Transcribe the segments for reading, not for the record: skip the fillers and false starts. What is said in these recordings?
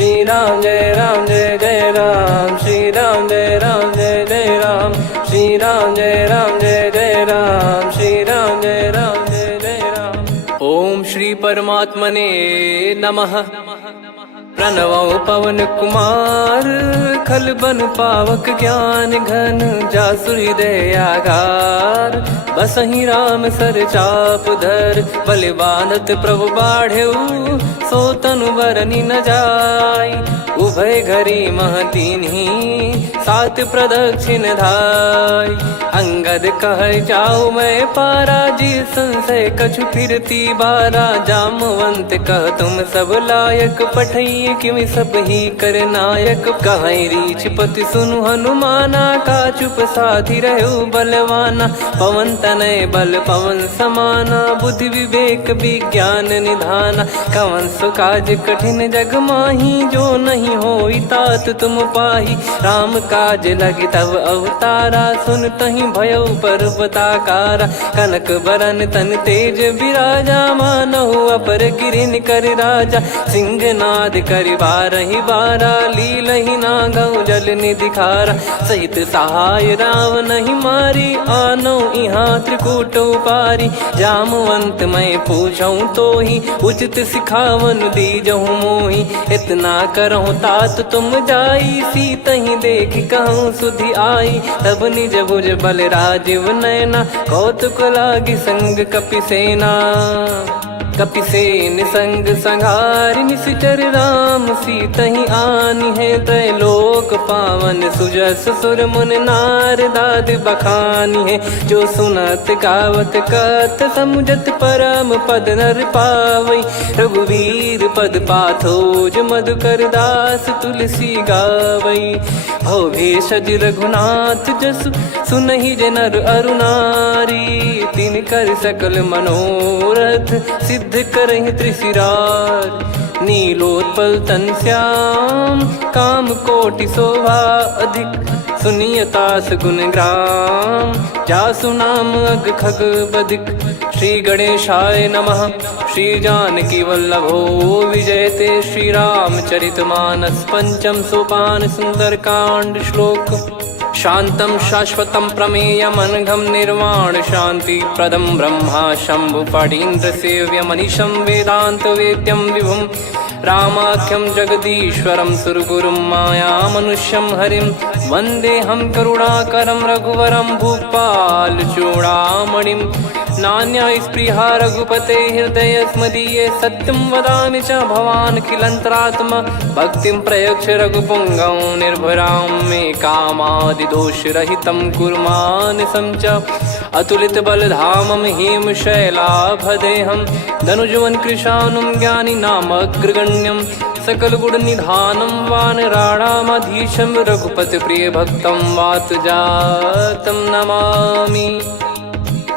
श्री राम जय जय राम, श्री राम जय जय राम, श्री राम जय जय राम, श्री राम जय जय राम। ओम श्री परमात्मने नमः। प्रणवो पवन कुमार, खल बन पावक ज्ञान घन, जासु हृदय आगार। बसहि राम सर चाप धर, बल बांधत प्रभु बाढ़ेऊ, सो तनु बरनि न जाय। उभय घरी मह दीन्ही, सात प्रदक्षिण धाय। अंगद कह जाऊ मैं पारा, जी संशय कछु फिरती बारा। जामवंत कह तुम सब लायक, पठई किमि सब ही कर नायक। कहीं रीछ पति सुनु हनुमाना, का चुप साधि रहु बलवाना। पवन तनय बल पवन समाना, बुद्धि विवेक विज्ञान निधाना। कवन सो काज कठिन जग माही, जो नहीं होई तात तुम पाही। राम काज लगी तब अवतारा, सुन तहि भयउ पर्वताकारा। कनक बरन तन तेज बिराजा, मानहु अपर गिरिन कर राजा। सिंहनाद करि बारहि बारा, लीलहि नागौ जल निधि खारा। सहित सहाय रावण ही मारी, आनो इहाँ त्रिकूट उपारी। जामवंत मैं पूछऊँ तो ही, उचित सिखावन दीजहु मोहि। इतना करहु तात तुम जाई, सीतहि देख कहूँ सुधि आई। तब निज भुज बल राजीव नैना, कौतुक लागी संग कपिसेना। कपिसेन संग संहारि, निशिचर राम सीतहि आनि है। त्रैलोक पावन सुजस सुर मुन नार, दाद बखानी है। जो सुनत गावत कथ, समुझत परम पद नर पावई। रघुवीर पद पाथोज, मधुकर दास तुलसी गावई। भव भेषज रघुनाथ जसु, सुनहि जे नर अरु नारी। तिन कर सकल मनोरथ, सिद्ध करहि त्रिशिरार। नीलोत्पल तन श्याम, काम कोटि शोभा अधिक। सुनियतास गुण ग्राम, जासु नाम अग खग बदिक। श्री गणेशाय नमः। श्री जानकी वल्लभो विजयते, श्री रामचरित मानस। पंचम सोपान सुंदरकांड श्लोक। शांतं शाश्वतं प्रमेयमनघं, निर्वाण शांति प्रदं ब्रह्मा शंभु फणीन्द्र सेव्य। मनीषं वेदांत वेद्यं विभुं, रामाख्यं जगदीश्वरं सुरगुरुं। माया मनुष्यं हरिं, वन्देऽहं करुणाकरं रघुवरं। भूपाल चूड़ामणिं, नान्या स्पृहा रघुपते हृदय स्मदीये। सत्यं वदामि च भवान् खिलन्तरात्मा, भक्तिं प्रयच्छ रघुपुङ्गं। निर्भरां मे कामादिदोषरहितं, कुर्मानसं च अतुलित बलधामं। हेमशैलाभदेहं, धनुजवन कृशानुं, ज्ञानी नामग्रगण्यं। सकल गुण निधानं, वानराणामधीशं। रघुपति प्रिय भक्तं, वात जातं नमामि।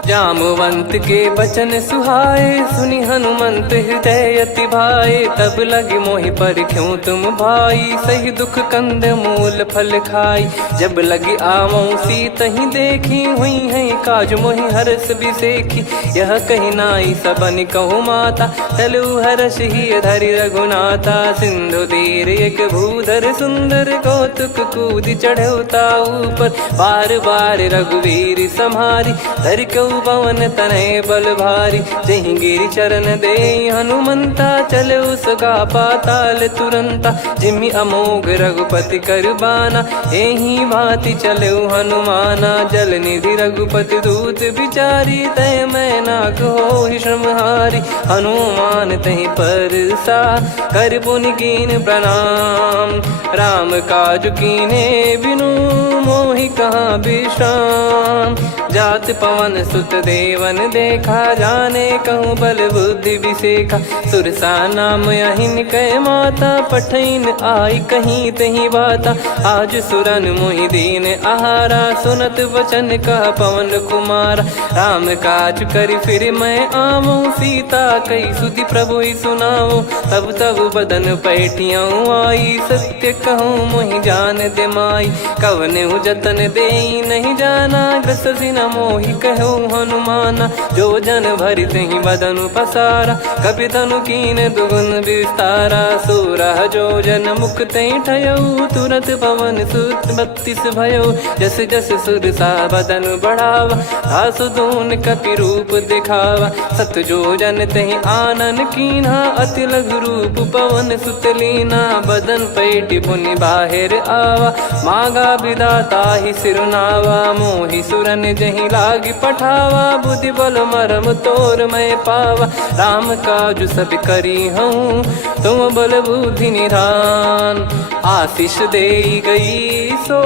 जामवंत के बचन सुहाए, सुनि हनुमंत हृदय अति भाए। तब लगे मोहि परख्यूं तुम भाई, सही दुख कंद मूल फल खाई। जब लगे आवऊं सीतहि देखी, हुई है काज मोहि हरस बिसेखी। यह कही नाई सबन कहु माता, चलु हरष ही धरि रघुनाथा। सिंधु तीर एक भूधर सुंदर, कौतुक कूदि चढ़ौता ऊपर। बार बार रघुवीर सम्हारी, धरि कऊ पवन तनय बल भारी। जहि गिरि चरण दे हनुमंता, चले उसका पाताल तुरंता। जिमि अमोघ रघुपति कर बाना, एहि भांति चले हनुमाना। जल निधि रघुपति दूत बिचारी, तय मैं नाक होहि श्रमहारी। हनुमान तहि परसा, कर पुनि कीन प्रणाम। राम काज कीने बिनु, मोहि कहाँ विश्राम। जात पवन सुत देवन देखा, जाने कहूँ बल बुद्धि विसेखा। सुरसा नाम अहिन कै माता, पठैन आई कहीं तहीं बाता। आज सुरन मोहि दीन आहारा, सुनत वचन कह पवन कुमारा। राम काज करि फिर मैं आवऊं, सीता कई सुधि प्रभु ही सुनाऊं। तब तब बदन पैठियाँ आई, सत्य कहूँ मोहि जान दे माई। कवने जतन दे नहीं जाना, ग्रसि न मोहि कहो हनुमाना। जो जन भरि तहि बदनु पसारा, कपि तनु कीन दुगुन विस्तारा। सोरह जो जन मुख तहि ठयऊ, तुरत पवन सुत 32 भयऊ। जस जस सुर सा बदन बढ़ावा, आसु दून कपि रूप दिखावा। सत जो जन तहि आनन कीन्हा, अति लघु रूप पवन सुत लीना। बदन पैटि पुनि बाहिर आवा, मागा विधाता ही सिरुनावा। मोहि सुरन जहि लागी पठावा, बुद्धि बल मरम तोर मैं पावा। राम काजु सब करी हूँ, तुम बल बुद्धि निधान। आशीष देई गई सो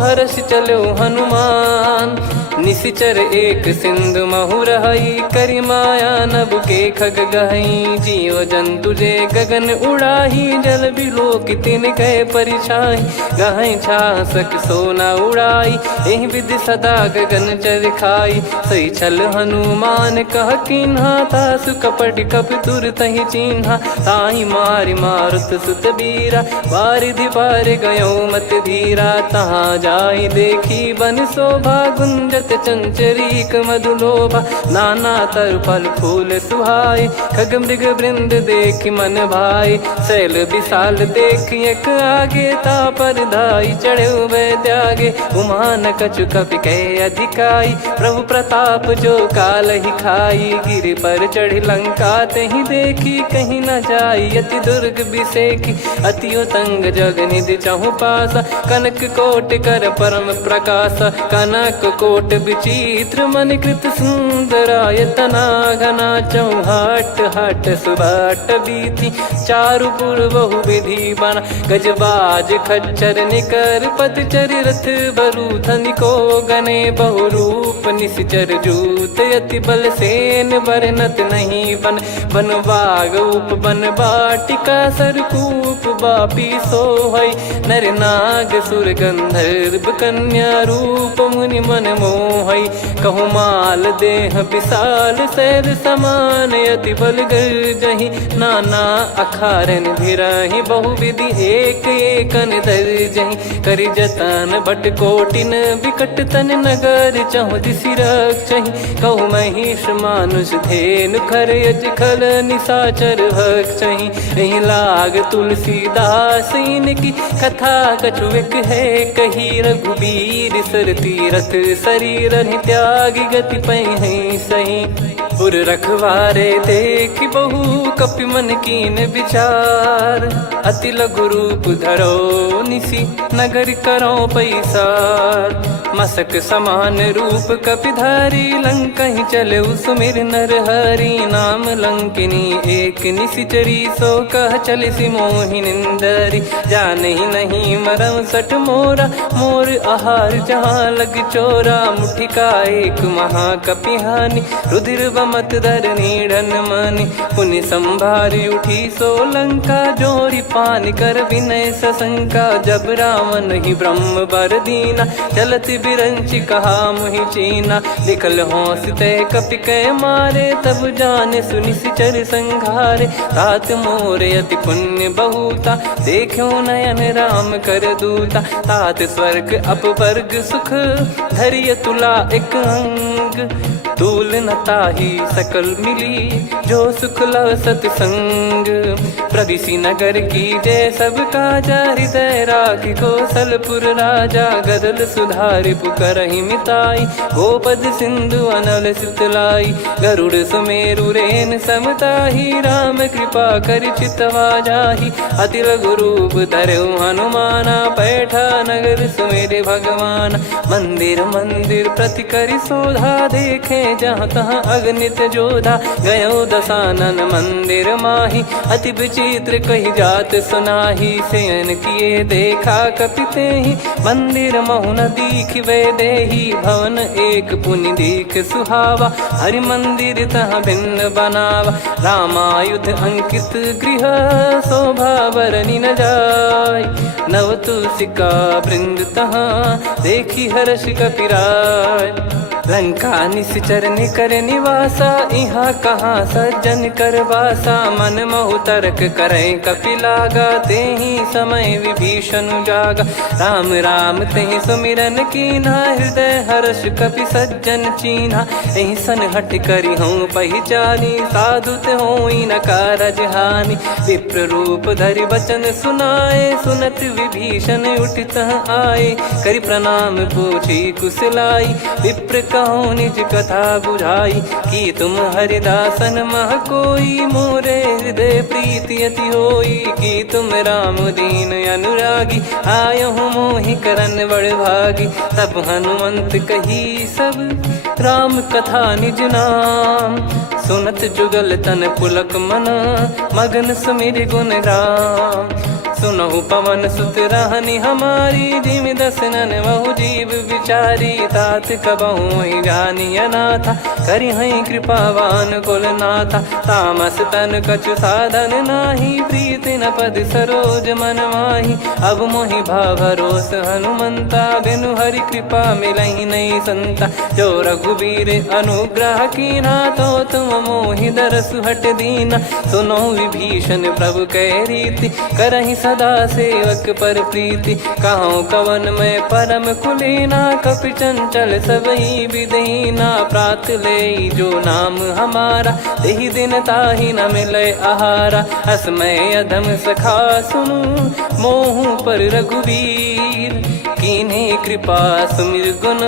हर्ष चलो हनुमान। निशिचर एक सिंधु महु रहई, करि माया नभ के खग गहई। जीव जंतु जे गगन उड़ाही, जल बिलोक तिन गए परिछाई। गहई छासक सोना उड़ाई, एहि विधि सदा गगन चर खाई। सही छल हनुमान कह कीन्हा, तासु कपट कपि तुर तहि चिन्हा। ताहि मारि मारुत सुत बीरा, वारिधि पार गयो मत धीरा। तहाँ जाई देखी बन शोभा, गुंजत चंचरीक मधुलोभा। नाना तर फल फूल सुहाई, खग मृग वृंद देखि मन भाई। शैल विशाल देखि एक आगे, तापर धाई चढ़े वै त्यागे। उमा न कछु कपि कहे अधिकाई, प्रभु प्रताप जो काल ही खाई। गिरि पर चढ़ी लंका तहि देखी, कहीं न जाई अति दुर्ग बिसेकी। अति उतंग जग निधि चहु पासा, कनक कोट कर परम प्रकाशा। कनक कोट विचित्र मन कृत सुंदरायतना। घना चौहाट हाट सुबाट बीती, चारुपुर बहु विधि बना। गजबाज खच्चर निकर पतचर, रथ बरु धनिको गने। बहु रूप निशिचर जूत, अति बल सेन बरनत नहीं बन। बन बाग उप बन बाटिका, सरकूप बापी सोहई। नर नाग सुर गंधर्व कन्या, रूप मुनि मन मोहई। कहु माल देह विशाल, शैल समान अति बल गर्जहि। नाना अखारन भिरहि, बहु विधि एक एकन दर्जहि। करि जतन बट कोटिन, विकट तन नगर चहु दिसि रक्षहि। कहु महिष मानुष धेनु, खर यज खल निशाचर भक्षहि। एहि लाग तुलसीदास इनकी, कथा कछु एक है कही। रघुबीर सर तीरथ शरीर, त्यागी गति पै सही। उर रखवारे देखि बहु, कपि मन कीन विचार। अति लघु रूप धरो निसी, नगर करो पैसार। मसक समान रूप कपि धारी, लंकहि चले सुमिर नर हरि। नाम लंकिनी एक निशिचरी, सो कह चलिसि मोहि निंदरी। जानहि नहीं मरम सठ मोरा, मोर आहार जहाँ लग चोरा। मुठिका एक महाकपि हानि, रुधिर बमत धरनी ढन मानि। पुनि संभारी उठी सो लंका, जोरी पान कर विनय सशंका। जब रावण ही ब्रह्म बर दीना, चलति बिरंचि कहा मुहि चीना। लिखल होंस ते कपि कै मारे, तब जाने सुनि सिचर संघारे। तात मोर अति पुण्य बहुता, देखो नयन राम कर दूता। तात स्वर्ग अपवर्ग सुख, धरिय तुला एक अंग। तूल न ताहि सकल मिली, जो सुख लव सतसंग। प्रदिशि नगर की जय सब काजा, हृदय राखि कौशलपुर राजा। गदल सुधारि पुकारहि मिताई, गोपद सिंधु अनल सितलाई। गरुड़ सुमेरु रेन समताहि, राम कृपा करि चितवा जाहि। अति लघु रूप धरऊ हनुमाना, पैठा नगर सुमेरे भगवान। मंदिर मंदिर प्रति करि शोधा, देखे जहाँ तहाँ अगणित जोधा। गयो दशानन मंदिर माही, अति विचित्र कही जात सुनाही। शयन किए देखा कपि तेहि, मंदिर महु न दीख वे देही। भवन एक पुनि दीख सुहावा, हरि मंदिर तहाँ भिन्न बनावा। रामायुध अंकित गृह, शोभा बरनि न जाय। नव तुलसी का वृंद तहाँ, देखी हर्ष कपिराय। लंका निश्चर निकर निवासा, इहाँ कहाँ सज्जन कर वासा। मन महु तर्क करें कपिलागा, तेहि समय विभीषण जागा। राम राम तेहि सुमिरन कीन्हा, हृदय हर्ष कपि सज्जन चीन्हा। एहि सन हट करी हूँ पहिचानी, साधु ते होई न कारज हानि। विप्र रूप धरि बचन सुनाए, सुनत विभीषण उठित आए। करि प्रणाम पूछी कुशलाई, विप्र कहो निज कथा बुझाई। कि तुम हरिदासन मह कोई, मोरे हृदय प्रीति अति होई। कि तुम राम दीन अनुरागी, आयहु मोहि करन बड़ भागी। तब हनुमंत कही सब राम कथा निज नाम, सुनत जुगल तन पुलक मना, मगन सुमिर गुण राम। सुनहु पवन सुत रहनी हमारी, जिमि दसनन महु जीव विचारी। तात कबहु ही जानी अनाथा, करि हई कृपावान कुल नाथा। तामस तन कछु साधन नाही, प्रीति न पद सरोज मन माही। अब मोहि भाव भरोस हनुमंता, बिनु हरि कृपा मिलहि नहीं संता। जो रघुबीर अनुग्रह कीना, तो तुम मोहि दरसु हट दीना। सुनो विभीषण प्रभु कह रीति, करहि सदा सेवक पर प्रीति। कहूँ कवन में परम कुलीना, कपि चंचल सबई विदहीना। प्रात ले जो नाम हमारा, तेहि दिन ताहि न मिले आहारा। असमय अधम सखा सुनु, मोहु पर रघुवीर। कीन्हे कृपा सुमिर गुण,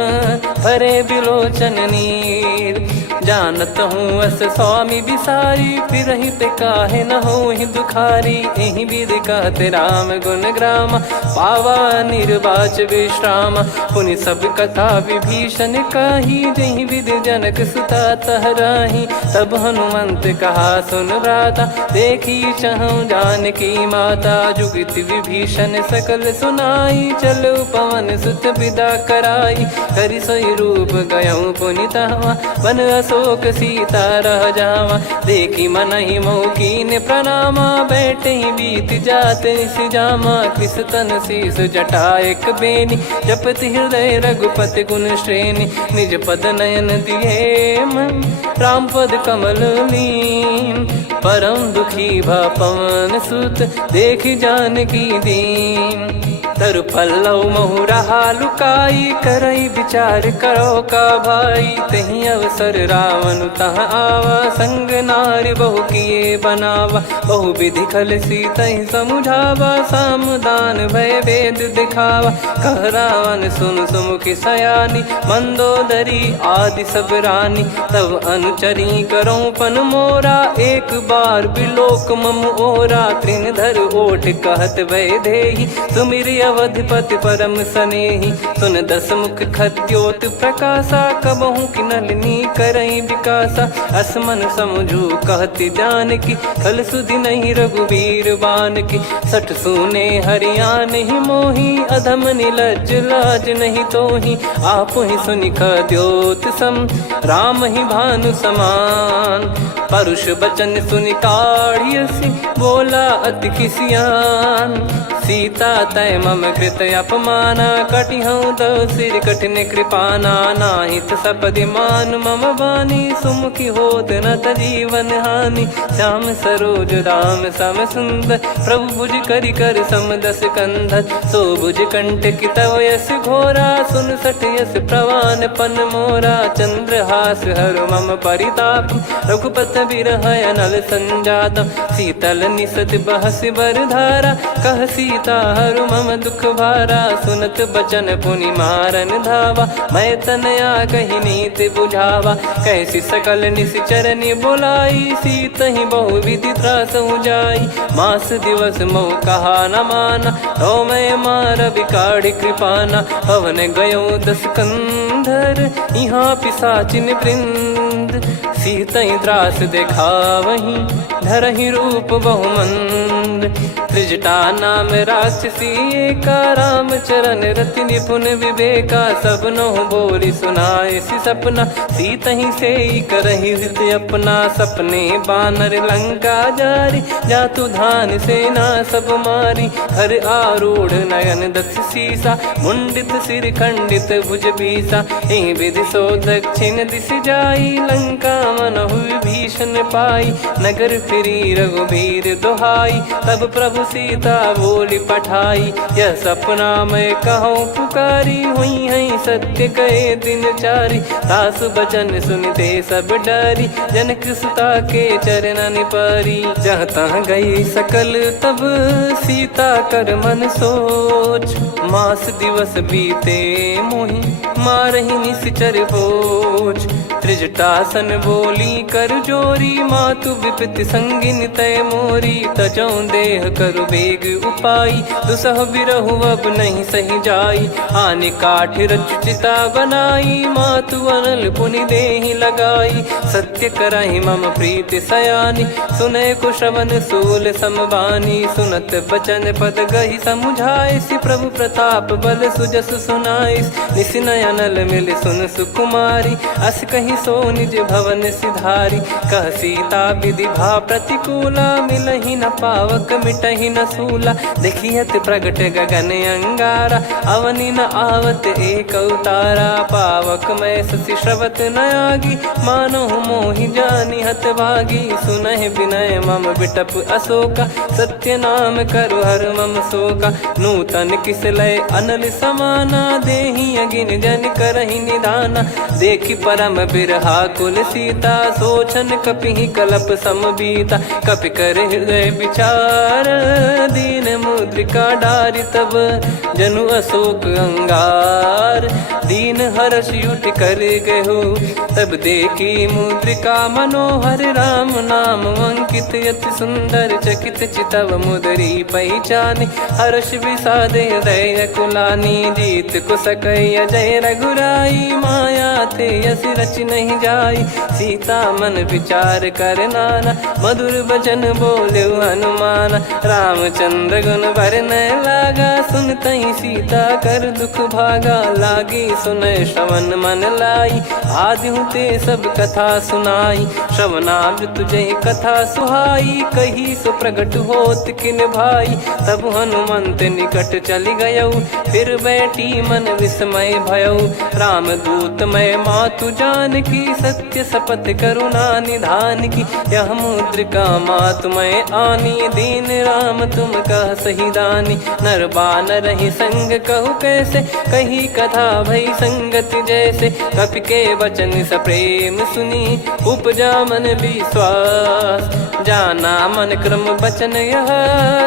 भरे बिलोचन नीर। जानत हूँ अस स्वामी बिसारी, फिरहित काहे न होहि दुखारी। एहि विधि कहते राम गुण ग्राम, पावा निर्वाच विश्राम। पुनि सब कथा विभीषण काही, जहि विधि जनक सुता तहराही। तब हनुमंत कहा सुन भ्राता, देखी चहु जानकी माता। जुगित विभीषण सकल सुनाई, चलो पवन सुत विदा कराई। करि सोई रूप गयऊँ पुनितवा, बन अशोक सीता रह जावा। देखी मनहि मोह कीन्ह प्रणामा, बैठे ही बीत जात निस जामा। कृस तन शीस जटा एक बेनी, जपति हृदय रघुपति गुण श्रेणी। निज पद नयन दिए मन, राम पद कमल लीन। परम दुखी भा पवन सुत, देखि जानकी दीन। तरु पल्लव महु रहा लुकाई, करई विचार करो का भाई। तही अवसर रावण तहाँ आवा, संग नारी बहु किए बनावा। बहु विधि खल सीतहि समुझावा, सामदान भय वेद दिखावा। कह रावण सुन सुमुखि सयानी, मंदोदरी आदि सब रानी। तब अनुचरी करो पन मोरा, एक बार बिलोक मम ओरा। तृण धर ओठ कहत भय देहि, सुमिरि अवधिपति परम सनेहि। सुन दस मुख खद्योत प्रकाशा, कबहु कि नलिनी करई विकासा। असमन समझू कहति जानकी, खल सुधि नहीं रघुबीर बानकी। सठ सूने हरियाण ही मोही, अधम निलज्ज लाज नहीं तोही। आप ही सुनि खद्योत सम, राम ही भानु समान। परुष बचन सुनि काढ़ियसि, बोला अति किसियान। सीता तय मम कृत अपमाना, कटिहऊँ तो सिर कठिन कृपाना। नाहित सपदि मान मम बानी, सुमुखी होत न जीवन हानि। श्याम सरोज राम सम सुंदर, प्रभु भुज करि कर सम दस कंधर। सो भुज कंटक तव यस घोरा, सुन सठ यस प्रवान पन मोरा। चंद्रहास हर मम परिताप, रघुपत बिरह अनल संजात। शीतल निसत बहस बर धारा, कह सीता हरु मम दुख भारा। सुनत बचन पुनि मारन धावा, मैं तनया कही नीति बुझावा। कैसी सकल निश्चरनि बुलाई, सीतहि बहु विधि त्रासहु जाई। मास दिवस मोह कहा न माना, तो मैं मार बिकाढ़ कृपाना। हवन गयो दस कंधर, यहाँ पिशाचिन वृंद। सीतहि त्रास देखावहीं, धरहि रूप बहुमंद। त्रिजटा नाम राक्षसी एका, रामचरण रति निपुण विवेका। सब नोह बोली सुनाए सि सपना, सीतहि से करहि हित अपना। सपने बानर लंका जारी, जातु धान सेना सब मारी। हर आरूढ़ नयन दक्ष सीसा, मुंडित सिर खंडित भुज बीसा। एहि विधि सो दक्षिण दिश जाई, लंका मनहु विभीषण पाई। नगर फिरी रघुबीर दोहाई, तब प्रभु सीता बोली पठाई। यह सपना मैं कहूँ पुकारी, हुई है सत्य कहे दिन चारी। सासु बचन सुनते सब डरी, जनक सुता के चरण परी। जहाँ तहाँ गई सकल तब सीता कर मन सोच। मास दिवस बीते मोहि मारहि निश्चर भोज। त्रिजटासन बोली कर जोरी, मातु विपति संगिन तय मोरी। तजौ देह करु बेग उपाई, दुसह बिरहु अब नहीं सही जाई। आने काठ रचिता बनाई, मातु अनल पुनि देहि लगाई। सत्य कराहि मम प्रीति सयानी, सुनय को श्रवण सूल समबानी। सुनत बचन पद गहि समुझाए, सि प्रभु प्रताप बल सुजस सुनाइस। निस नयनल मिल सुन सुकुमारी, अस कहि सो निज भवन सिधारी। कह सीता विधि भा प्रतिकूला, मिलहि न पावक मिटहि न सूला। देखियत प्रगट गगन अंगारा, अवनि न आवत एक अवतारा। पावक मैं ससि श्रवत न आगी, मानो मोहि जानि हत भागी। सुनहि विनय मम बिटप अशोका, सत्य नाम करु हर मम शोका। नूतन किस लय अनल समाना, देहि अगिन जन करहि निधाना। देखि परम बिरहा कुल सीता, सोचन कपिहि कलप समबीता। कपि कर हृदय विचार, दीन मुद्रिका डारि तब जनु अशोक अंगार। दीन हर्ष युट कर गहु, तब देखी मुद्रिका मनोहर। राम नाम अंकित अति सुंदर, चकित चितव मुदरी पहचानी। हर्ष विषाद हृदय कुलानी, जीत को सकय अजय रघुराई। माया ते यस रच नहीं जाई, सीता मन विचार कर नाना। मधुर वचन बोले हनुमान, रामचंद्र गुण बरनय लागा। सुनतहि सीता कर दुख भागा, लागी सुनय श्रवण मन लाई। आदि ते सब कथा सुनाई, श्रवणाब तुझे कथा सुहाई। कही सो प्रगट होत किन भाई, तब हनुमंत निकट चली गयौ। फिर बैठी मन विस्मय भयौ, राम दूत मैं मातु जान की। सत्य शपथ करुणा निधान की, यह मुद्रिका मातु मैं आनी। दीन राम तुम कह सही दानी, नर बानर ही संग कहु कैसे। कही कथा भई संगति जैसे, कपि के वचन सप्रेम सुनी। उपजा मन विश्वास, जाना मन क्रम बचन यह।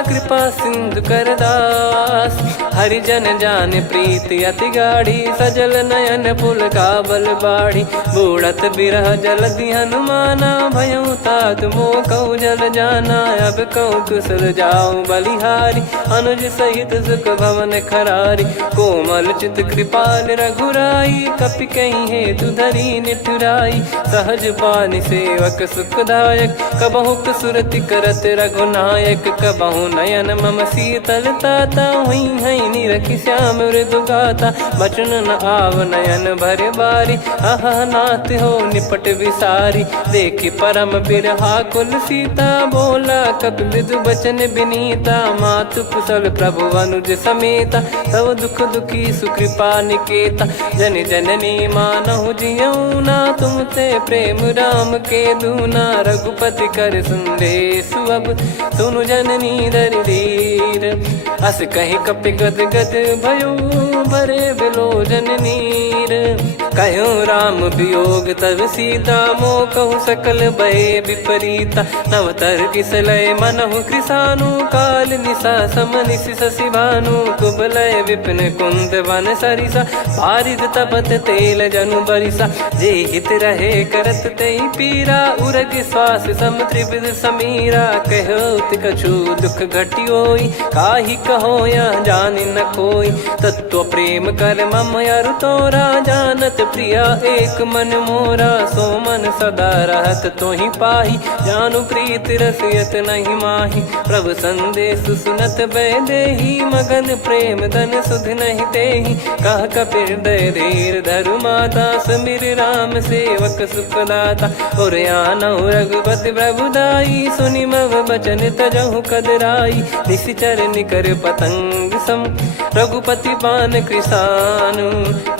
कृपा सिंधु कर दास, हरिजन जान प्रीति अति गाढ़ी। सजल नयन पुल का बल बाढ़ी, बूढ़त बिरह जल दी हनुमाना। भयउ तात मोह कहु जल जाना, अब कहु कुशल जाऊं बलिहारी। अनुज सहित सुख भवन खरारी, कोमल चित कृपाल रघुराई। कपि कहीं हेतु धरी निठुराई, सहज पानि सेवक सुखदायक। कबहु सुरति करत रघुनायक, कबहु नयन मम शीतल ताता। हुई है निरखि श्याम मृदु गाता, बचन न आव नयन भर बारी। अह नाथ हो निपट विसारी, देखि परम बिरहा कुल सीता। बोला कपि विदु बचन बिनीता, मातु कुशल प्रभु अनुज समेता। तव दुख दुखी सुकृपा निकेता, जन जननी मानहु जियऊ ना। तुम ते प्रेम राम के दूना, रघुपति कर संदेशु अब सुनु जननी दर धीर। अस कहि कपि गद गद भयो, भरे बिलोचन नीर। कहो राम वियोग तब सीता, मोह कहु सकल भय विपरीता। नवतर किसलय मनहु कृसानु, काल निशा समनिशि शशि भानु। कुबलय विपिन कुंद वन सरिसा, पारिद तपत तेल जनु बरिसा। जे हित रहे करत तेहि पीरा, उरग श्वास सम त्रिविध समीरा। कहो कछु दुख घटियोई, काहि कहो या जानि न कोई। तत्व प्रेम कर मम अरु तोरा, जानत प्रिया एक मन मोरा, सो मन सदा रहत तो ही पाही। जानु प्रीत रसियत नहीं माही, प्रभु संदेश सुनत बैदेही। मगन प्रेम धन सुध नहीं तेहि, कह कपिर दय धीर धरु माता। सुमिर राम सेवक सुखदाता, और आनौ रघुपति प्रभुदाई। सुनि मव बचन तजहु कदराई, निशिचर निकर पतंग सम। रघुपति पान कृसानु,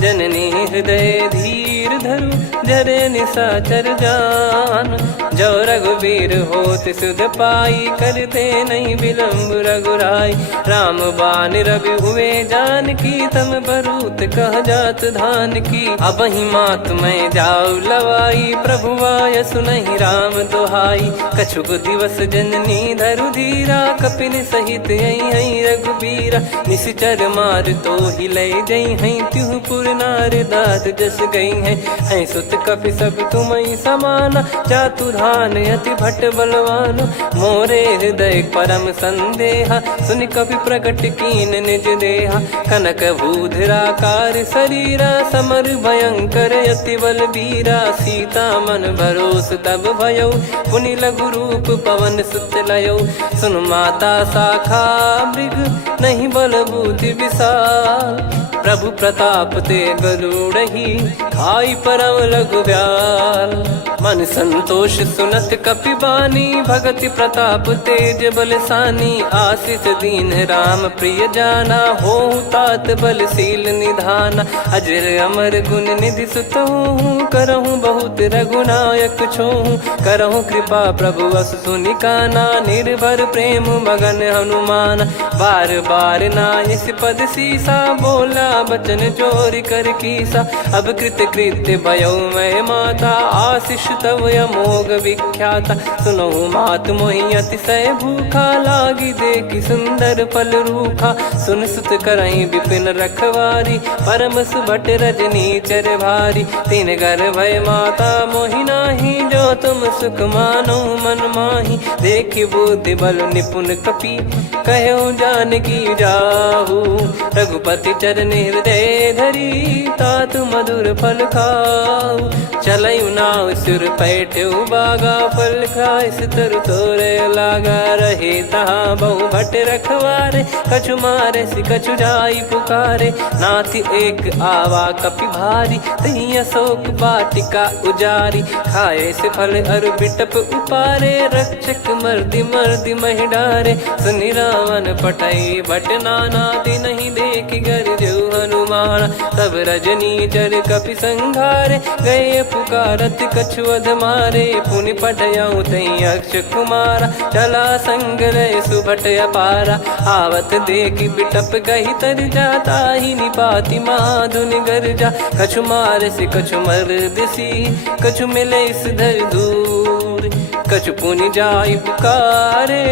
जननी हृदय धीर धरु। जरे निशाचर जान, जो रघुवीर होत सुध पाई। करते नहीं विलम्ब रघुराई, राम बान रवि हुए जानकी। तम बरूत कह जात धान की, अब ही मात मैं जाऊ लवाई। प्रभु आय सुनहि राम दोहाई, कछुक दिवस जननी धरु धीरा। कपिन सहित यही रघुबीरा, निशिचर मार तो ही ले जई हैं। त्युह पुर नार दाद जस गई हैं, सुत कपि सब तुमहि समाना। जातु धान अति भट बलवान, मोरे हृदय परम संदेहा। सुनि कपि प्रकट कीन निज देहा, कनक भूधराकार शरीरा। समर भयंकर अति बलबीरा, सीता मन भरोस तब भयौ। पुनि लघु रूप पवन सुत लयौ, सुन माता शाखा मृग नहीं बल बुद्धि विशाल। प्रभु प्रताप ते गरुड़हि, खाई परम लघु ब्याल। मन संतोष सुनत कपि बानी, भगति प्रताप तेज बलसानी। आशीष दीन राम प्रिय जाना, होहु तात बलशील निधाना। अजर अमर गुण निधि सुतहु, करहु बहुत रघुनायक छोहु। करहु कृपा प्रभु अस सुनि काना, निर्भर प्रेम मगन हनुमान। बार बार नायस पद सीसा, बोला बचन चोरी कर कीसा। अब कृत कृत्य भयो मैं माता, आशीष तव अमोघ विख्याता। सुनहु मात मोहि अतिशय भूखा, लागी देखि सुंदर फल रूखा। सुन सुत करहि विपिन रखवारी, परम सुभट रजनी चर भारी। तीन घर भय माता मोहि नाही, जो तुम सुख मानो मन माही। देखि बुद्धि बल निपुण कपि, कहु जानकी जाहु। रघुपति चरण हृदय धरी, तात मधुर फल खाऊ। चलयु नाव सिर पैठ्यु बागा, फल खाइस तरु तोरे लागा। रहे तहाँ बहु भट रखवारे, कछु मारे सि कछु जाई पुकारे। नाथि एक आवा कपि भारी, तही अशोक वाटिका उजारी। खाए से फल अरु बिटप उपारे, रक्षक मर्दि मर्दि महि डारे। सुनि रावण पटई भट नाना, तिनहि देखि गरजउ हनुमान। तब रजनी चर कपि संघारे, गए पुकारत कछु अध मारे। पुनि पटयउ तई अक्ष कुमारा, चला संग रहे सुभट अपारा। आवत देखि बिटप गही तर जाता, ही निपाति माधुनि गर्जा। कछु मार से कछु मर्दिसी, कछु मिले इस धर दूर। कछु पुनि जाई पुकारे,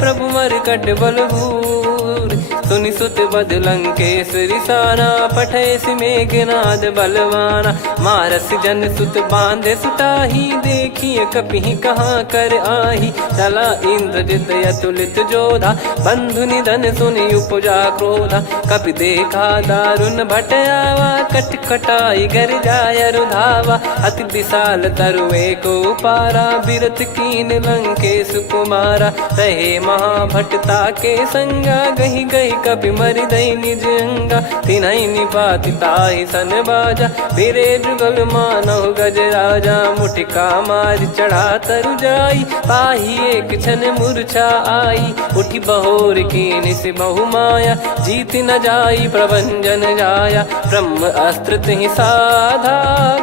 प्रभु मरकट बलभूर। सुनि सुत बद लंकेश्वरी साना, पठैसि मेघनाद बलवाना। मारस जन सुत बांधे सुताही, देखिए कपिहि कहाँ कर आही। चला इंद्रजित अतुलित जोधा, बंधु निधन सुनि उपजा क्रोधा। कपि देखा दारुण भट आवा, कट कटाई घर जाय रुधावा। अति विशाल तरु एको पारा, बिरत कीन लंकेश कुमारा। रहे महाभटता के संगा, गही गही कपि मरि दई निज अंगा। तिन्हि निपाति ताहि सन बाजा, फिरे जुगल मानव गज राजा। मुटिका मार चढ़ा तरु जाई, पाही एक क्षण मूर्छा आई। उठि बहोर कीन से बहु माया, जीत न जाई प्रभंजन जाया। ब्रह्म अस्त्र तिहि साधा,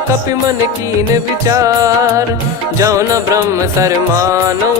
कपि मन कीन विचार। जौ न ब्रह्म सर मानौ,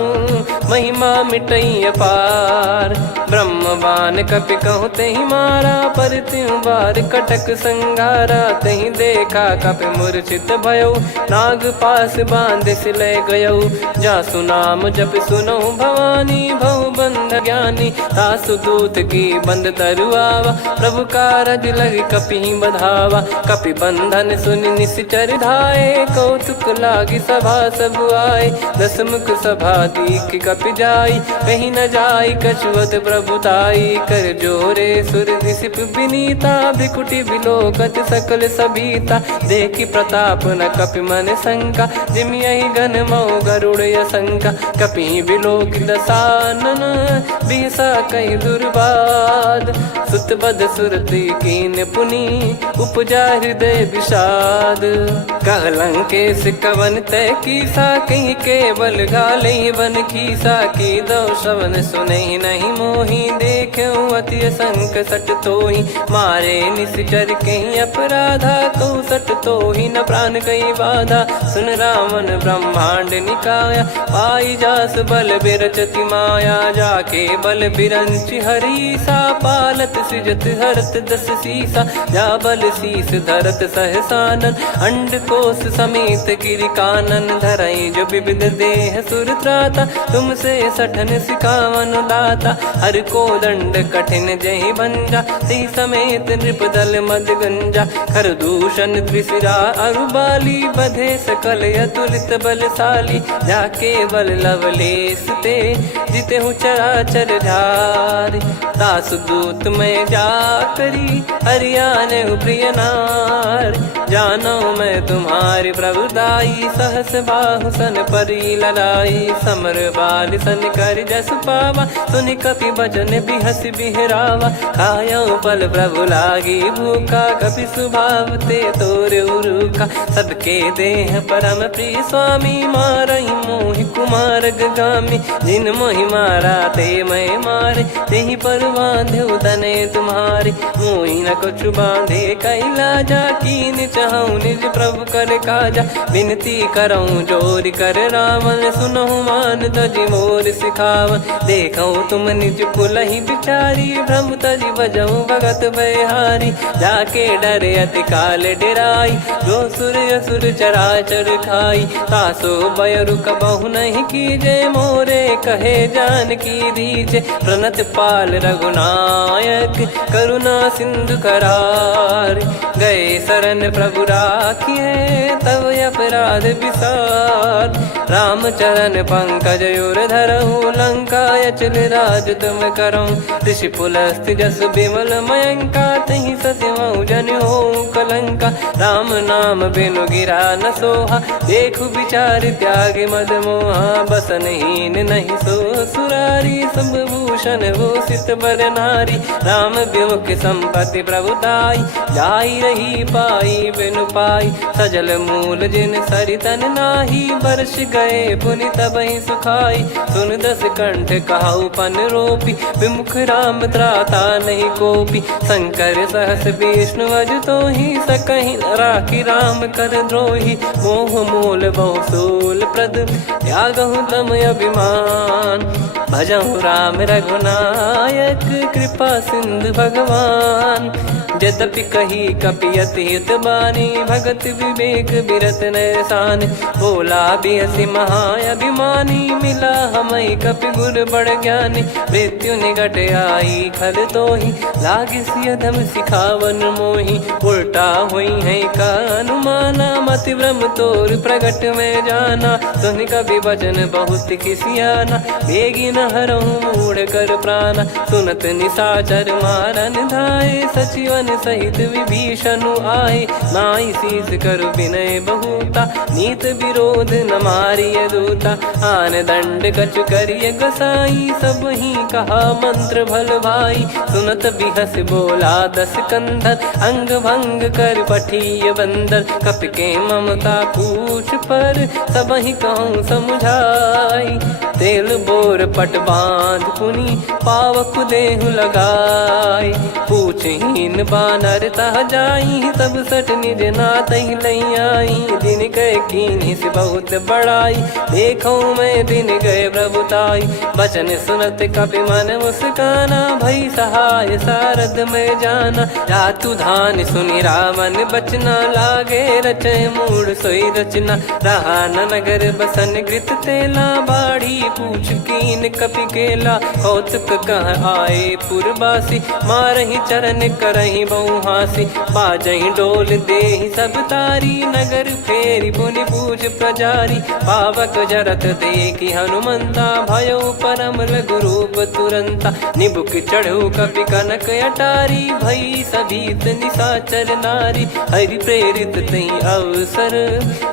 महिमा मिटई अपार। ब्रह्म बान कपि कहु तहि मारा, पर त्यों बार कटक संगारा। तहि देखा कपि मूर्छित भयउ, नाग पास बांध सिले गयउ। जासु नाम जप सुनहु भवानी, भव बंध ज्ञानी। तासु दूत की बंद तरुआवा, प्रभु कारज लग कपि बधावा। कपि बंधन सुनि निश्चर धाये, कौतुक लागी सभा सब आए। दसमुख सभा दीख कपि जाई, कहीं न जाई कछुवत प्रभुताई। कर जोरे सुर दिसिप विनीता भ्रिकुटी विलोकत सकल सबीता देखी प्रताप न कपि मन शंका जिमि यही गण मऊ गरुड़ असंका कपि विलोक दसानन बिहसा कई दुर्बाद सुत बद सुरति कीन पुनि उपजा हृदय विषाद कहलंकेश कवन तय कीसा कहीं केवल गाले बन खीसा की दो श्रवण सुने नहीं मोही देखे अति संक सट तोही मारे निश्चर कहीं अपराधा को सट तोही न प्राण कहीं बाधा सुन रावण ब्रह्मांड निकाया पाई जास बल बिरचति माया जाके बल बिरंच हरीसा पालत सृजत हरत दस सीसा जा बल शीस धरत सहसानन अंड कोश समेत गिरि कानन धरई जो विविध देह सुर त्राता तुमसे सठन सिखावन दाता हर को दंड कठिन जहि भंजा ती समेत नृपदल मद गंजा खर दूषण त्रिशिरा अरुबाली बधे सकल अतुलित बलशाली जाके बल लवलेस ते जिते हूँ चराचर धारी दास दूत में जा करी हरियाने प्रिय नार जानो मैं तुम्हारी प्रभुदाई सहस बाहु सन परी लड़ाई समर बाल सन कर जस पावा सुनि कपि भजन बिहस बिहरावा खायो पल प्रभु लागी भूखा कपि सुभाव ते तोर उरुखा सबके देह परम प्रिय स्वामी मारई मोहि कुमार गामी जिन मोहि मारा ते मैं मारे तेहि पर बांधे तने तुम्हारे मोहि न कुछ बांधे कैला जा कीन चाहूं निज प्रभु कर काजा विनती करऊं जोर कर रावण सुनो मान तजी मोर सिखावन देखो तुम निज कुलहि बिचारी भ्रम तजी बजऊं भगत बहारी जाके डरे अति काल डेराई जो सुर असुर चराचर खाई तासो बयरु कबहु नहीं कीजे मोरे कहे जान की दीजे प्रणत पाल रघुनायक करुणा सिंधु करार गए शरण प्रभु राखिए तब अपराध विसार राम चरण पंकज उर धरहु लंका अचल राज तुम करऊं ऋषि पुलस्त्य जस विमल मयंका तहि सत्यमऊ जन हो कलंका राम नाम बिनु गिरा न सोहा देखु विचार त्याग मद मोहा बसनहीन नहीं सो सुरारी सब भूषण भूषित बर नारी राम विमुख संपत्ति प्रभुताई जाई रही पाई बिनु पाई सजल मूल जिन सरितन नाही वर्ष गए पुनि तबहि सुखाई सुन दस कंठ कहाउ पन रोपी विमुख राम त्राता नहीं कोपी शंकर सहस विष्णु अज तो ही सकहि न राखी राम कर द्रोही मोह मूल बहु सूल प्रद त्यागहु तम अभिमान भजहु राम रघुनायक कृपा सिंधु भगवान यद्यपि कही कपियति हित बानी भगत विवेक बिरत नैसान बोला बिहसी महाअभिमानी मिला हमई कपि गुर बड़ ज्ञानी मृत्यु निकट आई खल तो ही लागे सियधम सिखावन मोही उल्टा हुई है का अनुमाना मति ब्रह्म तोर प्रगट में जाना सुन कभी वचन बहुत किसियाना बेगी न हरहु मूढ़ कर प्राणा सुनत निशाचर मारन धाये सचिवन सहित विभीषणु आए नाई शीस कर विनय बहुता नीत विरोध न मारिय दूता आन दंड कछु करिय गसाई सब ही कहा मंत्र भल भाई सुनत बिहस बोला दस कंधर अंग भंग कर पठिय बंदर कप के ममता पूछ पर सब ही कहूँ समझाई तेल बोर पट बांध पुनि पावक देहु लगाई पूछहीन बानर तह जाई तब सट निज नाथ लई आई दिन गए कीनी से बहुत बड़ाई देखो मैं दिन गए प्रभुताई बचन सुनत कपि मन मुस्काना भई सहाय सारद में जाना जातु धान सुनि रामन बचना लागे रचय मूड सोई रचना रहा न नगर बसन कृत तेला बाड़ी पूछ कीन कपि केला, कौतुक कह आए पुरबासी, मारही चरण करही बहु हासी, बाजही डोल देहि सब तारी, नगर फेरी पुनि पूज प्रजारी, पावक जरत देखी हनुमंता, भयो परम लघु रूप तुरंता, निबुक चढ़ऊ कपि कनक अटारी, भई सभीत निशाचर नारी, हरि प्रेरित तई अवसर,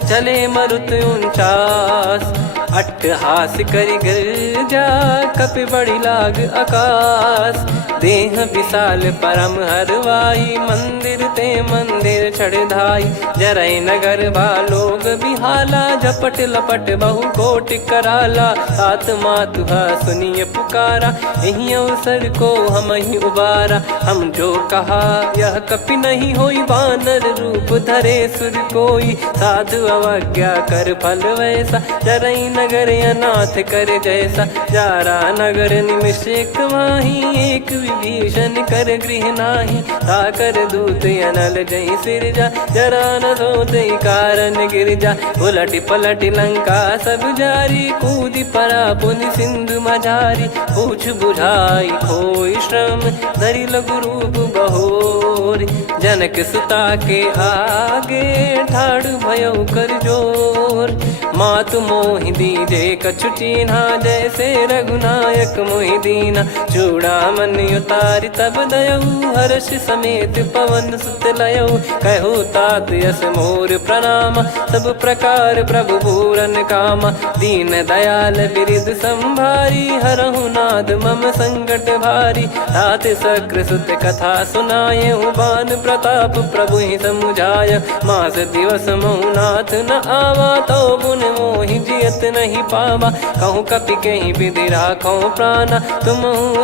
चले मरुत 49, अट्टहास करि गिरजा, कपि बड़ी लाग आकाश, देह विशाल परम हरवाई, मंदिर ते मंदिर चढ़धाई, जरई नगर बालोग बिहाला, झपट लपट बहु कोट कराला, सात मातुहा सुनिय पुकारा, यही अवसर को हम ही उबारा, हम जो कहा यह कपि नहीं होई, वानर रूप धरे सुर कोई, साधु अवज्ञा कर फल वैसा, जरई नगर अनाथ कर जैसा, जारा नगर निमिष एक माही, एक विभीषण कर गृह नाही, ताकर दूत अनल जय सिरजा, जरा न सोते कारण गिरजा, उलट पलट लंका सब जारी, कूद परा पुनि सिंधु मझारी, पूछ बुझाई खोई श्रम, धरि लघु रूप बहोरी, जनक सुता के आगे, ठाड़ भयो कर जोर, मातु मोहि दीजे कछु चीन्हा, जैसे रघुनायक मोहि दीना, चूड़ामणि उतारि तब दयऊ, हर्ष समेत पवन सुत लयऊ, कहु तात यस मोर प्रणाम, सब प्रकार प्रभु पूरन कामा, दीन दयाल बिरिद संभारी, हरहु नाद मम संकट भारी, तात सक्र सुत कथा सुनाए, बान प्रताप प्रभु ही समुझाय, मास दिवस महु नाथ न आवा, तो बुन मोहि जियत नहीं पावा, कहूँ कपि कहीं विधि राखो प्राणा, तुम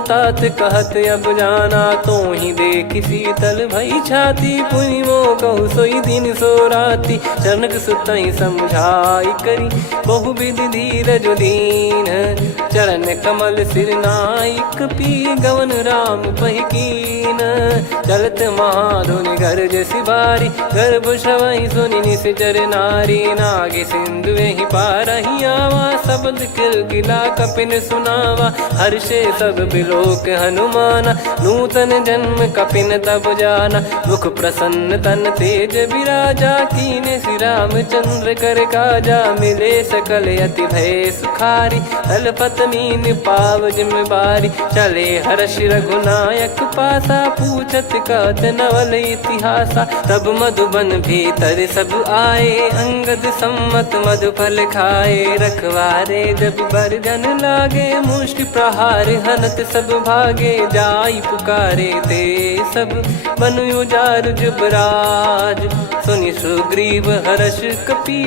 तात कहत अब जाना, तो ही देखी शीतल भई छाती, पुनि मो कहु सोई दिन सो राती, जनक सुतई समझाई करी, बहु विधि धीरज दीन, चरण कमल सिर नाई, कपि गवन राम पहिकीन, चलत महाधुनि गरज सिबारी, गर्भ श्रवहि सुनि निश्चर नारी, नागे सिंधु ही पारहि आवा, शब्द किलकिला कपिन सुनावा, हर्षे सब बिलोक हनुमाना, नूतन जन्म कपिन तब जाना, मुख प्रसन्न तन तेज विराजा, कीने श्री रामचंद्र कर काजा, मिले सकल अति भय सुखारी, तलपत मीन पाव जिम्मेवारी, चले हर्ष रघुनायक पासा, पूछत कहत नवल इतिहासा, तब मधुबन भीतर सब आए, अंगद सम्मत मधुफल खाए, रखवारे जब बरजन लागे, मुष्टि प्रहार हनत सब भागे, जाई पुकारे ते सब बनु उजार जुबराज, सुनि सुग्रीव हर्ष कपि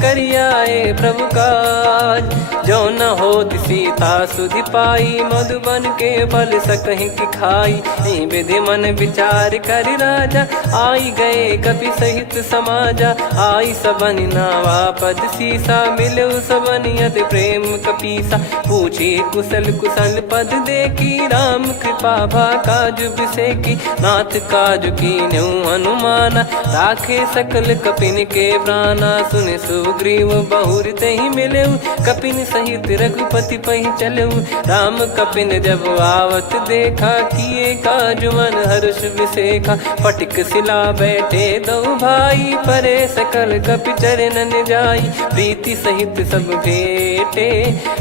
करियाए प्रभु काज, जो न होत सीता सुधि पाई, मधुबन के फल सकहि की खाई, विधि मन विचार कर राजा, आई गए कपि सहित समाजा, आई सबनि नावा पद सीसा, मिले सबनि अति प्रेम कपीसा, पूछी कुशल कुशल पद देखी, राम कृपा भा काज बिसेकी, नाथ काज कीन्हु हनुमाना, राखे सकल कपिन के प्राणा, सुन सुग्रीव बहुर तेहि मिलेउ, कपिन सहित रघुपति पहि चलेउ, राम कपिन जब आवत देखा, किए काज मन हर्ष विसेखा, फटिक सिला बैठे दो भाई, परे सकल कपि चरणन जाई, प्रीति सहित सब भेटे,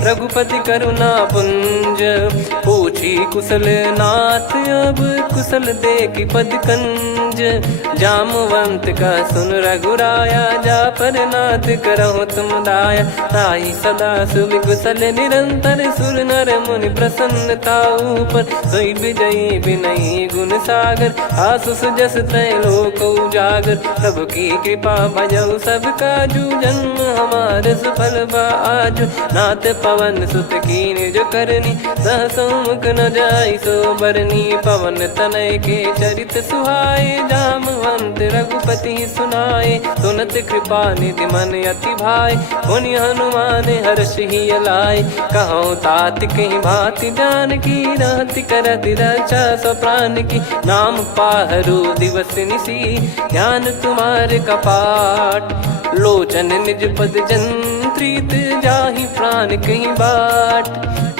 रघुपति करुणा पुंज, पूछी कुशल नाथ अब, कुशल देखि पद कंज, जामवंत का सुन रघुराया, जा पर नाथ करहु तुम दाया, ताहि सदा सुभि कुशल निरंतर, सुर नर मुनि प्रसन्नता ऊपर, सोई विजयी विनयी गुण सागर, आसुस जस त्रैलोक उजागर, प्रभु की कृपा भजऊ सब काजू, जन्म हमार सफल बा आजु, नाथ पवन सुत कीन जो करनी, सहसो मुख न जाई सो बरनी, पवन तनय के चरित सुहाए, जामवंत रघुपति सुनाए, सुनत कृपा निधि मन अति भाई, पुनि हनुमान हर्ष ही लाए, कहो तात कहीं भांति जान की, रहति करति रक्षा सो प्राण की, नाम पाहरु दिवस निसी, ध्यान तुम्हारे कपाट, लोचन निज पद जन प्रीत जाहि प्राण कहीं बाट।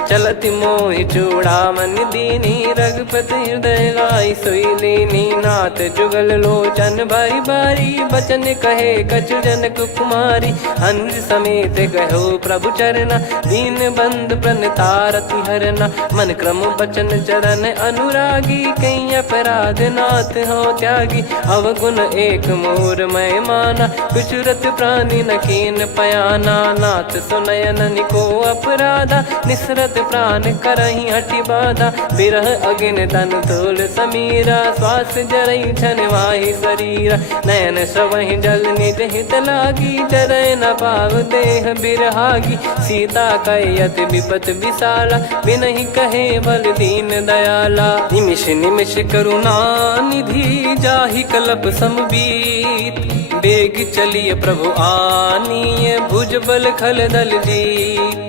चलत मोहि चूड़ामन दीनी रघुपति हृदय लाई सोई लीनी। नाथ जुगल लोचन बारी बारी बचन कहे कछु जनक कुमारी। अनुज समेत गहो प्रभु चरना दीन बंद प्रणतारति हरना। मन क्रम बचन चरण अनुरागी कहीं अपराध नाथ हो त्यागी। अवगुण एक मोर मैं माना विचुरत प्राणी न कीन पयाना। नाथ सुनयन निको अपराधा निसरत प्राण करही हटि बाधा। बिरह अगिन तन तोल समीरा श्वास जरई छन माही शरीरा। नयन सवहि जल निज हित लागी जरय न पाव देह बिरहागी। सीता कयत विपत विशाला बिनहि कहे बल दीन दयाला। निमिष निमिष करुणा निधि जाहि कलप समबीत। बेग चलिए प्रभु आनीय भुज बल खल दल जीत।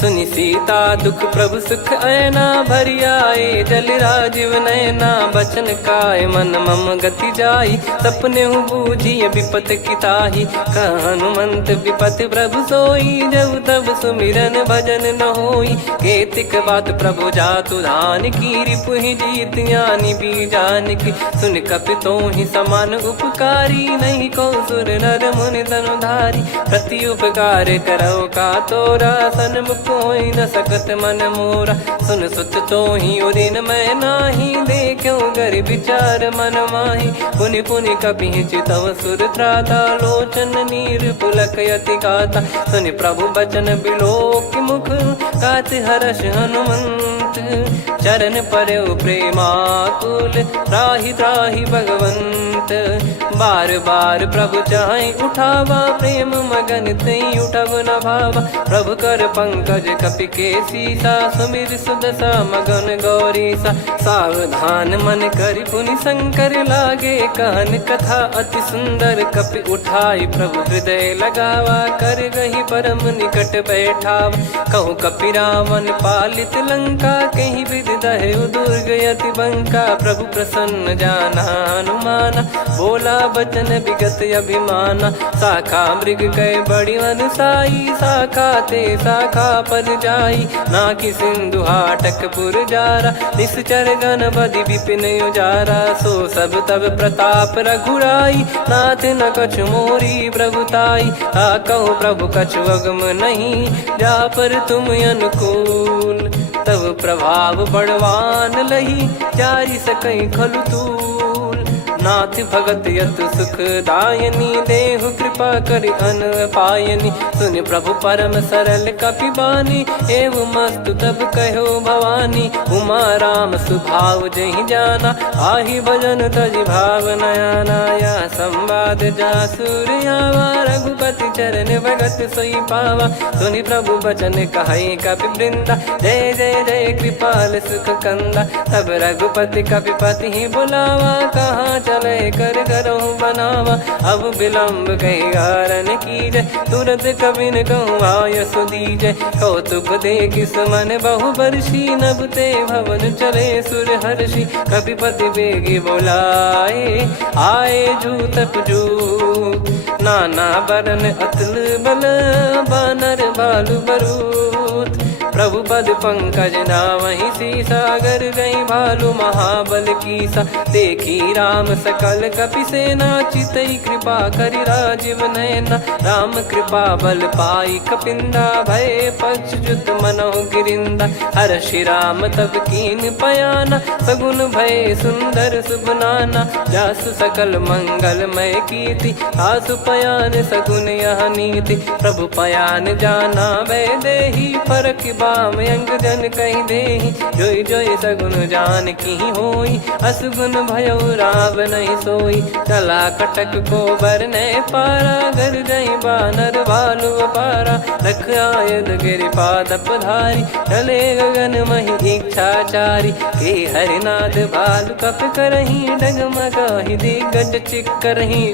सुनि सीता दुख प्रभु सुख ऐना भरि आए जल राजीव नैना। बचन काय मन मम गति जाई सपने हूँ बूझिए विपत किताही। हनुमंत विपत प्रभु सोई जब तब सुमिरन भजन न होई। केतिक बात प्रभु जातु धान की रिपुहि जीत ज्ञानी बीजान की। सुन कपि तो ही समान उपकारी नहीं को सुर नर मुनि तनुधारी। प्रति उपकार करो का तोरा सन्मुख कोई न सकत मन मोरा। सुन सुत तो ही उदिन मैं नाही देखो गर विचार मन माही। पुनि पुनि कपि चितव सुर त्राता लोचन नीर पुलक यति गाता। सुनि प्रभु बचन बिलोक मुख गात हर्ष हनुमंत। चरण परयो प्रेमाकुल त्राहि त्राहि भगवंत। बार बार प्रभु चाहि उठावा प्रेम मगन तई उठब न भावा। प्रभु कर पंकज कपि के सीसा सुमिर सुदशा मगन गौरीसा। सावधान मन करि पुनि शंकर लागे कहन कथा अति सुंदर। कपि उठाई प्रभु हृदय लगावा कर गही परम निकट बैठाव। कहूँ कपि रावण पालित लंका कहीं विधि दहु दुर्ग यति बंका। प्रभु प्रसन्न जाना हनुमाना बोला बचन विगत अभिमाना। शाखा मृग कह बड़ी अनुसाई शाखा ते शाखा पर जाई। ना कि सिंधु हाटक पुर जारा निश्चर गण बधि विपिन उजारा। सो सब तब प्रताप रघुराई नाथ न कछु मोरी प्रभुताई। कहूँ प्रभु कछु अगम नहीं जा पर तुम अनुकूल। तब प्रभाव बड़वान लही जारी सकई खलु तूल। नाथ भगत यत सुख दायनी देहु कृपा करि अन पायनी। सुन प्रभु परम सरल कपि बानी एवं मस्तु तब कहो भवानी। उमा राम सुभाव जहि जाना आहि भजन तजि भाव नयाना। या संवाद जासुर आवा रघुपति चरण भगत सोई पावा। सुनि प्रभु बचन कहै कपि वृंदा जय जय जय कृपाल सुख कंदा। तब रघुपति कपि पति ही बुलावा कहाँ चले कर करहु बनावा। अब विलम्ब कही कारण कीजय तुरंत कबिन कहूँ आयस दीजय। कौतुक देखि सुमन बहु बरसी नभ ते भवन चले सुर हर्षि। कपिपति बेगी बोलाए आए जूतक जूत। नाना बरन अतुल बल बानर भालु बरूत। प्रभु पद पंकज नावहि सीसागर गई भालु महाबल कीसा। देखी राम सकल कपि सेना चितई कृपा करि राजीव नयना। राम कृपा बल पाई कपिंदा भय पक्ष जुत मनोह गिरिंदा। हर्षि राम तब कीन पयाना सगुन भय सुंदर शुभ नाना। जासु सकल मंगलमय कीर्ति आसु पयान सगुन यह नीति। प्रभु पयान जाना वै देहि फरक बाम अंग जन कहीं देहि। जोई जोई सगुन जान की होई असगुन भयो राव नहीं सोई। चला कटक को बरने पारा घर जई बानर भालु पारा। लख आयद गिरि पाद पधारी चले गगन मही इच्छाचारी। के हरिनाथ भालु कप करही डगमगाहि दिग्गज चिक्करही।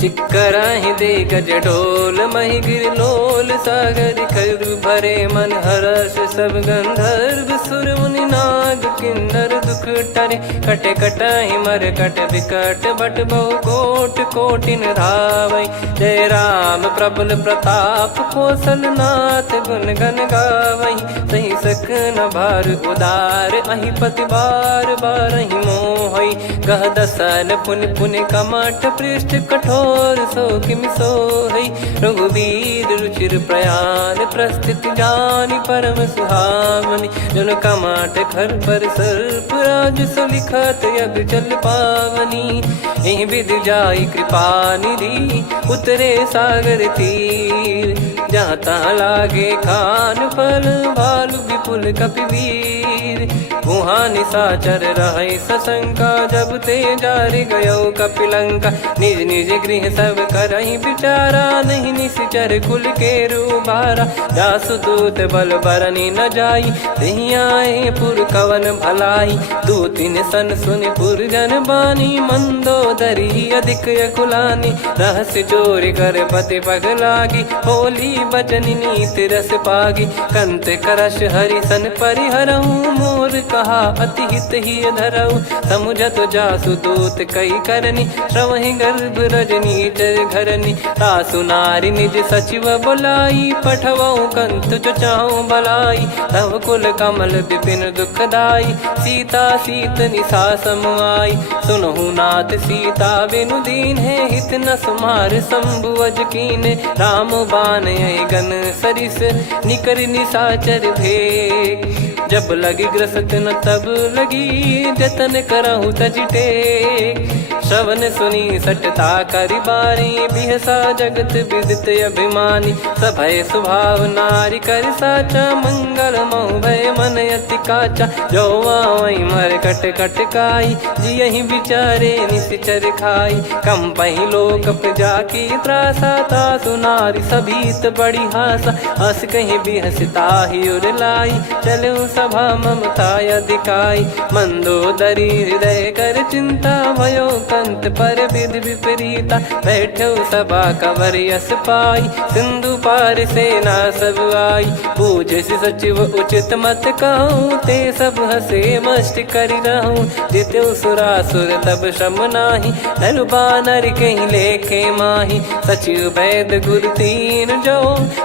चिक्कराहि दे गज ढोल मही गिर लोल सागर खर भरे मन हर्ष सब गंधर्व सुर मुनि नाग किन्नर दुख टरे कटे कटहि मर कट विकट बट बहु कोट कोटिन धावै जय राम प्रबल प्रताप कौशलनाथ गुण गण गावै सही सक न भार उदार अहि पति बार बारहि मोहै गह दसन पुन पुन कमठ पृष्ठ कठोर सो किम सोहै रघुवीर रुचिर प्रयाण प्रस्थित जानि परम सुहावनि जन कमठ खर पर सर्प राज सलिखत यग जल पावनी एहि विधि जाई कृपा निधि उतरे सागर तीर जहाँ तहाँ लागे खान फल भालु विपुल कपिवीर वहाँ निशाचर रहे सशंका जब ते जारि गयो कपिलंका निज निज गृह सब करहि विचारा नहीं निश्चर कुल के रूबारा जासु दूत बल बरनी न जाई तेहि आए पुर कवन भलाई दूतिन सन सुन पुर जन बानी मंदोदरी अधिक अकुलानी रहस्य चोरी कर पति पग लागी होली बचन नीति रस पागी कंत करश हरिसन परिहरऊँ मोर कहा अति हित ही धरऊ समुझत जासु दूत कई करनी श्रवहि गर्भ रजनी चर घरनी तासु नारी निज सचिव बुलाई पठवऊ कंत जो चाहूं बलाई तव कुल कमल विपिन दुखदाई सीता सीत निशा समाई सुनहु नाथ सीता बिनु दीन है हित न सुमार शंभु अज कीने राम बान गन सरिस निकर निशाचर भेग जब लगी ग्रसत न तब लगी जतन करहु तज टेक श्रवण सुनी सटता करि बारी बिहसा जगत विदित अभिमानी सभय स्वभाव नारी कर साचा मंगल मऊ भय मन अति काचा जो आवै मर कट कट काई जियहि विचारे निश्चर खाई कम पहि लोक प्रजा की त्रासा तासु नारी सभीत बड़ी हासा हस कहीं बिहसता ही उर लाई चलऊ सभा ममता अधिकाई मंदोदरी हृदय कर चिंता भयो कंत पर विधि विपरीता बैठो सभा कवर यस पाई सिंधु पार सेना सब आई पूजे सचिव उचित मत कहूँ ते सब हसे मष्ट करि रहूँ जित्यु सुरासुर तब श्रम नाही धनु बानर कहीं लेखे माही सचिव वैद गुरु तीन जो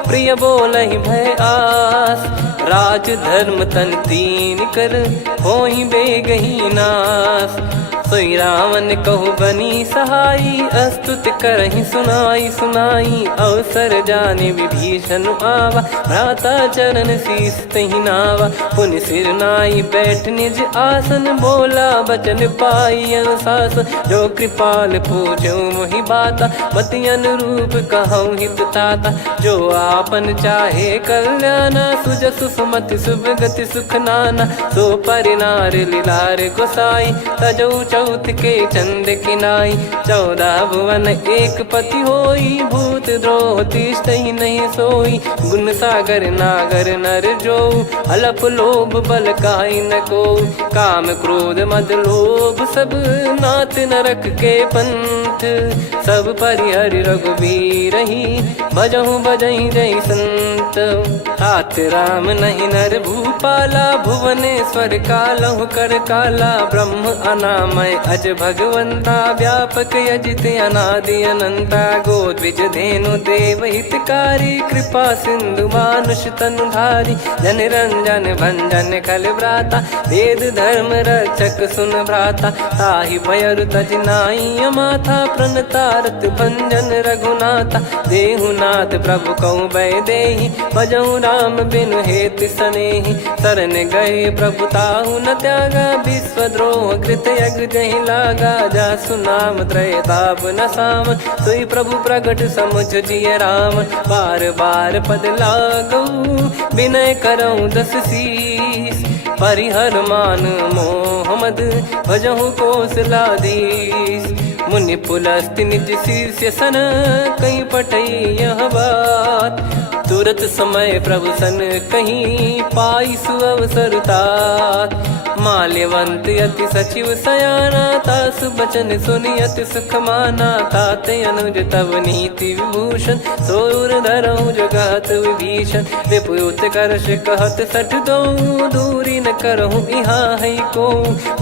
प्रिय बोलहि भय आस राज धर्म तन तीन कर होई बेगही नास सोई रावण कहु बनी सहाई अस्तुत करहि सुनाई सुनाई अवसर जाने विभीषण आवा भ्राता चरण शीस तहि नावा पुनि सिर नाई बैठ निज आसन बोला बचन पाई अनुशास जो कृपाल पूजो मोहि बाता मति अनुरूप कहूँ हित ताता जो आपन चाहे कल्याणा सुजसु सुमति शुभ गति सुख नाना सो परिनार लीलार गोसाई तजौ चौथ के चंद किनाई 14 भुवन एक पति होई भूत द्रोह तिष्ठहि नहीं सोई गुण सागर नागर नर जो अलप लोभ बल काई न को काम क्रोध मद लोभ सब नाथ नरक के पंथ सब परिहरि रघुवीर ही भजहु भजहि जय संत तात राम नहीं नर भूपाला भुवनेश्वर कालहु कर काला ब्रह्म अनामय अज भगवंता व्यापक यजित अनादि अनंता गोद्विज धेनु देव हितकारी कृपा सिंधु मानुष तनुधारी जन रंजन भंजन खल भ्राता वेद धर्म रक्षक सुन भ्राता ताहि भयर तज नाई माथा प्रणतारत भंजन रघुनाथा देहुनाथ प्रभु कहु भय देहि भजहु राम बिनु हेत सनेहि शरण गए प्रभु ताहु न त्यागा विश्वद्रोह कृत यज्ञ जहि लागा जासु नाम त्रयताप न साम सोई प्रभु प्रगट समुझ जिय राम बार बार पद लागऊ विनय करऊँ 10 शीस परिहर मान मोह मद भजहु कौशलाधीश मुनि पुलस्ति निज शीर्ष सन कहीं पटई यह बात तुरत समय प्रभु सन कहीं पाई सुअवसर तात माल्यवंत अति सचिव सयाना, तासु बचन सुनि अति सुख माना। ताते अनुज तब नीति विभूषण, सोर धरहु जगत विभीषण। विपुत करश कहत सठ दो, दूरी न करहु इहाँ है को।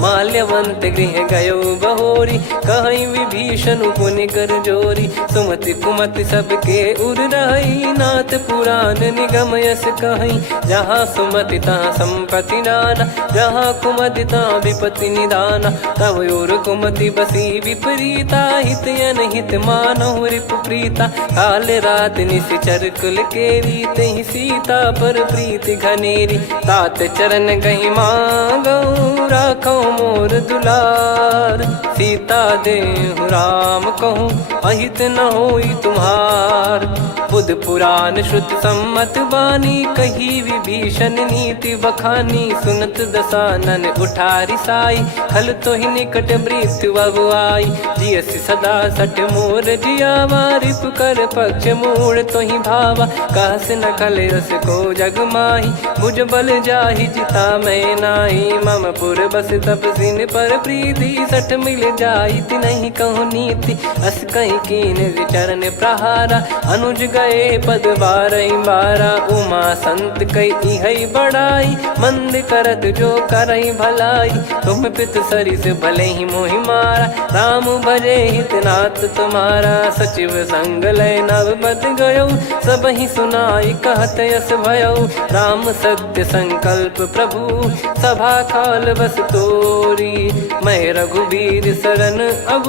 माल्यवंत गृह गयो बहोरी, कहीं विभीषण पुनि कर जोरी। सुमति कुमति सबके उर रही, नाथ पुराण निगम यस कहीं। जहाँ सुमति तहाँ संपत्ति नाना, जहाँ कुमति तहाँ विपत्ति निदाना। तब और कुमति बसी विपरीता, हित अनहित मानहु रिपु प्रीता। काल रात निशिचर कुल केरी, तहि सीता पर प्रीति घनेरी। तात चरण गही मांगऊ, राखो मोर दुलार। सीता देहु राम कहूँ, अहित न होई तुम्हार। बुध पुराण श्रुत सम्मत बानी, कही विभीषण नीति बखानी। सुनत दसानन उठारी साई, खल तो ही निकट मृत्यु अब आई। जियसि सदा सठ मोर जियावा, रिप कर पक्ष मूड़ तो ही भावा। कहस न खल रस को जग माही, भुज बल जाहि जिता मैं नाही। मम पुर बस तपसिन पर प्रीति, सठ मिल जाई नहीं कहूँ नीति। अस कहीं कीन विचरण प्रहारा, अनुज गए पद बारही बारा। उमा संत कई है बड़ाई, मंद करत जो करई भलाई। तुम पित सरिस भले ही मोहि मारा, राम भजे हित नाथ तुम्हारा। सचिव संग लय नव बद गयो, सब ही सुनाई कहत यस भयो। राम सत्य संकल्प प्रभु, सभा काल बस तोरी। मैं रघुबीर शरण अब,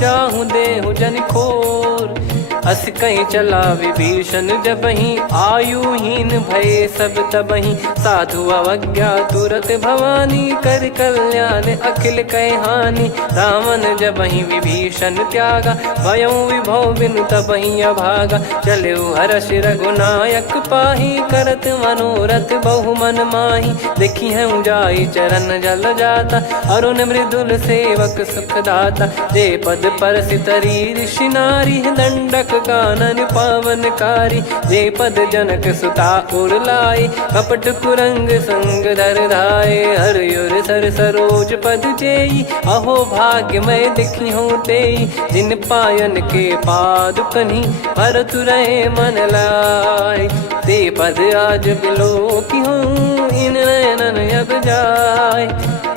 जाहूँ देहु जन खोर। अस कहीं चला विभीषण जबहि, आयुहीन भय सब तबहि। साधु अवज्ञा तुरत भवानी, कर कल्याण अखिल कह हानि। रावण जबहि विभीषण त्यागा, भयउ विभव बिनु तबहि अभागा। चले हर्ष रघुनायक पाही, करत मनोरथ बहु मन माही। देखी है जाई चरण जल जाता, अरुण मृदुल सेवक सुख दाता। जे पद पर सितरी ऋषि नारी, दंडक कानन पावनकारी। जे पद जनक सुता उर लाए, कपट कुरंग संग धर धाये। हरियुर सर सरोज पद जेई, अहो भाग्य मैं दिखी हूँ तेई। जिन पायन के पाद कन्ही, भरत रहे मन लाए। ते पद आज बिलो की हूँ, इन नयनन अब जाय।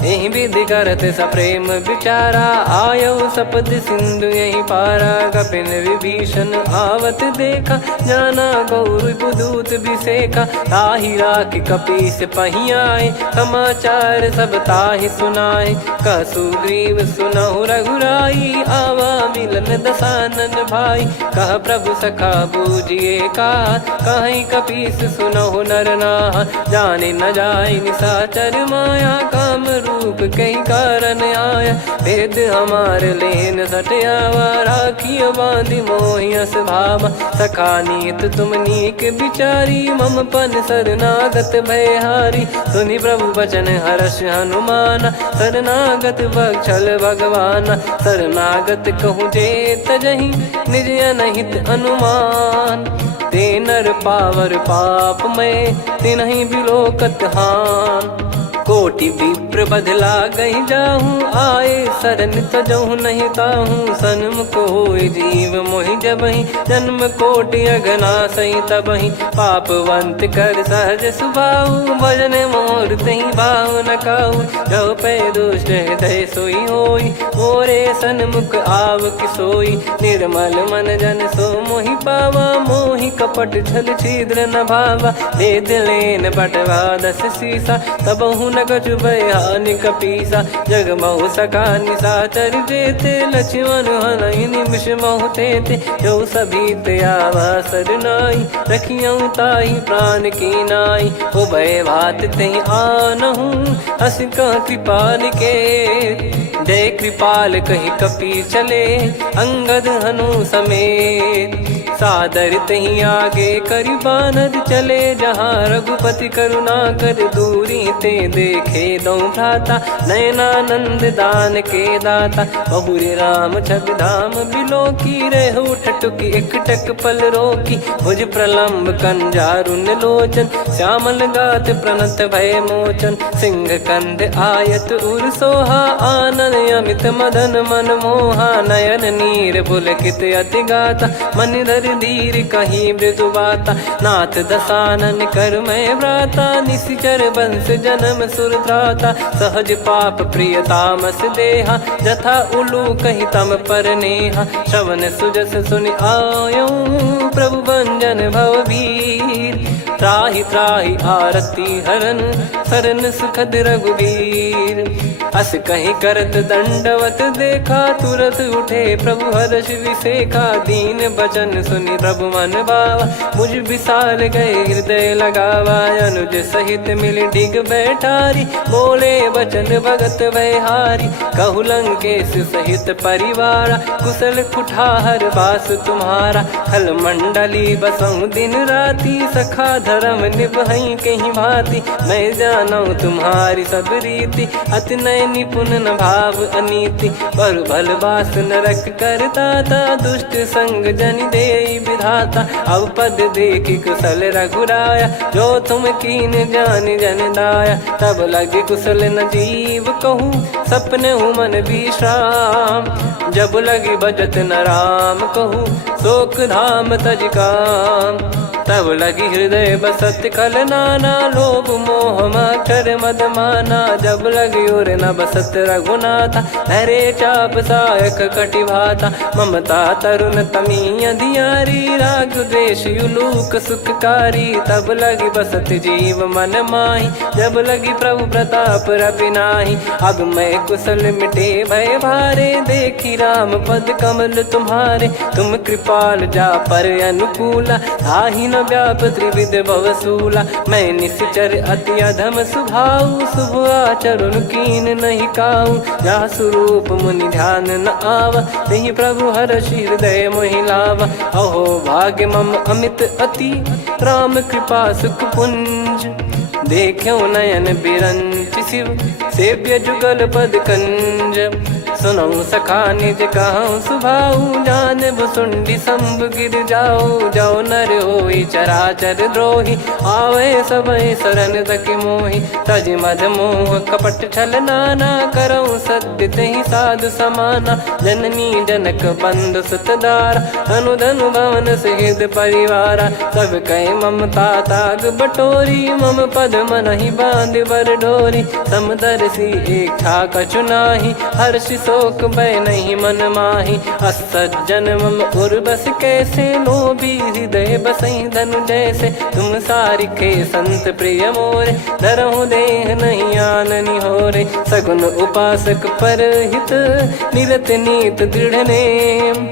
यही विधि करत सप्रेम विचारा, आयो सपद सिंधु यही पारा। कपिन विभीषण आवत देखा, जाना गौर बुदूत बिसेखा। ताहि राख कपीस पही आए, समाचार सब ताहि सुनाए। कह सुग्रीव सुनहु रघुराई, आवा मिलन दसानन भाई। कह प्रभु सखा बूझिए का, कहीं कपीस सुनहु नर नाहा। जाने न जाय निशाचर माया, काम रूप कई कारण आया। वेद हमार लेन सटयावा, राखियो बांधि मोहियस भावा। सखा नीत तुम नीक बिचारी, मम पन शरणागत भयहारी। सुनि प्रभु वचन हर्ष हनुमाना, शरणागत बक्षल भगवाना। शरणागत कहूँ जे तजहि, निज अनहित अनुमान। ते नर पावर पाप में, तिन्हि बिलोकत हान। कोटि विप्र बदला गई जाहूँ, आए शरण तजहु नहीं ताहूँ। सन्मुख होय जीव मोहि जबहि, जन्म कोटि अगना सही तबहि। पापवंत कर सहज सुभाऊ, भजन मोर तहि भाव न काऊ। जो पै दुष्ट हृदय सोई होई, मोरे सन्मुख आव किसोई। निर्मल मन जन सो मोहि पावा, मोहि कपट छल छिद्र न भावा। वेद लेन बटवा दस सीसा, तबहु न कछु भयानि कपीसा। जग महु सका निशाचर जेते, लक्ष्मण हनहि निमिष महु तेते। जो सभी त्यावा सरनाई, रखियऊ ताहि प्राण की नाई। उभय भात तहि आनहु, हस कह कृपाल के। जय कृपाल कहि कपी चले, अंगद हनु समेत। सादर तही आगे करि बानर चले, जहाँ रघुपति करुणा कर दूरी ते देखे दो भ्राता। नयनानंद दान के दाता, बहुरे राम छग धाम बिलो की रहु टुकी एकटक पल रोकी, भुज प्रलम्ब कंजारुन लोचन, श्यामल गात प्रणत भय मोचन, सिंह कंध आयत उर सोहा, आनन अमित मदन मन मोहा, नयन नीर पुलकित अति गाता, मन धर धीर कहीं मृदु बाता, नाथ दसानन कर मैं व्राता, निशिचर बंस जन्म सुर त्राता, सहज पाप प्रिय तामस देहा, जथा उलू कही तम पर नेहा, श्रवण सुजस सुनि आयो, प्रभु भंजन भवबीर, त्राहि त्राहि आरती हरन, सरन सुखद रघुबीर, अस कहीं करत दंडवत देखा, तुरत उठे प्रभु हर्ष विसेखा, दीन बचन सुनि प्रभु मन भावा, मुझ विसार गए हृदय लगावा, अनुज सहित मिल डिग बैठारी, बोले वचन भगत वैहारी, कहु लंकेश सहित परिवारा, कुशल कुठार बास तुम्हारा, खल मंडली बसऊं दिन राती, सखा धर्म निभई कहीं भांति, मैं जानू तुम्हारी सब रीति, अति नय निपुण न भाव अनीति, पर भल बास नरक करता था, दुष्ट संग जन दे विधाता, अब पद देखी कुशल रघुराया, जो तुम कीन जान जन दाया, तब लगे कुशल न जीव कहूँ, सपने हूँ मन विश्राम, जब लगी बजत न राम कहूँ, शोक धाम तज काम, तब लगी हृदय बसत कल नाना, लोभ मोह मकर मद माना, जब लगी उर न बसत रघुनाथा, हरे चाप सायक कटि भाता, ममता तरुण तमी अधियारी, राग द्वेष युलूक सुखकारी, तब लगी बसत जीव मन माही, जब लगी प्रभु प्रताप रवि नाही, अब मैं कुशल मिटे भय भारे, देखी राम पद कमल तुम्हारे, तुम कृपाल जा पर अनुकूला, आही न व्याप त्रिविध भवसूला, मैं निश्चर अति अधम सुभाऊ, शुभ आचरण कीन नहीं काऊ, जा स्वरूप मुनि ध्यान न आवा, नहीं प्रभु हर्ष हृदय मोहिलावा, अहो भाग्य मम अमित अति, राम कृपा सुख पुंज, देखो नयन बिरंच शिव, सेव्य जुगल पद कंज, सुनऊ सखा निज कहूँ सुभाऊ, जान भुसुंडी संभ गिर जाओ, जाओ नर होई चराचर द्रोही, आवे सबय शरण तक मोहि, तज मद मोह कपट छल नाना, करऊँ सत्य तहि साधु समाना, जननी जनक बंधु सुतदारा, अनुधनु भवन सहित परिवारा, सब कहे ममता ताग बटोरी, मम पद मनहि बांध बर डोरी, समदर्शी इच्छा कछु नाही, हर्ष शोक भय नहीं मन माही, असज्जन मम उर बस कैसे, लोभी हृदय बसई धनु जैसे, तुम सारिखे संत प्रिय मोरे, धरहु देह नहीं आननि होरे, सगुन उपासक पर हित, निरत नीत दृढ़ नेम,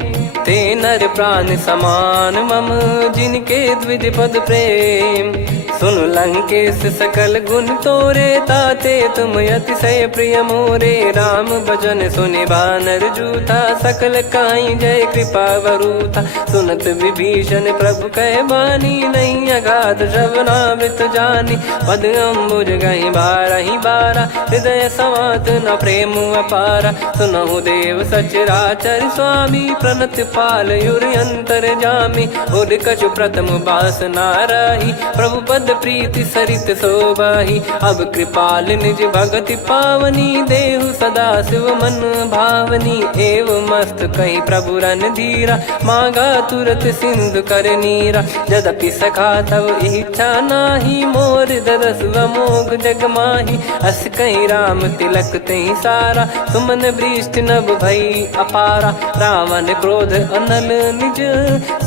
ते नर प्राण समान मम, जिनके द्विज पद प्रेम, सुन लंकेश सकल गुण तोरे, ताते तुम अतिशय प्रिय मोरे, राम भजन सुनि बानर जूथा, सकल काई जय कृपा वरूथा, सुनत विभीषण प्रभु कह बानी, नहीं अगाध श्रवणामृत जानी, पद अम्बुज गहि बारहि बारा, हृदय समात न प्रेम अपारा, सुनहु देव सचराचर स्वामी, प्रणत पाल युर अंतर जामी, उर कछु प्रथम बास नाराही, प्रभु पद प्रीति सरित शोभाही, अब कृपाल निज भगति पावनी, देहु सदा शिव मन भावनी, एव मस्त कही प्रभु रन धीरा, मांगा तुरत सिंधु कर नीरा, यद्यपि सखा तब इच्छा नाही, मोर दरस मोग जग माही, अस कहीं राम तिलक तही सारा, सुमन वृष्ट नभ भई अपारा, रावण क्रोध अनल निज,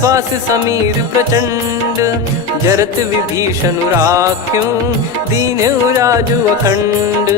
श्वास समीर प्रचंड, जरत विभीषण राख्यों, दीन राजु अखंड,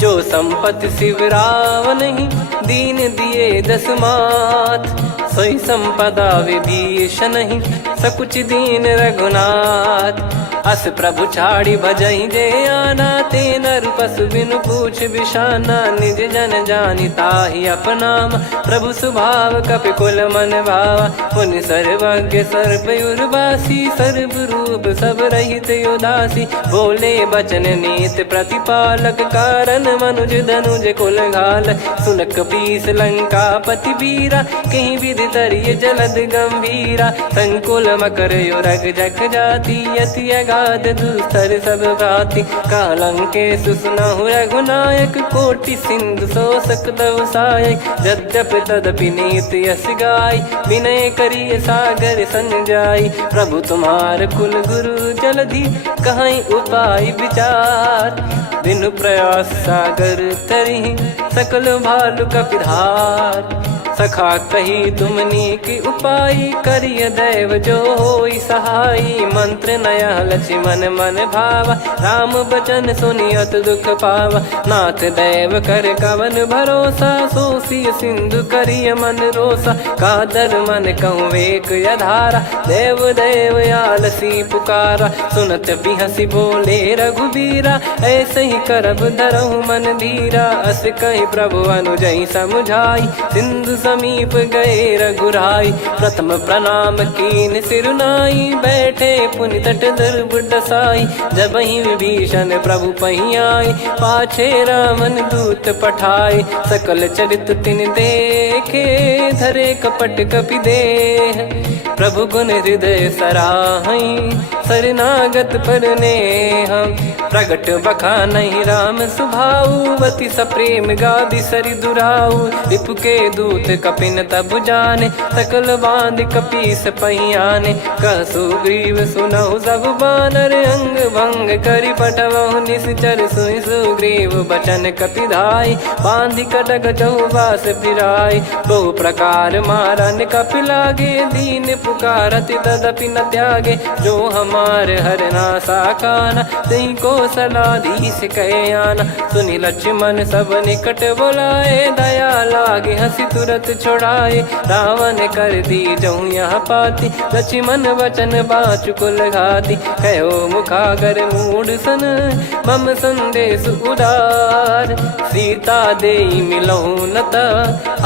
जो संपत्ति शिव रावण ही, दीन दिए दस मात, सोई संपदा विभीषण ही, सकुच दीन रघुनाथ, अस प्रभु छाड़ी भजई जे आना, ते नर पशु बिनु पूछ बिशाना। निज जन जानि ताहि अपनाम, प्रभु स्वभाव कपि कुल मन भावा। मुनि सर्वज्ञ सर्व उर्वासी, सर्व रूप सब रहित उदासी। बोले बचन नीत प्रतिपालक, कारण मनुज धनुज कुल घाल। सुन कपीस लंका पति वीरा, कहीं विधि तरिय जलद गंभीरा। संकुल मकर युरग जख जाति, अति अगाध दुस्तर सब भांति। कालंके सुसनहु रघुनायक, कोटि सिंधु शोषक तव सहायक। यद्यपि तदपि नीति यस गाय, विनय करिय सागर सन जाई। प्रभु तुम्हार कुल गुरु जलधि, कहीं उपाय विचार। बिनु प्रयास सागर तरिहि, सकल भालु कपिधार। सखा कही तुमनी की उपाय, करिय दैव जो होई सहाई। मंत्र नया लक्ष्मण मन भावा, राम बचन सुनियत दुख पावा। नाथ दैव कर कवन भरोसा, सोसिय सिंधु करिय मन रोसा। कादर मन कहूँ वेक यधारा, देव देव आलसी पुकारा। सुनत बिहसी बोले रघुबीरा, ऐसे ही करब धरहु मन धीरा। अस कही प्रभु अनुजई समुझाई, सिंधु समीप गए रघुराई। प्रथम प्रणाम कीन सिरुनाई, बैठे पुनि तट दर्भ डसाई। जब ही विभीषण प्रभु पही आई, पाछे रामन दूत पठाई। सकल चरित तिन देखे, धरे कपट कपि देह। प्रभु गुण हृदय सराहई, शरणागत पर नेह। प्रगट बखानहि राम सुभाऊ, अति सप्रेम गादि सरि दुराऊ। रिपु के दूत कपिन तब जाने, सकल बांध कपीस पहियाने। कह सुग्रीव सुनहु सब बानर, अंग भंग करि पठवहु निश्चर। सुनि सुग्रीव बचन कपिधाई, बांधि कटक चहुबास फिराई। बहु प्रकार मारन कपि लागे, दीन पुकारत तदपि न त्यागे। जो हमार हरनासा काना, तहि को सलाधीश कहे आना। सुनि लक्ष्मण सब निकट बोलाए, दया लागे हंसी तुरत छोड़ाए। रावण कर दी जहु यहाँ पाती, लक्ष्मण वचन बाचु कुल घाती। कहो मुखागर मूढ़ सन, मम संदेश उदार। सीता देई मिलहु नता,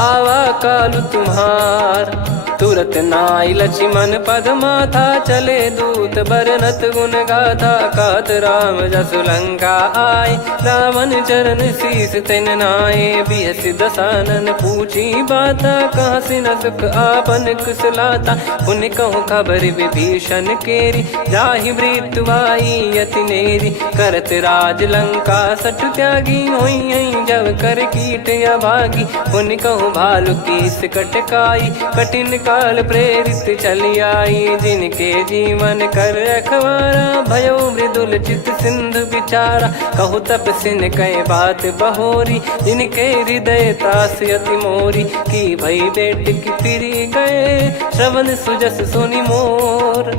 आवा कालु तुम्हार। तुरत नाई लक्ष्मण पद माथा, चले दूत बरनत गुण गाथा। कहत राम जसु लंका आए, रावण चरण शीस तिन नाये। बिहस दसानन पूछी बाता, कहाँ से न सुख आपन कुशलाता। पुन कहूँ खबर विभीषण केरी, जाहि मृत्यु आई अति नेरी। करत राज लंका सठ त्यागी, होई जब कर कीट अभागी। पुन कहूँ भालु कीस कटकाई, कठिन काल प्रेरित चली आई। जिनके जीवन कर रखवारा, भयो मृदुल चित सिंधु विचारा। कहु तप सिन कह बात बहोरी, जिनके हृदय तास अति मोरी। की भई बेट की फिरी गए, श्रवण सुजस सुनि मोर।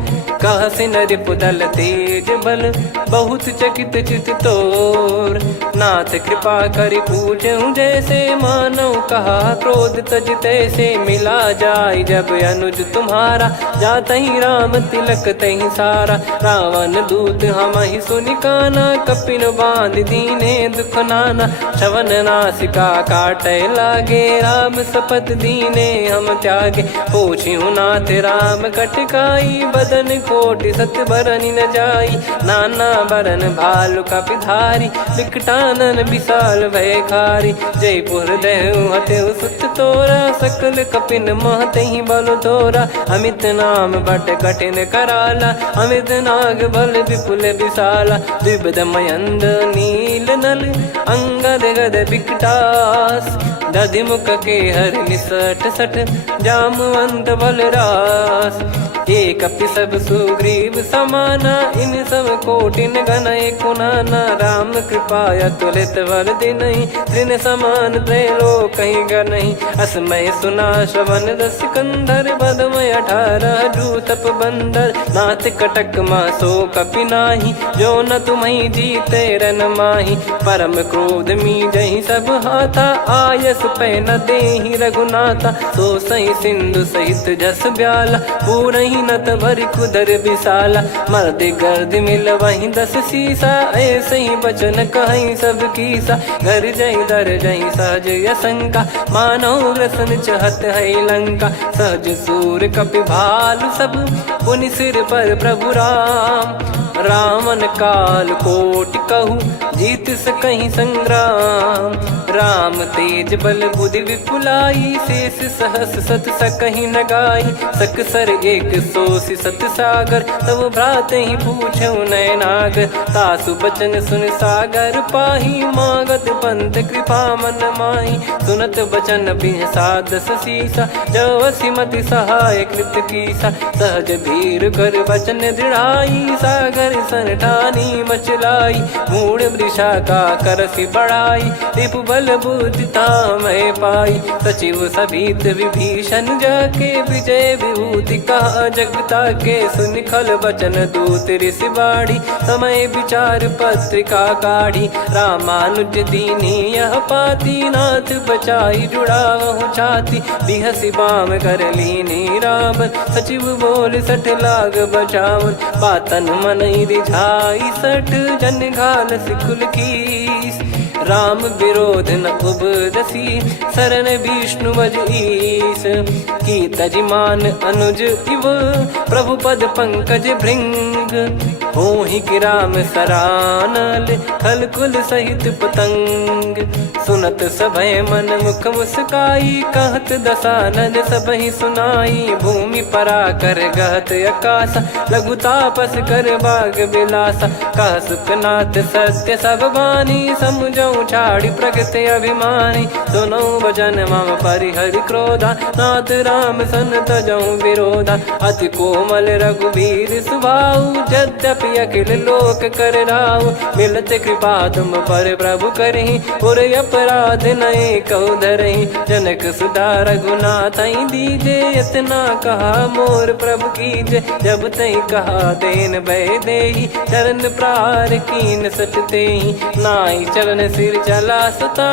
कह सिन रिपुदल तेज बल, बहुत चकित चित तोर। नाथ कृपा करि पूछऊँ जैसे, मानव कहा क्रोध तज तैसे। मिला जाय जब अनुज तुम्हारा, जातहि राम तिलक तहि सारा। रावण दूत हमहि सुनि काना, कपिन बांध दीने दुख नाना। श्रवण नासिका काटय लागे, राम शपथ दीने हम त्यागे। पूछिहु नाथ राम कटकाई, बदन कोटि सत बरनि न जाई। नाना बरन भालु कपिधारी, विकटानन विशाल भयखारी। जयपुर देहु हतेउ सुत तोरा, सकल कपिन महतहि बल तोरा। अमित नाम बट कठिन कराला, अमित नाग बल विपुल विशाला। द्विविध मयंद नील नल, अंगद गद विकटास। दधिमुख के हर निसठ सठ, जामवंत बलरास। एक कपि सब सुग्रीव समाना, इन सब कोटिन गनय कुनाना। राम कृपा अतुलित वर दिनहि, तृण समान त्रैलोकहि गनहि। असमय सुना श्रवण दस कंधर, बदमय 18 जूतप बंदर। नाथ कटक मां सो कपि नाही, जो न तुम्हि जीते रन माही। परम क्रोध मीजहि सब हाथा, आयस पै न देहि रघुनाथा। सो सही सिंधु सहित जस ब्याला, पूरहि नत पर कुदर विशाला, मर्द गर्द मिल वहीं 10 सीसा, ऐसे ही बचन कहीं सब कीसा। घर जई दर जई सहज असंका, मानव रसन चहत है लंका। सहज सूर कपि भालु सब, पुनि सिर पर प्रभु राम। रामन काल कोटि कहूँ, जीत सकहीं संग्राम। राम तेज बल बुद्धि विपुलाई, शेष सहस सत सकहीं न गाई। सकसर एक सोसी सत सागर, तब भ्रात ही पूछो नयनागर। तासु बचन सुन सागर पाही, मागत पंथ कृपा मन माही। सुनत बचन बिहसा 10 सीसा, जवसि मति सहाय कृत कीसा। सहज धीर कर बचन दृढ़ाई, सागर सन ठानी मचलाई। मूढ़ वृषा का करसि बढ़ाई, रिपु बल बुद्धि तामय पाई। सचिव सभीत विभीषण जाके, विजय विभूति कहा जगता के। सुनि खल बचन दूत ऋषि बाड़ी, समय विचार पत्रिका काढ़ी। रामानुज दीनी यह पाती, नाथ बचाई जुड़ावहु छाती। बिहसि बाम कर लीनी राम, सचिव बोल 60 लाग बचावन। बातन मन रिझाई 60, जन घाल सिकुल कीस। राम विरोध न उपजसी, शरण विष्णु बज ईस। की तजिमान अनुज इव, प्रभु पद पंकज भृंग। होहि कि राम सरानल, खल कुल सहित पतंग। सुनत सभय मन मुख मुस्काई, कहत दसानन सबहि सुनाई। भूमि परा कर गहत आकाशा, लघु तापस कर बाग बिलासा। कह सुखनाथ सत्य सब बानी, समुझौ छाड़ी प्रगति अभिमानी। सुनो भजन मम परिहरि क्रोधा, नाथ राम सन तजौ विरोधा। अति कोमल रघुवीर सुभाऊ, यद्यपि अखिल लोक कर राऊ। मिलत कृपा तुम पर प्रभु करहि, पुर अपराध नए कौ धरहि। जनक सुधा रघुनाथ दीजे, इतना कहा मोर प्रभु कीजे। जब तई कहा देन भय देहि, चरण प्रार कीन सट तेहि। नाई चरण सिर चला सता,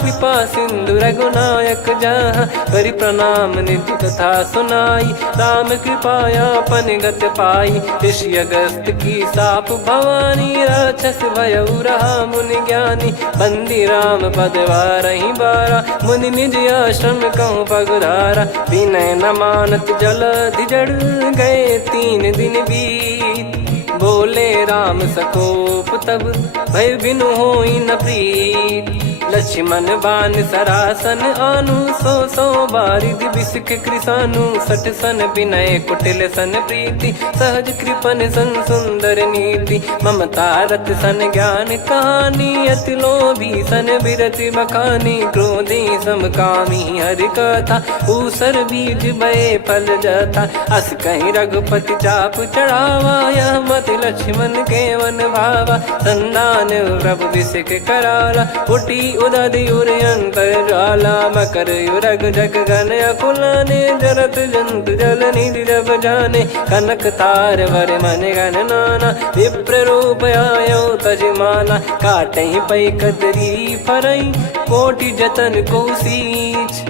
कृपा सिंधु रघुनायक जहाँ। करि प्रणाम निधि कथा सुनाई, राम कृपाया पन गत पाई। ऋषि अगस्त की साप भवानी, राक्षस भयउ रहा मुनि ज्ञानी। बंदी राम पद वारहि बारा, मुनि निज आश्रम कहूँ पगुधारा। विनय न मानत जलधि जड़, गए 3 दिन बीत। बोले राम सकोप तब, भय बिनु होई न प्रीत। लक्ष्मण बान सरासन आनु, 100 बारिधि बिसक कृसानु। 60 सन विनय कुटिल सन प्रीति, सहज कृपन सन सुंदर नीति। ममता रत सन ज्ञान कहानी, अति लोभी सन बिरति बखानी। क्रोधी समकामी हरि कथा, ऊसर बीज भय फल जथा। अस कहीं रघुपति चाप चढ़ावा, यह मत लक्ष्मण के मन भावा। संदान प्रभु बिसक कराला, उठी उदधि उर अंतर ज्वाला। मकर युरग जग गन अकुलाने, जरत जंतु जल निधि जब जाने। कनक तार वर मन गण नाना, विप्र रूप आयो तजमाना। काटहि पै कदरी फरई, कोटि जतन को सींच।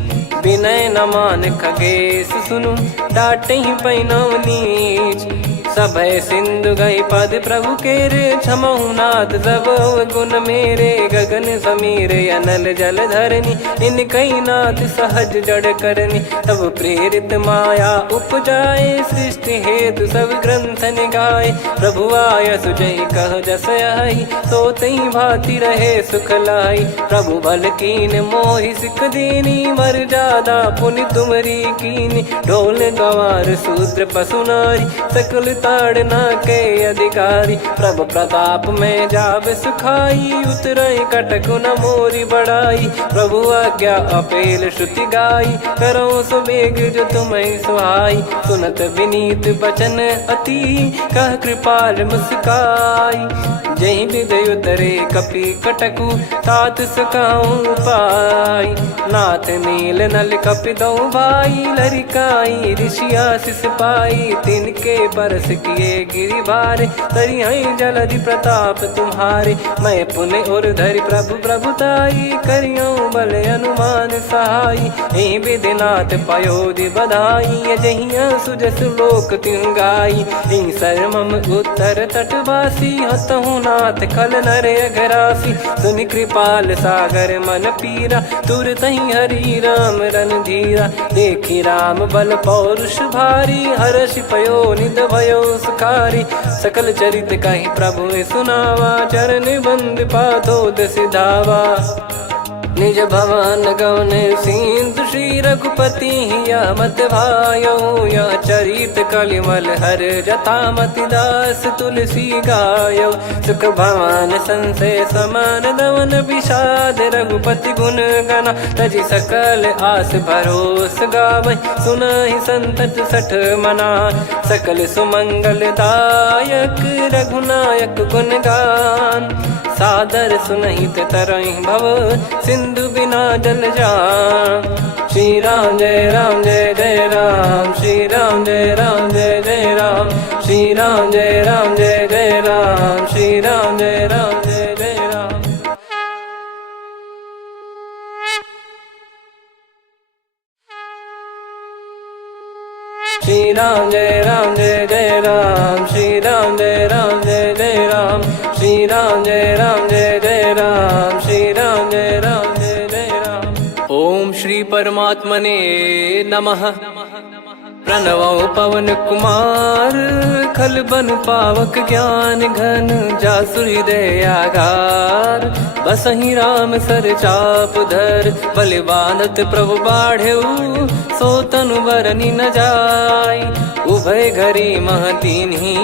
विनय न मान खगेश सुनु, डांटहि पै नव नीच। सभय सिंधु गई पद प्रभु केरे, क्षमहु नाथ सब गुण मेरे। गगन समीरे अनल जल धरनी, इन कई नाथ सहज जड़ करनी। तब प्रेरित माया उपजाए, सृष्टि हेतु सब ग्रंथ निगाए। प्रभु आय सुजई कह जस आई, सोतई भांति रहे सुख लाई। प्रभु बल कीन मोहि सिख दीनी, मर्यादा पुनि तुमरी कीनी। ढोल गवार शूद्र पशु नारी, सकल ताड़ना के अधिकारी। प्रभु प्रताप में जाब सुखाई, उतरई कटक न मोरी बढ़ाई। प्रभु आज्ञा अपेल श्रुति गाई, करो सुबेग जो तुम्हें सुहाई। सुनत विनीत बचन अति, कह कृपाल मुस्काई। जय विदय उतरे कपि कटकु, तात सकाऊं पाई। नाथ नील नल कपि दो भाई, लरिकाई ऋषि आशीष पाई। तिनके के परस किए गिरि भारे, तरी हई जलधि प्रताप तुम्हारे। मैं पुण्य और धरि प्रभु प्रभुताई, करियो बल अनुमान सहाई। यही विधिनाथ पयोधि बधाई, जहिया सुजस लोक तिहु गाई। यही सरमम उत्तर तटवासी, हतहु नाथ खल नर अघरासी। सुनि कृपाल सागर मन पीरा, तुरत ही हरि राम रणधीरा। देखी राम बल पौरुष भारी, हर्षि पयो निध भयो सुखारी। सकल चरित कहि प्रभु सुनावा, चरण बंद पादोद सिधावा। निज भवन गवन सिंधु श्री रघुपति हिया मत भायो। यह चरित कलिमल हर जथा मति दास तुलसी गायो। सुख भवन संशय समान दवन विषाद, रघुपति गुण गना तजि सकल आस भरोस गावै। सुनहि संतत सठ मना, सकल सुमंगल दायक रघुनायक गुण गान। सादर सुनहित तरहि भव, सिंधु बिना जल जान। श्री राम जय राम जय जय राम, श्री राम जय राम जय जय राम, श्री राम जय राम जय जय राम, श्री राम जय राम जय जय राम। श्री राम जय राम जय जय राम, श्री राम जय राम जय जय राम, श्री राम जय राम जय जय राम, श्री राम जय राम जय जय राम। ओम श्री परमात्मने नमः। प्रणवो पवन कुमार, खल बन पावक ज्ञान घन। जासु हृदय आगार, बसहि राम सर चाप धर। बलि बांधत प्रभु बाढ़ेऊ, सो तनु बरनि न जाय। उभय घरी महतीन्ही,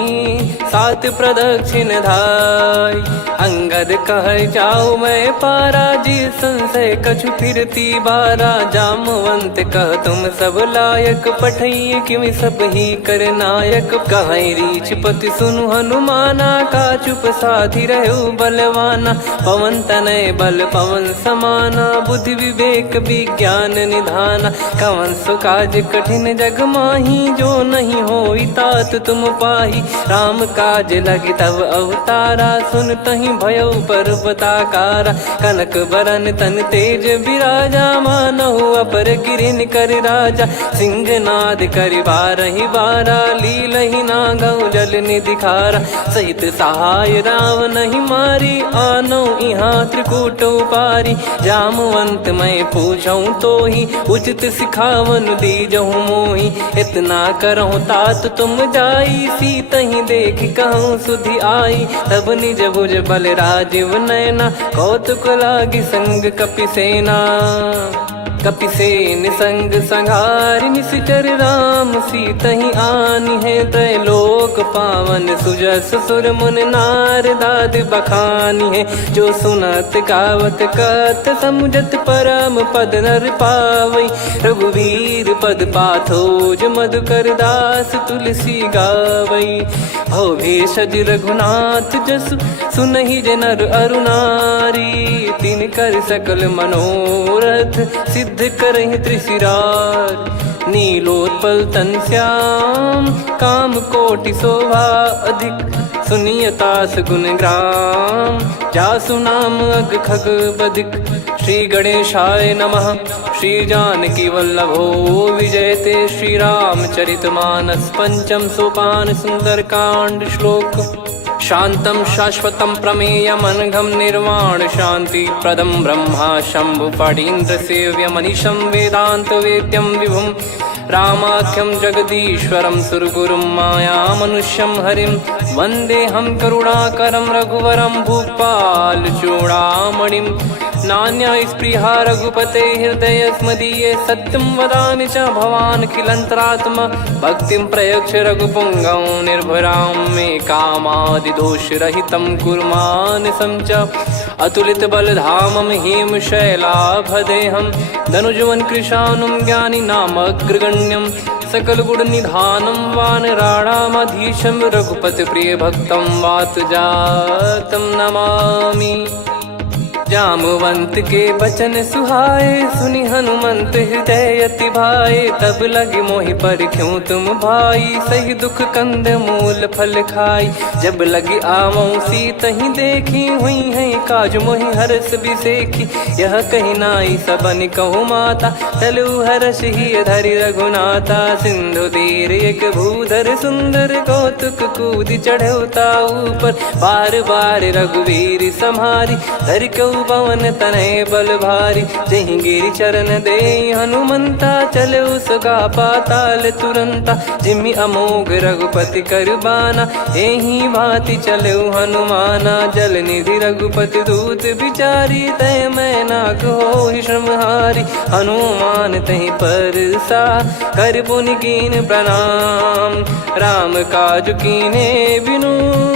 सात प्रदक्षिण धाय। अंगद कह जाऊ मैं पारा, जी संशय कछु फिरती बारा। जामवंत कह तुम सब लायक, पठई किमि सब ही कर नायक। कहीं रीछ पति सुनु हनुमाना, का चुप साधि रहु बलवाना। पवन तनय बल पवन समाना, बुद्धि विवेक विज्ञान निधाना। कवन सो काज कठिन जग माही, जो नहीं होई तात तुम पाही। राम काज लगी तब अवतारा, सुन तहि भयो पर्वताकारा। कनक बरन तन तेज विराजा, मानहु अपर गिरिन कर राजा। सिंहनाद करि बारहि बारा, लीलहि नागौ जल निधि खारा। सहित सहाय राम नहीं मारी, आनो इहाँ त्रिकूट उपारी। जामवंत मैं पूछऊँ तोहि, उचित सिखावन दीजहु मोहि। इतना करहु तात तुम जाई, सीतहि देख कहूँ सुधि आई। तब निज भुज बल राजीव नयना, कौतुक लागी संग कपिसेना। कपिसेन संग संघारि निशिचर राम, सीतहि आनि है त्रैलोक पावन। सुजस सुर मुन नार दाद बखानी है, जो सुनत गावत कत समुझत परम पद नर पावै। रघुवीर पद पाथोज मधुकर दास तुलसी गावै। भव भेषज रघुनाथ जसु, सुनहि जे नर अरु नारी। तिन कर सकल मनोरथ, सिद्ध करहि त्रिशिरार। नीलोत्पल तन श्याम, काम कोटि शोभा अधिक। सुनियतास गुण ग्राम, जासु नाम अग खग बदिक। श्री गणेशाय नमः। श्री जानकी वल्लभो विजयते, श्री रामचरितमानस। पंचम सोपान सुंदरकांड श्लोक। शांतं शाश्वतं प्रमेयमनघं निर्वाण शांति प्रदं ब्रह्मा शंभु फणीन्द्र सेव्यमनिशं वेदांत वेद्यं विभुं। रामाख्यं जगदीश्वरं सुरगुरुं मायामनुष्यं हरिं। वन्देऽहं करुणाकरं रघुवरं भूपाल चूडामणिं। नान्या स्पृहा रघुपते हृदय स्मदीये, सत्यं वदामि च भवान् खिलन्तरात्मा। भक्तिं प्रयच्छ रघुपुङ्गं निर्भरां मे कामादिदोषरहितं कुरु मानसं च। अतुलित बलधामं हेमशैलाभदेहं, धनुजवन कृशानुं ज्ञानी नामग्रगण्यं। सकल गुण निधानं वानराणामधीशं, रघुपति प्रिय भक्तं वात जातं नमामि। जामवंत के बचन सुहाए, सुनि हनुमंत हृदय अति भाए। तब लगे मोहि पर क्यों तुम भाई, सही दुख कंद मूल फल खाई। जब लगी आवऊं सीत ही देखी, हुई है काज मोहि हरस बिसेखी। यह कही नाई सबन कहु माता, चलु हरष ही धरि रघुनाथा। सिंधु तीर एक भूधर सुंदर, कौतुक कूद चढ़ौता ऊपर। बार बार रघुवीर सम्हारी, धर कऊ पवन तनय बल भारी। जहि गिरि चरण दे हनुमंता, चले उसका पाताल तुरंता। जिमि अमोघ रघुपति कर बाना, एहि भांति चले हनुमाना। जल निधि रघुपति दूत बिचारी, तय मैं नाग होहि श्रमहारी। हनुमान तहि परसा, कर पुनि कीन प्रणाम। राम काज कीने बिनु,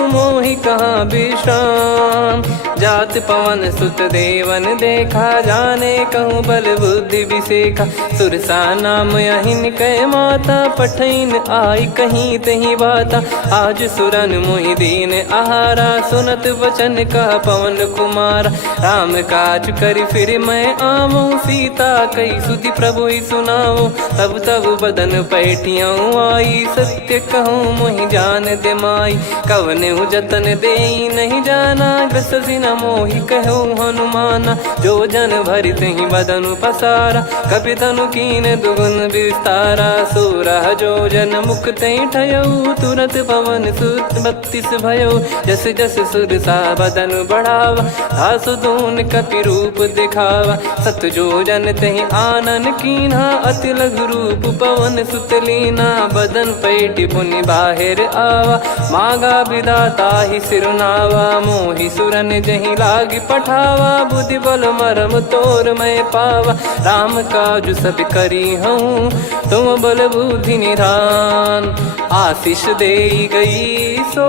मोहि कहाँ विश्राम। जात पवन सुत देवन देखा, जाने कहूँ बल बुद्धि विसेखा। सुरसा नाम अहिन कै माता, पठैन आई कहीं तही बाता। आज सुरन मोहि दीन आहारा, सुनत वचन कह पवन कुमारा। राम काज करि फिर मैं आवऊं, सीता कई सुधि प्रभु ही सुनाऊं। तब तब बदन पैठियाऊं आई, सत्य कहूँ मोहि जान दे माई। कवने जतन दे नहीं जाना, ग्रसि न मोहि कहूँ हनुमाना। जो जन भरि तहि बदन पसारा, कपि तनु कीन दुगुन विस्तारा। सोरह जो जन मुख तहि ठयऊ, तुरत पवन सुत 32 भयऊ। जस जस सुरसा बदन बढ़ावा, आसु दून कपि रूप दिखावा। सत जो जन तहि आनन कीन्हा, अति लघु रूप पवन सुत लीना। बदन पैठि पुनि बाहिर आवा, मांगा विधाता ही सिरुनावा। मोहि सुरन जहि लागी पठावा, बुद्धि बल मरम तोर मैं पावा। राम काज सब करी हूँ, तुम बल बुद्धि निधान। आशीष दे गई सो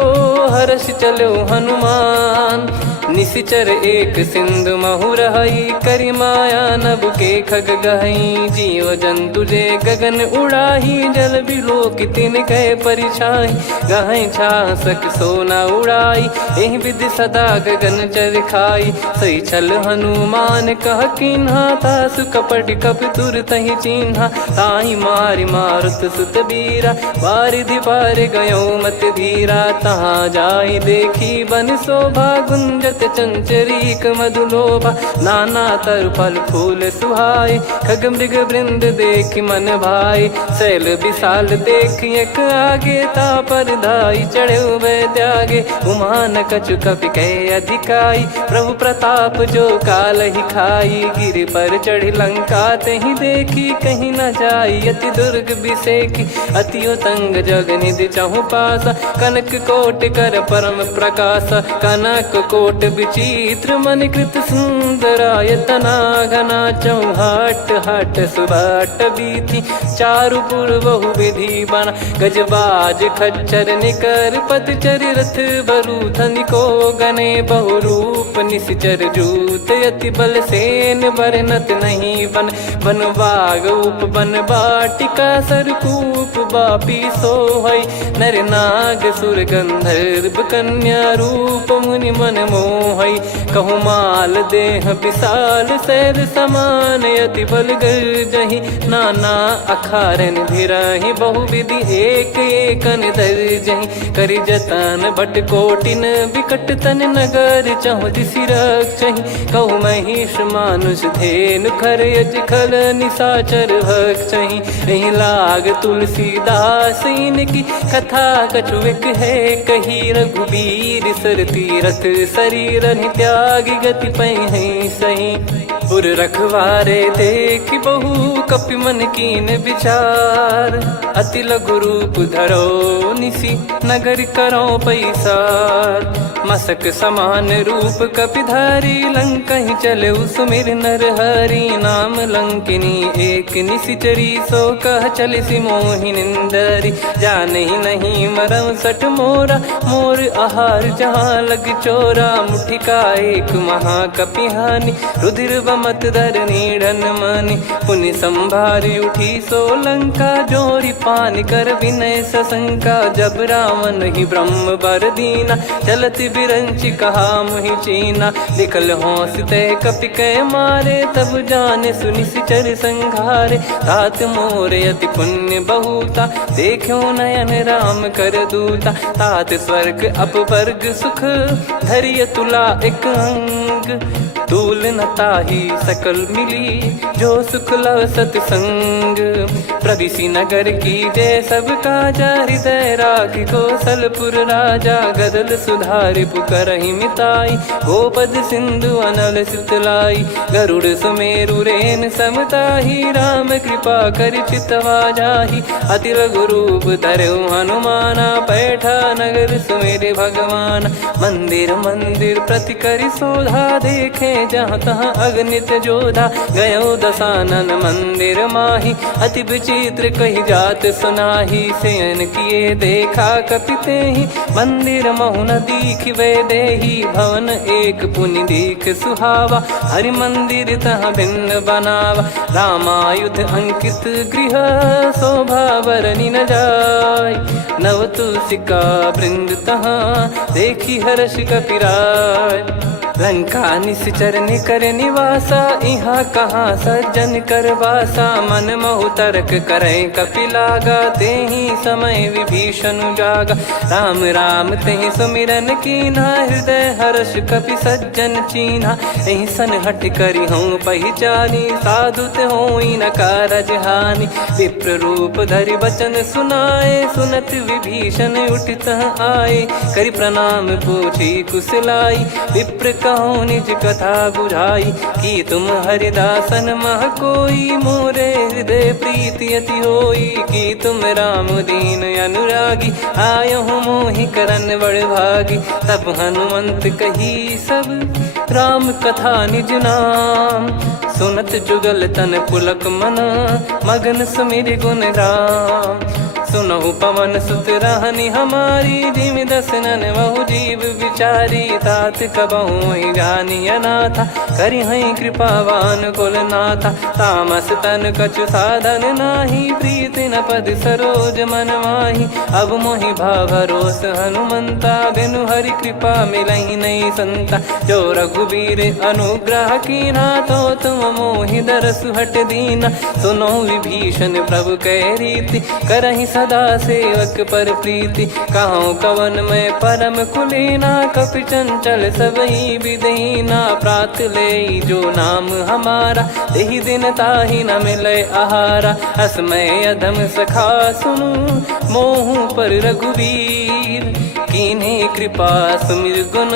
हर्ष चलो हनुमान। निशिचर एक सिंधु महु रहई, करि माया नभ के खग गहई। जीव जंतु जे गगन उड़ाही, जल बिलोक तिन गए परिछाई। गहई छासक सोना उड़ाई, एहि विधि सदा गगन चर खाई। सही छल हनुमान कह कीन्हा, तासु कपट कप तुर तहि चिन्हा। ताहि मारि मारुत सुत बीरा, बारिधि पार गयो मत धीरा। तहाँ जाई देखी बन शोभा, गुंजत चंचरीक मधुलोभा। नाना तर फल फूल सुहाए, खग मृग वृंद देख मन भाई। शैल विशाल देख एक आगे, तापर धाई चढ़े वै त्यागे। उमान कछु कपि कह अधिकाई, प्रभु प्रताप जो काल ही खाई। गिर पर चढ़ी लंका तहि देखी, कहीं न जाई अति दुर्ग बिसेखी। अति उतंग जग निधि चहु पासा, कनक कोट कर परम प्रकाशा। कनक कोट विचित्र मन कृत सुंदरायतना। घना चौहाट हाट सुबाट बीथी, चारु पुर बहु विधि बना। गजबाज खच्चर निकर पदचर, रथ बरु धनिको गने बहु रूप। निशिचर जूत अति बल सेन, बरनत नहीं बन। बन बाग उप बन बाटिका, सरकूप बापी सोहई। नर नाग सुर गंधर्व कन्या, रूप मुनि मन मोहई। कहु माल देह विशाल, शैल समान अति बल गर्जहि। नाना अखारन भिराहि, बहु विधि एक एकन दर्जहि। करि जतन बट कोटिन, विकट तन नगर चहु दिसि रक्षहि। कहु महिष मानुष धेनु, खर यज खल निशाचर भक्षहि। एहि लाग तुलसीदास इनकी, कथा कछु एक है कही। रघुबीर सर तीरथ शरीर, त्यागी गति पै सही। पुर रखवारे देख बहु, कपि मन कीन विचार। अति लघु रूप धरो निसी, नगर करो पैसार। मसक समान रूप कपिधारी, लंकहि चले सुमिर नर हरि। नाम लंकिनी एक निशिचरी, सो कह चलिसि मोहि निंदरी। जानहि नहीं मरम सठ मोरा, मोर आहार जहाँ लग चोरा। मुठिका एक महाकपिहानि, रुधिर शिव मत धरनी ढन मानी। पुनि संभारी उठी सोलंका, जोरी पानी कर विनय सशंका। जब रावण ही ब्रह्म बर दीना, चलत बिरंची कहा मुहि चीना। निकल होंस ते कपि कै मारे, तब जाने सुनि सिचर संघारे। तात मोरे अति पुण्य बहुता, देखो नयन राम कर दूता। तात स्वर्ग अपवर्ग सुख, धरिय तुला एक अंग। तूल न ताहि सकल मिली, जो सुख लव सतसंग। प्रविशि नगर की जय सब काजा, हृदय राखि कौशलपुर राजा। गदल सुधारि पुकारहि मिताई, गोपद सिंधु अनल सितलाई। गरुड़ सुमेरु रेन समताहि, राम कृपा करि चितवा जाहि। अति लघु रूप धरऊ हनुमाना, पैठा नगर सुमेरे भगवान। मंदिर मंदिर प्रति करि शोधा, देखे जहाँ तहाँ अगणित जोधा। गयो दशानन मंदिर माही, अति विचित्र कही जात सुनाही। शयन किए देखा कपिते ही, मंदिर महु न दीखिबे देही। भवन एक पुनि दीख सुहावा, हरि मंदिर तहाँ भिन्न बनावा। रामायुध अंकित गृह, शोभा बरनि न जाय। नव तुलसी का वृंद तहाँ, देखी हर्ष कपिराय। लंका निश्चर निकर निवासा, इहाँ कहाँ सज्जन कर वासा। मन महु तर्क करे कपिलागा, तेहि समय विभीषण जागा। राम राम तेहि सुमिरन कीन्हा, हृदय हर्ष कपि सज्जन चीन्हा। एहि सन हठ करि हूँ पहिचानी, साधु ते होई न कारज हानि। विप्र रूप धरि वचन सुनाए, सुनत विभीषण उठित आए। करि प्रणाम पूछी कुशलाई, विप्र कहो निज कथा बुझाई। कि तुम हरिदासन मह कोई, मोरे हृदय प्रीति अति होई। कि तुम राम दीन अनुरागी, आयहु मोहि करन बड़ भागी। तब हनुमंत कही सब, राम कथा निज नाम। सुनत जुगल तन पुलक मन, मगन सुमिर गुण राम। सुनहु पवन सुत रहनी हमारी, जिमि दसनन बहु जीव विचारी। तात कबहु ही जानी अनाथा, करि हई कृपावान कुल नाथा। तामस तन कछु साधन नाही, प्रीति न पद सरोज मन माही। अब मोहि भाव भरोस हनुमंता, बिनु हरि कृपा मिलहि नहीं संता। जो रघुबीर अनुग्रह कीन्हा, तो तुम मोहि दरसु हट दीना। सुनो विभीषण प्रभु कह रीति, करहि सदा सेवक पर प्रीति। कहूँ कवन में परम कुलीना, कपि चंचल सबही विदहीना। प्रात ले जो नाम हमारा, तेहि दिन ताहि न मिले आहारा। असमय अधम सखा सुनु, मोहु पर रघुवीर। कीन्हे कृपा सुमिर गुण,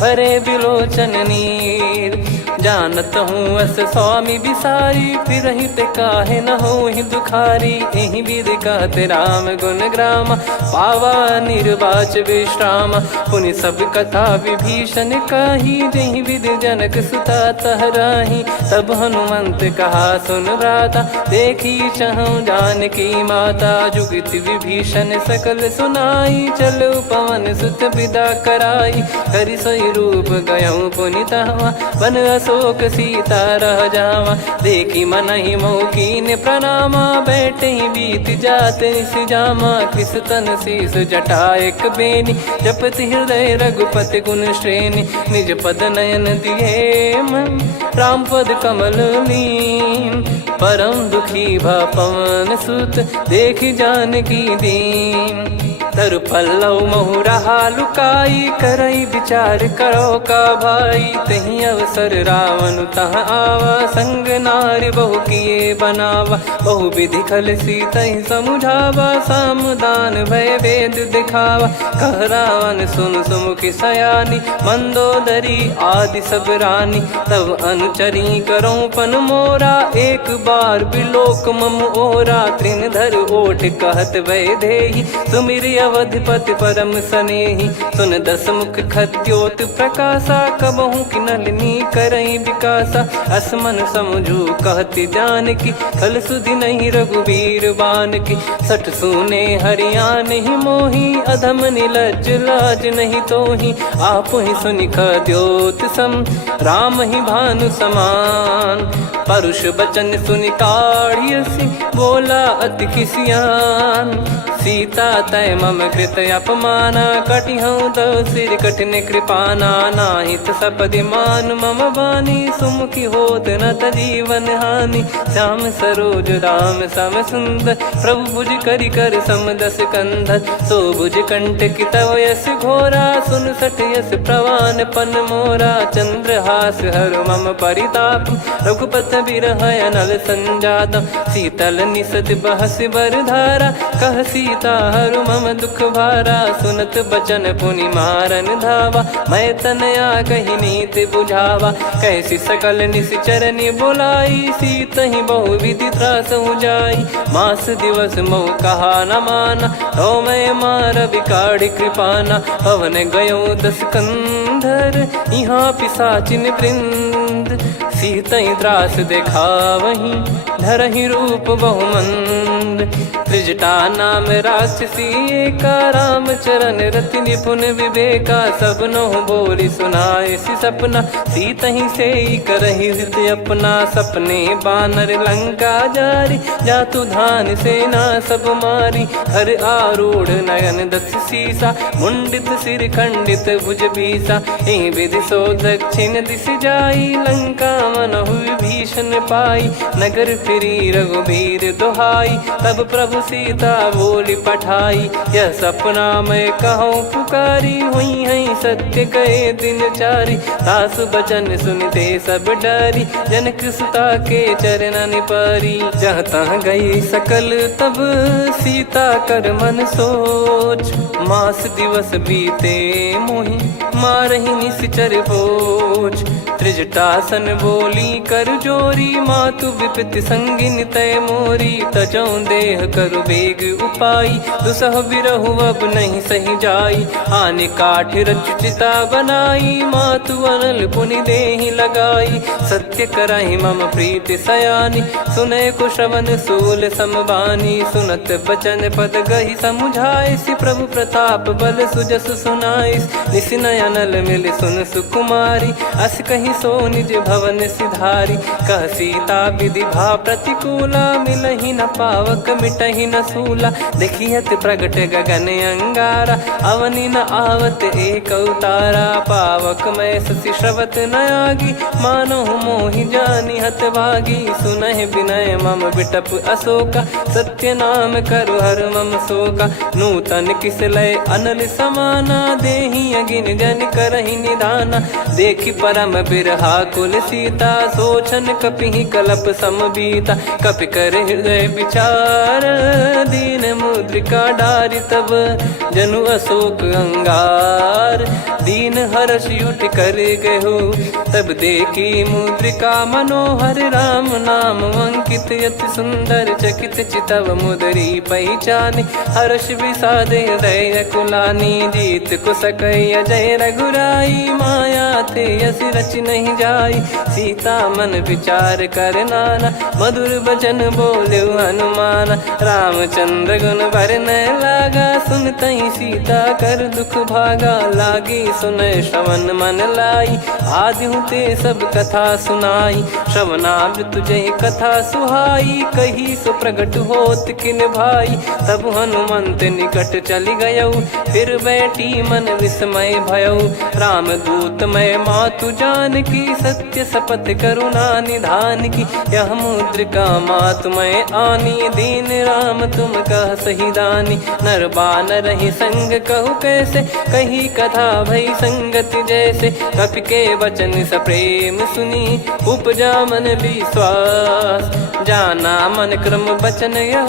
भरे बिलोचन नीर। जानत हूँ अस स्वामी बिसारी, फिर ही ते काहे न हो ही दुखारी। एहि विधि कहते राम गुण ग्राम, पावा निर्वाच विश्राम। पुनि सब कथा विभीषण कही, जहि विधि जनक सुता तहराही। तब हनुमंत कहा सुन भ्राता, देखी चहु जानकी माता। जुगति विभीषण सकल सुनाई, चलो पवन सुत विदा कराई। करि सोई रूप गयऊँ पुनि तहवा, वन अशोक सीता रह जावा। देखी मनहि मौकीन प्रणामा, बैठे ही बीत जात निस जामा। कृस तन शीस जटा एक बेनी, जपति हृदय रघुपति गुण श्रेणी। निज पद नयन दिए मन, राम पद कमल लीन। परम दुखी भा पवन सुत, देखी जानकी दीन। तरु पल्लव महु रहा लुकाई, करई विचार करो का भाई। तही अवसर रावण तहाँ आवा, संग नारी बहु किए बनावा। बहु विधि खल सीतहि समुझावा, सामदान भय वेद दिखावा। कह रावण सुन सुमुखी सयानी, मंदोदरी आदि सब रानी। तब अनुचरी करो पन मोरा, एक बार बिलोक मम ओरा। तृण धर ओठ कहत भय देहि, सुमिर अवधिपति परम सनेही। सुन दस मुख खद्योत प्रकाशा, कबहू की नलिनी करई विकासा। असमन समझू कहती जान की, खल सुधि नहीं रघुबीर बान की। सठ सुने हरियाण ही मोही, अधम निलज लाज नहीं तोही। आप ही सुनि खद्योत सम, राम ही भानु समान। परुष बचन सुनि काढ़ियसि, बोला अति किसियान। सीता तय मम कृत अपमाना, कटिहऊँ दो सिर कठिन कृपाना। नाहित सपदि मान मम बानी, सुमुखी होत न जीवन हानि। श्याम सरोज राम सम सुंदर, प्रभु भुज करि कर सम दस कंधर। सो भुज कंटक तव यस घोरा, सुन सठ यस प्रवान पन मोरा। चंद्रहास हर मम परिताप, रघुपत बिरह अनल संजात। शीतल निसत बहस बर धारा, कह सीता हरु मम दुख भारा। सुनत बचन पुनि मारन धावा, मैं तनया कही नीति बुझावा। कैसी सकल निश्चरनि बुलाई, सीत ही बहु विधि त्रासहु जाई। मास दिवस मोह कहा न माना, तो मैं मार बिकाढ़ी कृपाना। पवन गयो दस कंधर, यहाँ पिशाचिन वृंद। सीतहि त्रास देखावहीं, धरहि रूप बहुमंद। त्रिजटा नाम राक्षसी एका, राम चरण रति निपुण विवेका। सबनो बोली सुनाए सि सपना, सीतहि सेई करहि हित अपना। सपने बानर लंका जारी, जातु धान सेना सब मारी। हर आरूढ़ नयन दस सीसा, मुंडित सिर खंडित भुज बीसा। एहि विधि सो दक्षिण दिस जाई, लंका मनहु भीषण पाई। नगर फिरी रघुबीर दुहाई, तब प्रभु सीता बोली पठाई। यह सपना मैं कहूँ पुकारी, हुई है सत्य कहे दिन चारी। सासु बचन सुनते सब डरी, जनक सुता के चरण परी। जहाँ तहाँ गई सकल तब, सीता कर मन सोच। मास दिवस बीते मोहि, मारहि निश्चर बोझ। त्रिजटासन बोली कर जोरी, मातु विपति संगिन तय मोरी। तजौ देह करु बेग उपाई, दुसह बिरहु अब नहीं सही जाई। आने काठ रचिता बनाई, मातु अनल पुनि देहि लगाई। सत्य करहि मम प्रीति सयानी, सुनय को श्रवण सूल समबानी। सुनत बचन पद गहि समुझाइसि, प्रभु प्रताप बल सुजस सुनाइस। निसिनय अनल मिल सुन सुकुमारी, अस कहि सो निज भवन सिधारी। कह सीता विधि भा प्रतिकूला, मिलहि न पावक मिटहि न सूला। देखियत प्रगट गगन अंगारा, अवनि न आवत एक उतारा। पावक मैं ससि श्रवत न आगी, मानो मोहि जानि हत भागी। सुनहि विनय मम बिटप अशोका, सत्य नाम करु हर मम शोका। नूतन किस लय अनल समाना, देहि अगिन जन करहि निदाना। देखि परम बिरहा कुल सीता, सोचन कपिहि कलप समबीता। कपि कर हृदय विचार, दीन मुद्रिका डारि तब। जनु अशोक अंगार, दीन हर्ष युट कर गहु। तब देखी मुद्रिका मनोहर, राम नाम अंकित अति सुंदर। चकित चितव मुदरी पहचानी, हर्ष विषाद हृदय कुलानी। जीत को सकय जय रघुराई, माया थे यस रच नहीं जाई। सीता मन विचार कर नाना, मधुर बचन बोले हनुमान। रामचंद्र गुण भरने लागा, सुनतहि सीता कर दुख भागा। लागी सुनय श्रवण मन लाई, आदिहु ते सब कथा सुनाई। श्रवणामृत जय कथा सुहाई, कही सो प्रगट होत किन भाई। तब हनुमंत निकट चली गयौ, फिर बैठी मन विस्मय भयौ। राम दूत मैं मातु जानकी, सत्य शपथ करुणा निधान की। यह मुद्रिका मातु मैं आनी, दीन राम तुम कह सही दानी। नर बानर ही संग कहु कैसे, कही कथा भई संगति जैसे। कपि के वचन सप्रेम सुनी, उपजा मन विश्वास। जाना मन क्रम बचन यह,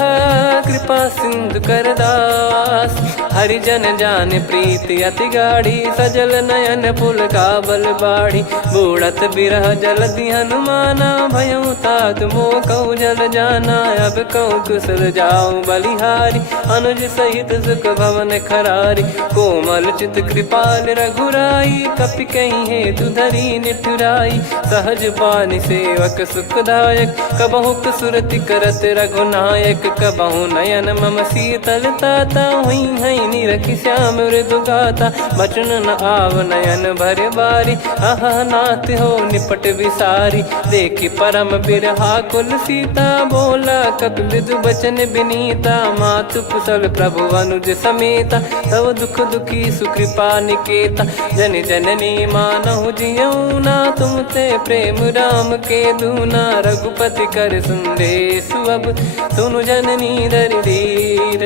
कृपा सिंधु कर दास। हरिजन जान प्रीति अति गाढ़ी, सजल नयन पुल काबल बाढ़ी। बूढ़त बिरह जलधि हनुमाना भयउ तात मोह कहु जल जाना। अब कहु कुशल जाऊं बलिहारी अनुज सहित सुख भवन खरारी। कोमल चित कृपाल रघुराई कपि कहीं हेतु धरी निठुराई। सहज पानि सेवक सुखदायक कबहु सुरति करत रघुनायक। कबहु नयन मम शीतल ताता हुई हई निरखि श्याम मृदु गाता। बचन न आव नयन भर बारी आहा नाथ हो निपट विसारी। देखि परम बिरहा कुल सीता बोला कपि मृदु बचन बिनीता। मातु कुशल प्रभु अनुज समेता तव दुख दुखी सुकृपा निकेता। जन जननी मानहु जियऊ ना तुम ते प्रेम राम के दूना। रघुपति कर संदेश अब सुनु जननी दर धीर।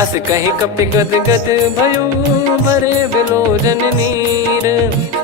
अस कहि कपि गद गद भयो भरे बिलोचन नीर।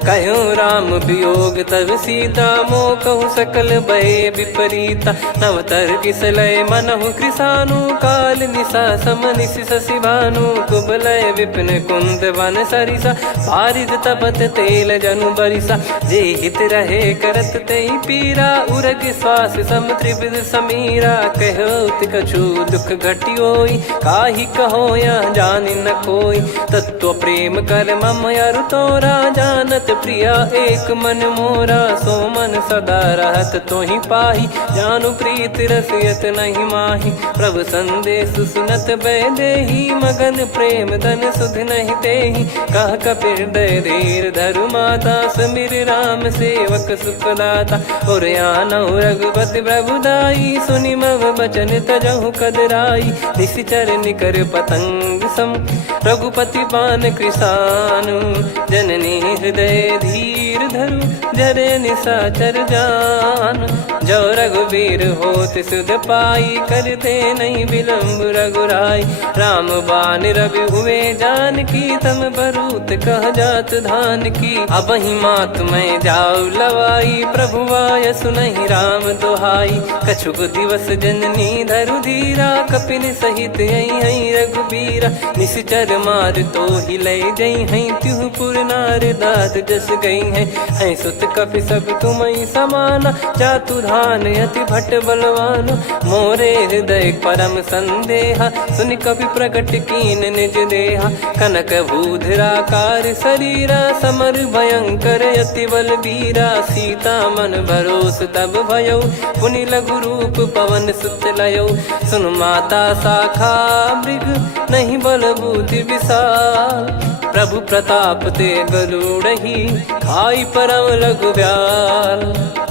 कहूँ राम वियोग तब सीता मोह कहूँ सकल भय विपरीता। नवतर किसलय मनहु कृसानु काल निशा समनिशि शशि भानु। कुबलय विपिन कुंद वन सरिसा पारिद तपत तेल जनु बरिसा। जे हित रहे करत तेहि पीरा उरग श्वास सम त्रिविध समीरा। कहो कछु दुख घटियोई काहि कहो या जानि न कोई। तत्व प्रेम कर मम अरु तोरा जानत प्रिया एक मन मोरा। सो मन सदा रहत तोहि पाहि जानु प्रीत रसियत नहीं माहि। प्रभु संदेश सुनत बैदेहि मगन प्रेम धन सुध नहीं तेहि। कह कपिर दय धीर धरु माता समीर राम सेवक सुखदाता। और आनहु रघुपति प्रभु दाई सुनि मम बचन तजहु कदराई। निशिचर निकर पतंग सम रघुपति पान कृसानु। जननी हृदय धीर धरु जरे निशाचर जान। जो रघुवीर होत सुध पाई करते नहीं विलम्ब रघुराई। राम बान रवि हुए जान की तम बरूत कह जात धान की। अब ही मात मैं जाऊ लवाई प्रभु आय सुनहि राम दोहाई। कछुक दिवस जननी धरु धीरा कपिन सहित हई रघुबीरा। निश्चर मार तो ही ले जई हई त्युह पुर नार दाद जस गई है। सुत कपि सब तुम समाना जातु धान अति भट बलवान। मोरे हृदय परम संदेहा सुनि कपि प्रकट कीन निज देहा। कनक भूधराकार शरीरा समर भयंकर अति बलबीरा। सीता मन भरोस तब भयउ पुनि लघु रूप पवन सुत लयौ। सुन माता शाखा मृग नहीं बल बुद्धि विशाल। प्रभु प्रताप ते गरुड़हि खाई परम लघु ब्याल।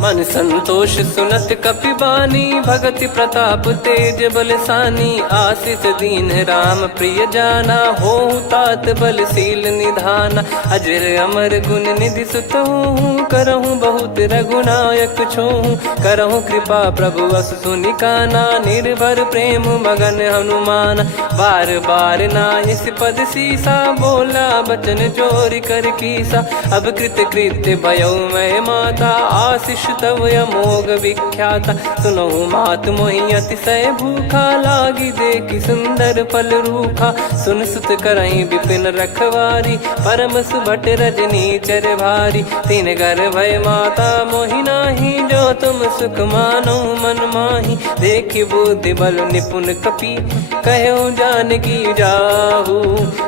मन संतोष सुनत कपि बानी भगति प्रताप तेज बलसानी। आशीष दीन राम प्रिय जाना होहु तात बलशील निधाना। अजर अमर गुण निधि सुत हूँ करहूँ बहुत रघुनायक छोहूँ। करहूँ कृपा प्रभु अस सुनि काना निर्भर प्रेम मगन हनुमान। बार बार नायस पद सीसा बोला बचन चोरी कर कीसा। अब कृत कृत्य भयो मैं माता आशीष तव अमोघ विख्याता। सुनहु मात मोहि अतिशय भूखा लागी देखि सुंदर फल रूखा। सुन सुत करहि विपिन रखवारी परम सुभट रजनी चर भारी। तीन घर भय माता मोहि नाही जो तुम सुख मानो मन माही। देखि बुद्धि बल निपुण कपि कहु जानकी जाहू।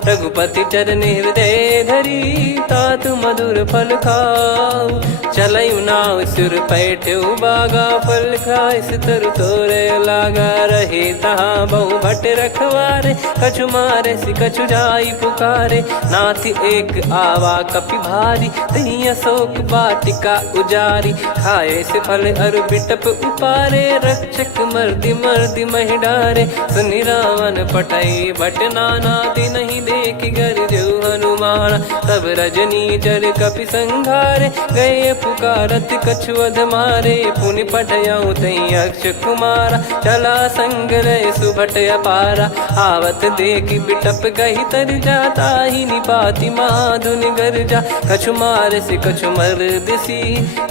रघुपति चरण हृदय धरी तात मधुर फल खाऊ। चलऊ नाव सुर पैठऊ बागा फल खाइस तरु तोरे लागा। रहे तहाँ बहु भट रखवारे कछु मारे सि कछु जाई पुकारे। नाथ एक आवा कपि भारी तही अशोक वाटिका उजारी। खाए से फल अरु बिटप उपारे रक्षक मर्दि मर्दि महि डारे। सुनि रावण पटई भट नाना नहीं देखि घर जो हनुमान। तब रजनी चर कपि संघारे गए पुकारत कछु अध मारे। पुनि पटयऊ तई अक्ष कुमारा चला संग रहे सुभट अपारा। आवत देखि बिटप गही तर जाता ही निपाति माधुन गर्जा। कछु मार से कछु मर्दिसी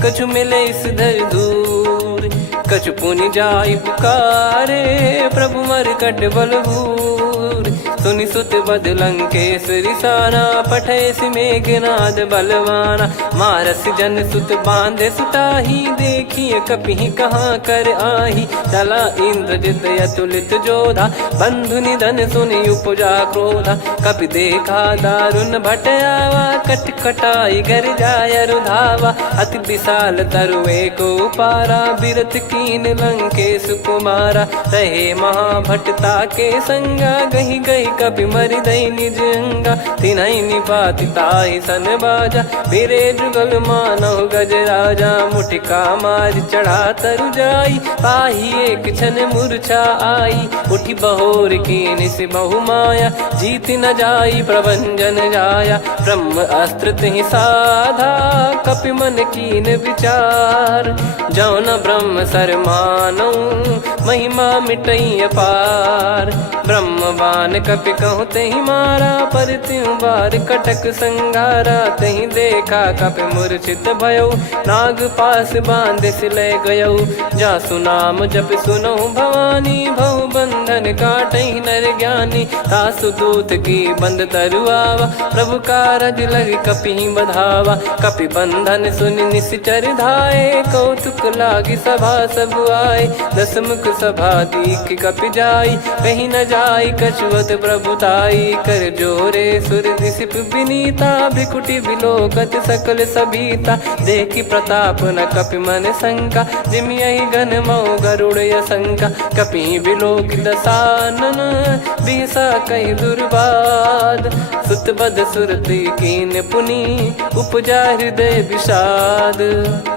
कछु मिले इस धर दूर। कछु पुनि जाई पुकारे प्रभु मरकट बलभूर। सुनि सुत बद लंकेश्वरी साना, पठैसि मेघनाद बलवाना। मारस जन सुत बांधे सुताही, देखिए कपिहि कहाँ कर आही। चला इंद्रजित अतुलित जोधा, बंधु निधन सुनि उपजा क्रोधा। कपि देखा दारुण भट आवा, कट कटाई घर जाय रुधावा। अति विशाल तरुए को पारा, बिरथ कीन लंकेश कुमारा। रहे महाभटता के संगा, गही गही कपि मरि दई निज अंगा। तिन्हि निपाति ताहि सन बाजा, फिरे जुगल मानव गज राजा। मुटिका मार चढ़ा तरु जाई, पाही एक क्षण मूर्छा आई। उठी बहोर कीन से बहु माया, जीत न जाई प्रभंजन जाया। ब्रह्म अस्त्र तिहि साधा, कपि मन कीन विचार। जौ न ब्रह्म सर मानौ, महिमा मिटई अपार। ब्रह्मवान कपि कहु तेहि मारा, पर त्यों बार कटक संगारा। तेहि देखा कपि मूर्छित भयो, नाग पास बांध सिले गयो। जासु नाम जप सुनहु भवानी, भव बंधन काटहि नर ज्ञानी। तासु दूत की बंद तरुआवा, प्रभु कारज लग कपि बधावा। कपि बंधन सुनि निश्चर धाये, कौतुक लागी सभा सब आए। दस मुख सभा दीख कपि जाई, कहीं न जाई कछुवत प्रभुताई। कर जोरे सुर दिसिप विनीता, भ्रिकुटि बिलोकत सकल सबीता। देखि प्रताप न कपि मन शंका, जिमि यहि गन मऊ गरुड़ यशंका। कपि बिलोक दसानन, बिहसा कहि दुर्बाद। सुत बद सुरति कीन पुनि, उपजा हृदय विषाद।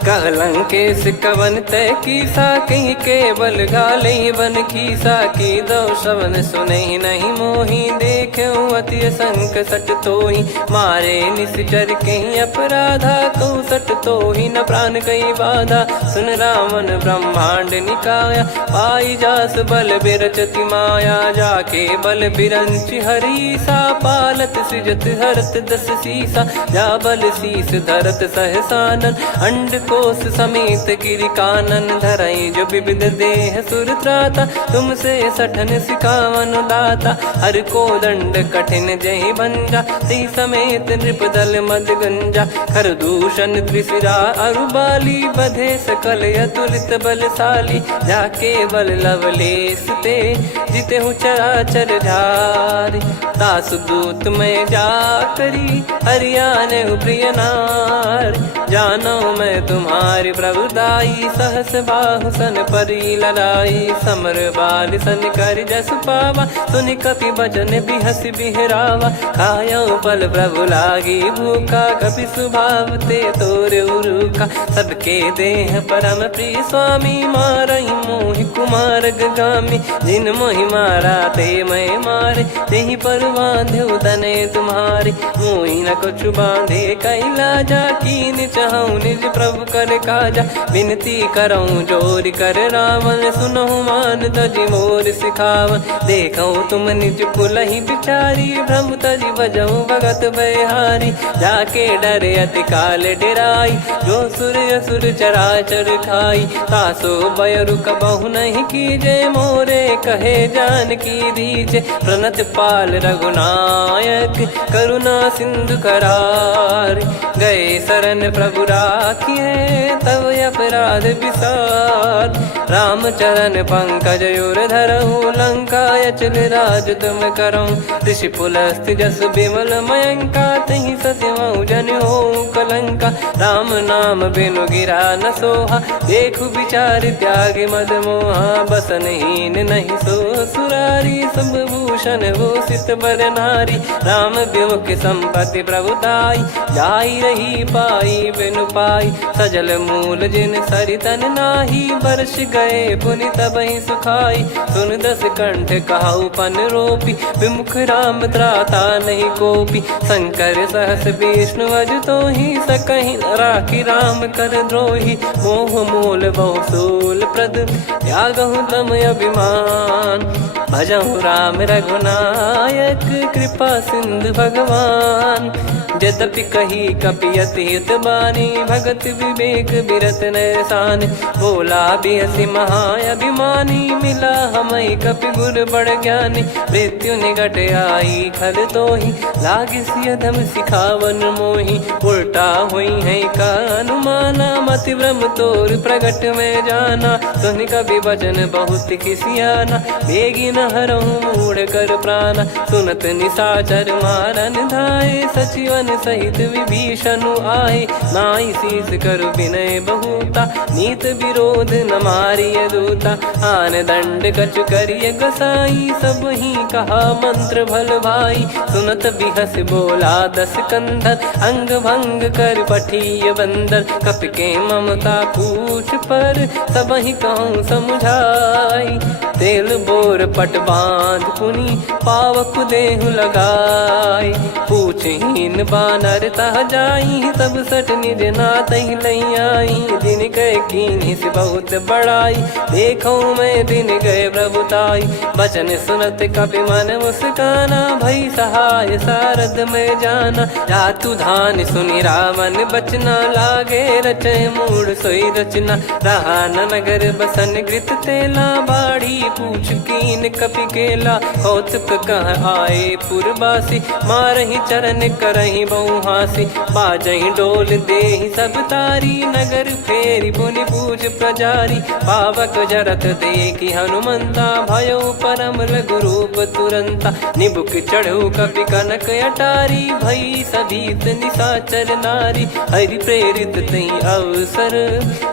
कह लंकेश कवन तय कीसा, कहीं केवल गाले बन खीसा। की दो श्रवण सुनहि नहीं मोही, देखऊं अति संक सट तोहि। मारे निश्चर कहीं अपराधा, कहूँ सट तोहि न प्राण कहीं बाधा। सुन रावण ब्रह्मांड निकाया, पाई जास बल बिरचति माया। जाके बल बिरंच हरीसा, पालत सृजत हरत दस सीसा। जा बल शीस धरत सहसानन, अंड कोश समेत गिरि कानन। धरई जो विविध देह सुर त्राता, तुमसे सठन सिखावन दाता। हर को दंड कठिन जहि भंजा, ती समेत नृप दल मद गंजा। खर दूषण त्रिशिरा अरुबाली, बधे सकल अतुलित बलशाली। जाके बल लवलेस ते, जिते हूँ चराचर झारी। दास दूत में जा करी, हरियाने प्रिय नार। जानो मैं तुम्हारी प्रभुदाई, सहस बाहु सन परी लड़ाई। समर बाल सन कर जस पावा, सुनि कपि बचन बिहस बिहरावा। खायो बल प्रभु लागी भूखा, कपि स्वभाव ते तोर उरुखा। सबके देह परम प्रिय स्वामी, मारई मोहि कुमार गामी। जिन मोहि मारा ते मैं मारे, तेहि पर बांधे तने तुम्हारे। मोहि न कुछ बांधे कैलाजा, कीन चाहूं निज प्रभु कर काजा। विनती करऊं जोर कर रावण, सुनहु मान तजि मोर सिखावन। देखऊं तुम निज कुलहि बिचारी, भ्रम तजि बजऊं भगत बहारी। जाके डरे अति काल डेराई, जो सुर असुर चराचर खाई। तासो बयरु कबहु नहीं कीजे, मोरे कहे जान की दीजे। प्रणत पाल रघुनायक, करुणा सिंधु करार। गए शरण प्रभु राखिए, तब अपराध विसार। राम चरण पंकज उर धरहु, लंका अचल राज तुम करऊं। ऋषि पुलस्त्य जस विमल मयंका, तहि सत्यमऊ जन हो कलंका। राम नाम बिनु गिरा न सोहा, देखु विचार त्याग मद मोहा। बसनहीन नहीं सो सुरारी, सब भूषण भूषित बर नारी। राम विमुख संपत्ति प्रभुताई, जाई रही पाई बिनु पाई। सजल मूल जिन सरितन नाही, बरस गए पुनि तबहि सुखाई। सुन दस कंठ कहाऊ पन रोपी, विमुख राम त्राता नहीं कोपी। शंकर सहस विष्णु अज तोहि, सकहि न राखी राम कर द्रोही। मोह मूल बहु सूल प्रद, त्याग लागहु तम अभिमान। भजहु राम रघुनायक कृपा सिंधु भगवान। यद्यपि कही कपियति हित बानी भगत विवेक बिरत नैसान। बोला बिहसि महाअभिमानी मिला हमई कपि गुर बड़ ज्ञानी। मृत्यु निकट आई खल तोहि लागे सिय धम सिखावन मोहि। उल्टा हुई है का अनुमाना मति भ्रम तोर प्रगट में जाना। सुन कवि वचन बहुत खिसियाना बेगी न हरहु मूढ़ कर प्राणा। सुनत निशाचर मारन धाये सचिवन सहित विभीषण आए। नाई शीस कर विनय बहुता नीत विरोध न मारिय दूता। आन दंड कछु करिय गसाई सब ही कहा मंत्र भल भाई। सुनत बिहस बोला दस कंधर अंग भंग कर पठिय बंदर। कपि के ममता पूछ पर सब ही कहूँ समझाई। तेल बोर पट बांध पुनि पावक देहु लगाई। पूछहीन बानर तह जाई तब सट निज नाथ लई आई। दिन गए कीन्ही से बहुत बड़ाई देखो मैं दिन गए प्रभुताई। बचन सुनत कपि मन मुस्काना भई सहाय सारद में जाना। जातु धान सुनि रामन बचना लागे रचय मूढ़ सोई रचना। रहा न नगर बसन कृत तेला बाड़ी पूछ कीन कपि केला। कौतुक कह आए पुरबासी मारहि चरण करहि बहुहासी। बाजहि डोल देहि सब तारी नगर फेरी पुनि पूज प्रजारी। पावक जरत देखि हनुमंता भयो परम लघु रूप तुरंता। निबुक चढ़ऊ कपि कनक अटारी भई सभीत निशाचर नारी। हरि प्रेरित तई अवसर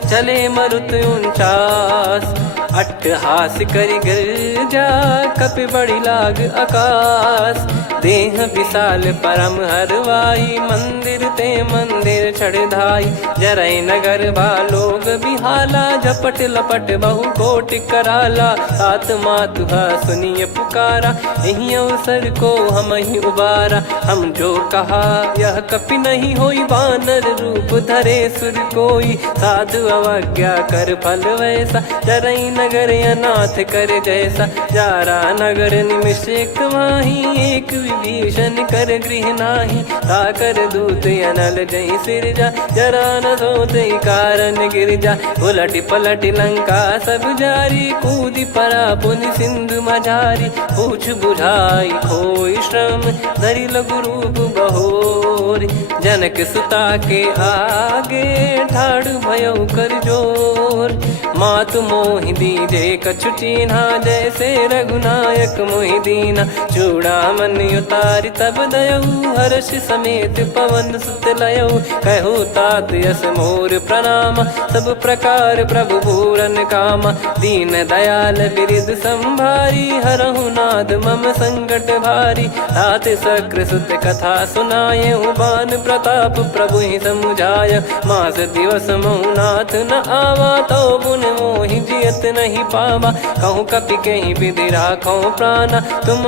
चले मरुत 49। अट्टहास करि गिरजा कपि बड़ी लाग आकाश। देह विशाल परम हरवाई मंदिर ते मंदिर चढ़धाई। जरई नगर बालोग बिहाला झपट लपट बहु कोटि कराला। सात मातुहा सुनिय पुकारा यही अवसर को हम ही उबारा। हम जो कहा यह कपि नहीं होई बानर रूप धरे सुर कोई। साधु अवज्ञा कर फल वैसा जरई नगर अनाथ कर जैसा। जारा नगर निमिष एक माही एक विभीषण कर गृह नाही। ताकर दूत अनल जय सिरजा जरा न सोते कारण गिर जा। उलट पलट लंका सब जारी कूदी परा पुनि सिंधु मझारी। पूछ बुझाई खोई श्रम धरि लघु रूप बहोरी। जनक सुता के आगे ठाड़ भयो कर जोर। मातु मोहि दीजे कछु चिन्हा जैसे रघुनायक मोहि दीना। चूड़ामन उतारि तब दयऊ हर्ष समेत पवन सुत लयऊ। कहु तात यस मोर प्रणाम सब प्रकार प्रभु पूरन कामा। दीन दयाल बिरिद संभारी हरहु नाद मम संकट भारी। तात सक्र सुत कथा सुनाये बान प्रताप प्रभु ही समुझाय। मास दिवस महु नाथ न आवा तो बुन मोहि जियत नहीं पावा। कहूँ कपि कहीं विधि राखो प्राणा तुम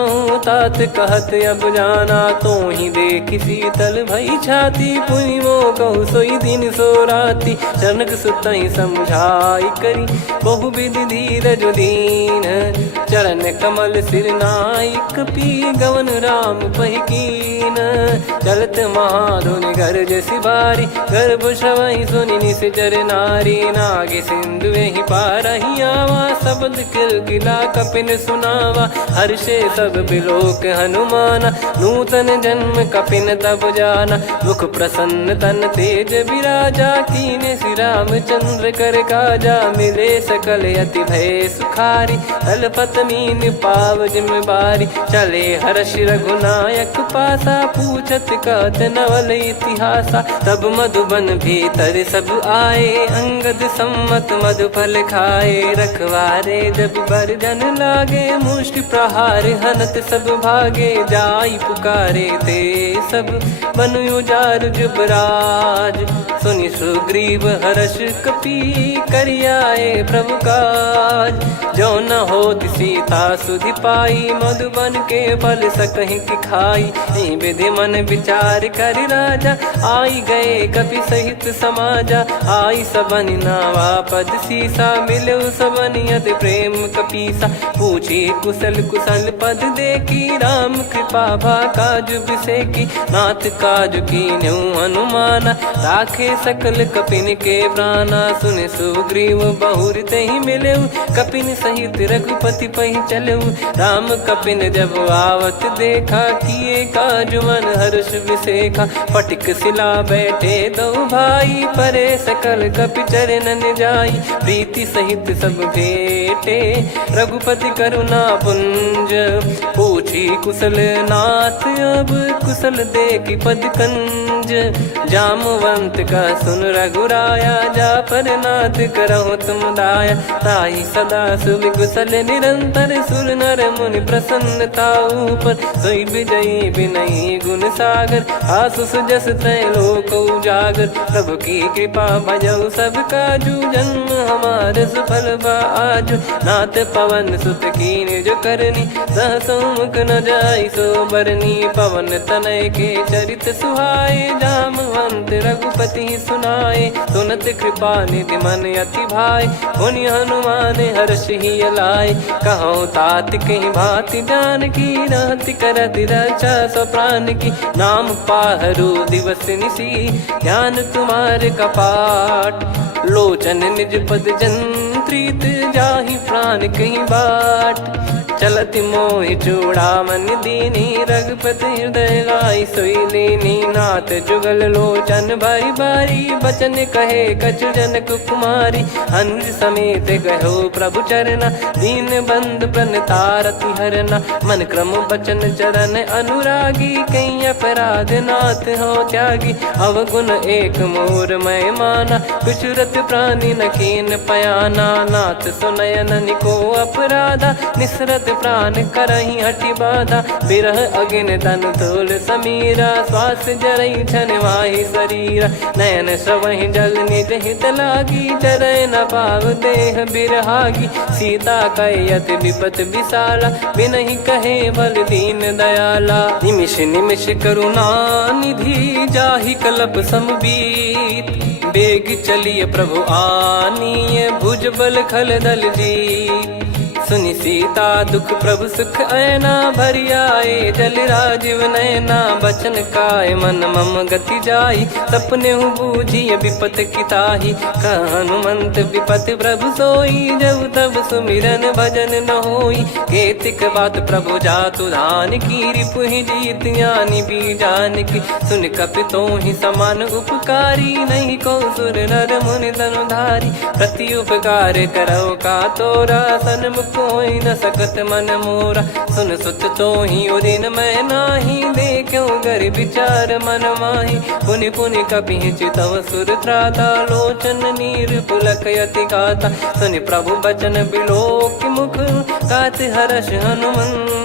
तात कहत अब जाना। तो ही देख शीतल भई छाती पुनि मो कहु सोई दिन सो राती। जनक सुतहि समझाई करी बहु विधि धीरज दीन। चरण कमल सिर नाई कपि गवन राम पहिकीन। चलत महाधुनि गरज सिबारी गर्भ श्रवहि सुनि निश्चर नारी। नागे सिंधु ही पारहि आवा शब्द किलकिला कपिन सुनावा। हर्षे सब बिलोक हनुमाना नूतन जन्म कपिन तब जाना। मुख प्रसन्न तन तेज विराजा कीने श्री रामचंद्र कर काजा। मिले सकल अति भय सुखारी तलपत मीन पाव जिम्मेवारी। चले हर्ष रघुनायक पासा पूछत कहत नवल इतिहासा। तब मधुबन भीतर सब आए अंगद सम्मत मधुफल खाए। रखवारे जब बरजन लागे मुष्टि प्रहार हनत सब भागे। जाई पुकारे ते सब बनु उजार जुबराज। सुनि सुग्रीव हर्ष कपि करियाए प्रभु काज। जो न होत सीता सुधि पाई मधुबन के फल सकहि की खाई। विधि मन विचार कर राजा आई गए कपि सहित समाजा। आई सबन नावा पद सीसा मिले सब बनियत प्रेम कपीसा। पूछी कुशल कुशल पद देखी, राम कृपा भा काज बिसेकी। नाथ काज कीन्हु हनुमाना, राखे सकल कपिन के प्राणा। सुन सुग्रीव बहुर तेहि मिलेउ, कपिन सहित रघुपति पहि चलेउ। राम कपिन जब आवत देखा, किए काज मन हर्ष विसेखा। फटिक सिला बैठे दो भाई, परे सकल कपि चरणन जाई। प्रीति सहित सब भेटे, रघुपति करुणा पुंज। पूछी कुशल नाथ, अब कुशल देखि पद कंज। जामवंत का सुन रघुराया, जा पर नाथ करहु तुम दाया। ताहि सदा सुविकुशल निरंतर, सुर नर मुनि प्रसन्नता ऊपर। सोई विजयी विनयी गुण सागर, आसु सुजस त्रैलोक उजागर। प्रभु की कृपा भजऊ सब काजू, जन्म हमार सफल बा आजु। नाथ पवन सुत कीन्ह जो करनी, सहसो मुख न जाई सो बरनी। पवन तनय के चरित सुहाए, जामवंत रघुपति सुनाए। सुनत कृपा निधि मन अति भाई, मुनि हनुमान हर्ष ही लाए। कहो तात कहीं भांति जानकी, रहति करति रक्षा सो प्राण की। नाम पाहरु दिवस निसी, ध्यान तुम्हारे कपाट। लोचन निज पद जंत्रित, जाहि प्राण कहीं बाट। चलति मोहि चूड़ामन दीनी, रघुपति हृदय लाई सोई लीनी। नाथ जुगल लोचन बारी बारी, बचन कहे कछु जनक कुमारी। हंस समेत गहो प्रभु चरना, दीन बंद प्रणतारति हरना। मन क्रम बचन चरण अनुरागी, कहीं अपराध नाथ हो त्यागी। अवगुण एक मोर मैं माना, कुछुरत प्राणी न कीन पयाना। नाथ सुनयन निको अपराधा, निसरत प्राण करही हटि बाधा। बिरह अगिन तन तोल समीरा, श्वास जरई छन माही शरीरा। नयन श्रवहि जल निज हित लागी, चरय न पाव देह बिरहागी। सीता कयत विपत विशाला, बिनहि कहे बल दीन दयाला। निमिष निमिष करुणा निधि, जाहि कल्प समबीत। बेग चलिए प्रभु आनीय, भुज बल खल दल जीत। सुनि सीता दुख प्रभु सुख ऐना, भरि आए जल राजीव नैना। बचन काय मन मम गति जाई, सपने हूँ बूझिय विपत किताही। हनुमंत विपत प्रभु सोई, जब तब सुमिरन भजन न होई। केतिक बात प्रभु जातु धान की, रिपुहि जीत ज्ञानी बीजान की। सुन कपि तोहि समान उपकारी, नहीं को सुर नर मुनि तनुधारी। प्रति उपकार करौ का तोरा, सन्मुख कोई न सकत मन मोरा। सुन सुत तो ही उदिन मैं नाही, देखो गर विचार मन माही। पुनि पुनि कपि चितव सुर त्राता, लोचन नीर पुलक यति गाता। सुनि प्रभु बचन बिलोक मुख, गात हर्ष हनुमंत।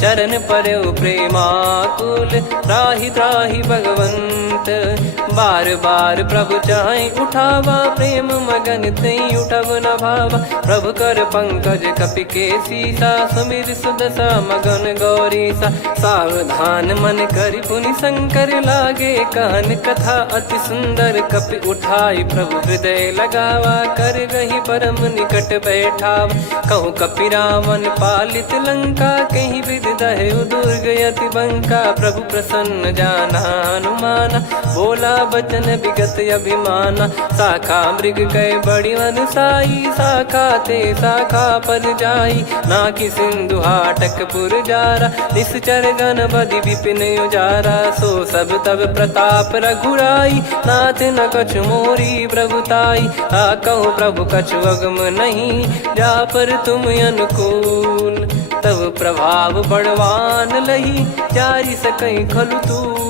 चरण परौ प्रेमाकुल, त्राहि त्राहि भगवंत। बार बार प्रभु चाहि उठावा, प्रेम मगन तई उठब न भावा। प्रभु कर पंकज कपि के सीसा, सुमिर सुदशा मगन गौरीसा। सावधान मन करि पुनि शंकर, लागे कहन कथा अति सुंदर। कपि उठाई प्रभु हृदय लगावा, कर रही परम निकट बैठावा। कहूँ कपि रावण पालित लंका, कहीं विधि दहु दुर्ग यति बंका। प्रभु प्रसन्न जाना हनुमाना, बोला बचन विगत अभिमाना। शाखा मृग गए बड़ी अनुसाई, शाखा ते शाखा पर जाई। नाकि सिंधु हाटक पुर जारा, निश्चर गण बदि विपिन उजारा। सो सब तब प्रताप रघुराई, नाथ न कछु मोरी प्रभुताई। कहूँ प्रभु कछु अगम नहीं, जा पर तुम अनुकूल। तब प्रभाव बड़वान लही, जारी सकई खलु तूल।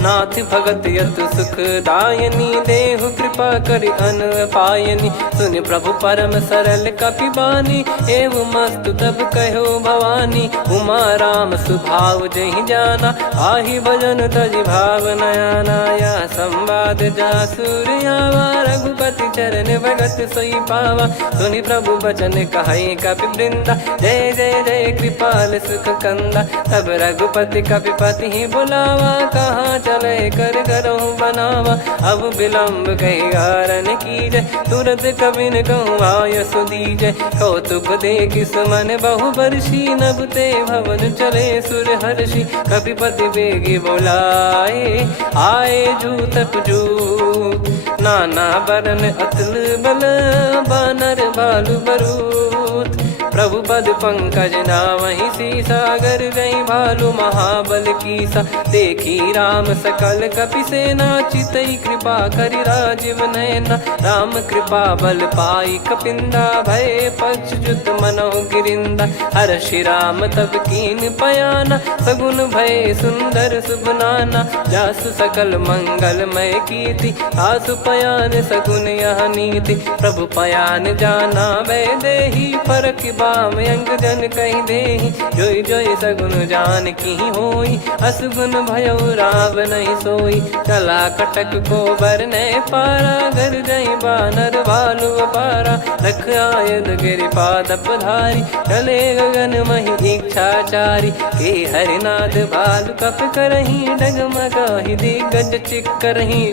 नाथ भगत यतु सुख दायनी, देहु कृपा करि अन पायनी। सुन प्रभु परम सरल कपि बानी, एवं मस्तु तब कहो भवानी। उमा राम सुभाव जहि जाना, आहि भजन तजि भाव नयाना। या संवाद जासुर आवा, रघुपति चरण भगत सोई पावा। सुनि प्रभु बचन कहै कपि वृंदा, जय जय जय कृपाल सुख कंदा। तब रघुपति कपिपति बुलावा, कहाँ चले कर घरों बनावा। अब विलम्ब कही कारण कीजय, तुरंत कबिन कहूँ आयस दीजय। कौतुक देखि सुमन बहु बरसी, नभ ते भवन चले सुर हर्षि। कपिपति बेगी बोलाए, आए जूतक जूत। नाना बरन अतुल बल, बानर भालु बरूत। प्रभु पद पंकज नावहि सीसा, गर गई भालु महाबल कीसा। देखी राम सकल कपि सेना, चितई कृपा करि राजीव नयना। राम कृपा बल पाई कपिंदा, भय पक्षजुत मनोह गिरिंदा। हर्षि राम तब कीन पयाना, सगुन भय सुंदर शुभ नाना। जासु सकल मंगलमय कीर्ति, आसु पयान सगुन यह नीति। प्रभु पयान जाना वै देहि, फरक बाम अंग जन कहि देहि। जोई जोई सगुन जान की होई, असगुन भयो राव नहीं सोई। चला कटक को बरने पारा, घर जई बानर भालु अपारा। रख आयद गिरिपाद पधारी, चले गगन मही इच्छाचारी। के हरिनाथ भालु कप करही, डगमगाहि दिग्गज चिक्करही।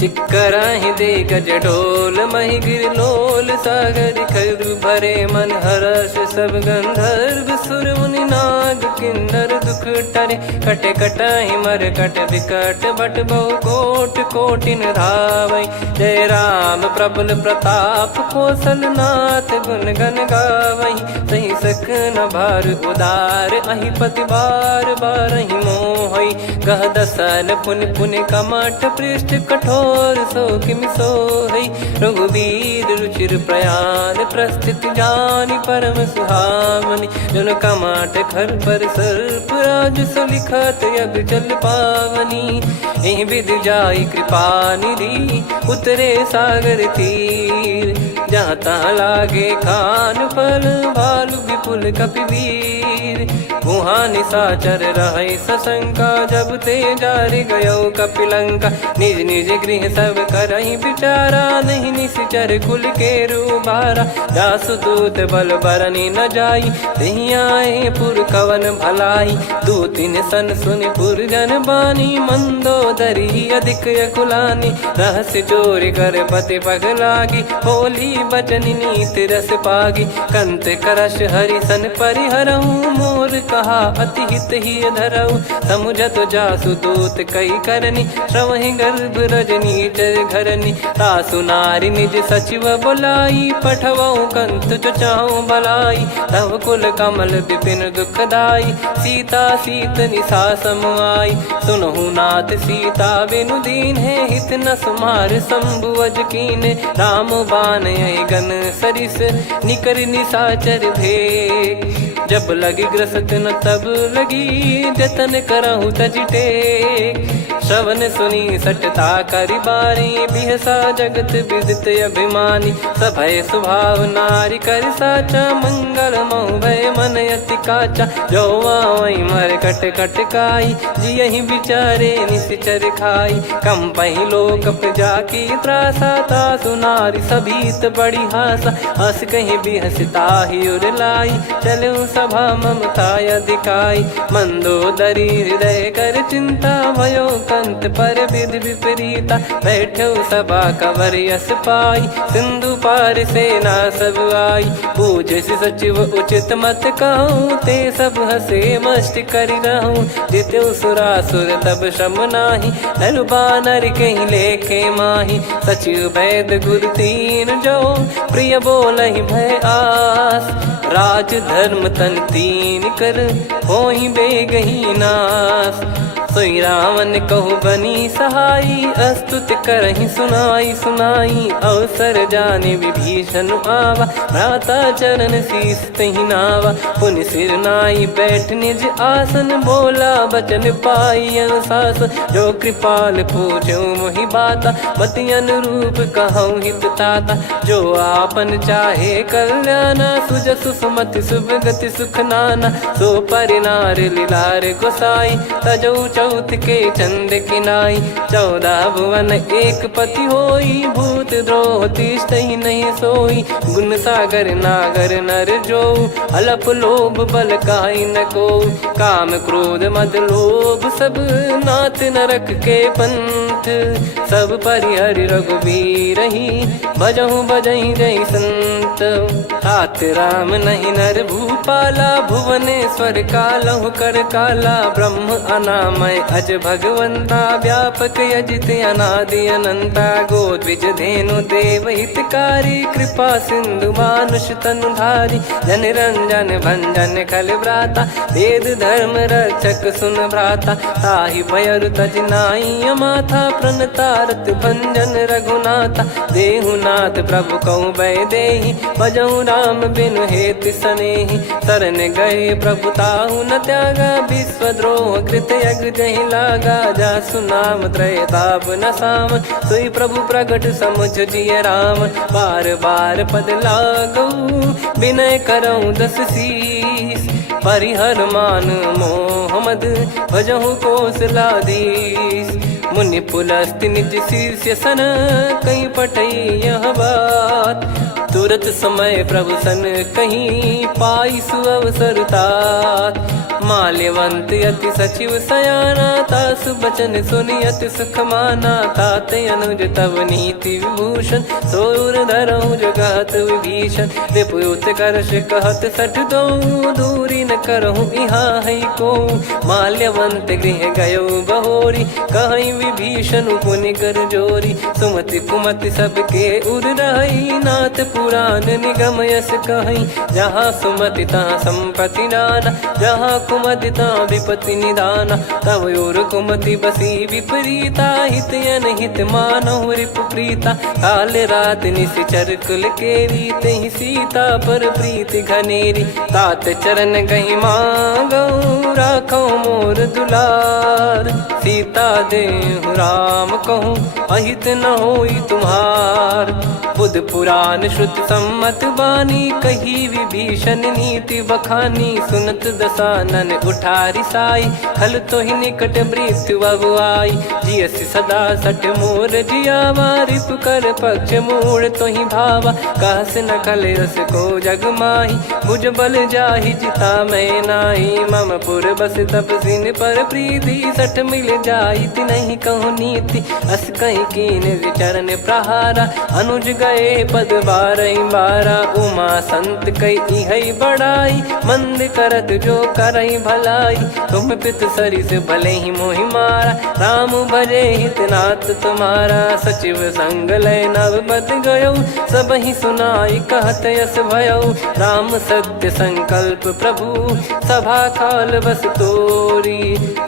चिक्कराहि दे गज ढोल, मही गिर लोल। सागर खर भरे मन हर्ष, सब गंधर्व सुर मुनि नाग किन्नर दुख टरे। कटे कटाहि मर कट विकट, बट बहु कोट कोटिन धावै। जय राम प्रबल प्रताप, कौशल नाथ गुण गन गावै। सही सख न भार उदार, अहि पति बार बारहि मोहै। गह दसन पुन पुन कमठ, पृष्ठ कठोर सो किमि सोहै। रघुवीर रुचिर प्रयाण, प्रस्थित जानि परम सुहावनि। जन कमाट खर पर सर्प, राज सलिखत यग जल पावनी। एहि विधि जाई कृपा निधि, उतरे सागर तीर। जहाँ तहाँ लागे खान फल, भालु विपुल कपिवीर। वहाँ निशाचर रहै सशंका, जब ते जारि गयो कपिलंका। निज निज गृह सब करहि विचारा, नहीं निश्चर कुल के रूबारा। जासु दूत बल बरनि न जाई, तेहि आए पुर कवन भलाई। दूतिन सन सुनि पुर जन बानी, मंदोदरी अधिक अकुलानी। रहस्य चोरी कर पति पगलागी, होली बचन नीति रस पागी। कंत करश हरिसन परिहरहु, मोर कहा अति हित ही धरऊ। समुझत जासु दूत कई करनी, श्रवहि गर्भ रजनी चर घरनी। तासु नारी निज सचिव बोलाई, पठवऊ कंत जो चाहूं भलाई। तव कुल कमल विपिन दुखदाई, सीता सीत निशा समाई। सुनहु नाथ सीता बिनु दीन है, हित न सुमार शंभु अज कीने। राम बान गन सरिस, निकर निशाचर भेग। जब लगी ग्रसत न तब लगी, जतन करहु तज टेक। श्रवण सुनी सटता करि बारी, बिहसा जगत विदित अभिमानी। सभय स्वभाव नारी कर साचा, मंगल मऊ भय मन अति काचा। जो आवै मर कट कट काई, जियहि विचारे निश्चर खाई। कम पहि लोक जाकी त्रासा, तासु नारी सभीत बड़ी हासा। हस कहीं बिहसता ही उर लाई, चलऊ सभा ममता अधिकाई। मंदोदरी हृदय कर चिंता, भयो कंत पर विधि विपरीता। बैठो सभा कवर यस पाई, सिंधु पार सेना सब आई। पूजे सचिव उचित मत कहूँ, ते सब हसे मस्त करि रहूँ। जित्यु सुरासुर तब श्रम नाही, नर बानर कहीं लेखे माही। सचिव वैद गुरु तीन जो, प्रिय बोलहि भय आस। राज धर्म तन तीन कर, होहि बेगहि नास। सोई रावण कहु बनी सहाई, अस्तुत करहि सुनाई सुनाई। अवसर जाने विभीषण आवा, भ्राता चरण शीस तहि नावा। पुनि सिर नाई बैठ निज आसन, बोला बचन पाई अनुशासन। जो कृपाल पूछो मोहि बाता, मति अनुरूप कहूँ हित ताता। जो आपन चाहे कल्याणा, सुजसु सुमति शुभ गति सुख नाना। सो परिनार लीलार गोसाई, तजौ चौथ के चंद की नाई। 14 भुवन एक पति होई, भूत द्रोह तिष्ठहि नहीं सोई। गुण सागर नागर नर जो, अलप लोभ बल काई न को। काम क्रोध मद लोभ सब, नाथ नरक के पंथ। सब परिहरि रघुबीर ही, भजहु भजहि जय संत। तात राम नहीं नर भूपाला, भुवनेश्वर कालहु कर काला। ब्रह्म अनामय अज भगवंता, व्यापक यजित अनादि अनंता। गोद्विज धेनु देव हितकारी, कृपा सिंधु मानुष तनुधारी। जन रंजन भंजन खल भ्राता, वेद धर्म रक्षक सुन भ्राता। ताहि भयरु तज नाई माथा, प्रणतारत भंजन रघुनाथा। देहुनाथ प्रभु कहु भय देहि, भजहु राम बिनु हेतु सनेहि। शरण गए प्रभु ताहु न त्यागा, विश्वद्रोह कृत यज्ञ जहि लागा। जासु नाम त्रय ताप न साम, सोई प्रभु प्रगट समुझ जिय राम। बार बार पद लागऊ, विनय करऊँ दस शीस। परिहर मान मोह मद, भजहु कौशलाधीश। मुनि पुलस्त्य निज शीर्ष सन, कहीं पटई यह बात। तुरत समय प्रभु सन कहीं, पाई सुअवसर तात। माल्यवंत अति सचिव सयाना, तासु बचन सुनि अति सुख माना। ताते अनुज तव नीति विभूषण, सोर धरहु जगत विभीषण। रिपुत करश कहत सठ दो, दूरी न करहु इहाँ है को। माल्यवंत गृह गयो बहोरी, कहीं विभीषण पुनि कर जोरी। सुमति कुमति सबके उर रही, नाथ पुराण निगम यस कहीं। जहाँ सुमति तहाँ संपत्ति नाना, जहाँ कुमति तहाँ विपत्ति निदाना। तव और कुमति बसी विपरीता, हित अनहित मानहु रिपु प्रीता। काल रात निश्चर कुल केरी, तेहि सीता पर प्रीति घनेरी। तात चरण गहि मांगऊ, राखौ मोर दुलार। सीता देहु राम कहूँ, अहित न होई तुम्हार। बुध पुराण श्रुत सम्मत बानी, कही विभीषण नीति बखानी। सुनत दसानन उठारी साई, खल तो ही निकट मृत्यु अब आई। जियसि सदा सठ मोर जियावा, रिपु कर पक्ष मूढ़ तो ही भावा। कहस न खल रस को जग माही, भुज बल जाहि जिता मैं नाही। मम पुर बस तपसिन पर प्रीति, सठ मिल जाई नहीं कहूँ नीति। अस कहीं कीन विचरण प्रहारा, अनुज गए पद बारही बारा। उमा संत कई है बड़ाई, मंद करत जो करई भलाई। तुम पित सरिस भले ही मोहि मारा, राम भजे हितनाथ तुम्हारा। सचिव संग लय नव बद गयो, सब ही सुनाई कहत यस भयो। राम सत्य संकल्प प्रभु, सभा काल बस तोरी।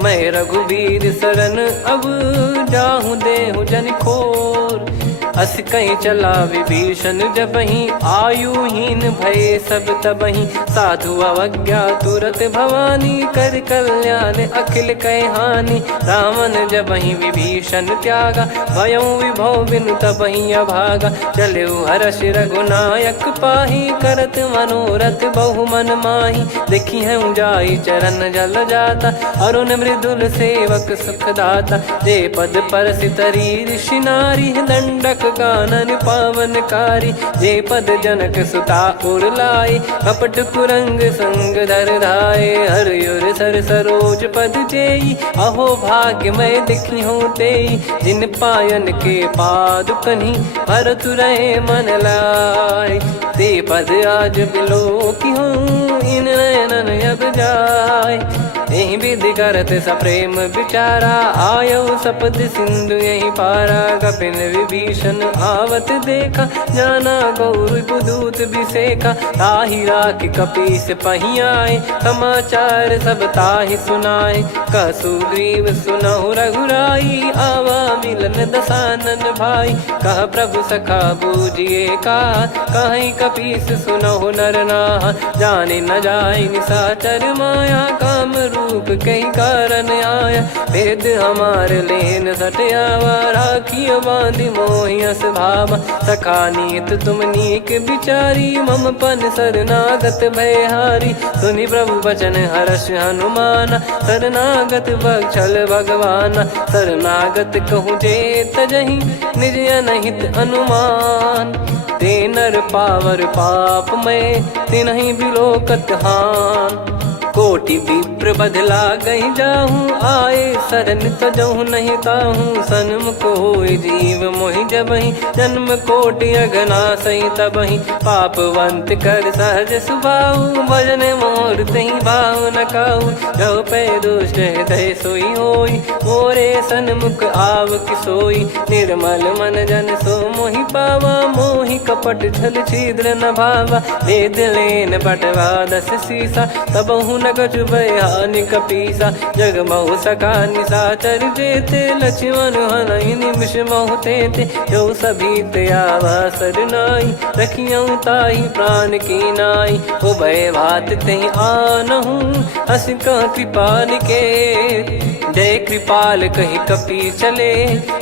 मैं रघुबीर शरण अब, जाहूँ देहु जन खोर। अस कहीं चला विभीषण जबहि, आयुहीन भय सब तबहि। साधु अवज्ञा तुरत भवानी, कर कल्याण अखिल कह हानि। रावण जबहि विभीषण त्यागा, भयउ विभव बिनु तबहि अभागा। चलऊ हर्ष रघुनायक पाही, करत मनोरथ बहु मन माही। देखी है जाई चरण जल जाता, अरुण मृदुल सेवक सुखदाता। जे पद पर सितरी ऋषि नारी, दंडक कानन पावनकारी। जे पद जनक सुता उर लाए, कपट कुरंग संग धर धाये। हरियुर सर सरोज पद जेई, अहो भाग्य मैं दिखी हूँ तेई। जिन पायन के पादुकनि, भरत रहे मन लाए। ते पद आज बिलो की हूँ, इन नयनन अब जाय। यही विधि करत सप्रेम विचारा, आयो सपद सिंधु यही पारा। कपिन विभीषण आवत देखा, जाना गौर पुदूत बिसेखा। ताहि राख कपीस पही आए, समाचार सब ताहि सुनाए। कह सुग्रीव सुनहु रघुराई, आवा मिलन दसानन भाई। कह प्रभु सखा बूझिए का, कहीं कपीस सुनहु नर नाह, जाने न जाय निशाचर माया, काम रूप कई कारण आया। भेद हमार लेन सटयावा, राखियो बांधि मोहियस भावा। सखा नीत तुम नीक बिचारी, मम पन शरणागत भयहारी। सुनि प्रभु वचन हर्ष हनुमाना, शरणागत बक्षल भगवाना। शरणागत कहूँ जे तजहि, निज अनहित अनुमान। ते नर पावर पाप में, तिन्हि बिलोकत हान। कोटि विप्र बदला गई जाहूँ, आए शरण तजहु नहीं ताहूँ। सन्मुख होय जीव मोहि जबहि, जन्म कोटि अगना सही तबहि। पापवंत कर सहज सुभाऊ, भजन मोर तहि भाव न काऊ। जो पै दुष्ट हृदय सोई होई, मोरे सन्मुख आव किसोई। निर्मल मन जन सो मोहि पावा, मोहि कपट छल छिद्र न भावा। वेद लेन बटवा 10 सीसा, तबहु न कछु भयानि कपीसा। जग महु सका निशाचर जेते, लक्ष्मण हनहि निमिष महु तेते। जो सभी त्यावा सरनाई, रखियऊ ताहि प्राण की नाई। उभय भात तेहि आनहु, हस कह कृपाल के। जय कृपाल कहि कपी चले,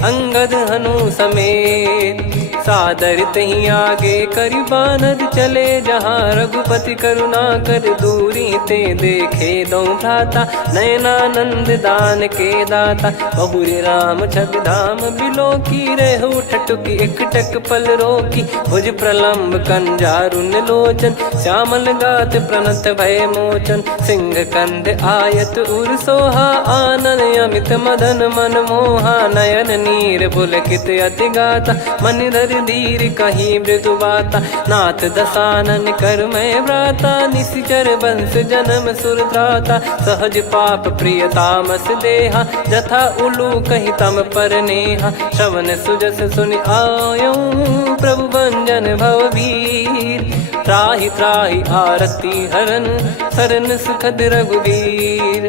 अंगद हनु समेत। सादर तही आगे करि बानर चले, जहाँ रघुपति करुणा कर दूरी ते देखे दो भ्राता। नयनानंद दान के दाता, बहुरी राम छवि धाम बिलो की। रेहु ठटुकी एकटक पल रोकी, भुज प्रलम्ब कंजारुन लोचन। श्यामल गात प्रणत भय मोचन, सिंह कंध आयत उर सोहा। आनन अमित मदन मन मोहा, नयन नीर पुलकित अति गाता। मन धर धीर कहीं मृदु बाता, नाथ दसानन कर मैं व्राता। निशिचर वंश जन्म सुर त्राता, सहज पाप प्रिय तामस देहा। जथा उलू कहि तम पर नेहा, श्रवण सुजस सुनि आयो। प्रभु भंजन भव भीर, त्राहि त्राहि आरती हरन। शरण सुखद रघुवीर,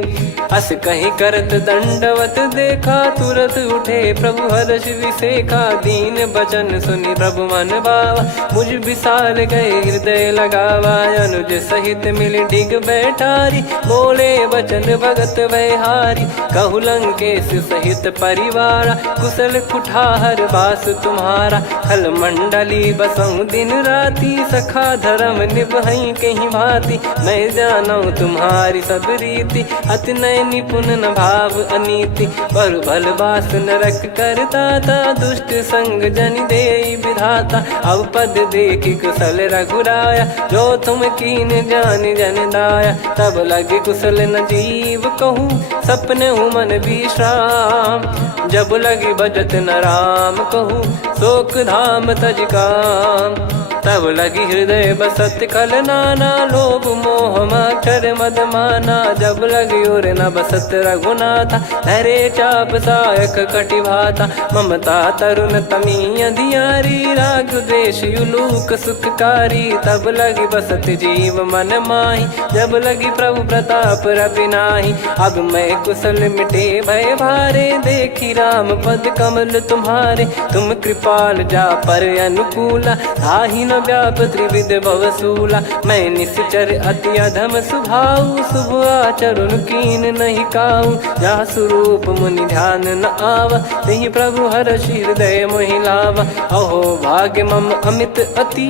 अस कहीं करत दंडवत देखा। तुरत उठे प्रभु हर्ष विसेखा, दीन बचन सुनि प्रभु मन भावा। मुझ विशाल गए हृदय लगावा, अनुज सहित मिल डिग बैठारी। बोले बचन भगत भयहारी, कहु लंकेश सहित परिवारा। कुशल कुठार बास तुम्हारा, खल मंडली बसऊं दिन राती। सखा धर्म निभई कहीं भांति, मैं जानू तुम्हारी सब रीति। अति नय निपुण न भाव अनीति, पर भल बास नरक करता था। दुष्ट संग जन दे विधाता, अब पद देखि कुशल रघुराया। जो तुम कीन जान जन दाया, तब लगे कुशल न जीव कहूँ। सपने हूँ मन विश्राम, जब लगे बजत न राम कहूँ। शोक धाम तज काम, तब लगी हृदय बसत कल नाना। लोभ मोह मक्षर मद माना, जब लगी उर न बसत रघुनाथा। धरे चाप सायक कटि भाता, ममता तरुण तमी अधियारी। राग द्वेष युलूक सुखकारी, तब लगी बसत जीव मन माही। जब लगी प्रभु प्रताप रवि नाही, अब मैं कुशल मिटे भय भारे। देखी राम पद कमल तुम्हारे, तुम कृपाल जा पर अनुकूला। ताहि न व्याप त्रिविध भवसूला, मैं निश्चर अति अधम सुभाऊ। शुभ आचरण कीन नहीं काऊ, जहाँ स्वरूप मुनि ध्यान न आवा। तहि प्रभु हर्ष हृदय मोहि लावा। अहो भाग्य मम अमित अति,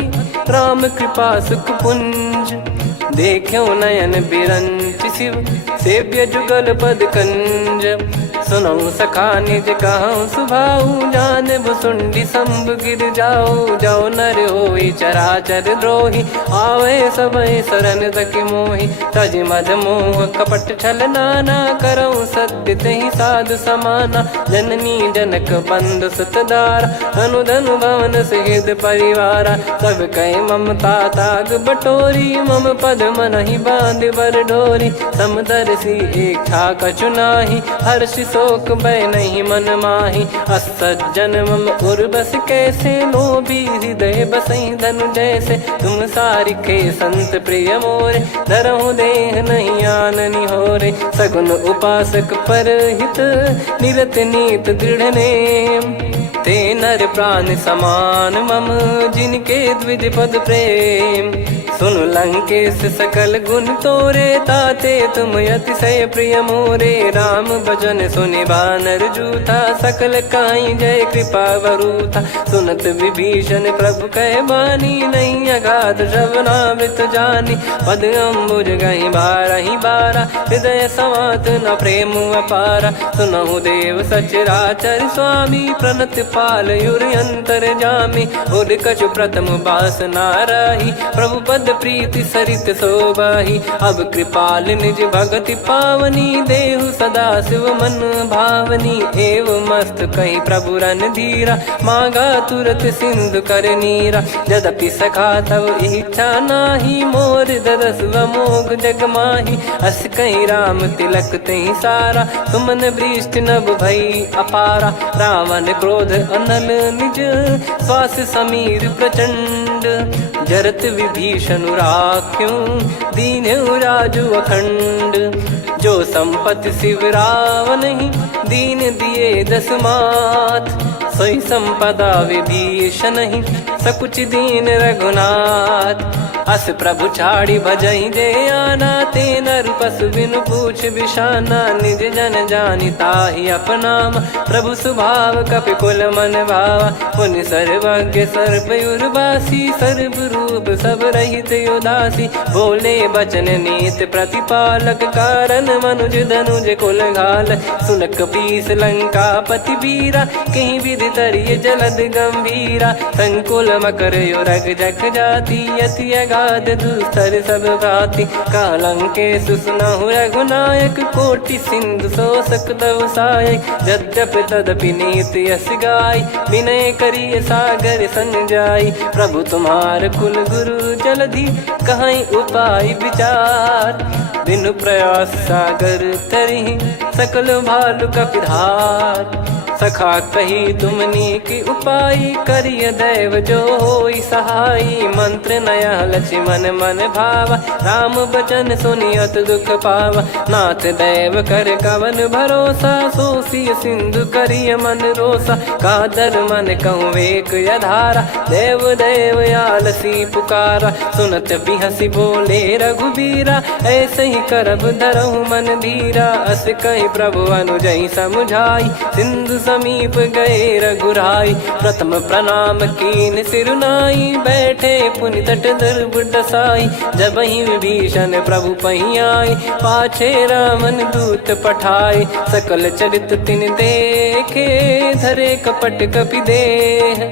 राम कृपा सुख पुंज। देखो नयन बिरंच शिव, सेव्य जुगल पद कंज। सुनऊ सखा निज कहूँ सुभाऊ, जान भुसुंडी शंभ गिर जाओ। जाओ नर होई चराचर द्रोही, आवे सबय शरण तकि मोहि। तज मद मोह कपट छल नाना, करऊँ सत्य तहि साधु समाना। जननी जनक बंधु सुतदारा, अनुधनु भवन सहित परिवारा। सब कहे ममता ताग बटोरी, मम पद मनहि बांध बर डोरी। समदर्शी इच्छा कछु नाही, हर्ष शोक भय नहीं मन माही। असज्जन मम उर्वश कैसे, लोभी हृदय बसई धनु जैसे। तुम सारिखे संत प्रिय मोरे, धरहु देह नहीं आननि होरे। सगुन उपासक पर हित, निरत नीत दृढ़ नेम। ते नर प्राण समान मम, जिनके द्विज पद प्रेम। सुन लंकेश सकल गुण तोरे, ताते तुम अतिशय प्रिय मोरे। राम भजन सुनि बानर जूथा, सकल काई जय कृपा वरूथा। सुनत विभीषण प्रभु कह बानी, नहीं अगाध श्रवणामृत जानी। पद अम्बुज गहि बारहि बारा, हृदय समात न प्रेम अपारा। सुनहु देव सचराचर स्वामी, प्रणत पाल युर अंतर जामी। उर कछु प्रथम बास नाराही, प्रभु पद प्रीति सरित शोभाही। अब कृपाल निज भगति पावनी, देहु सदा शिव मन भावनी। एव मस्त कही प्रभु रन धीरा, मांगा तुरत सिंधु कर नीरा। यद्यपि सखा तब इच्छा नाही, मोर दरस अमोघ जग माही। अस कहीं राम तिलक तही सारा, सुमन वृष्टि नभ भई अपारा। रावण क्रोध अनल निज, श्वास समीर प्रचंड। जरत विभीषण राख्यों, दीन्हु राजु अखंड। जो संपत्ति शिव रावण ही, दीन दिए दस मात। सोई संपदा विभीषण ही, सकुच दीन रघुनाथ। अस प्रभु छाड़ी भजई जे आना, ते नर पशु बिनु पूछ बिशाना। निज जन जानि ताहि अपनाम, प्रभु स्वभाव कपि कुल मन भावा। मुनि सर्वज्ञ सर्वयुर्वासी, सर्व रूप सब रहित उदासी। बोले बचन नीत प्रतिपालक, कारण मनुज धनुज कुल घाल। सुन कपीस लंका पति वीरा, कहीं विधि तरिय जलद गंभीरा। संकुल मकर युरग जख जाति, यति अगाध दुस्तर सब भांति। कालंकेश सुनहु रघुनायक, कोटि सिंधु शोषक तव सहायक। यद्यपि तदपि नीति यस गाय, विनय करिय सागर सन जाई। प्रभु तुम्हार कुल गुरु जलधि, कहीं उपाय विचार। बिनु प्रयास सागर तरिहि, सकल भालु कपिधार। सखा कही तुमनी की उपाय, करिय दैव जो होई सहाई। मंत्र नया लक्ष्मण मन भावा, राम बचन सुनियत दुख पावा। नाथ दैव कर कवन भरोसा, सोसिय सिंधु करिय मन रोसा। कादर मन कहूँ वेक यधारा, देव देव आलसी पुकारा। सुनत बिहसी बोले रघुबीरा, ऐसे ही करब धरहु मन धीरा। अस कही प्रभु अनुजई समुझाई, सिंधु समीप गए रघुराई। प्रथम प्रणाम कीन सिरुनाई, बैठे पुनि तट दर्भ डसाई। जब ही विभीषण प्रभु पही आई, पाछे रामन दूत पठाए। सकल चरित तिन देखे, धरे कपट कपि देह।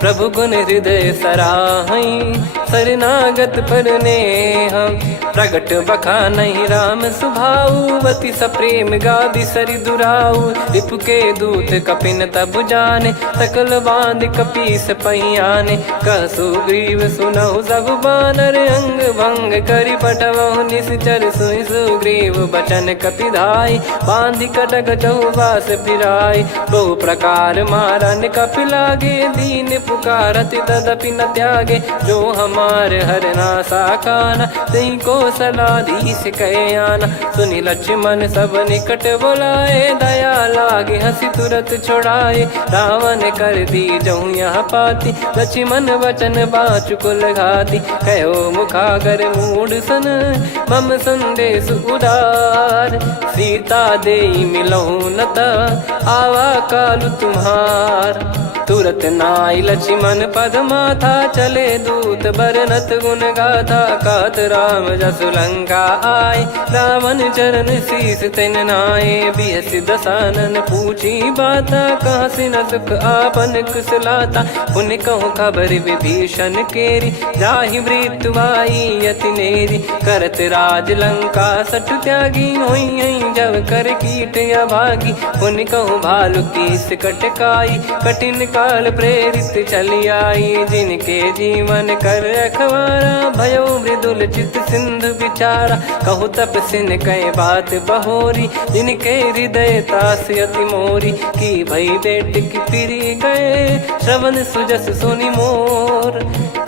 प्रभु गुण हृदय सराहई, शरणागत पर नेह। प्रगट बखानहि राम सुभाऊ, अति सप्रेम गादि सरि दुराऊ। रिपु के दूत कपिन तब जाने, सकल बांध कपीस पहियाने। कह सुग्रीव सुनहु सब बानर, अंग भंग करि पठवहु निश्चर। सुनि सुग्रीव बचन कपिधाई, बांधि कटक चहुबास फिराई। बहु प्रकार मारन कपि लागे, दीन पुकारत तदपि न त्यागे। जो हमार हरना साकाना, तही को सलाधीश कहे आना। सुनि लक्ष्मण सब निकट बुलाए, दया लागे हंसी तुरत छुड़ाए। रावण कर दी जहु यहाँ पाती, लक्ष्मण वचन बाचु कुल घाती। कहो मुखागर मूढ़ सन, मम संदेश उदार। सीता देई मिलहु नता, आवा कालु तुम्हार। तुरत नाई लक्ष्मण पद माथा, चले दूत बरनत गुण गाथा। कहत राम जसु लंका आए, रावण चरण शीस तिन नाये। बिहसि दसानन पूछी बाता, कहाँ से न सुख आपन कुशलाता। पुनि कहूँ खबर विभीषण केरी, जाहि मृत्यु आई अति नेरी। करत राज लंका सठ त्यागी, होई जब कर कीट अभागी। पुनि कहूँ भालु कीस कटकाई, कठिन काल प्रेरित चली आई। जिनके जीवन कर रखवारा, भयो मृदुल चित सिंधु विचारा। कहु तपसिन कई बात बहोरी, जिनके हृदय तास अति मोरी। की भई बेट की फिरी गए, श्रवण सुजस सुनि मोर।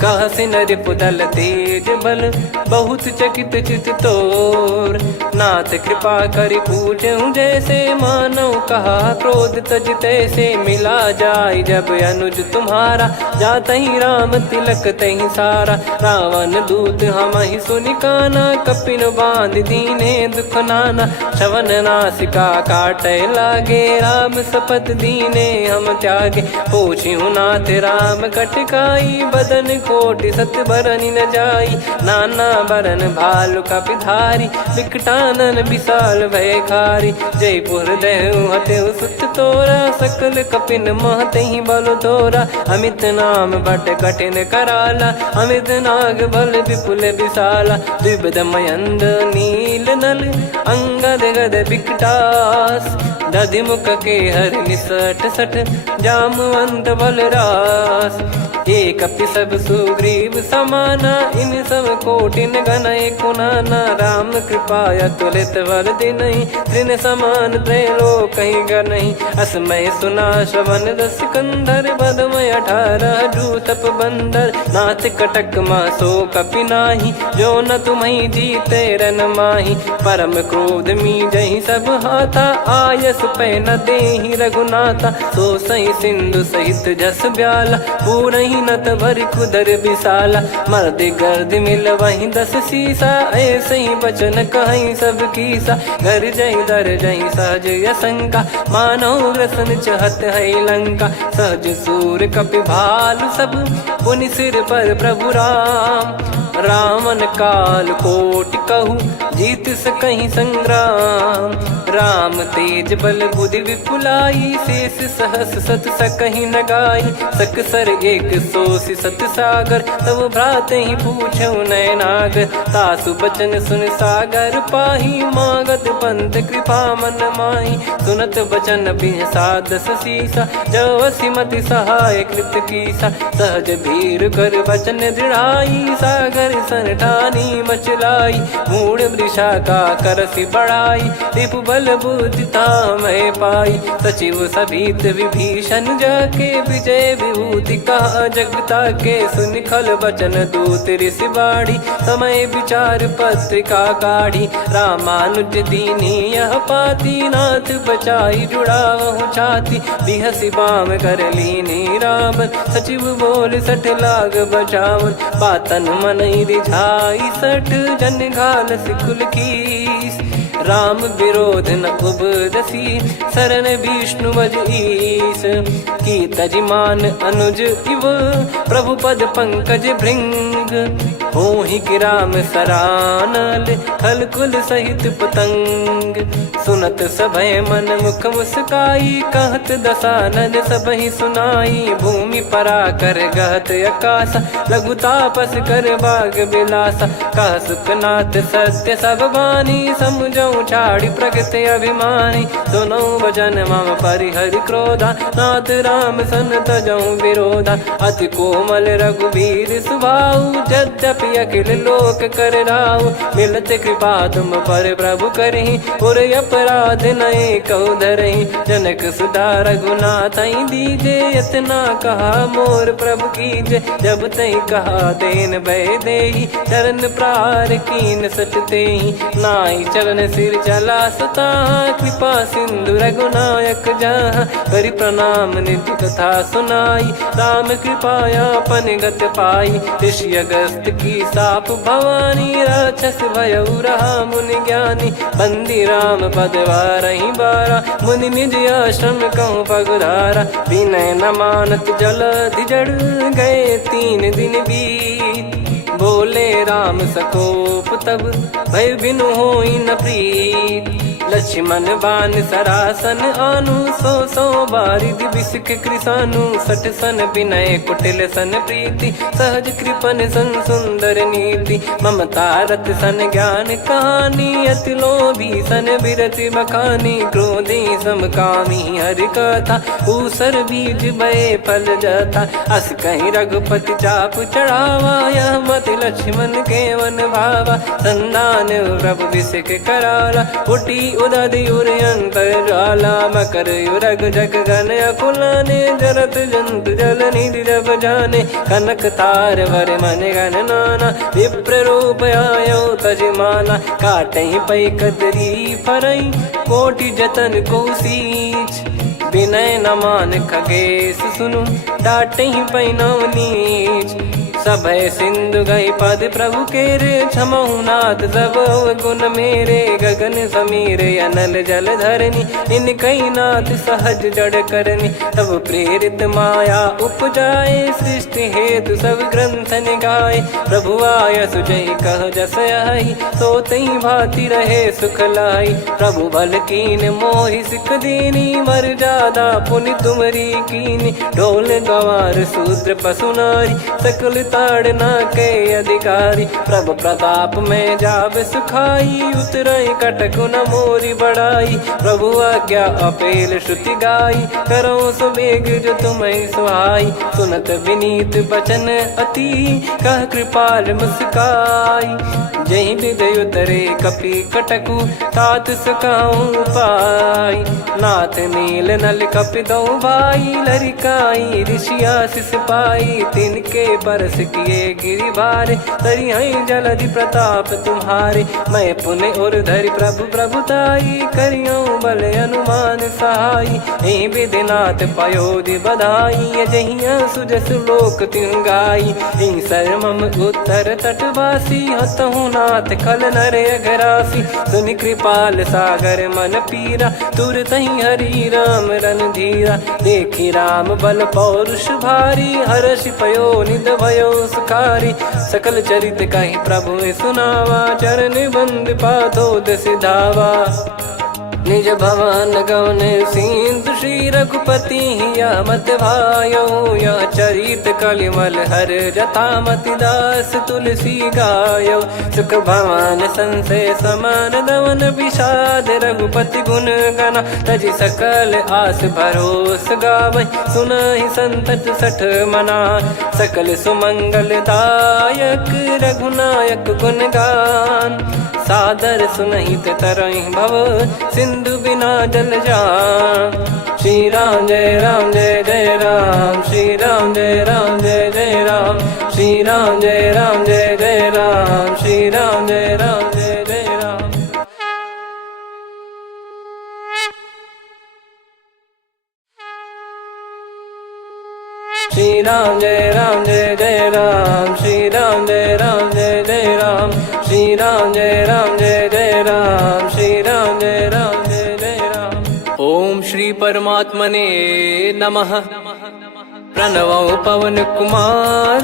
कहसि नरिपुदल तेज बल बहुत चकित चित तोर। नाथ कृपा करि पूजहु जैसे मानव कहा क्रोध तज तैसे। मिला जाय जब अनुज तुम्हारा जातहि राम तिलक तहि सारा। रावण दूत हमहि सुनि काना कपिन बांध दीने दुख नाना। श्रवण नासिका काटे लागे राम शपथ दीने हम त्यागे। पूछिहु नाथ राम कटकाई बदन कोटि सत बरनि न जाई। नाना बरन भालु कपिधारी विकटानन विशाल भयखारी। जयपुर देहु हतेहु सुत तोरा सकल कपिन महतहि बल तोरा। अमित नाम बट कठिन कराला अमित नाग बल विपुल विशाला। द्विविध मयंद नील नल अंगद गद विकटास। दधिमुख के हर निसठ सठ जामवंत बलरास। एक कपि सब सुग्रीव समाना इन सब कोटिन गणय कुनाना। राम कृपा अतुलित बल दिनहि तृण समान त्रैलोक गणहि। असमय सुना श्रवण रस कंधर बदमय 18 जूतप बंदर। नाथ कटक मासो कपि नाही जो न तुम्हि जीते रन माही। परम क्रोध मी जहि सब हाथा आयस पै न देहि रघुनाथा। सो सही सिंधु सहित जस ब्याला पूरहि नत भरि कुदर विशाला। मर्द गर्द मिल वहीं 10 सीसा ऐसे ही बचन कहीं सब कीसा। घर जय दर जय सहज यसंका मानव रसन चहत है लंका। सहज सूर कपि भालु सब पुनि सिर पर प्रभु राम। रामन काल कोटि कहु जीत सकहि संग्राम। राम तेज बल बुद्धि विपुलाई शेष सहस सत सकहि न गाई। सकसर एक सोसि सत सागर तब भ्राते ही पूछौ नयनागर। तासु बचन सुन सागर पाही मागत पंथ कृपा मन माही। सुनत बचन बिहसा 10 सीसा जवसि मति सहाय कृत कीसा। सहज भीर कर बचन दृढ़ाई सागर सन ठानी मचलाई। मूढ़ वृषा का करसि बढ़ाई रिपु बल बुद्धि तामय पाई। सचिव सभीत विभीषण जाके विजय विभूति कहा जगता के। सुनि खल बचन दूत ऋषि बाड़ी समय विचार पत्रिका काढ़ी। रामानुज दीनी यह पाती नाथ बचाई जुड़ावहु छाती। बिहसि बाम कर लीनी रावण सचिव बोल 60 लाग बचावन। बातन मन रिझाई 60 जन घाल सिकुल कीस। राम विरोध न उपदसी शरण विष्णु बज ईस। की तजिमान अनुज इव प्रभु पद पंकज भृंग। होहि कि राम सरानल खल कुल सहित पतंग। सुनत सभय मन मुख मुस्काई कहत दसानन सबहि सुनाई। भूमि परा कर गहत आकाशा लघु तापस कर बाग बिलासा। कह सुखनाथ सत्य सब बानी समुझौ छाड़ी प्रगति अभिमानी। सुनो भजन मम परिहरि क्रोधा नाथ राम सन तजौ विरोधा। अति कोमल रघुवीर सुभाऊ यद्यपि अखिल लोक कर राऊ। मिलत कृपा तुम पर प्रभु करहि पुर अपराध नए कहु धरहि। जनक सुधा रघुनाथ दीजे यतना कहा मोर प्रभु कीजे। जब तई कहा देन भय देहि चरण प्रार कीन सट तेहि। नाई चरण सिर चला सता कृपा सिंधु रघुनायक जहाँ। करि प्रणाम निधि कथा सुनाई राम कृपाया पन गत पाई। ऋषि अगस्त की साप भवानी राक्षस भयउ रहा मुनि ज्ञानी। बंदी राम पद वारहि बारा मुनि निज आश्रम कहूँ पगुधारा। विनय न मानत जलधि जड़ गए 3 दिन बीत। बोले राम सकोप तब भय बिनु होई न प्रीत। लक्ष्मण बान सरासन आनु 100 बारिधि बिसिक कृसानु। 60 सन विनय कुटिल सन प्रीति सहज कृपन सन सुंदर नीति। ममता रत सन ज्ञान कहानी अति लोभी सन बिरति बखानी। क्रोधी समकामी हरि कथा ऊसर बीज भय फल जथा। अस कहीं रघुपति चाप चढ़ावा यह मत लक्ष्मण के वन भावा। संदान प्रभु बिसिक कराला उठी उदधि उर्यंतर्ज्वाला मकर युरग जग गण अकुलाने जरत जंतु जल निधि जब जाने कनक तार वर मन गण नाना विप्र रूप आयो तजमाना काटई पै कदरी फरई कोटि जतन को सींच विनय न मान खगेश सुनु डाटई पै नव नीच सभय सिंधु गई पद प्रभु केरे क्षमहु नाथ सब गुण मेरे गगन समीरे अनल जल धरनी इन कई नाथ सहज जड़ करनी तब प्रेरित माया उपजाए सृष्टि हेतु सब ग्रंथ निगाए प्रभु आय सुजय कह जस आई सो तई भांति रहे सुख लाई प्रभु बल कीन मोहि सिख दीनी मर जादा पुनि तुमरी कीनी ढोल गवार शूद्र पशु नारी सकल ताड़ना के अधिकारी प्रभु प्रताप में जाब सुखाई उतरई कटक न मोरी बढ़ाई प्रभु आज्ञा अपेल श्रुति गाई करो सुबेग जो तुम्हें सुहाई सुनत विनीत बचन अति कह कृपाल मुस्काई जय हृदय उतरे कपि कटकु तात सकाऊं पाई नाथ नील नल कपि दो भाई लरिकाई ऋषिया शिष पाई तिनके परस किए गिरि भारे तरिहै जलधि प्रताप तुम्हारे मैं पुण्य और धरि प्रभु प्रभुताई करियो बल अनुमान सहाई हे विधिनाथ पयोधि बधाई जहिया सुजस लोक तिहु गाई हि सरमम उत्तर तटवासी हतहु नाथ खल नर अघरासी सुनि कृपाल सागर मन पीरा तुरत ही हरि राम रणधीरा देखी राम बल पौरुष भारी हर्ष पयो निध भयो सुखारी सकल चरित कहि प्रभु सुनावा चरण बंद पादोद सिधावा निज भवन गौन सिंधु श्री रघुपति या मत भायो या चरित कलिमल हर जता मति दास तुलसी गायो सुख भवन संशय समान दवन विषाद रघुपति गुण गना तजि सकल आस भरोस गावै सुनहि संतत सठ मना सकल सुमंगल दायक रघुनायक गुण गान सादर सुनहित तरहि भव सिंधु बिना जल जान श्री राम जय जय राम श्री राम जय जय राम श्री राम जय जय राम श्री राम जय जय राम श्री राम जय जय राम श्री राम जय जय राम श्री राम जय जय राम श्री राम जय जय राम। ओम श्री परमात्मने नमः। प्रणवो पवन कुमार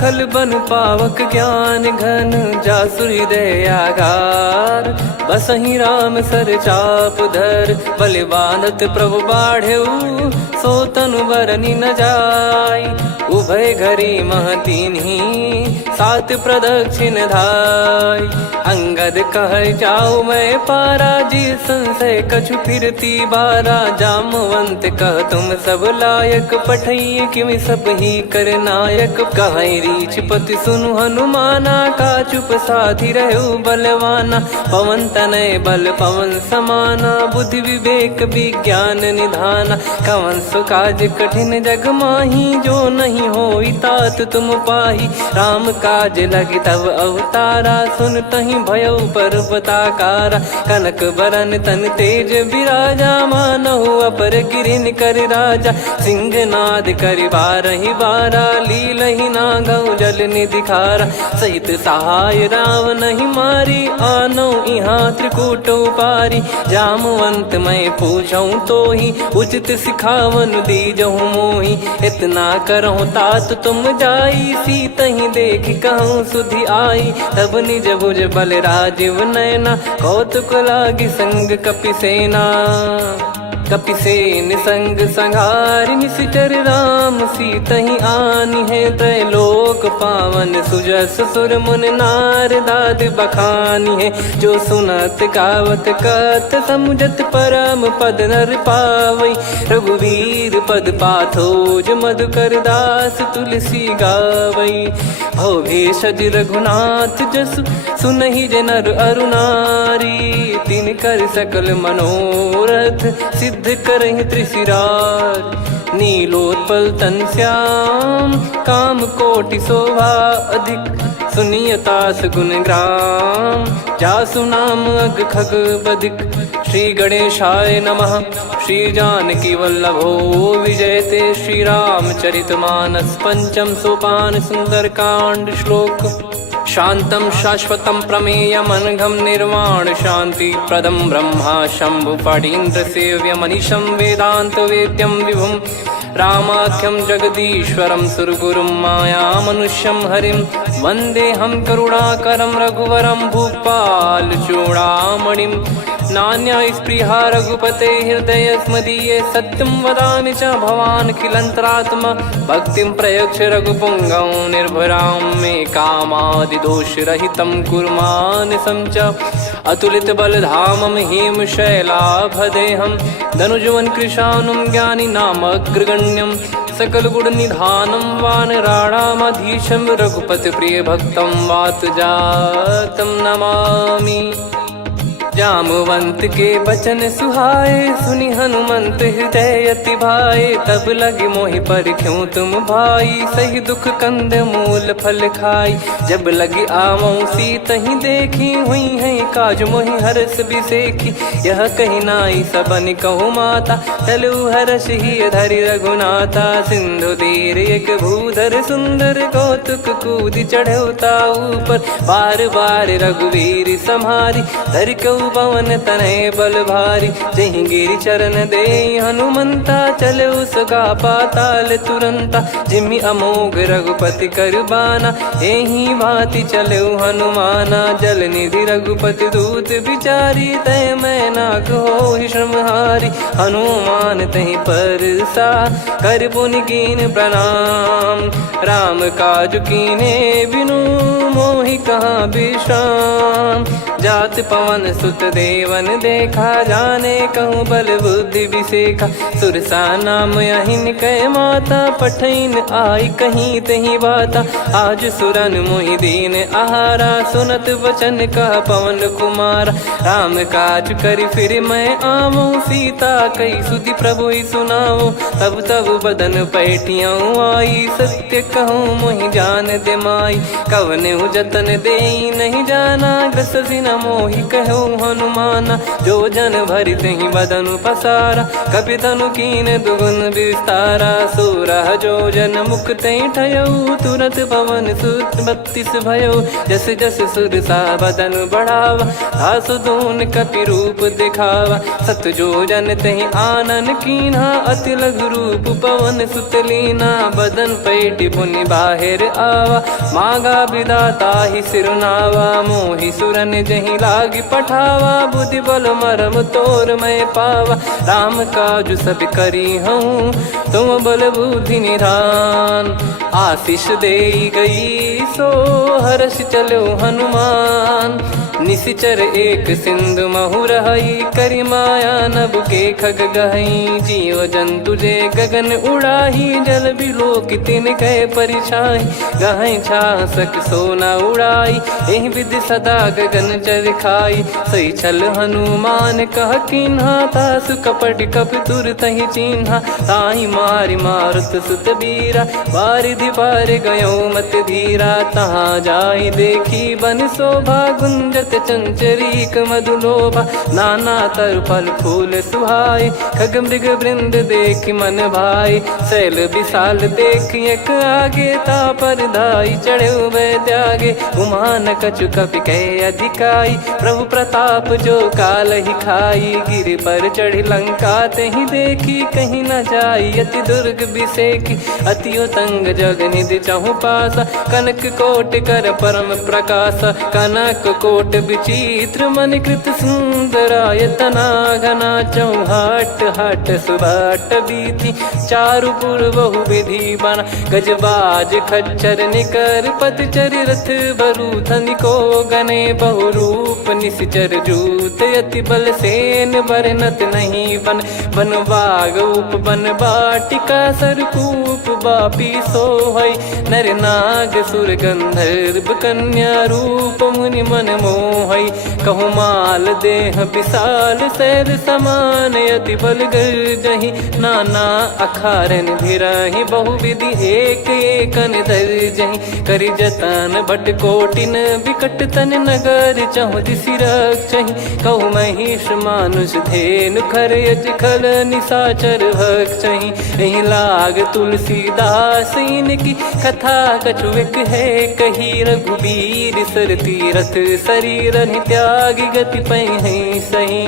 खल बन पावक ज्ञान घन जासु हृदय आगार बसहि राम सर चाप धर बलि बांधत प्रभु बाढ़ेऊ सो तनु बरनि न जाय उभय घरी महतीन्ही सात प्रदक्षिण धाय अंगद कह जाऊ मैं पारा जी संशय कछु फिरती बारा जामवंत कह तुम सब लायक पठई किमि सब ही कर नायक कहीं रीछ पति सुनु हनुमाना का चुप साधि रहु बलवाना पवन तनय बल पवन समाना बुद्धि विवेक विज्ञान निधाना कवन सो काज कठिन जग माही जो नहीं होई तात तुम पाही राम काज लगी तब अवतारा सुन तही भयो पर्वताकारा कनक बरन तन तेज विराजा मानहु अपर गिरिन कर राजा सिंह नाद कर बारहि बारा लीलहि नागौ जल निधि खारा सहित सहाय राव नहीं मारी आनो इहाँ त्रिकूट पारी जामवंत मैं पूछऊं तो ही उचित सिखावन दीजहु मोही इतना करहु तात तुम जाई सीत ही देख कहूँ सुधि आई तब निज भुज बल राजीव नैना कौतुक लागी संग कपि सेना कपिसेन संग संघारि निशिचर राम सीतहि आनी है त्रैलोक पावन सुजस सुर मुन नार दाद बखानी है जो सुनत गावत कत समुझत परम पद नर पावई रघुवीर पद पाथोज मधुकर दास तुलसी गावई भव भेषज रघुनाथ जसु सुनहि जे नर अरु नारी तिन कर सकल मनोरथ सिद्ध करहि त्रिशिरार नीलोत्पल तन श्याम काम कोटि शोभा अधिक सुनियतास गुण ग्राम जासु नाम अग खग बधिक श्री गणेशाय नमः श्री जानकी वल्लभो विजयते श्री रामचरितमानस पंचम सोपान सुंदरकांड श्लोक शांतं शाश्वतं प्रमेयमनघं निर्वाण शांति प्रदं ब्रह्मा शंभु फणीन्द्र सेव्य मनीषं वेदांत वेद्यं विभुं रामाख्यं जगदीश्वरं सुरगुरुं माया मनुष्यं हरिं वन्देऽहं करुणाकरं रघुवरं भूपाल चूडामणिं नान्या स्पृहा रघुपते हृदय स्मदीये सत्यं वदामि च भवान् खिलन्तरात्मा भक्तिं प्रयच्छ रघुपुङ्गं निर्भरां मे कामादिदोषरहितं कुर्मानसं च अतुलितबलधामं हेमशैलाभदेहं धनुजवन् कृशानुं ज्ञानिनामग्रगण्यं सकलगुणनिधानं वानराणामधीशं रघुपतिप्रियभक्तं वातजातं नमामि जामवंत के बचन सुहाए सुनि हनुमंत हृदय अति भाए तब लगे मोहि पर क्यों तुम भाई सही दुख कंद मूल फल खाई जब लगी आवों सीत ही देखी हुई है काज मोहि हरस बिसेखी यह कही नाई सबन कहु माता चलु हरस ही धरि रघुनाथा सिंधु तीर एक भूधर सुंदर कौतुक कूद चढ़ौता ऊपर बार बार रघुवीर सम्हारी धरि कऊ पवन तनय बल भारी जहि गिरि चरण दे हनुमंता चले उसका पाताल तुरंता जिमि अमोघ रघुपति करबाना एहि भांति चले हनुमाना जल निधि रघुपति दूत बिचारी तय मैं नाक हो श्रमहारी हनुमान तहि परसा कर पुनि कीन प्रणाम राम काज कीने बिनु मोहि कहाँ विश्राम जात पवन सुत देवन देखा जाने कहूँ बल बुद्धि विसेखा सुरसा नाम यहिन कै माता पठैन आई कहीं तही बाता आज सुरन मोहि दीन आहारा सुनत वचन कह पवन कुमार राम काज करि फिर मैं आवूं सीता कई सुधि प्रभु ही सुनाओ तब तब बदन पैठियाँ आई सत्य कहूँ मोहि जान दे माई कवन जतन दे नहीं जाना ग्रसिन मोहि कहो हनुमाना जो जन भरि तहि बदनु पसारा कपि तनु कीन दुगुन विस्तारा सूरह जो जन मुख तहि ठयऊ तुरत पवन सुत 32 भयऊ जस जस सुरसा बदन बढ़ावा आसु दून कपि रूप दिखावा सत जो जन तहि आनन कीन्हा अति लघु रूप पवन सुत लीना बदन पैटि पुनि बाहिर आवा मागा विदाता ही सिरुनावा मोहि सुरन जहि लागी पठावा बुद्धि बल मरम तोर मैं पावा राम काज सब करी हूँ तुम बल बुद्धि निधान आशीष दे गई सो हर्ष चलो हनुमान निशिचर एक सिंधु महु रही करी माया नभ के खग गहई जीव जंतु जे गगन उड़ाही जल बिलोक तिन गए परिछाई गहई छासक सोना उड़ाई एहि विधि सदा गगन चर खाई सही छल हनुमान कह किन्हा तासु कपट कप तुर तहि चिन्हा ताहि मारि मारुत सुत बीरा वारिधि पार गयो मत धीरा तहाँ जाई देखी बन शोभा गुंजत चंचरीक मधुलोभा नाना तरु फल फूल सुहाई खग मृग वृंद देख मन भाई शैल विशाल देख एक आगे ता पर धाई चढ़े वै त्यागे उमान कछु कपि कह अधिकाई प्रभु प्रताप जो काल ही खाई गिर पर चढ़ी लंका तहि देखी कहीं न जाई अति दुर्ग बिसेकी अति उतंग जग निधि चहु पासा कनक कोट कर परम प्रकाश कनक कोट विचित्र मन कृत सुंदरायतना घना चौहाट हाट सुबाट बीथी चारु पुर बहु विधि बना गजबाज खच्चर निकर पतचर रथ बरु धनिको गने बहु रूप निश्चर जूत अति बल सेन बरनत नहीं बन बन बाग उप बन बाटिका सरकूप बापी सोहई नर नाग सुर गंधर्व कन्या रूप मुनि मन मोहई कहु माल देह विशाल शैल समान अति बल गर्जहि नाना अखारन भिराहि बहु विधि एक एकन दर्जहि करि जतन भट कोटिन विकट तन नगर चहु दिसि रक्षहि कहु महिष मानुष धेनु खर यज खल निशाचर भक्षहि एहि लाग तुलसीदास इनकी कथा कछु एक है कही रघुबीर सर तीरथ शरीर त्यागी गति पै सही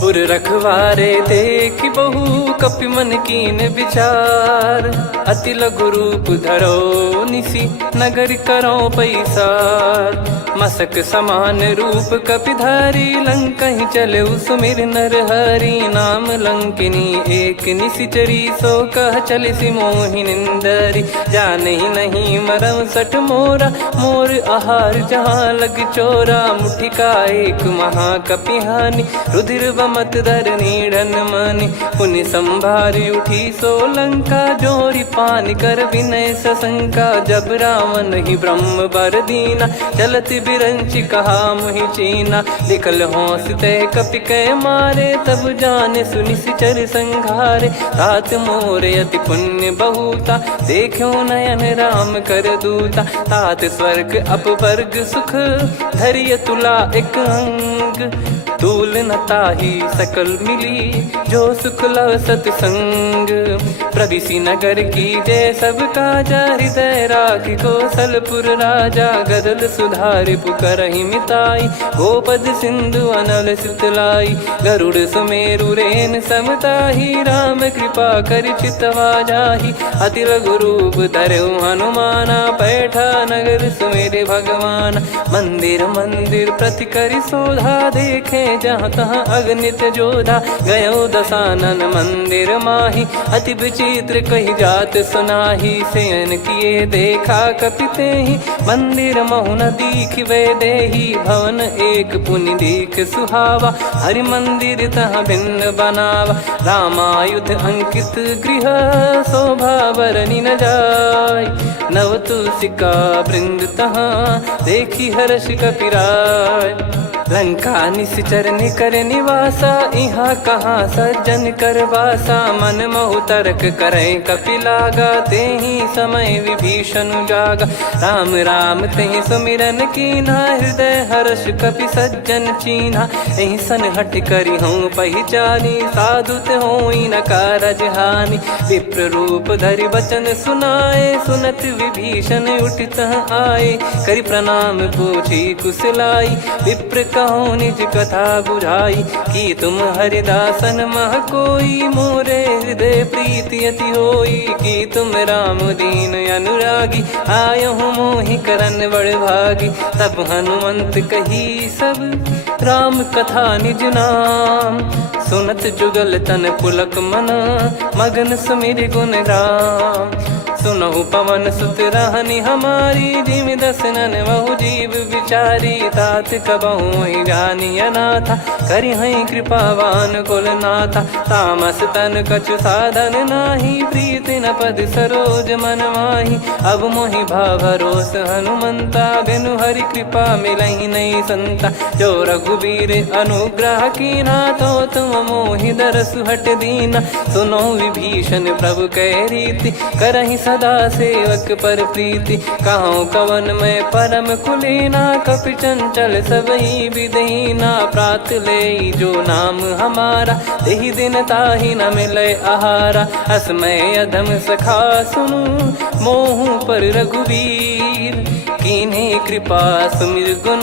पुर रखवारे देख बहु कपि मन कीन विचार अति लघु रूप धरो निसी नगर करो पैसार मसक समान रूप कपिधारी लंकहि चले सुमिर नर हरि नाम लंकिनी एक निशिचरी सो कह चले सि मोहि निंदरी जानहि नहीं मरम सठ मोरा मोर आहार जहाँ लग चोरा मुठिका एक महाकपिहानि रुधिर बमत धर नीढ़न मानि पुनि संभारी उठी सो लंका जोरी पान कर विनय सशंका जब रावण ही ब्रह्म बर दीना चलत बिरंचि कहा मुहि चीना निकल होंस तय कपि कै मारे तब जाने सुनि सिचर संघारे तात मोरे अति पुण्य बहुता देखो नयन राम कर दूता तात स्वर्ग अपवर्ग सुख धरिय तुला एक अंग तूल न ताहि सकल मिली जो सुख लव सतसंग प्रविशि नगर की जय सब काजा हृदय राखि कौशलपुर राजा गदल सुधारि पुकरहि मिताई गोपद सिंधु अनल सितलाई गरुड़ सुमेरु रेन समताहि राम कृपा कर चितवा जाहि अति लघु रूप धरऊ हनुमाना बैठा नगर सुमेरे भगवान मंदिर मंदिर प्रति करि शोधा देखे जहाँ तहाँ अगणित जोधा गयो दशानन मंदिर माही अति विचित्र कही जात सुनाही सेन किए देखा कपिते ही मंदिर महु न दीख वे देही भवन एक पुनि दीख सुहावा हरि मंदिर तहाँ भिन्न बनावा रामायुध अंकित गृह शोभा बरनी न जाय नव तुलसिका वृंद तहाँ देखी हर्ष कपिराय लंका निश्चर निकर निवासा इहाँ कहाँ सज्जन कर वासा मन महु तर्क करे कपिलागा तेहि समय विभीषण जागा राम राम तेहि सुमिरन कीन्हा हृदय हर्ष कपि सज्जन चीन्हा एहि सन हट करि हूँ पहिचानी साधु होई न कारज हानि विप्र रूप धरि वचन सुनाए सुनत विभीषण उठित आए करि प्रणाम पूछी कुशलाई विप्र कहो निज कथा बुझाई कि तुम हरिदासन मह कोई मोरे हृदय प्रीति अति होई कि तुम राम दीन अनुरागी आयो मोहि करन बड़ भागी तब हनुमंत कही सब राम कथा निज नाम सुनत जुगल तन पुलक मन मगन सुमिर गुण राम सुनहु पवन सुत रहनी हमारी जिमि दसनन बहु जीव विचारी तात कबहु ही जानी अनाथा करि हई कृपावान कुल नाथा तामस तन कछु साधन नाही प्रीति न पद सरोज मन माही अब मोहि भाव भरोस हनुमंता बिनु हरि कृपा मिलहि नहीं संता जो रघुबीर अनुग्रह कीना तो तुम मोहि दरसु हट दीना सुनो विभीषण प्रभु कह रीति करहि सदा सेवक पर प्रीति कहूँ कवन में परम कुलीना कपि चंचल सबही विदहीना प्रात ले जो नाम हमारा तेहि दिन ताहि न मिले आहारा असमय अधम सखा सुनु मोहु पर रघुवीर कीन्हे कृपा सुमिर गुण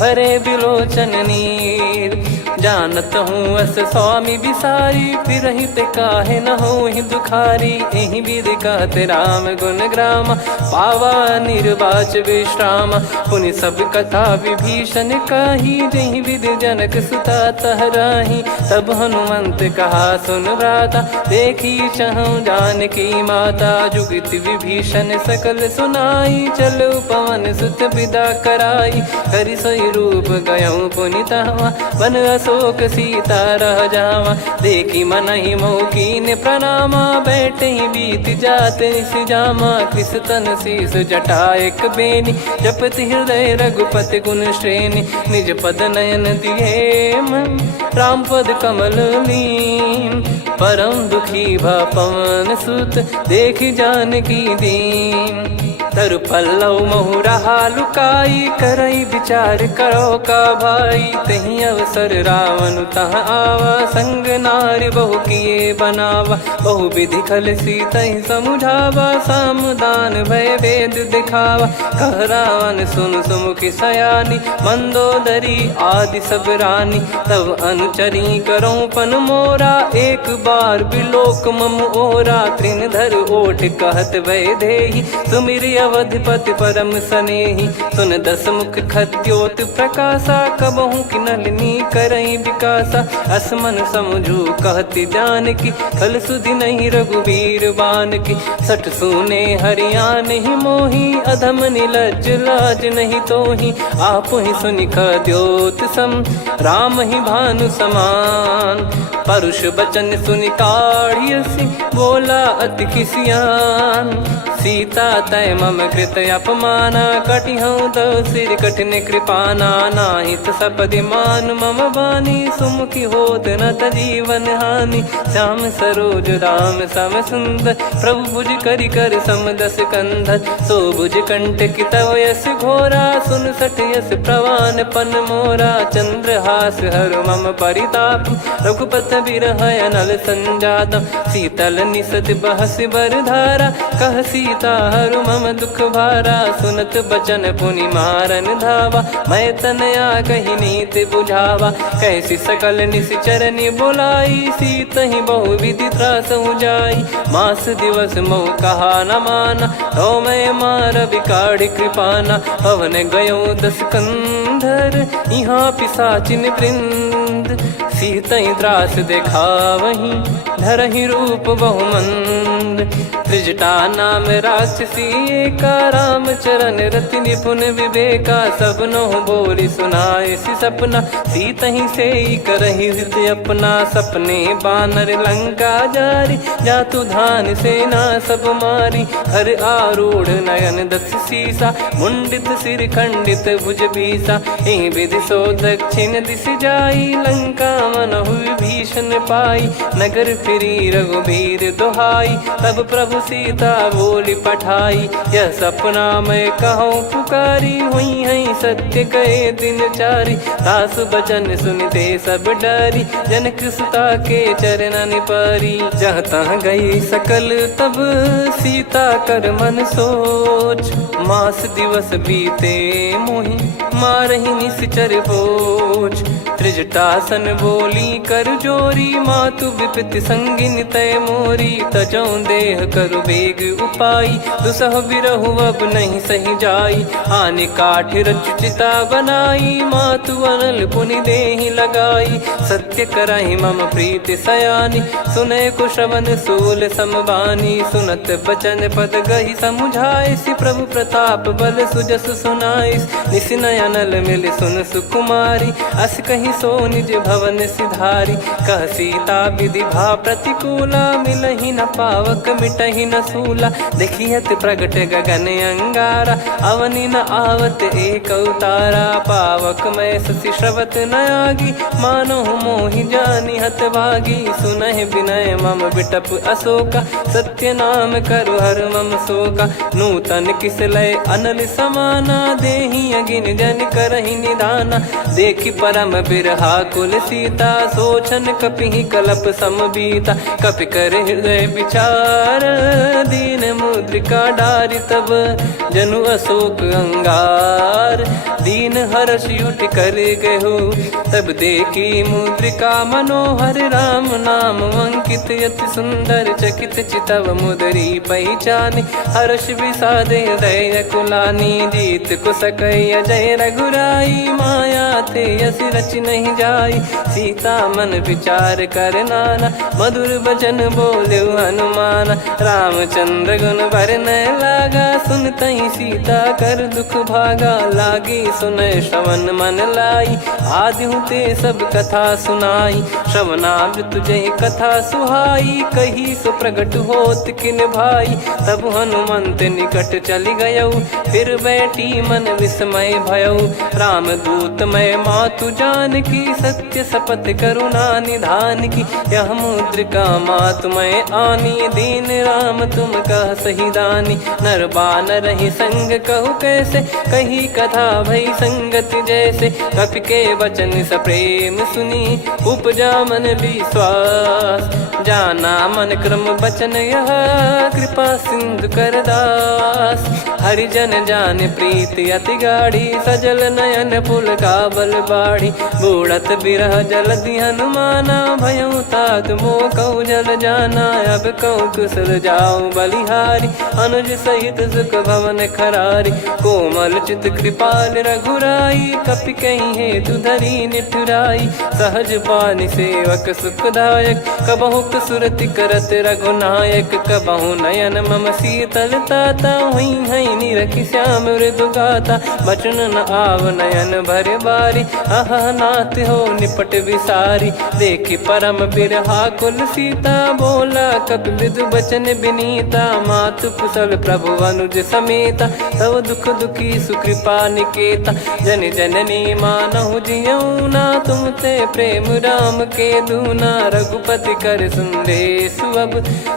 भरे बिलोचन नीर जानत हूँ अस स्वामी बिसारी, फिर ही ते काहे न हो ही दुखारी। यही विधि कहते राम गुण ग्राम, पावा निर्वाच विश्राम। पुनि सब कथा विभीषण कही, जही विधि जनक सुता तहराही। तब हनुमंत कहा सुन भ्राता, देखी चहु जानकी माता। जुगति विभीषण सकल सुनाई, चलो पवन सुत विदा कराई। करि सोई रूप गयऊँ पुनि तहवा, वन अशोक सीता रह जावा। देखी मनहि मौकीन प्रणामा, बैठे ही बीत जात निस जामा। कृष तन शीस जटा एक बेनी, जपति हृदय रघुपति गुण श्रेणी। निज पद नयन दिए मन, राम पद कमल लीन। परम दुखी भा पवन सुत, देखि जानकी दीन। तरु पल्लव महु रहा लुकाई, करई विचार करो का भाई। तही अवसर रावण तह आवा, संग नारी बहु किए बनावा। बहु विधि खल सीतहि समुझावा, सामदान भय वेद दिखावा। कह रावण सुन सुमुखी सयानी, मंदोदरी आदि सब रानी। तब अनुचरी करो पन मोरा, एक बार बिलोक मम ओरा। तृण धर ओठ कहत भय देहि, सुमिरि अवधिपति परम सनेहि। सुन दस मुख खद्योत प्रकाशा, कबहु की नलिनी करई विकासा। असमन समझू कहती जानकी, खल सुधि नहीं रघुवीर बान की। सठ सुने हरियाण ही मोही, अधम निलज्ज लाज नहीं तोही। आप ही सुनि खद्योत सम, राम ही भानु समान। परुष बचन सुनि काढ़ियसि, बोला अति किसियान। सीता तय मम कृत अपमाना, कटिहऊँ दो सिर कठिन कृपाना। नाहित सपदि मान मम बानी, सुमुखी होत न जीवन हानि। श्याम सरोज राम सम सुंदर, प्रभु भुज करि कर सम दस कंधर। सो भुज कंठ की तव यस घोरा, सुन सठ यस प्रवान पन मोरा। चंद्रहास हर मम परिताप, रघुपत बिरह अनल संजात। शीतल निसत बहस बर धारा, कह सीता हरु मम दुख भारा। सुनत बचन पुनि मारन धावा, मैं तनया कही नीति बुझावा। कैसी सकल निश्चरनि बुलाई, सीत ही बहु विधि त्रास जाई। मास दिवस मोह कहा न माना, तो मैं मार बिकाढ़ कृपाना। पवन गयो दस कंधर, यहाँ पिशाचिन वृंद। सीतहि त्रास देखावहीं, धरहि रूप बहुमंद। त्रिजटा नाम राक्षसी एका, राम चरण रति निपुण विवेका। सब नोह बोली सुनाए सि सपना, सीतहि सेई करहि हृदय अपना। सपने बानर लंका जारी, जातु धान सेना सब मारी। हर आरूढ़ नयन दस सीसा, मुंडित सिर खंडित भुज बीसा। एहि विधि सो दक्षिण दिश जाई, लंका मनहु विभीषण पाई। नगर फिरी रघुबीर दुहाई, तब प्रभु सीता बोली पठाई। यह सपना मैं कहूँ पुकारी, हुई है सत्य कहे दिन चारी। दास बचन सुनते सब डरी, जनक सुता के चरण पारी। जहाँ तहाँ गई सकल तब सीता कर मन सोच। मास दिवस बीते मोहि, मारहि निश्चर बोझ। त्रिजटासन बोली कर जोरी, मातु विपति संगिन तय मोरी। तजौ देह करु बेग उपाई, दुसह बिरहु अब नहीं सही जाई। आने काठ रचिता बनाई, मातु अनल पुनि देहि लगाई। सत्य करहि मम प्रीति सयानी, सुनय को श्रवण सूल समबानी। सुनत बचन पद गहि समुझाए, सि प्रभु प्रताप बल सुजस सुनाइस। निस नयनल मिल सुन सुकुमारी, अस कहि सो निज भवन सिधारी। कह सीता विधि भा प्रतिकूला, मिलहि न पावक मिटहि न सूला। देखियत प्रगट गगन अंगारा, अवनि न आवत एक अवतारा। पावक मैं ससि श्रवत न आगी, मानो मोहि जानि हत भागी। सुनहि विनय मम बिटप अशोका, सत्य नाम करु हर मम शोका। नूतन किस लय अनल समाना, देहि अगिन जन करहि निदाना। देखि परम बिरहा कुल सीता, सोचन कपि कलप सम बीता। कपि कर हृदय विचार, दीन मुद्रिका डारि तब जनु अशोक अंगार। दीन हर्ष उठ कर गहो, तब देखी मुद्रिका मनोहर। राम नाम अंकित अति सुंदर, चकित चितव मुदरी पहचानी। हर्ष विषाद हृदय कुलानी, जीत को सकय जय रघुराई। माया थे यस रच नहीं जाई, सीता मन विचार कर नाना। मधुर बचन बोले हनुमान, रामचंद्र गुण बरनै लागा। सुनतहि सीता कर दुख भागा, लागी सुनय श्रवण मन लाई। आदि ते सब कथा सुनाई, श्रवणामृत जय कथा सुहाई। कही सो प्रगट होत किन भाई, तब हनुमंत निकट चली गयौ। फिर बैठी मन विस्मय भयौ, राम दूत मैं मातु जानकी। सत्य शपथ करुणा निधान की, यह मुद्रिका मातु मैं आनी। दीन राम तुम कह सही दानी, नर बानर ही संग कहु कैसे। कही कथा भई संगति जैसे, कपि के वचन सप्रेम सुनी। उपजा मन विश्वास, जाना मन क्रम बचन यह। कृपा सिंधु कर दास, हरिजन जान प्रीति अति गाढ़ी। सजल नयन पुलकावल बाढ़ी, बूढ़त बिरह जलधि हनुमाना। भयउ तात मोह कहु जल जाना, अब कहु कुशल जाऊं बलिहारी। अनुज सहित सुख भवन खरारी, कोमल चित कृपाल रघुराई। कपि कहीं हेतु धरी निठुराई, सहज बानी सेवक सुखदायक। कबहु सुरति करत रघुनायक, कबहु नयन मम शीतलता। हुई हई निरखि श्याम मृदु गाता, बचन न आव नयन भर बारी। अह नाथ हो निपट विसारी, देखि परम बिरहा कुल सीता। बोला कपि मृदु बचन बिनीता, मातु कुशल प्रभु अनुज समेता। तव दुख दुखी सुकृपा निकेता, जन जननी मानहु जियऊ ना। तुम ते प्रेम राम के दूना, रघुपति कर संदेश अब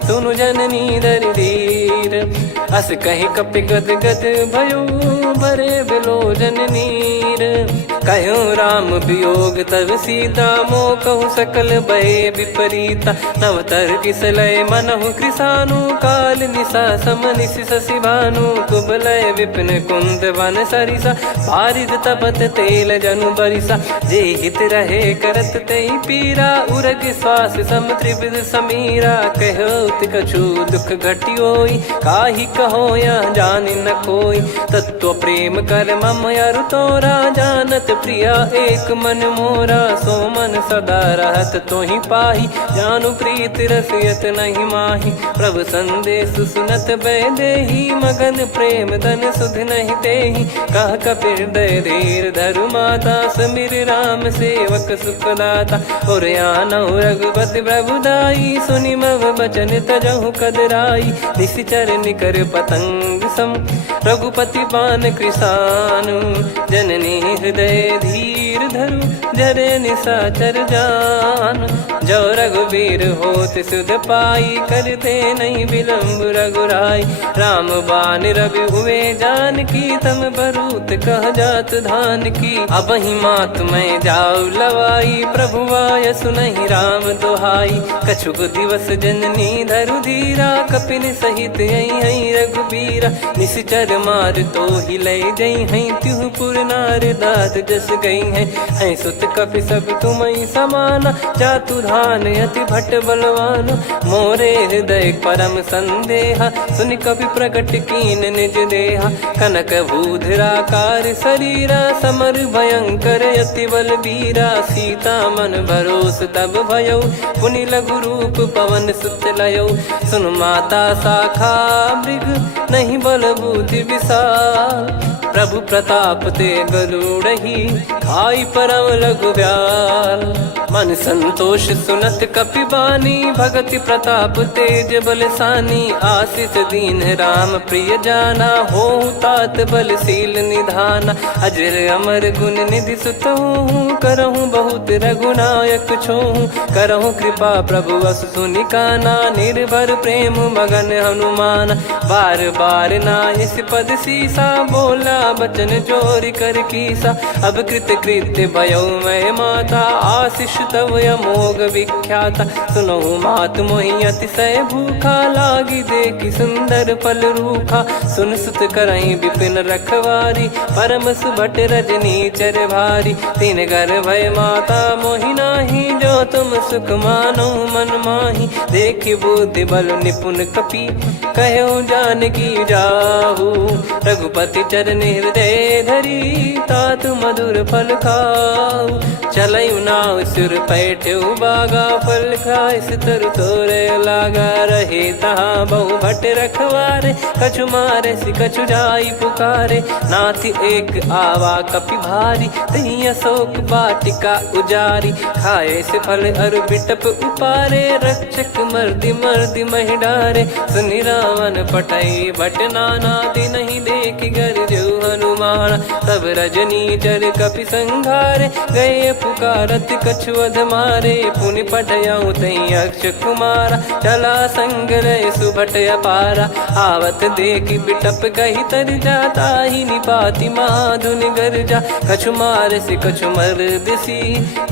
सुनु जननी दर धीर। अस कहि कपि गद गद भयो, भरे बिलोचन नीर। कहूँ राम वियोग तब सीता, मोह कहूँ सकल भय विपरीता। नव तर किसलय मनहु कृसानु, काल निशा सम निशि शशि भानु। कुबलय विपिन कुंद वन सरिसा, पारिद तपत तेल जनु बरिसा। जे हित रहे करत तेहि पीरा, उरग श्वास सम त्रिविध समीरा। कहत कछु दुख घटियोई, काहि कहो या जानि न कोई। तत्व प्रेम कर मम अरु तोरा, जानत प्रिया एक मन मोरा। सो मन सदा रहत तोहि पाही, जानु प्रीत रसियत नहीं माही। प्रभु संदेश सुनत बैदेही, मगन प्रेम धन सुध नहीं तेहि। कह कपि हृदय धीर धरु माता, समीर राम सेवक सुखदाता। और आनहु रघुपति प्रभु दाई, सुनि मव बचन तजहु कदराई। निशिचर निकर पतंग सम, रघुपति पान कृसानु। जननी हृदय धीर धरु, जरे निशाचर जान। जो रघुवीर होत सुध पाई, करते नहीं विलम्ब रघुराई। राम बान रवि हुए जानकी, तम बरूत कह जात धान की। अब ही मात मैं जाऊ लवाई, प्रभु आय सुनहि राम दोहाई। कछुक दिवस जननी धरु धीरा, कपिन सहित यही रघुबीरा। निश्चर मार तो ही ले जई हैं, त्युह पुर नार दाद जस गई हैं। सुत कपि सब तुम समाना, जातु धान अति भट बलवान। मोरे हृदय परम संदेहा, सुन कपि प्रकट कीन निज देहा। कनक भूधराकार शरीरा, समर भयंकर अति बलबीरा। सीता मन भरोस तब भयौ, पुनि लघु रूप पवन सुत लयौ। सुन माता शाखा मृग, नहीं बल बुद्धि विशाल। प्रभु प्रताप ते गरुड़हि, खाई परम लघु ब्याल। मन संतोष सुनत कपि बानी, भगति प्रताप तेज बलसानी। आशीष दीन राम प्रिय जाना, होहु तात बलशील निधाना। अजर अमर गुण निधि सुतहु, करहु बहुत रघुनायक छोहु। करहु कृपा प्रभु अस सुनि काना, निर्भर प्रेम मगन हनुमान। बार बार नायस पद सीसा, बोला बचन जोरि कर कीसा। अब कृत कृत्य ते भयो मैं माता, आशीष तव अमोघ विख्याता। सुनो मात मोहि अतिशय भूखा, लागी देखी सुंदर फल रूखा। सुन सुत करई विपिन रखवारी, परम सुभट रजनी चर भारी। तीन घर भय माता मोहि नाही, जो तुम सुख मानो मन माही। देखी बुद्धि बल निपुण कपि, कहो जानकी जाहू। रघुपति चरण हृदय धरी, तात मधुर फल खाऊ। चलऊ नाव सुर पैठऊ बागा, फल खाइस तरु तोरे लागा। रहे तहाँ बहु भट रखवारे, कछु मारे सि कछु जाई पुकारे। नाथ एक आवा कपि भारी, तही अशोक वाटिका उजारी। खाए से फल अरु बिटप उपारे, रक्षक मर्दि मर्दि महि डारे। सुनि रावण पटई भट नाना, नहीं देखि गरजु हनुमान। तब रजनी चर कपि संघारे, गए पुकारत कछु अध मारे। पुनि पटयऊ तई अक्ष कुमारा, चला संग रहे सुभट अपारा। आवत देखि बिटप गही तर जाता, ही निपाति माधुन गर्जा। कछु मार से कछु मर्द सी,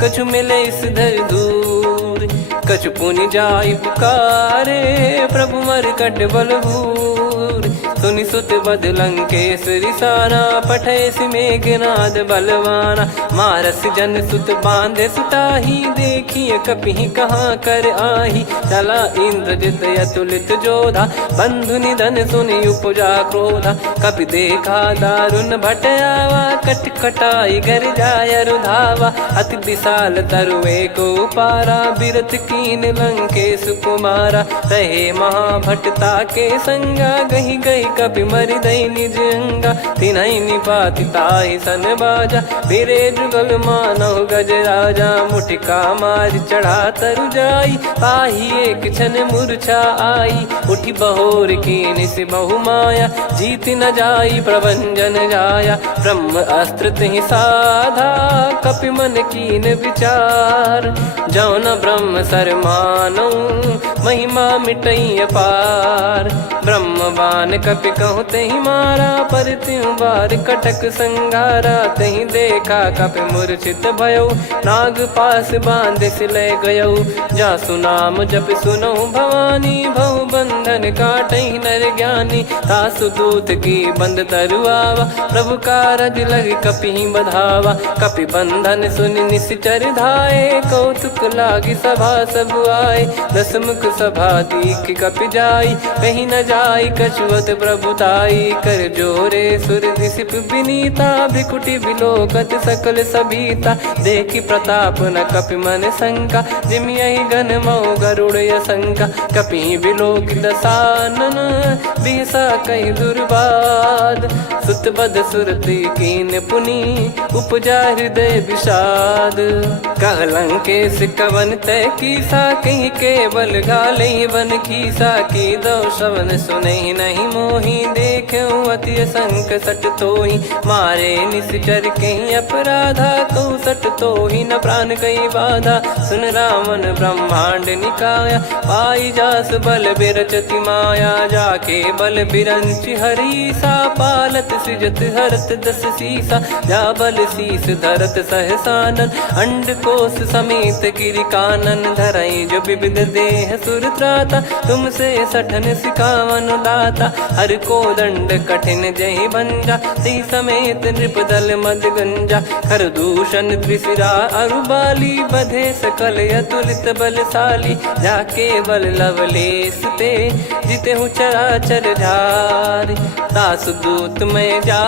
कछु मिले इस धर दूर। कछु पुनि जाई पुकारे, प्रभु मरकट बलभूर। सुनि सुत बद लंकेश्वरी साना, पठैसि मेघनाद बलवाना। मारस जन सुत बांधे सुताही, देखिए कपिहि कहाँ कर आही। चला इंद्रजित अतुलित जोधा, बंधु निधन सुनि उपजा क्रोधा। कपि देखा दारुण भट आवा, कट कटाई घर जाय रुधावा। अति विशाल तरुए को पारा, बिरथ कीन लंकेश कुमारा। रहे महाभटता के संगा, गही गही कपि मरि दई निज अंगा। तिन्हि निपाति ताहि सन बाजा, फिरे जुगल मानव गज राजा। मुटिका मार चढ़ा तरु जाई, पाही एक क्षण मूर्छा आई। उठी बहोर कीन से बहु माया, जीत न जाई प्रभंजन जाया। ब्रह्म अस्त्र तिहि साधा, कपि मन कीन विचार। जौ न ब्रह्म सर मानौ, महिमा मिटई अपार। ब्रह्म बान कपि कहु तहि मारा, पर त्यों बार कटक संगारा। तहि देखा कपि मूर्छित भयउ, नाग पास बांध सिले गयउ। जासु नाम जप सुनौ भवानी, भव बंधन काटहि नर ज्ञानी। तासु दूत की बंद तरुआवा, प्रभु कारज लग कपि बधावा। कपि बंधन सुनि निश्चर धाये, कौतुक लागी सभा सब आए। दसमुख सभा दीख कपि जाई, कहीं न जाई कछुअत प्रभुताई। कर जोरे सुर दिसिप विनीता, भ्रिकुटि बिलोकत सकल सबीता। देखि प्रताप न कपि मन शंका, जिमियहि घन मऊ गरुड़ असंका। कपि बिलोक दसानन, बिहसा कहि दुर्बाद। सुत बद सुरति कीन पुनि, उपजा हृदय विषाद। कहलंकेश कवन तय कीसा, कहीं केवल घाले बन खीसा। की दो श्रवण सुनहि नहीं मोहि, देखऊं अति संक सट तोहि। मारे निश्चर कहीं अपराधा, कहूँ सट तोहि न प्राण कहीं बाधा। सुन रावण ब्रह्मांड निकाया, पाई जास बल बिरचति माया। जाके बल बिरंच हरीसा, पालत सृजत हरत दस सीसा। जा बल शीस धरत सहसानन, अंड कोश समेत गिरि कानन। धरई जो विविध देह सुर त्राता, तुमसे सठन सिखावन दाता। हर को दंड कठिन जहि भंजा, ती समेत नृप दल मद गंजा। कर दूषण त्रिशिरा अरुबाली, बधे सकल अतुलित बलशाली। जाके बल लवलेस ते, जिते हूँ चराचर झारी। दास दूत में जा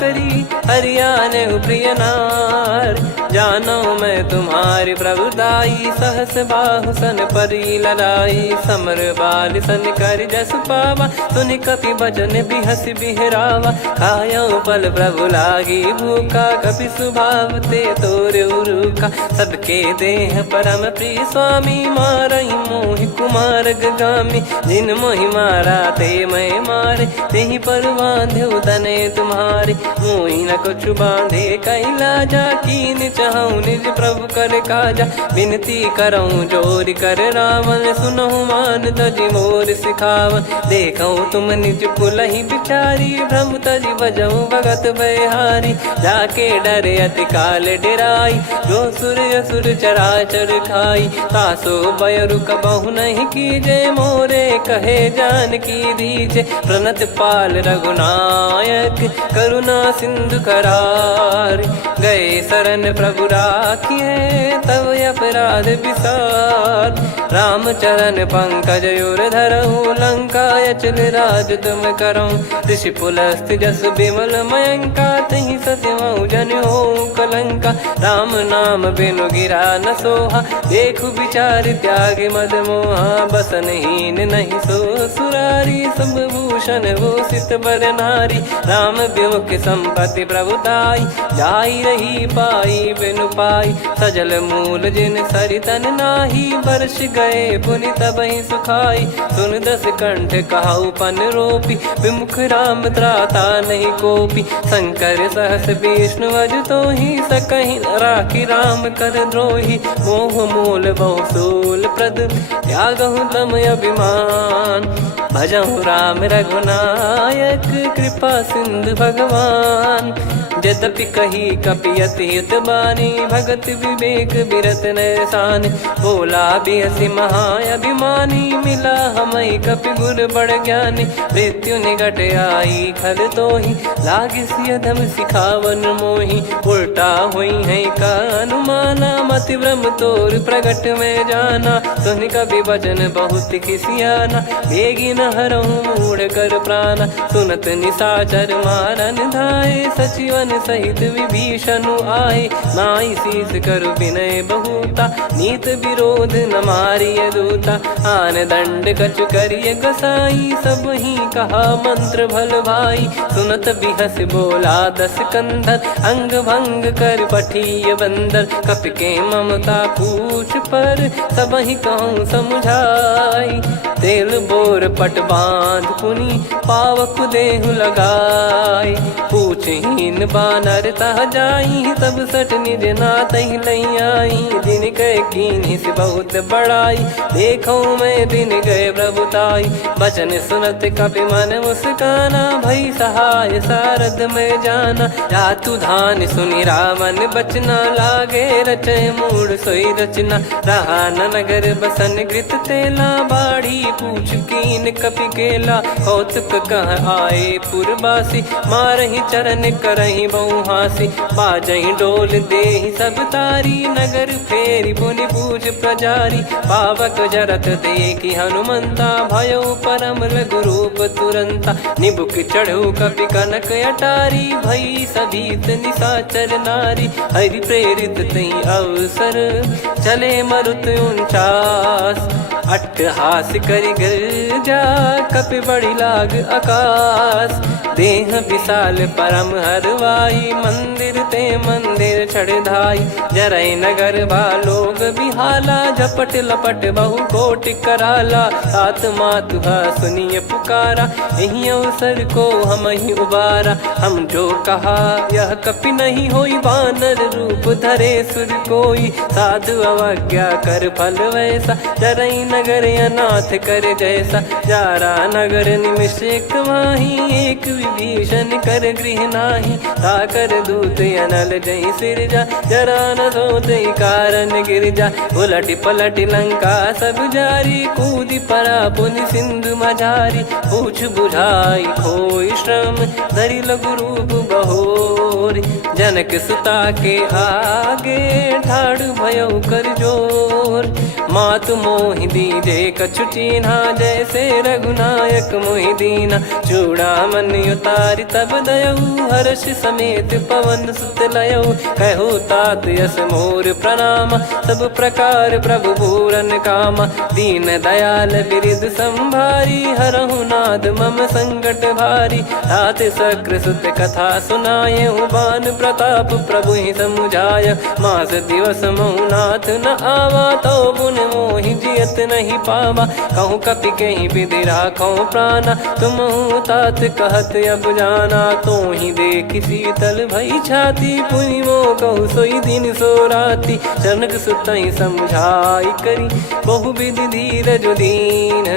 करी, हरियाने प्रिय नार। जानो मैं तुम्हारी प्रभुदाई, सहस बाहु सन परी लड़ाई। समर बाल सन कर जस पावा, सुनि कपि भजन बिहस बिहरावा। खायो बल प्रभु लागी भूखा, कपि स्वभाव ते तोरे उरुखा। सबके देह परम प्रिय स्वामी, मारई मोहि कुमार गगामी। जिन मोहि मारा ते मैं मारे, तेहि पर बांधे तने तुम्हारे। मोहि न कुछ बांधे कैला जा, कीन चहूँ निज प्रभु कर काजा। विनती करऊँ जोर कर रावण, सुनहु मान तजी मोर सिखावन। देखऊँ तुम निज पुलहि बिचारी, भ्रम तजी बजऊँ भगत बहारी। जाके डरे अति काल डेराई, जो सुर असुर चराचर खाई। तासो बयरु कबहु नहीं कीजे, मोरे कहे जान की दीजे। प्रणत पाल रघुनायक, करुणा सिंधु करार। गए शरण प्रभु राखिए, तब अपराध विसार। राम चरण पंकज उर धरऊँ, लंका अचल राज तुम करऊँ। ऋषि पुलस्त्य जस विमल मयंका, तहि सत्यमऊ जन होऊँ कलंका। राम नाम बिनु गिरा न सोहा, देखु विचार त्याग मद मोहा। बसनहीन नहीं सो सुरारी, सब भूषण भूषित बर नारी। राम विमुख संपत्ति प्रभुताई, जाई रही पाई बिनु पाई। सजल मूल जिन सरितन नाही, वर्ष गए पुनि तबहि सुखाई। सुन दस कंठ कहाऊ पन रोपी, विमुख राम त्राता नहीं कोपी। शंकर सहस विष्णु अज तोहि, सकहि न राखी राम कर द्रोही। मोह मूल बहु सूल प्रद, त्यागहु तम अभिमान। भजहु राम रघुनायक, कृपा सिंधु भगवान। यद्यपि कही कपियति हित बानी, भगत विवेक बिरत नैसान। बोला बिहसि महाअभिमानी, मिला हमई कपि गुर बड़ ज्ञानी। मृत्यु निकट आई खल तोहि, लागिसि अधम सिखावन मोहि। उल्टा हुई है का अनुमाना, मति भ्रम तोर प्रगट में जाना। सुन कवि वचन बहुत खिसियाना, बेगी न हरहु मूढ़ कर प्राण। सुनत निशाचर मारन धाये, सचिवन सहित विभीषण आए। नाई शीस करु विनय बहुता, नीत विरोध न मारिय दूता। आन दंड कछु करिय गसाई, सब ही कहा मंत्र भल भाई। सुनत बिहस बोला दस कंधर, अंग भंग कर पठिय बंदर। कपि के ममता पूछ पर, सब ही कहूँ समझाई। तेल बोर पट बांध पुनि, पावक देहु लगाई। पूछहीन बानर तह जाई, तब सट निज नातहि लई आई। दिन गए कीन्ही से बहुत बड़ाई, देखो मैं दिन गए प्रभुताई। बचन सुनत कपि मन मुस्काना, भई सहाय सारद में जाना। जातु धान सुनि रामन बचना, लागे रचय मूढ़ सोई रचना। रहा न नगर बसन कृत तेला, बाढ़ी पूछ कीन कपि केला। कौतुक कह आए पुरबासी, मारहि चरण करहि बहु हासी। बाजहि डोल देहि सब तारी, नगर फेरी पुनि पूछ प्रजारी। पावक जरत देखि हनुमंता, भयो परम लघु रूप तुरंता। निबुक चढ़ऊ कपि कनक अटारी, भई सभीत निशाचर नारी। हरि प्रेरित तई अवसर, चले मरुत 49। अट्टहास करि गिरजा, कपि बड़ी लाग आकाश। देह विशाल परम हरवाई, मंदिर ते मंदिर चढ़धाई। जरई नगर बालोग बिहाला, झपट लपट बहु कोट कराला। सात मातु सुनिय पुकारा, यही अवसर को हम ही उबारा। हम जो कहा यह कपि नहीं होई, वानर रूप धरे सुर कोई। साधु अवज्ञा कर फल वैसा, जरई नगर अनाथ कर जैसा। जारा नगर निमिष एक माही, एक विभीषण कर गृह नाही। ताकर दूत अनल जय सिरजा, जरा न सोते कारण गिरजा। उलट पलट लंका सब जारी, कूदी परा पुनि सिंधु मझारी। पूछ बुझाई खोई श्रम, धरि लघु रूप बहोरी। जनक सुता के आगे, ठाड़ भयउ कर जोर। मातु मोहि दीजे कछु चीन्हा, जैसे रघुनायक मोहि दीना। चूड़ामणि उतारि तब दयऊ, हर्ष समेत पवन सुत लयऊ। कहु तात यस मोर प्रणाम, सब प्रकार प्रभु पूरन कामा। दीन दयाल बिरिद संभारी, हरहु नाद मम संकट भारी। तात सक्र सुत कथा सुनाये, बान प्रताप प्रभु ही समुझाय। मास दिवस महु नाथ न आवा, तो पुन मोहि जियत नहीं पावा। कहूँ कपि कहीं विधि राखो प्राणा, तुम तात कहत अब जाना। तो ही देख शीतल भई छाती, पुनि मो कहु सोई दिन सो राती। जनक सुतहि समझाई करी, बहु विधि धीरज दीन।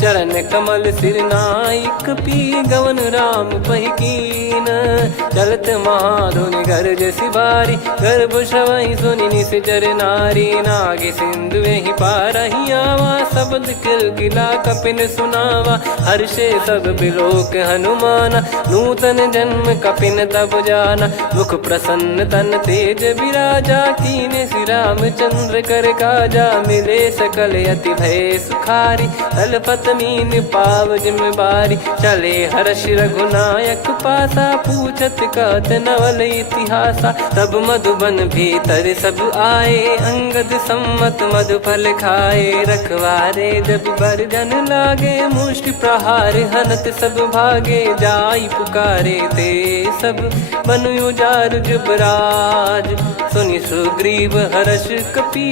चरण कमल सिर नायक, पी गवन राम पहिकीन। चलत महाधुनि गरज सिबारी, गर्भ श्रवहि सुनि निश्चर नारी। नागे सिंधु ही पारहि आवा, शब्द किलकिला कपिन सुनावा। हर्षे सब बिलोक हनुमाना, नूतन जन्म कपिन तब जाना। मुख प्रसन्न तन तेज विराजा, कीने श्री रामचंद्र कर काजा। मिले सकल अति भय सुखारी, तलपत मीन पाव जिम्मेवारी। चले हर्ष रघुनायक पासा, पूछत कहत नवल इतिहासा। तब मधुबन भीतर सब आए, अंगद सम्मत मधु फल खाए। रखवारे जब बरजन लागे, मुष्टि प्रहार हनत सब भागे। जाई पुकारे ते सब, बनु उजार जुबराज। सुनि सुग्रीव हर्ष कपि,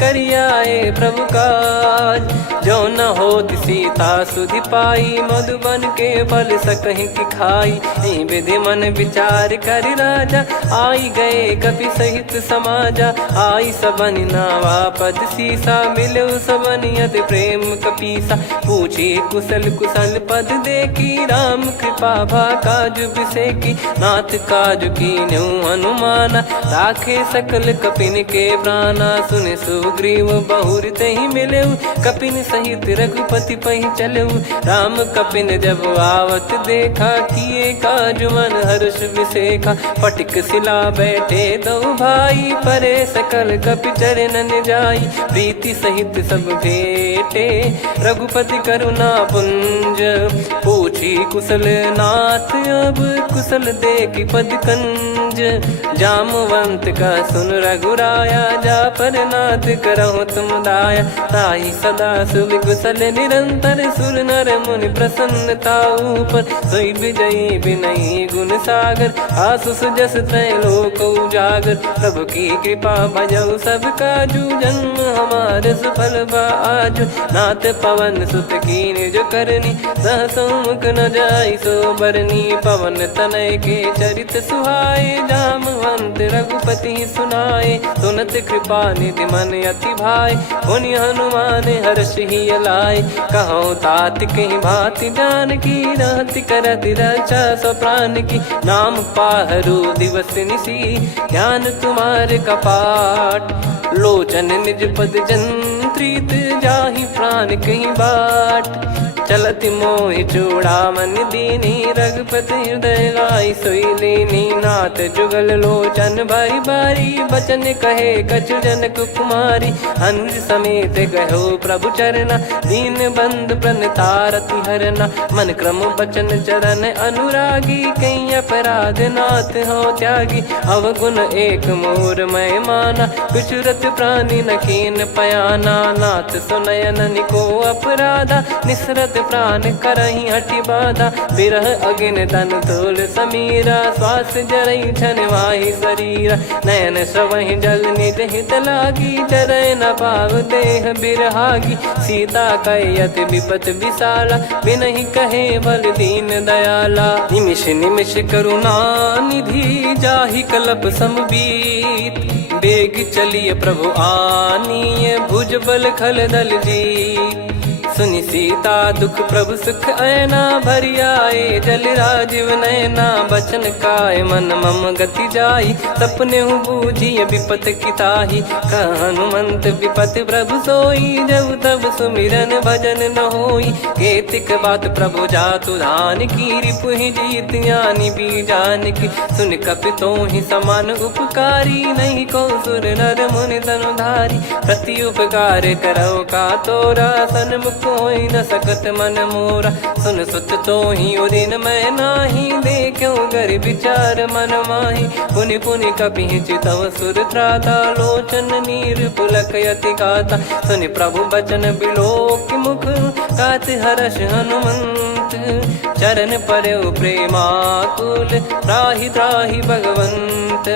करियाए प्रभु काज। जो न होत सीता सुधि पाई, मधुबन के फल सकहि की खाई। विधि मन विचार कर राजा, आई गए कपि सहित समाजा। आई सबनि नावा पद सीसा, मिलो सबनि अति प्रेम कपीसा। पूछी कुशल कुशल पद देखी, राम कृपा भा काज बिसेकी। नाथ काज कीन्हु हनुमाना, राखे सकल कपिन के प्राणा। सुने सुग्रीव बहुर तेहि मिलेउ, कपिन सहित रघुपति पहि चलेउ। राम कपिन जब आवत देखा, किए काज मन हर्ष विसेखा। फटिक सिला बैठे दो भाई, परे सकल कपि चरणन जाई। प्रीति सहित सब भेटे, रघुपति करुणा पुंज। पूछी कुशल नाथ अब, कुशल देखि पद कंज। जामवंत का सुन रघुराया, जा पर नाथ करहु तुम दाया। ताहि सदा सुभि कुशल निरंतर, सुर नर मुनि प्रसन्नता ऊपर। सोई विजयी विनयी गुण सागर, आसु सुजस त्रैलोक उजागर। प्रभु की कृपा भजऊ सब काजू, जन्म हमार सफल बा आज। नाथ पवन सुत कीन्ह जो करनी, सहसो मुख न जाई सो बरनी। पवन तनय के चरित सुहाए, जामवंत रघुपति सुनाए। सुनत कृपा निधि मन अति भाई, पुनि हनुमान हर्ष ही लाए। कहो तात कहीं भांति जान की, रहति करति रक्षा सो प्राण की। नाम पाहरु दिवस निसी, ज्ञान तुम्हारे कपाट। लोचन निज पद जंत्रित, जाहि प्राण कहीं बाट। चलति मोहि चूड़ामन दीनी, रघुपति हृदय लाई सोई लीनी। नाथ जुगल लोचन बारी बारी, बचन कहे कछु जनक कुमारी। अनुज समेत गयो प्रभु चरना, दीन बंद प्रणतारति हरना। मन क्रम बचन चरण अनुरागी, कहीं अपराध नाथ हो त्यागी। अवगुण एक मोर मैं माना, कुछुरत प्राणी न कीन पयाना। नाथ सुनयन को अपराधा, निसरत प्राण करहि हटि बाधा। बिरह अगिन तन तोल समीरा, श्वास जरई छन वाहि शरीरा। नयन श्रवहि जल निज हित लागी, चरय न पाव देह बिरहागी। सीता कयत विपत विशाला, बिनहि कहे बल दीन दयाला। निमिष निमिष करुणा निधि, जाहि कलप समबीत। बेग चलिए प्रभु आनीय, भुज बल खल दल जीत। सुनि सीता दुख प्रभु सुख ऐना, भरि आए जल राजीव नैना। बचन काय मन मम गति जाई, सपने हूँ बूझिए विपत किताही। हनुमंत विपत प्रभु सोई, जब तब सुमिरन भजन न होई। केतिक बात प्रभु जातु धान की, रिपु ही जीत ज्ञानी बीजान की। सुन कपि तो ही समान उपकारी, नहीं को सुर नर मुनि तनुधारी। प्रति उपकार करो का तोरा, सन्मुख कोई न सकत मन मोरा। सुन सुत तो ही उदिन मैं नाही, देखो गर विचार मन माही। पुनि पुनि कपि चितव सुर त्राता, लोचन नीर पुलक यति गाता। सुनि प्रभु बचन बिलोक मुख, गात हर्ष हनुमंत भगवंत, चरण परयो प्रेमाकुल, त्राहि त्राहि भगवंत।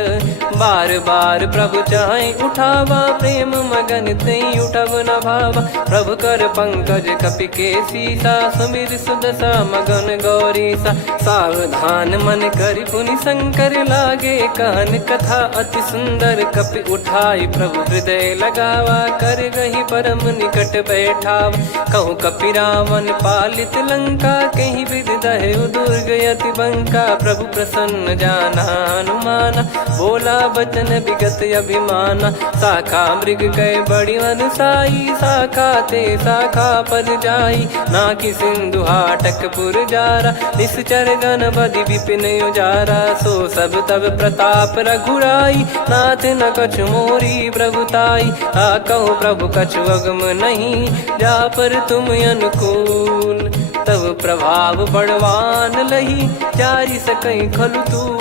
बार बार प्रभु चाहे उठावा, प्रेम मगन तई उठब न भावा। प्रभु कर पंकज कपि के सीसा, सुमिर सुदशा मगन गौरीसा। सावधान मन करि पुनि शंकर लागे, कहन कथा अति सुंदर। कपि उठाई प्रभु हृदय लगावा, कर गही परम निकट बैठावा। कहूँ कपि रावण पालित लंका, कहीं विधि दहु दुर्ग अति बंका। प्रभु प्रसन्न जाना हनुमाना, बोला बचन विगत अभिमाना। शाखा मृग गए बड़ी अनुसाई, शाखा ते शाखा पर जाई। नाकि सिंधु हाटकपुर जारा, निश्चर गण बधि विपिन उजारा। सो सब तब प्रताप रघुराई, नाथ न कछु मोरी प्रभुताई। कहो प्रभु कछु अगम नहीं, जा पर तुम अनुकूल। तब प्रभाव बड़वान लही, जारी सकई खलु तूल।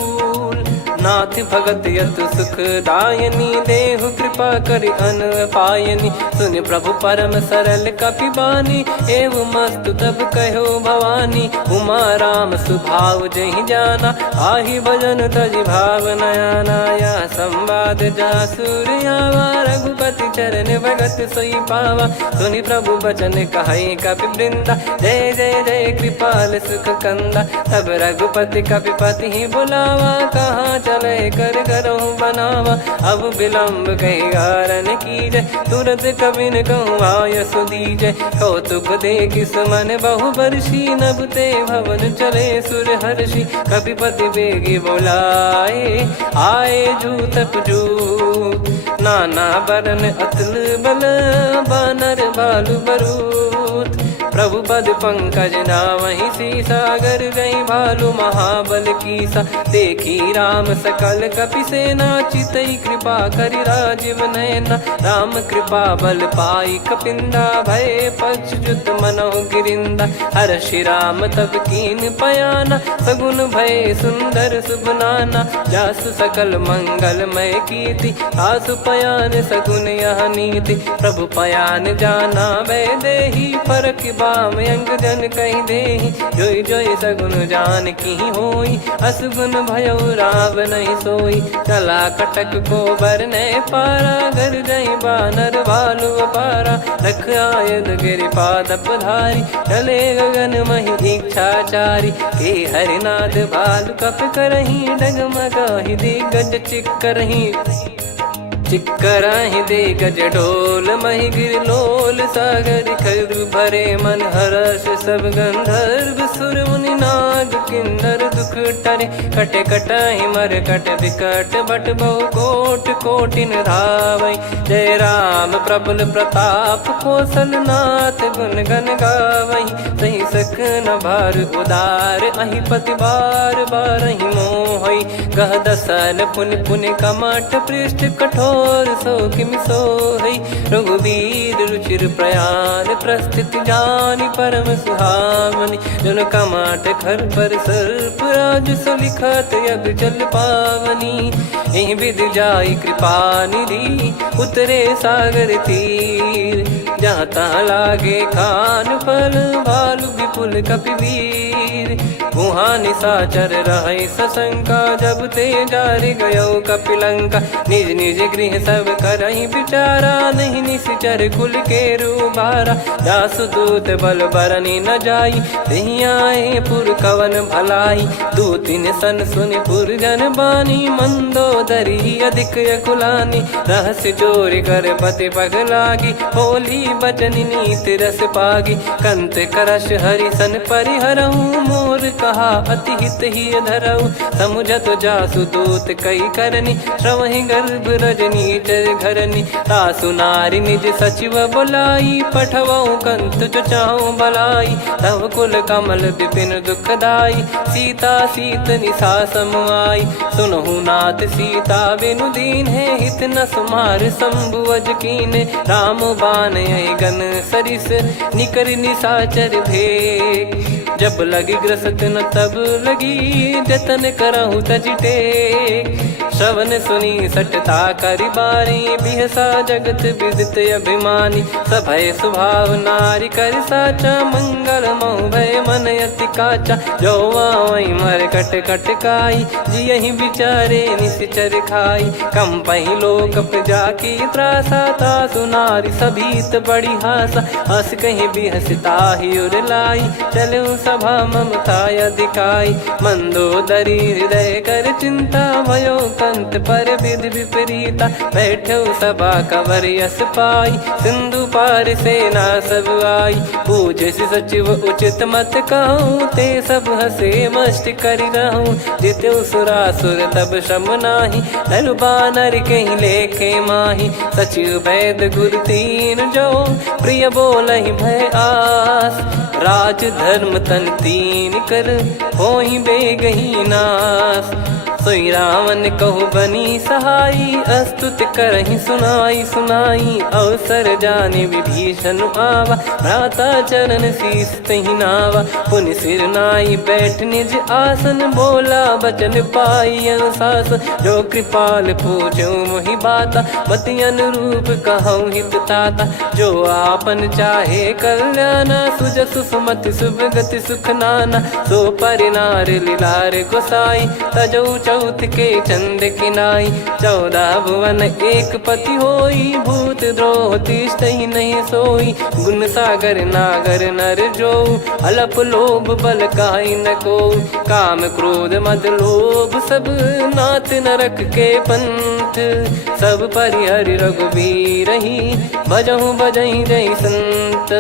नाथ भगत यतु सुख दायनी, देहु कृपा करि अन पायनी। सुन प्रभु परम सरल कपि बानी, एवं मस्तु तब कहो भवानी। उमा राम सुभाव जहि जाना, आहि भजन तजि भाव नया नाया। संवाद जासुर आवा, रघुपति चरण भगत सोई पावा। सुनि प्रभु बचन कहै कपि वृंदा, जय जय जय कृपाल सुख कंदा। तब रघुपति कपि पति बुलावा, कहाँ चले कर करहु बनावा। अब विलम्ब कही कारण कीजय, तुरंत कबिन कहूँ आयस दीजय। कौतुक देख सुमन बहु बरसी, नभ ते भवन चले सुर हर्षि। कपिपति बेगी बोलाए, आए जूतप जूत। नाना बरन अतुल बल, बानर भालु बरूत। प्रभु पद पंकज नावहि सीसा, गर गई भालु महाबल कीसा। देखी राम सकल कपि सेना, चितई कृपा करि राजीव नयना। राम कृपा बल पाई कपिंदा, भय पक्षजुत मनोह गिरिंदा। हर्षि राम तब कीन पयाना, सगुन भय सुंदर सुबनाना। जासु सकल मंगलमय कीर्ति, आसु पयान सगुन यह नीति। प्रभु पयान जाना वै देहि, फरक बाम अंग जन कहि देहि। जोई जोई सगुन जान की होई, असगुन भयो राव नहीं सोई। चला कटक को बरने पारा, घर जई बानर भालु अपारा। लख आयद गिरिपाद पधारी, चले गगन महि इच्छाचारी। के हरिनाथ भालु कप करही, डगमगाहि दिग्गज चिक्करही। चिक्कराहि दे गज ढोल, महि गिर लोल। सागर खर भरे मन हर्ष, सब गंधर्व सुर मुनि नाग किन्नर दुख टरे। कटे कटाहि मर कट विकट, बट बहु कोट कोटिन धावै। जय राम प्रबल प्रताप, कौशल नाथ गुण गन गावै। सही सख न भार उदार, अहि पति बार बारहि मोहै। गह दसन पुन पुन कमठ, पृष्ठ कठोर सो किमि सोहै। रघुवीर रुचिर प्रयाण, प्रस्थित जानि परम सुहावनी। जन कमाट खर पर सर्प, राज सलिखत अब जल पावनी। एहि विधि जाई कृपा निधि, उतरे सागर तीर। जहाँ तहाँ लागे खान फल, भालु विपुल कपिवीर। वहाँ निशाचर रहै सशंका, जब ते जारि गयो कपिलंका। निज निज गृह सब करहि विचारा, नहीं निश्चर कुल के रूबारा। दासदूत बल बरनी न जाई, तेहि आए पुर कवन भलाई। दूतिन सन सुनि पुर जन बानी, मंदोदरी अधिक अकुलानी। रहस्य चोरी कर पति पग लागी, होली बचन नीत रस पागी। कंत करश हरिसन परिहरहु, मोर कहा अति हित ही धरऊ। समुझत जासु दूत कई करनी, श्रवहि गर्भ रजनी चर घरनी। तासु नारी निज सचिव बुलाई, पठवऊ कंत जो चाहूं बलाई। तव कुल कमल विपिन दुखदाई, सीता सीत निशा समुआई। सुनहु नाथ सीता बिनु दीन है, हित न सुमार शंभु अज कीने। राम बान गन सरिस, निकर निशाचर भेग। जब लगी ग्रसत न तब लगी, जतन करहु तज टेक। श्रवण सुनी सटता करि बारी, बिहसा जगत विदित अभिमानी। सभय स्वभाव नारी कर साचा, मंगल मोह भय मन अति काचा। जो आवई मर कट कट काई, जियहि विचारे निश्चर खाई। कम पही लोक प्रजा की त्रासा, तासु नारी सभीत बड़ी हासा। हस कहीं भी हसता ही उर लाई, चलूं सभा ममता अधिकाई। मंदोदरी हृदय कर चिंता, भयो कंत पर विधि विपरीता। बैठो सभा कवर यस पाई, सिंधु पार सेना सब आई। पूज्य सचिव उचित मत कहूँ, ते सब हसे मस्त करि रहूं। जित्यु सुरासुर तब श्रम नाही, नर बानर कहीं लेखे माही। सचिव वैद गुरु तीन जो, प्रिय बोलहि भय आस। राज धर्म तन तीन कर, होहि बेगहि नास। सोई रावण कहु बनी सहाई, अस्तुत करहि सुनाई सुनाई। अवसर जाने विभीषण आवा, भ्राता चरण शीस तहि नावा। पुनि सिर नाई बैठ निज आसन, बोला बचन पाई अनुशासन। जो कृपाल पूछो मोहि बाता, मति अनुरूप कहूँ हित ताता। जो आपन चाहे कल्याणा, सुजसु सुमति शुभ गति सुख नाना। सो परिनार लीलार गोसाई, तजौ चौथ के चंद किनाई। 14 भुवन एक पति होई, भूत द्रोह तिष्ठहि नहीं सोई। गुण सागर नागर नर जो, अलप लोभ बल काई न को। काम क्रोध मद लोभ सब, नाथ नरक के पंथ। सब परिहरि रघुबीर ही, भजहु भजहि जय संत।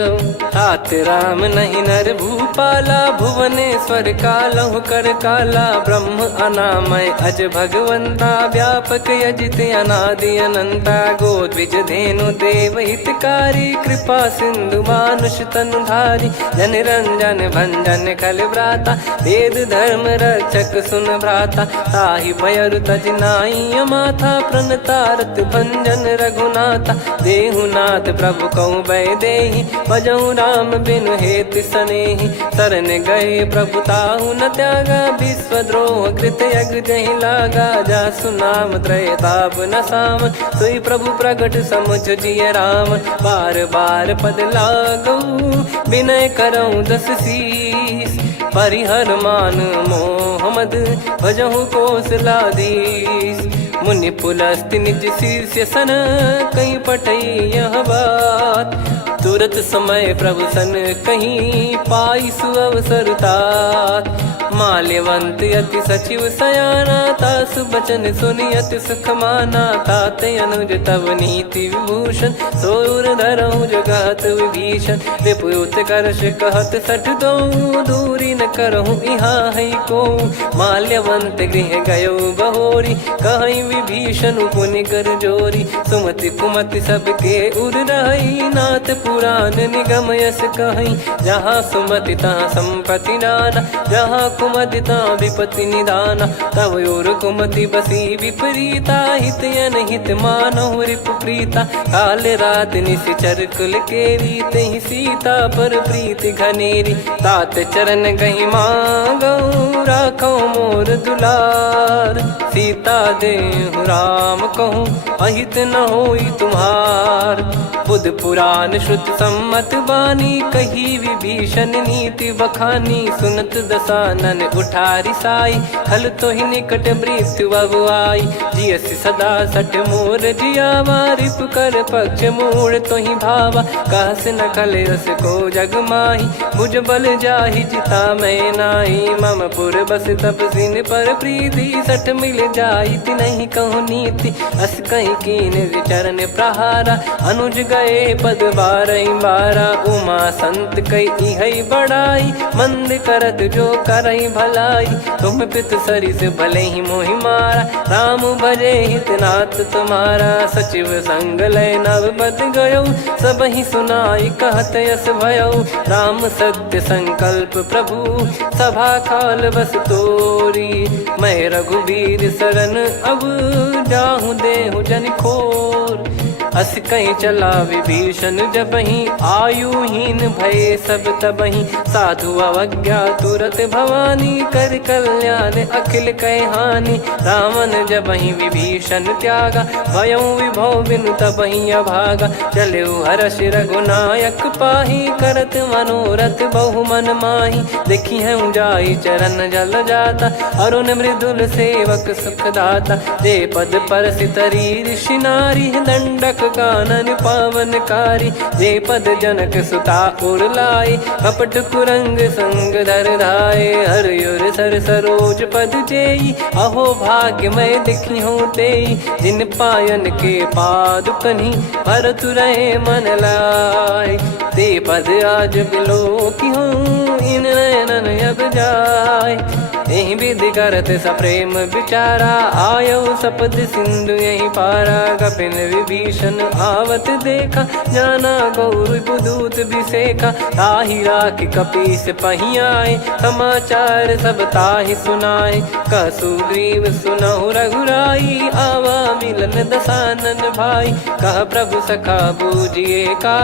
तात राम नहीं नर भूपाला, भुवनेश्वर कालहु कर काला। ब्रह्म अनामय अज भगवंता, व्यापक यजित अनादि अनंता। गोद्विज धेनु देव हितकारी, कृपा सिंधु मानुष तनुधारी। जन रंजन भंजन खल भ्राता, वेद धर्म रक्षक सुन भ्राता। ताहि भयरु तज नाई माथा, प्रणतारत भंजन रघुनाथा। देहुनाथ प्रभु कहु भय देहि, भजहु राम बिनु हेतु सनेहि। शरण गए प्रभु ताहु न त्यागा, विश्वद्रोह कृत यज्ञ जहि लागा। जासु नाम त्रय ताप न साम, सोई प्रभु प्रगट समुझ जिय राम। बार बार पद लागऊ, विनय करऊँ दस शीस। परिहर मान मोह मद, भजहु कौशलाधीश। मुनि पुलस्त्य निज शिष्य सन, कहीं पटई यह बात। तुरत समय प्रभु सन कहीं, पाई सुअवसर तात। माल्यवंत अति सचिव सयाना, तासु बचन सुनि अति सुख माना। तात अनुज तव नीति विभूषण, सोर धरहु जगत विभीषण। विपुत करश कहत सठ दो, दूरी न करहु यहाँ है को। माल्यवंत गृह गयो बहोरी, कहीं विभीषण पुनि कर जोरी। सुमति कुमति सबके उर रही, नाथ पुराण निगम यस कहीं। जहाँ सुमति तहाँ संपत्ति नाना, जहाँ कुमति तहाँ विपत्ति निदाना। तव और कुमति बसी विपरीता, हित अनहित मानहु रिपु प्रीता। काल रात निशिचर कुल केरी, तहि सीता पर प्रीति घनेरी। तात चरण गहि मांगऊ, राखो मोर दुलार। सीता देहु राम कहूँ, अहित न होई तुम्हार। बुध पुराण श्रुत सम्मत बानी, कही विभीषण नीति बखानी। सुनत दसानन उठारी साई, खल तो ही निकट मृत्यु अब आई। जियसि सदा सठ मोर जियावा, रिप कर पक्ष मूड़ तो ही भावा। कहस न खल रस को जग माही, भुज बल जाहि जिता मैं नाई। मम पुर बस तपसिन पर प्रीति, सठ मिल जाई नहीं कहूँ नीति। अस कहीं कीन चरण प्रहारा, अनुज गए पद बारहि बारा। उमा संत कई है बड़ाई, मंद करत जो करई भलाई। तुम पित सरिस भले ही मोहि मारा, राम भजे हितनाथ तुम्हारा। सचिव संग लय नव बद गयो, सब ही सुनाई कहत यस भयो। राम सत्य संकल्प प्रभु, सभा खाल बस तोरी। मैं रघुबीर शरण अब, जाहु देहु जन खोर। अस कहीं चला विभीषण जबहि, आयुहीन भये सब तबहि। साधु अवज्ञा तुरत भवानी, कर कल्याण अखिल कह हानि। रावण जबहि विभीषण त्यागा, भयउ विभव बिनु तबहि अभागा। चलऊ हर्ष रघुनायक पाहि, करत मनोरथ बहु मन माहि। देखी हूँ जाई चरण जल जाता, अरुण मृदुल सेवक सुख दाता। जे पद परसि तरी ऋषि नारी, दंडक कानन पावनकारी। जे पद जनक सुता उर लाई, कपट कुरंग संग धर धाये। हरियुर सर सरोज पद जेई, अहो भाग्य मैं दिखी हूँ तेई। जिन पायन के पाद कन्ही, भरत रहे मन लाय। ते पद आज बिलो की हूँ, इन नयनन अब जाय। यही विधि करत सप्रेम विचारा, आयो सपद सिंधु यही पारा। कपिन विभीषण आवत देखा, जाना गौर बुदूत बिसेखा। ताहि राख कपीस पही आए, समाचार सब ताहि सुनाए। कह सुग्रीव सुनहु रघुराई, आवा मिलन दसानन भाई। कह प्रभु सखा बूझिए का,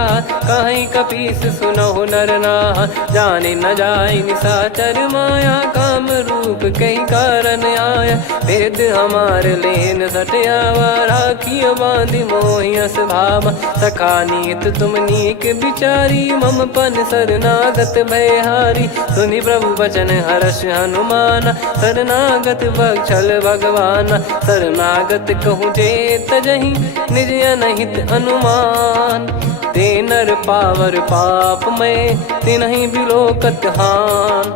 कहीं कपीस सुनहु नर नाहा। जाने न जाय निशाचर माया, काम रूप कई कारण आया। वेद हमार लेन सटयावा, राखियो बांधि मोहियस भावा। सखा नीत तुम नीक बिचारी, मम पन शरणागत भयहारी। सुनि प्रभु वचन हर्ष हनुमाना, शरणागत बक्षल भगवाना। शरणागत कहूँ जे तजहि, निज अनहित अनुमान। ते नर पावर पाप में, तिन्हि बिलोकत हान।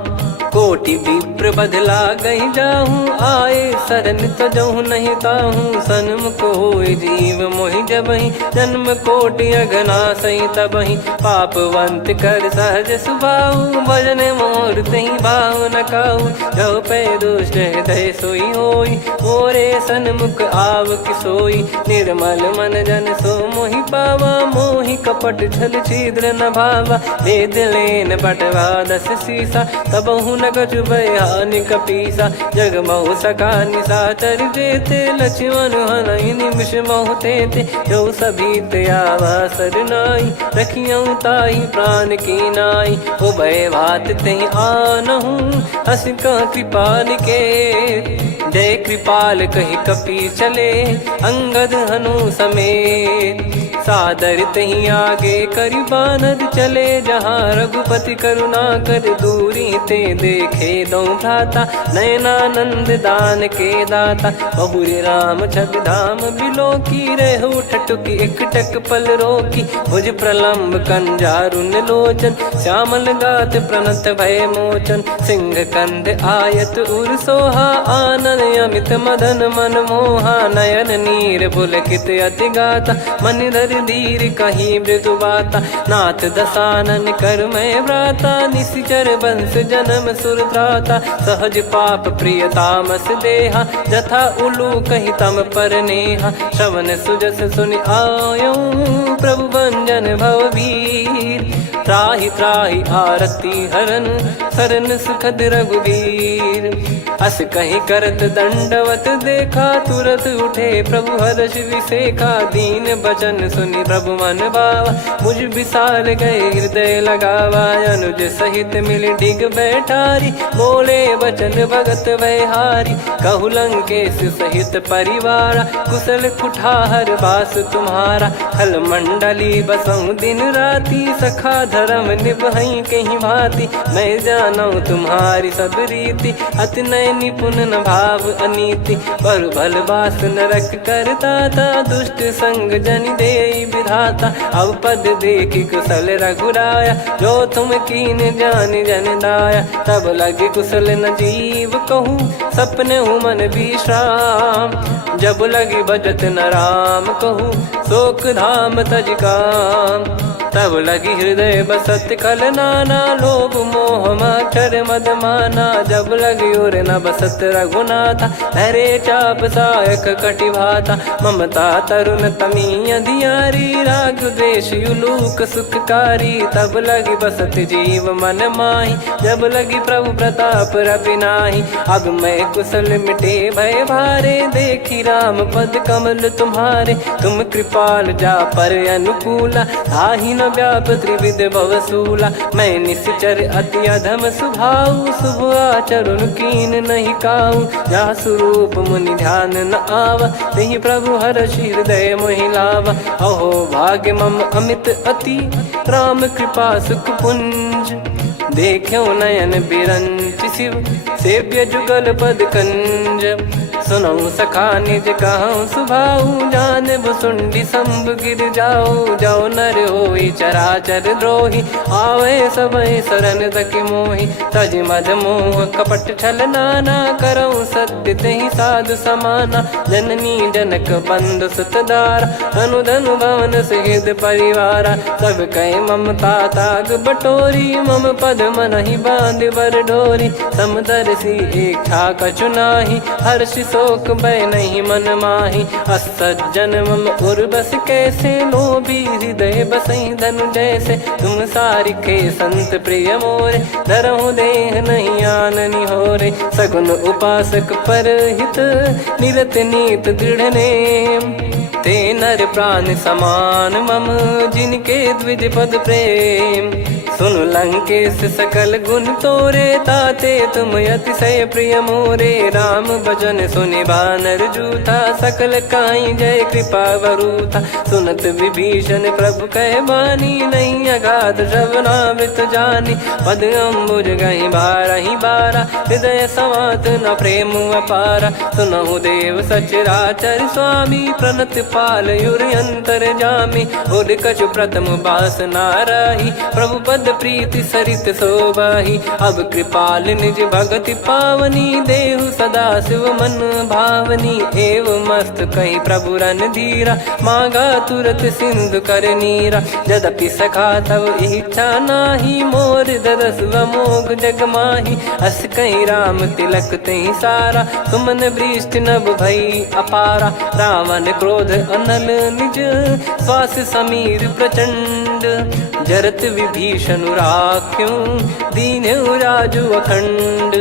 कोटि विप्र बदला गई जाहूँ, आए शरण तजहु नहीं ताहूँ। सन्मुख होय जीव मोहि जबहि, जन्म कोटि अघना सही तबहि। पापवंत कर सहज सुभाऊ, भजन मोर तहि भाव न काऊ। जो पै दुष्ट हृदय सोई होई, मोरे सन्मुख आव किसोई। निर्मल मन जन सो मोहि पावा, मोहि कपट छल छिद्र न भावा। वेद लेन बटवा दस सीसा, तबहु न कछु बयानि कपीसा। जग महु सका निशाचर जेते, लक्ष्मण हनहि निमिष महु तेते। जो सभी त्यावा सरनाई, रखियऊँ ताहि प्राण की नाई। उभय भात तेहि आनहूँ, अस कह कृपाल के। जय कृपाल कहि कपी चले, अंगद हनु समेत। सादर तही आगे करि बानर चले, जहाँ रघुपति करुणा कर दूरी ते देखे दो भ्राता। नयनानंद दान के दाता, बहुरी राम छवि धाम बिलो की। रहु ठटुकी एकटक पल रोकी, भुज प्रलम्ब कंजारुन लोचन। श्यामल गात प्रणत भय मोचन, सिंह कंध आयत उर सोहा। आनन अमित मदन मन मोहा, नयन नीर पुलकित अति गाता। मन धर धीर कहीं मृदु बाता, नाथ दसानन कर मैं व्राता। निशिचर वंश जन्म सुर त्राता, सहज पाप प्रिय तामस देहा। जथा उलू कही तम पर नेहा, श्रवण सुजस सुनि आयो। प्रभु भंजन भव भीर, त्राहि त्राहि आरती हरन। शरण सुखद रघुवीर, अस कहीं करत दंडवत देखा। तुरत उठे प्रभु हर्ष विसेखा, दीन बचन सुनि प्रभु मन भावा। मुझ विसार गए हृदय लगावा, अनुज सहित मिल डिग बैठारी। बोले बचन भगत भयहारी, कहु लंकेश सहित परिवारा। कुशल कुठार बास तुम्हारा, खल मंडली बसऊं दिन राती। सखा धर्म निभई कहीं भांति, मैं जानू तुम्हारी सब रीति। अति नय निपुण न भाव अनीति, पर भल बास नरक करता था। दुष्ट संग जन देई विधाता, अब पद देखी कुशल रघुराया। जो तुम कीन जान जन दाया, तब लगे कुशल न जीव कहूँ। सपने हूँ मन विश्राम, जब लगे बजत न राम कहूँ। शोक धाम तज काम, तब लगी हृदय बसत खल नाना, लोभ मोह मच्छर मद माना। जब लगी उर न बसत रघुनाथा, धरे चाप सायक कटि भाता। ममता तरुण तमी अधियारी, राग द्वेष युलूक सुखकारी। तब लगी बसत जीव मन माही, जब लगी प्रभु प्रताप रवि नाही। अब मैं कुशल मिटे भय भारे, देखी राम पद कमल तुम्हारे। तुम कृपाल जा पर अनुकूला, ताहि न व्याप त्रिविध भवसूला। मैं निश्चर अति अधम सुभाऊ, शुभ आचरण कीन नहीं काऊ। जा स्वरूप मुनि ध्यान न आवा, तेहि प्रभु हर्षि हृदय मोहि लावा। अहो भाग्य मम अमित अति, राम कृपा सुख पुंज। देख्यो नयन बिरंच शिव, सेव्य जुगल पद कंज। सुनऊ सखा निज कहूँ सुभाऊ, जान भुसुंडी संभ गिर जाओ। जाओ नर होई चराचर द्रोही, आवे सबय शरण तकि मोहि। तज मद मोह कपट छल नाना, करऊँ सत्य तेहि साधु समाना। जननी जनक बंधु सुत दारा, धनु धनु भवन सहित परिवारा। सब कहे ममता ताग बटोरी, मम पद मनहि बांध बर डोरी। समदर्शी इच्छा कछु नाही, हर्ष शोक भय नहीं मन माही। असज्जन मम उर बस कैसे, लोभी हृदय बसई धनु जैसे। तुम सारिखे संत प्रिय मोरे, धरहु देह नहीं आननि होरे। सगुन उपासक पर हित, निरत नीत दृढ़ नेम। ते नर प्राण समान मम, जिनके द्विज पद प्रेम। सुन लंकेश सकल गुण तोरे, ताते तुम अतिशय प्रिय मोरे। राम भजन सुनि बानर जूथा, सकल काई जय कृपा वरूथा। सुनत विभीषण प्रभु कह बानी, नहीं अगाध श्रवणामृत जानी। पद अम्बुज गहि बारहि बारा, हृदय समात न प्रेम अपारा। सुनहु देव सचराचर स्वामी, प्रणत पाल युर अंतर जामी। उर कछु प्रथम बास नाराही, प्रभु पद प्रीति सरित शोभाही। अब कृपाल निज भगति पावनी, देहु सदा शिव मन भावनी। एव मस्त कही प्रभु रन धीरा, मांगा तुरत सिंधु कर नीरा। यद्यपि सखा तब इच्छा नाही, मोर दरस मोग जग माही। अस कहीं राम तिलक तही सारा, सुमन वृष्टि नभ भई अपारा। रावण क्रोध अनल निज, श्वास समीर प्रचंड। जरत विभीषण राख्यों, दीन्हु राजु अखंड।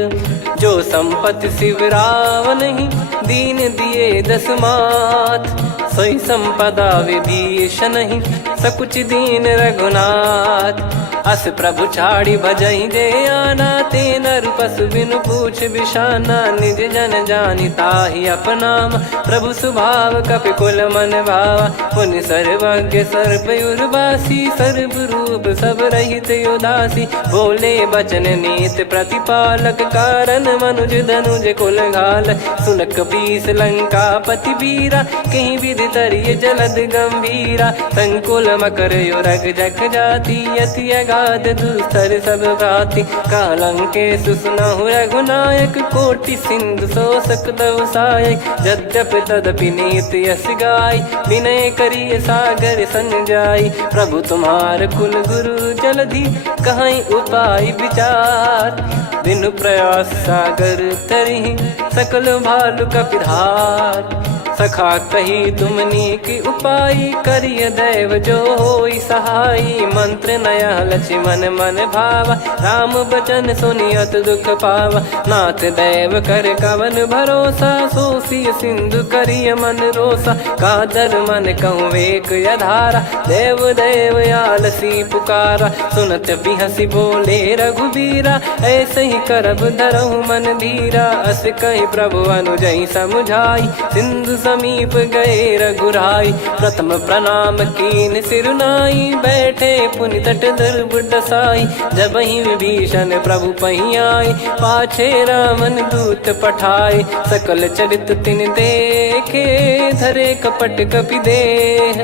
जो संपत्ति शिव रावण ही, दीन दिए दस मात। सोई संपदा विभीषण ही, सकुच दीन रघुनाथ। अस प्रभु छाड़ी भजई जे आना, ते नर पशु बिनु पूछ बिशाना। निज जन जानि ताहि अपनाम, प्रभु स्वभाव कपि कुल मन भावा। पुनि सर्वज्ञ सर्वयुर्वासी, सर्व रूप सब रहित उदासी। बोले बचन नीत प्रतिपालक, कारण मनुज धनुज कुल घाल। सुन कपीस लंका पति वीरा, कहीं विधि तरिय जलद गंभीरा। संकुल मकर युरग जग जाति, यति अगाध दुस्तर सब भाति। कालंकेश सुनहु रघुनायक, कोटि सिंधु शोषक तव सहायक। यद्यपि तदपि नीत यस गाय, विनय करिय सागर सन जाय। प्रभु तुम्हार कुल गुरु जलधि, कहीं उपाय विचार। बिनु प्रयास सागर तरिहि, सकल भालु कपिधार। सखा कही तुमनी की उपाय, करिय दैव जो होई सहाई। मंत्र नया लक्ष्मण मन भावा, राम बचन सुनियत दुख पावा। नाथ दैव कर कवन भरोसा, सोसिय सिंधु करिय मन रोसा। कादर मन कहूँ एक यधारा, देव देव आलसी पुकारा। सुनत बिहसी बोले रघुबीरा, ऐसे ही करब धरहु मन धीरा। अस कही प्रभु अनुजई समुझाई, सिंधु समीप गए रघुराई। प्रथम प्रणाम कीन सिरुनाई, बैठे पुनि तट दर्भ डसाई। जब ही विभीषण प्रभु पही आए, पाछे रामन दूत पठाए। सकल चरित तिन देखे, धरे कपट कपि देह।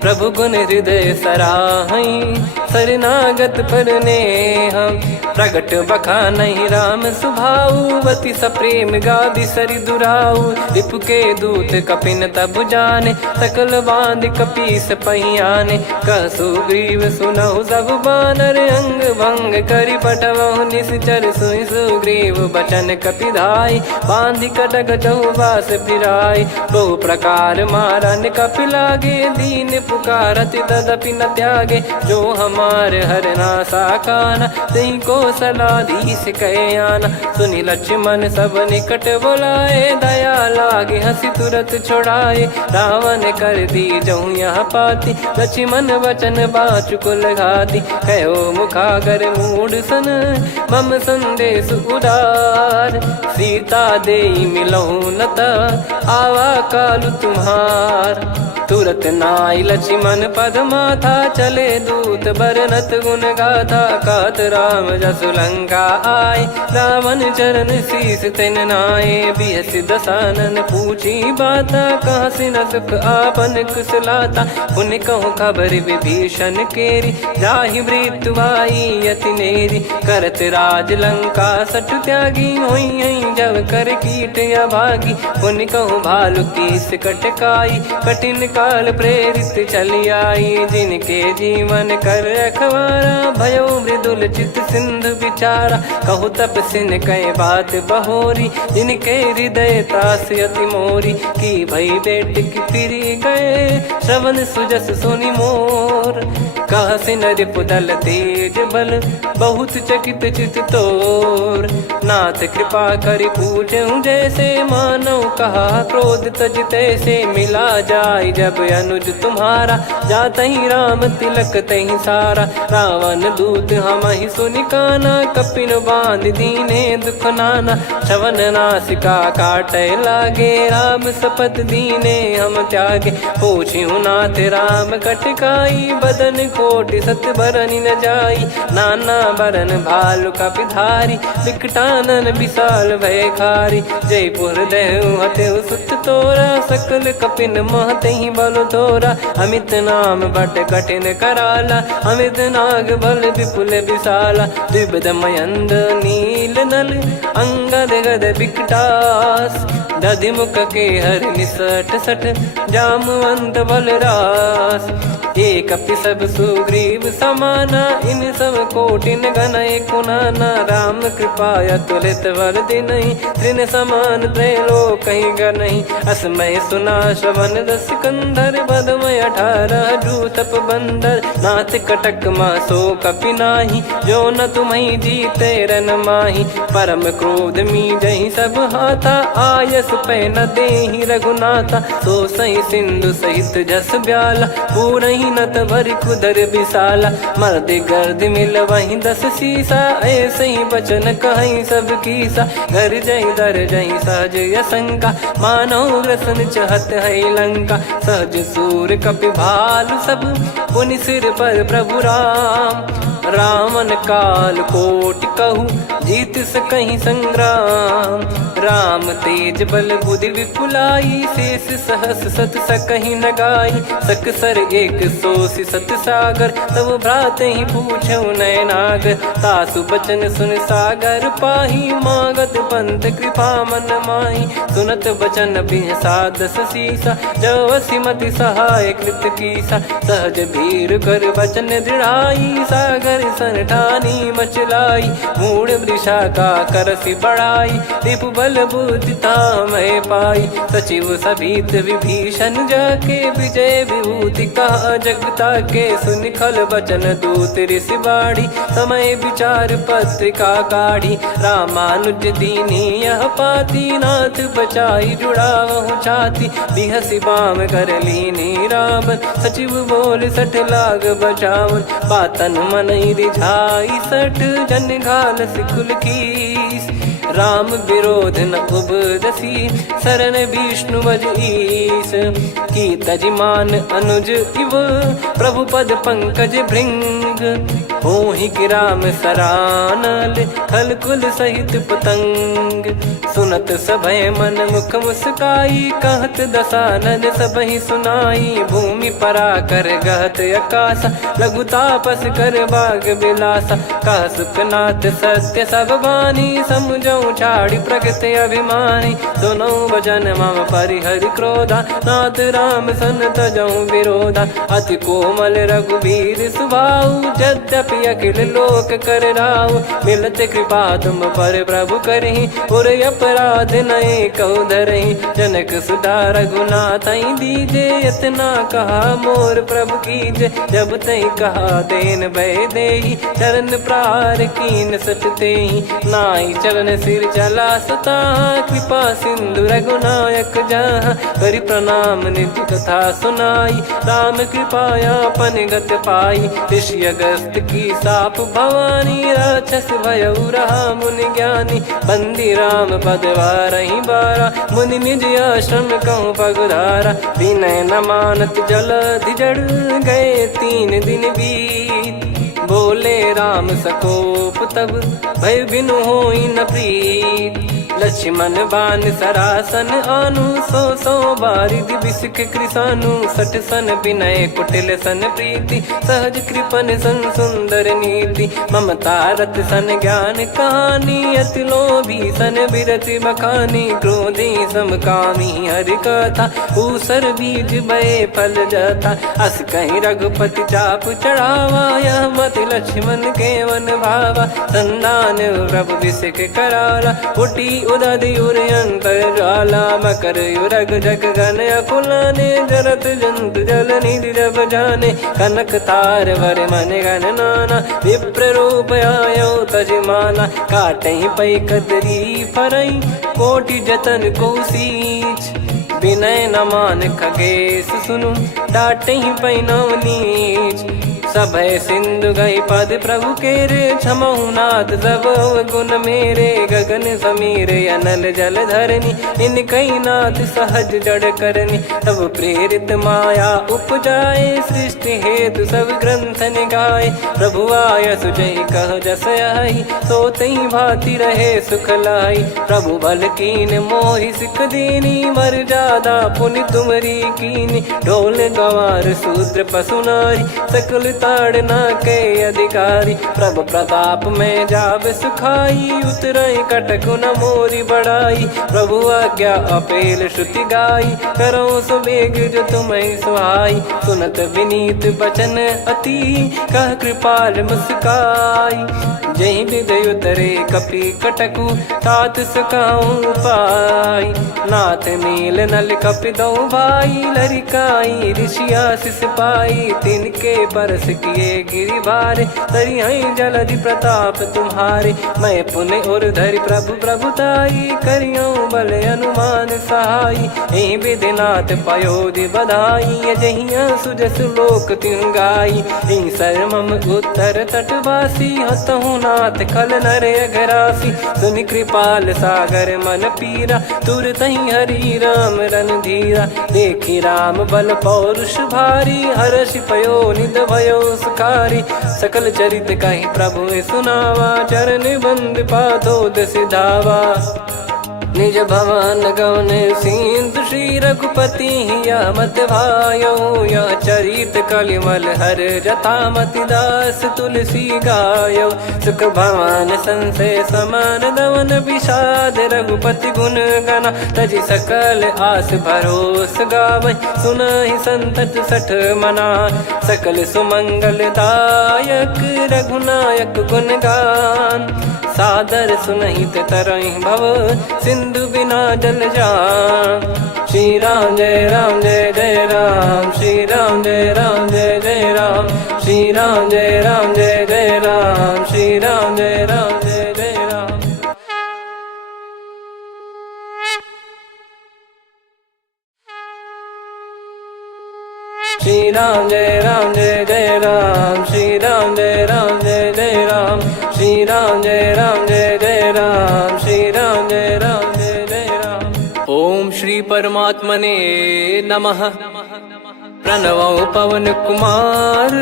प्रभु गुण हृदय सराहई, शरणागत पर नेह। प्रगट बखानहि राम सुभाऊ, बति सप्रेम गा बिसरि दुराऊ। रिपु के दूत कपिन तब जाने, सकल बांध कपीस पहियाने। कह सुग्रीव सुनहु सब बानर, अंग भंग करि पठवहु निश्चर। सुनि सुग्रीव बचन कपिधाई, बांधि कटक चहुबास फिराई। बहु प्रकार मारन कपि लागे, दीन पुकारत तदपि न त्यागे। जो हमार हरनासा काना, तिहि को सलाधीश कहे आना। सुनि लक्ष्मण सब निकट बोलाए, दया लागे हंसी तुरत छोड़ाए। रावण कर दी जहु यहाँ पाती, लक्ष्मण वचन बाचु कुल घाती। कहो मुखागर मूढ़ सन, मम संदेश उदार। सीता देई मिलहु नता, आवा कालु तुम्हार। तुरत नाई लक्ष्मण पद माथा, चले दूत बरनत गुण गाथा। कहत राम जसु लंका आए, रावण चरण शीस तिन नाये। बिहसि दसानन पूछी बाता, कहाँ से न सुख आपन कुशलाता। पुन कहूँ खबर विभीषण केरी, जाहि मृत्यु आई अति नेरी। करत राज लंका सठ त्यागी, होई जब कर कीट अभागी। पुन कहूँ भालु कीस कटकाई, कठिन काल प्रेरित चली आई। जिनके जीवन कर रखवारा, भयो मृदुल चित सिंधु विचारा। कहु तपसिन कह बात बहोरी, जिनके हृदय तास अति मोरी। की भई बेट की फिरी गए, श्रवण सुजस सुनि मोर। कह सिन रिपुदल तेज बल, बहुत चकित चित तोर। नाथ कृपा करि पूछऊं जैसे, मानव कहा क्रोध तज तैसे। मिला जाय जब अनुज तुम्हारा, जातहि राम तिलक तहि सारा। रावण दूत हमहि सुनि काना, कपिन बांध दीने दुख नाना। श्रवण नासिका काटय लागे, राम शपथ दीने हम त्यागे। पूछिहु नाथ राम कटकाई, बदन कोटि सत बरनि न जाई। नाना बरन भालु कपिधारी, विकटानन विशाल भयखारी। जयपुर देहु हतेउ सुत तोरा, सकल कपिन महतहि बल तोरा। अमित नाम बट कठिन कराला, अमित नाग बल विपुल विशाला। द्विविध मयंद नील नल, अंगद गद विकटास। दधिमुख के हर निसठ सठ, जामवंत बलरास। एक कपि सब सुग्रीव समाना, इन सब कोटिन गनय कुनाना। राम कृपा अतुलित बल दिनहि, तृण समान त्रैलोक कहीं गनहि। असमय सुना श्रवण दस कंधर, बदमय 18 जूतप बंदर। नाथ कटक मासो कपि नाही, जो न तुम्हि जीते रन माही। परम क्रोध मी जहि सब हाथा, आयस पै न देहि रघुनाथा। सो सही सिंधु सहित जस ब्याला, पूरहि नत भरि कुदर विशाला। मर्द गर्द मिल वहीं 10 सीसा, ऐसे ही बचन कहीं सब कीसा। घर जहि दर जहि सहज यसंका, मानव ग्रसन चहत है लंका। सहज सूर कपि भालु सब, पुनि सिर पर प्रभु राम। रामन काल कोटि कहु, जीत सकहि संग्राम। राम तेज बल बुद्धि विपुलाई, शेष सहस सत सकहि न गाई। सकसर 180 सत सागर, तब भ्राते ही पूछौ नयनागर। तासु बचन सुन सागर पाही, मागत पंथ कृपा मन माही। सुनत बचन बिहसा 10 सीसा, जवसि मति सहाय कृत कीसा। सहज भीर कर बचन दृढ़ाई, सागर सन ठानी मचलाई। मूढ़ वृषा का करसि बढ़ाई, रिपु बल बुद्धि तामय पाई। सचिव सभीत विभीषण जाके, विजय विभूति कहा जगता के। सुनि खल बचन दूत ऋषि बाढ़ी, समय विचार पत्रिका काढ़ी। रामानुज दीनी यह पाती, नाथ बचाई जुड़ावहु छाती। बिहसि बाम कर लीनी रावण, सचिव बोल 60 लाग बचावन। बातन मन रिझाई 60, जन घाल सिकुल कीस। राम विरोध न उपदसी, शरण विष्णु भज ईश। की तजिमान अनुज इव, प्रभु पद पंकज भृंग। होहि कि राम सरानल, खल कुल सहित पतंग। सुनत सभय मन मुख मुस्काई, कहत दसानन सबहि सुनाई। भूमि परा कर गहत आकाशा, लघु तापस कर बाग बिलासा। कह सुखनाथ सत्य सब बानी, समुझऊ छाड़ी प्रगति अभिमानी। सुनो भजन मम परिहरि क्रोधा, नाथ राम सन तजऊ विरोधा। अति कोमल रघुवीर सुभाऊ, यद्यपि अखिल लोक कर राऊ। मिलत कृपा तुम पर प्रभु करहि, और अपराध नये कौ धरहि। जनक सुधा रघुनाथ दीजे, इतना कहा मोर प्रभु कीजे। जब तई कहा देन भय देहि, चरण प्रार कीन सट तेहि। नाई चरण सिर चला सता, कृपा सिंधु रघुनायक जहाँ। करि प्रणाम निधि कथा सुनाई, राम कृपाया अपन गत पाई। ऋषि अगस्त की साप भवानी, राक्षस भयउ रहा मुनि ज्ञानी। बंदी राम पद वारहि बारा, मुनि निज आश्रम कहूँ पगुधारा। विनय न मानत जलधि जड़, गए 3 दिन बीत। बोले राम सकोप तब, भय बिनु होई न प्रीत। लक्ष्मण बान सरासन आनु, सो बारिधि बिसिख कृसानु। सठ सन विनय कुटिल सन प्रीति, सहज कृपन सन सुंदर नीति। ममता रत सन ज्ञान कहानी, अति लोभी सन बिरति बखानी। क्रोधी समकामी हरि कथा, ऊसर बीज भय फल जाता। अस कहीं रघुपति चाप चढ़ावा, यह मत लक्ष्मण के वन भावा। संदान प्रभु बिसिख कराला, उठी उदधि उर अंतर ज्वाला। मकर युरग जग गन अकुलाने, जरत जंतु जल निधि जब जाने। कनक तार वर मन गण नाना, विप्र रूप आयो तजमाना। काटहि पै कदरी फरई, कोटि जतन को सींच। विनय न मान खगेश सुनु, डांटहि पै नव नीच। सभय सिंधु गई पद प्रभु केरे, क्षमहु नाथ सब गुण मेरे। गगन समीरे अनल जल धरनी, इन कई नाथ सहज जड़ करनी। तब प्रेरित माया उपजाए, सृष्टि हेतु सब ग्रंथ निगाए। प्रभु आय सुजहि कह जस आई, सोतहि भांति रहे सुख लाई। प्रभु बल कीन मोहि सिख दीनी, मर जादा पुनि तुमरी कीनी। ढोल गंवार शूद्र पशु नारी, सकल ताड़ना के अधिकारी। प्रभु प्रताप में जाब सुखाई, उतरई कटक न मोरी बढ़ाई। प्रभु आज्ञा अपेल श्रुति गाई, करो सुबेग जो तुम्हें सुहाई। सुनत विनीत बचन अति, कह कृपाल मुस्काई। जहि विधि उतरे कपि कटकु, तात सकाऊं पाई। नाथ नील नल कपि दो भाई, लरिकाई ऋषि आशीष पाई। तिनके परस किए गिरि भारे, तरिहै जलधि प्रताप तुम्हारे। मैं पुण्य और धरि प्रभु प्रभुताई, करियऊं बल अनुमान सहाई। एहि विधि नाथ पयोधि बधाई, जहिया सुजस लोक तिहुँ गाई। एहि सरमम उत्तर तटवासी, हतहु नाथ खल नर अघरासी। सुनि कृपाल सागर मन पीरा, तुरतहि हरि राम रणधीरा। देखि राम बल पौरुष भारी, हर्षि पयो निध भयो सुखारी। सकल चरित कहि प्रभु सुनावा, चरण बंद पादोद सिधावा। निज भवन गौन सिंधु, श्री रघुपति हिया मत भायो। यह चरित कलिमल हर जथामति दास तुलसी गायो। सुख भवन संशय समान दवन, विषाद रघुपति गुण गना। तजि सकल आस भरोस गावै, सुनहि संतत सठ मना। सकल सुमंगल दायक, रघुनायक गुण गान। सादर सुनहित तरहि भव, सिंधु बिना जल जान। श्री राम जय राम जय जय राम, श्री राम जय राम जय जय राम। श्री राम जय राम जय जय राम, श्री राम जय राम जय जय राम। श्री राम जय राम जय जय राम, श्री राम जय राम जय जय राम। श्री राम जय राम जय जय राम, श्री राम परमात्मने नमः। प्रणवौ पवन कुमार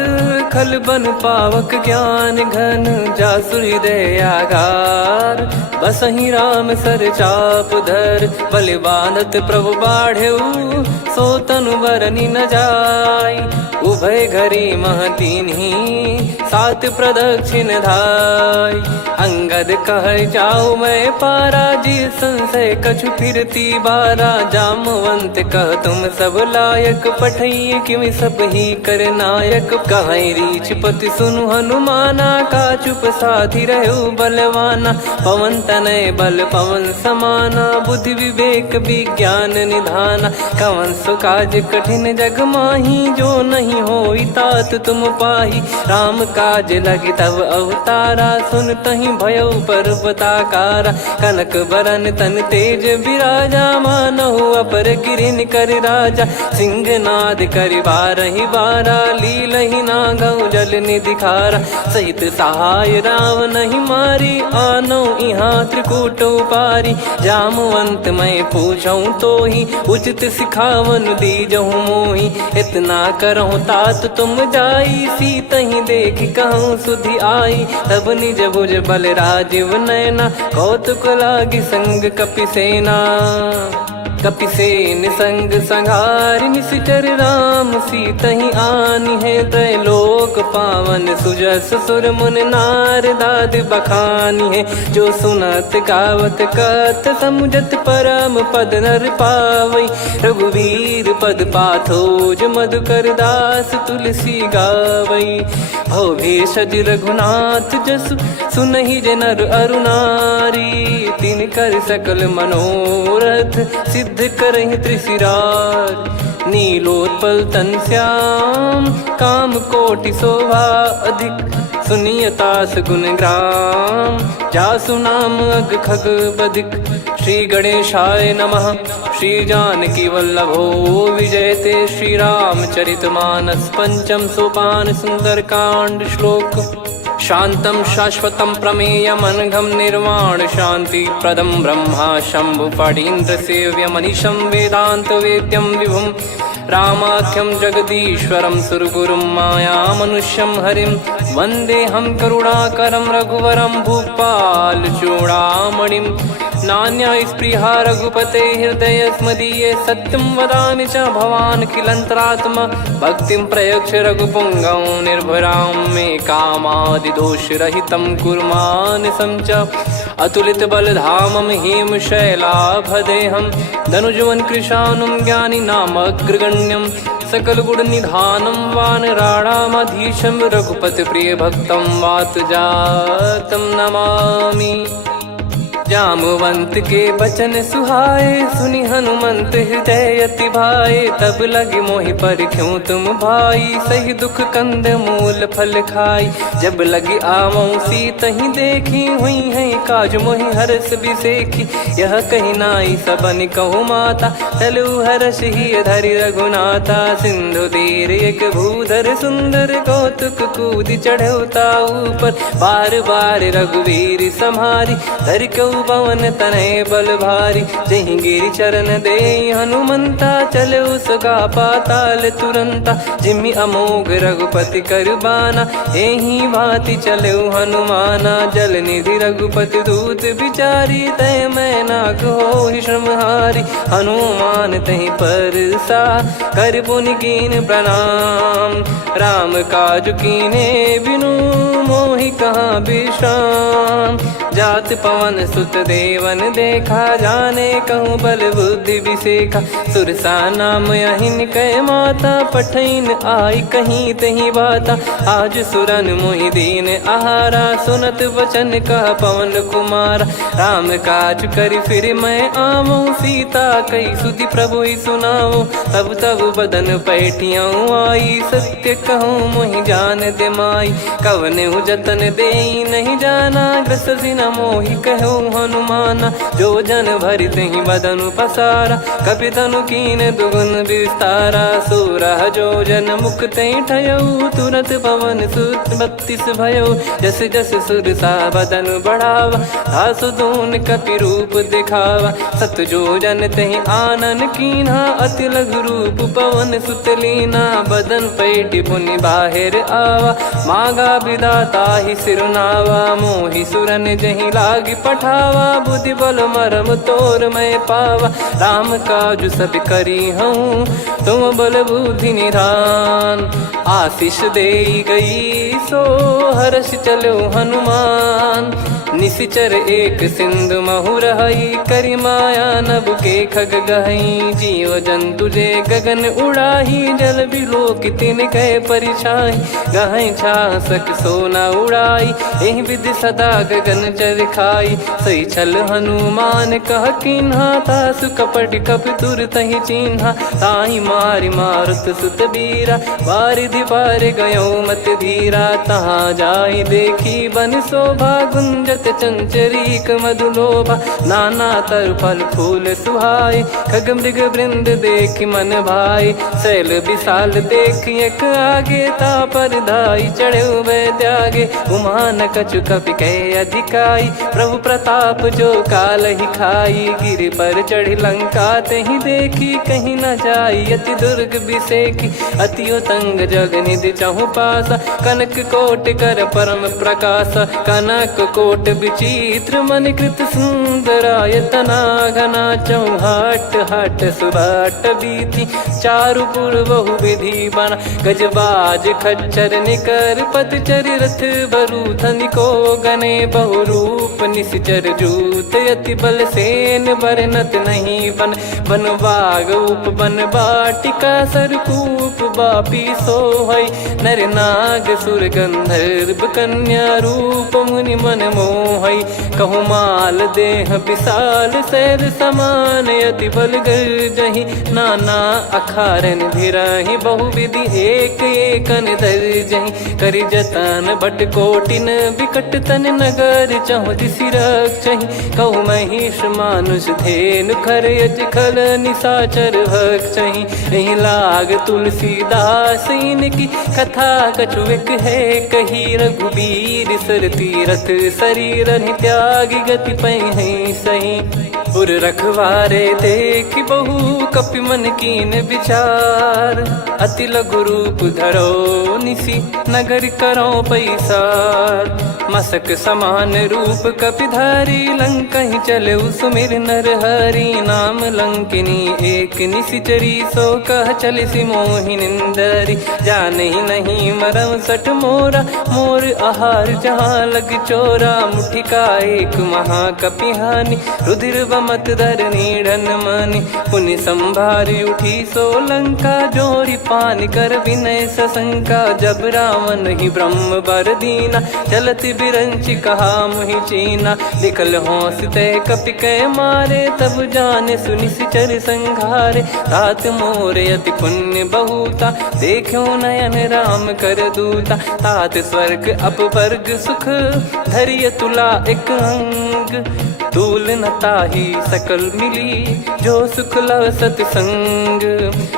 खल बन पावक ज्ञान घन जासु हृदय आगार। बसहि राम सर चाप धर बलि बांधत प्रभु बाढ़ेऊ सो तनु बरनि न जाय। उभय घरी महतीन्ही सात प्रदक्षिण धाय। अंगद कह जाऊ मैं पारा जी संशय कछु फिरती बारा। जामवंत कह तुम सब लायक पठई किमि सब ही कर नायक। कहीं रीछ पति सुनु हनुमाना का चुप साधि रहु बलवाना। पवन तनय बल पवन समाना बुद्धि विवेक विज्ञान निधाना। कवन सो काज कठिन जग माही जो नहीं होई तात तुम पाही। राम काज लगी तब अवतारा सुन तहि भयउ पर्वताकारा। कनक बरन तन तेज विराजा मानहु अपर गिरिन कर राजा। सिंहनाद करि बारहि बारा लीलहि नागौ जल निधि खारा। सहित सहाय राम नहीं मारी आनो इहाँ त्रिकूट उपारी। जामवंत मैं पूछऊँ तो ही उचित सिखावन दीजहु मोहि। इतना करहु तात तुम जाई सीतहि देख कहूँ सुधि आई। तब निज भुज बल राजीव नैना कौतुक लागी संग कपिसेना। कपिसेन संग संहारि निशिचर राम सीतहि आनि है। त्रैलोक पावन सुजस सुर मुन नार दाद बखानी है। जो सुनत गावत कथ समुझत परम पद नर पावई। रघुवीर पद पाथोज मधुकर दास तुलसी गावई। भव भेषज रघुनाथ जसु सुनहि जे नर अरु नारी। तिन कर सकल मनोरथ सिद्ध करहि त्रिशिरार। नीलोत्पल तन श्याम काम कोटि शोभा अधिक। सुनियतास गुण ग्राम जासु नाम अग खग बधिक। श्री गणेशाय नमः। श्री जानकी वल्लभो विजयते। श्री रामचरित मानस पंचम सोपान सुंदरकांड श्लोक। शांतं शाश्वतं प्रमेयमनघं निर्वाण शांति प्रदं ब्रह्मा शंभु फणीन्द्र सेव्य मनीषं वेदांत वेद्यं विभुं। रामाख्यं जगदीश्वरं सुरगुरुं माया मनुष्यं हरिं। वन्देऽहं करुणाकरं रघुवरं भूपाल चूडामणिं। नान्या स्पृहा रघुपते हृदय स्मदीये। सत्यं वदामि च भवान् किलन्तरात्मा। भक्तिं प्रयच्छ रघुपुङ्गं निर्भरां मे कामादिदोषरहितं कुर्मानसं च। अतुलित बलधामं हेमशैलाभदेहं धनुजवन कृशानुं ज्ञानिनामग्रगण्यं। सकल गुण निधानं वानराणामधीशं। रघुपति प्रिय भक्तं वात जातं नमामि। जामवंत के बचन सुहाए सुनि हनुमंत हृदय अति भाए। तब लगे मोहि परख्यूं तुम भाई सही दुख कंद मूल फल खाई। जब लगी आवऊं सीतहि देखी हुई है काज मोहि हरस बिसेखी। यह कही नाई सबन कहु माता चलु हरष ही धरि रघुनाथा। सिंधु तीर एक भूधर सुंदर कौतुक कूद चढ़ौता ऊपर। बार बार रघुवीर सम्हारी धरि कऊ पवन तनय बल भारी। जहि गिरि चरण दे हनुमंता चले उसका पाताल तुरंता। जिमि अमोघ रघुपति कर बाना एहि भांति चले हनुमाना। जल निधि रघुपति दूत बिचारी तय मैं नाग होहि श्रमहारी। हनुमान तहि परसा कर पुनि कीन प्रणाम। राम काज कीने बिनु मोहि कहाँ विश्राम। जात पवन सुत देवन देखा जाने कहूँ बल बुद्धि विसेखा। सुरसा नाम अहिन कै माता पठैन आई कहीं तही बाता। आज सुरन मोहि दीन आहारा सुनत वचन कह पवन कुमारा। राम काज करि फिर मैं आवऊं सीता कई सुधि प्रभु ही सुनाऊं। तब तब बदन पैठियाऊं आई सत्य कहूँ मोहि जान दे माई। कवन जतन दे नहीं जाना ग्रस न मोहि कहूँ हनुमाना। जो जन भरि तहि बदनु पसारा, कपि तनु कीन दुगुन विस्तारा। सोरह जो जन मुख तहि ठयऊ, तुरत पवन सुत 32 भयऊ। जस जस सुरसा बदनु बढ़ावा, दासु दून कपि रूप दिखावा। सत जो जन तहि आनन कीन्हा, अति लघु रूप पवन सुत लीना। बदन पैटि पुनि बाहिर आवा, मागा विधाता ही सिरुनावा। मोहि सुरन जहि लागी पठावा, बुद्धि बल मरम तोर मैं पावा। राम काजु सब करी हूँ, तुम बल बुद्धि निधान। आशीष देई गई सो हर्ष चलो हनुमान। निशिचर एक सिंधु महु रहई, करि माया नभ के खग गहई। जीव जंतु जे गगन उड़ाही, जल बिलोक तिन गए परिछाई। गहई छासक सोना उड़ाई, एहि विधि सदा गगन चर खाई। सही छल हनुमान कह कीन्हा, तासु कपट कपि तुर तहि चिन्हा। ताहि मारि मारुत सुत बीरा, वारिधि पार गयो मत धीरा। तहाँ जाई देखी बन शोभा, गुंजत चंचरीक मधुलोभा। नाना तर फल फूल सुहाए, खग मृग वृंद देखि मन भाई। शैल विशाल देखि एक आगे, तापर धाई चढ़े वै त्यागे। उमा न कछु कपि कहे अधिकाई, प्रभु प्रताप जो काल ही खाई। गिर पर चढ़ी लंका तहि देखी, कहीं न जाई अति दुर्ग बिसेकी। अति उतंग जग निधि चहु पासा, कनक कोट कर परम प्रकाशा। कनक कोट विचित्र मन कृत सुंदरायतना। घना चौहाट हाट सुबाट बीथी, चारु पुर बहु विधि बना। गजबाज खच्चर निकर पतचर, रथ बरु धनिको गने। बहु रूप निशिचर जूत, अति बल सेन बरनत नहीं बन। बन बाग उप बन बाटिका, सरकूप बापी सोहई। नर नाग सुर गंधर्व कन्या, रूप मुनि मन मोहई। कहु माल देह विशाल, शैल समान अति बल गर्जहि। नाना अखारन भिराहि, बहु विधि एक एकन दर्जहि। करि जतन भट कोटिन, विकट तन नगर चहु दिसि रक्षहि। कहु महिष मानुष धेनु, खर यज खल निशाचर भक्षहि। एहि लाग तुलसीदास इनकी, कथा कछु एक है कही। रघुबीर सर तीरथ शरीर, त्यागी गति पै सही। पुर रखवारे देख बहु, कपि मन कीन विचार। अति लघु रूप धरो निसी, नगर करो पैसार। मसक समान रूप कपि धारी, लंकहि चले सुमिर नर हरि। नाम लंकिनी एक निशिचरी, सो कह चलिसि मोहि निंदरी। जानहि नहीं मरम सठ मोरा, मोर आहार जहाँ लग चोरा। मुठिका एक महाकपि हानि, रुधिर बमत धरनी ढन मानि। पुनि संभारी उठी सो लंका, जोरी पान कर विनय सशंका। जब रावण ही ब्रह्म बर दीना, चलति बिरंचि कहा मुहि चीना। निकल होंस तय कपि कै मारे, तब जाने सुनि सिचर संघारे। तात मोरे अति पुण्य बहुता, देखो नयन राम कर दूता। तात स्वर्ग अपवर्ग सुख, धरिय तुला एक अंग। तूल न ताहि सकल मिली, जो सुख लव सतसंग।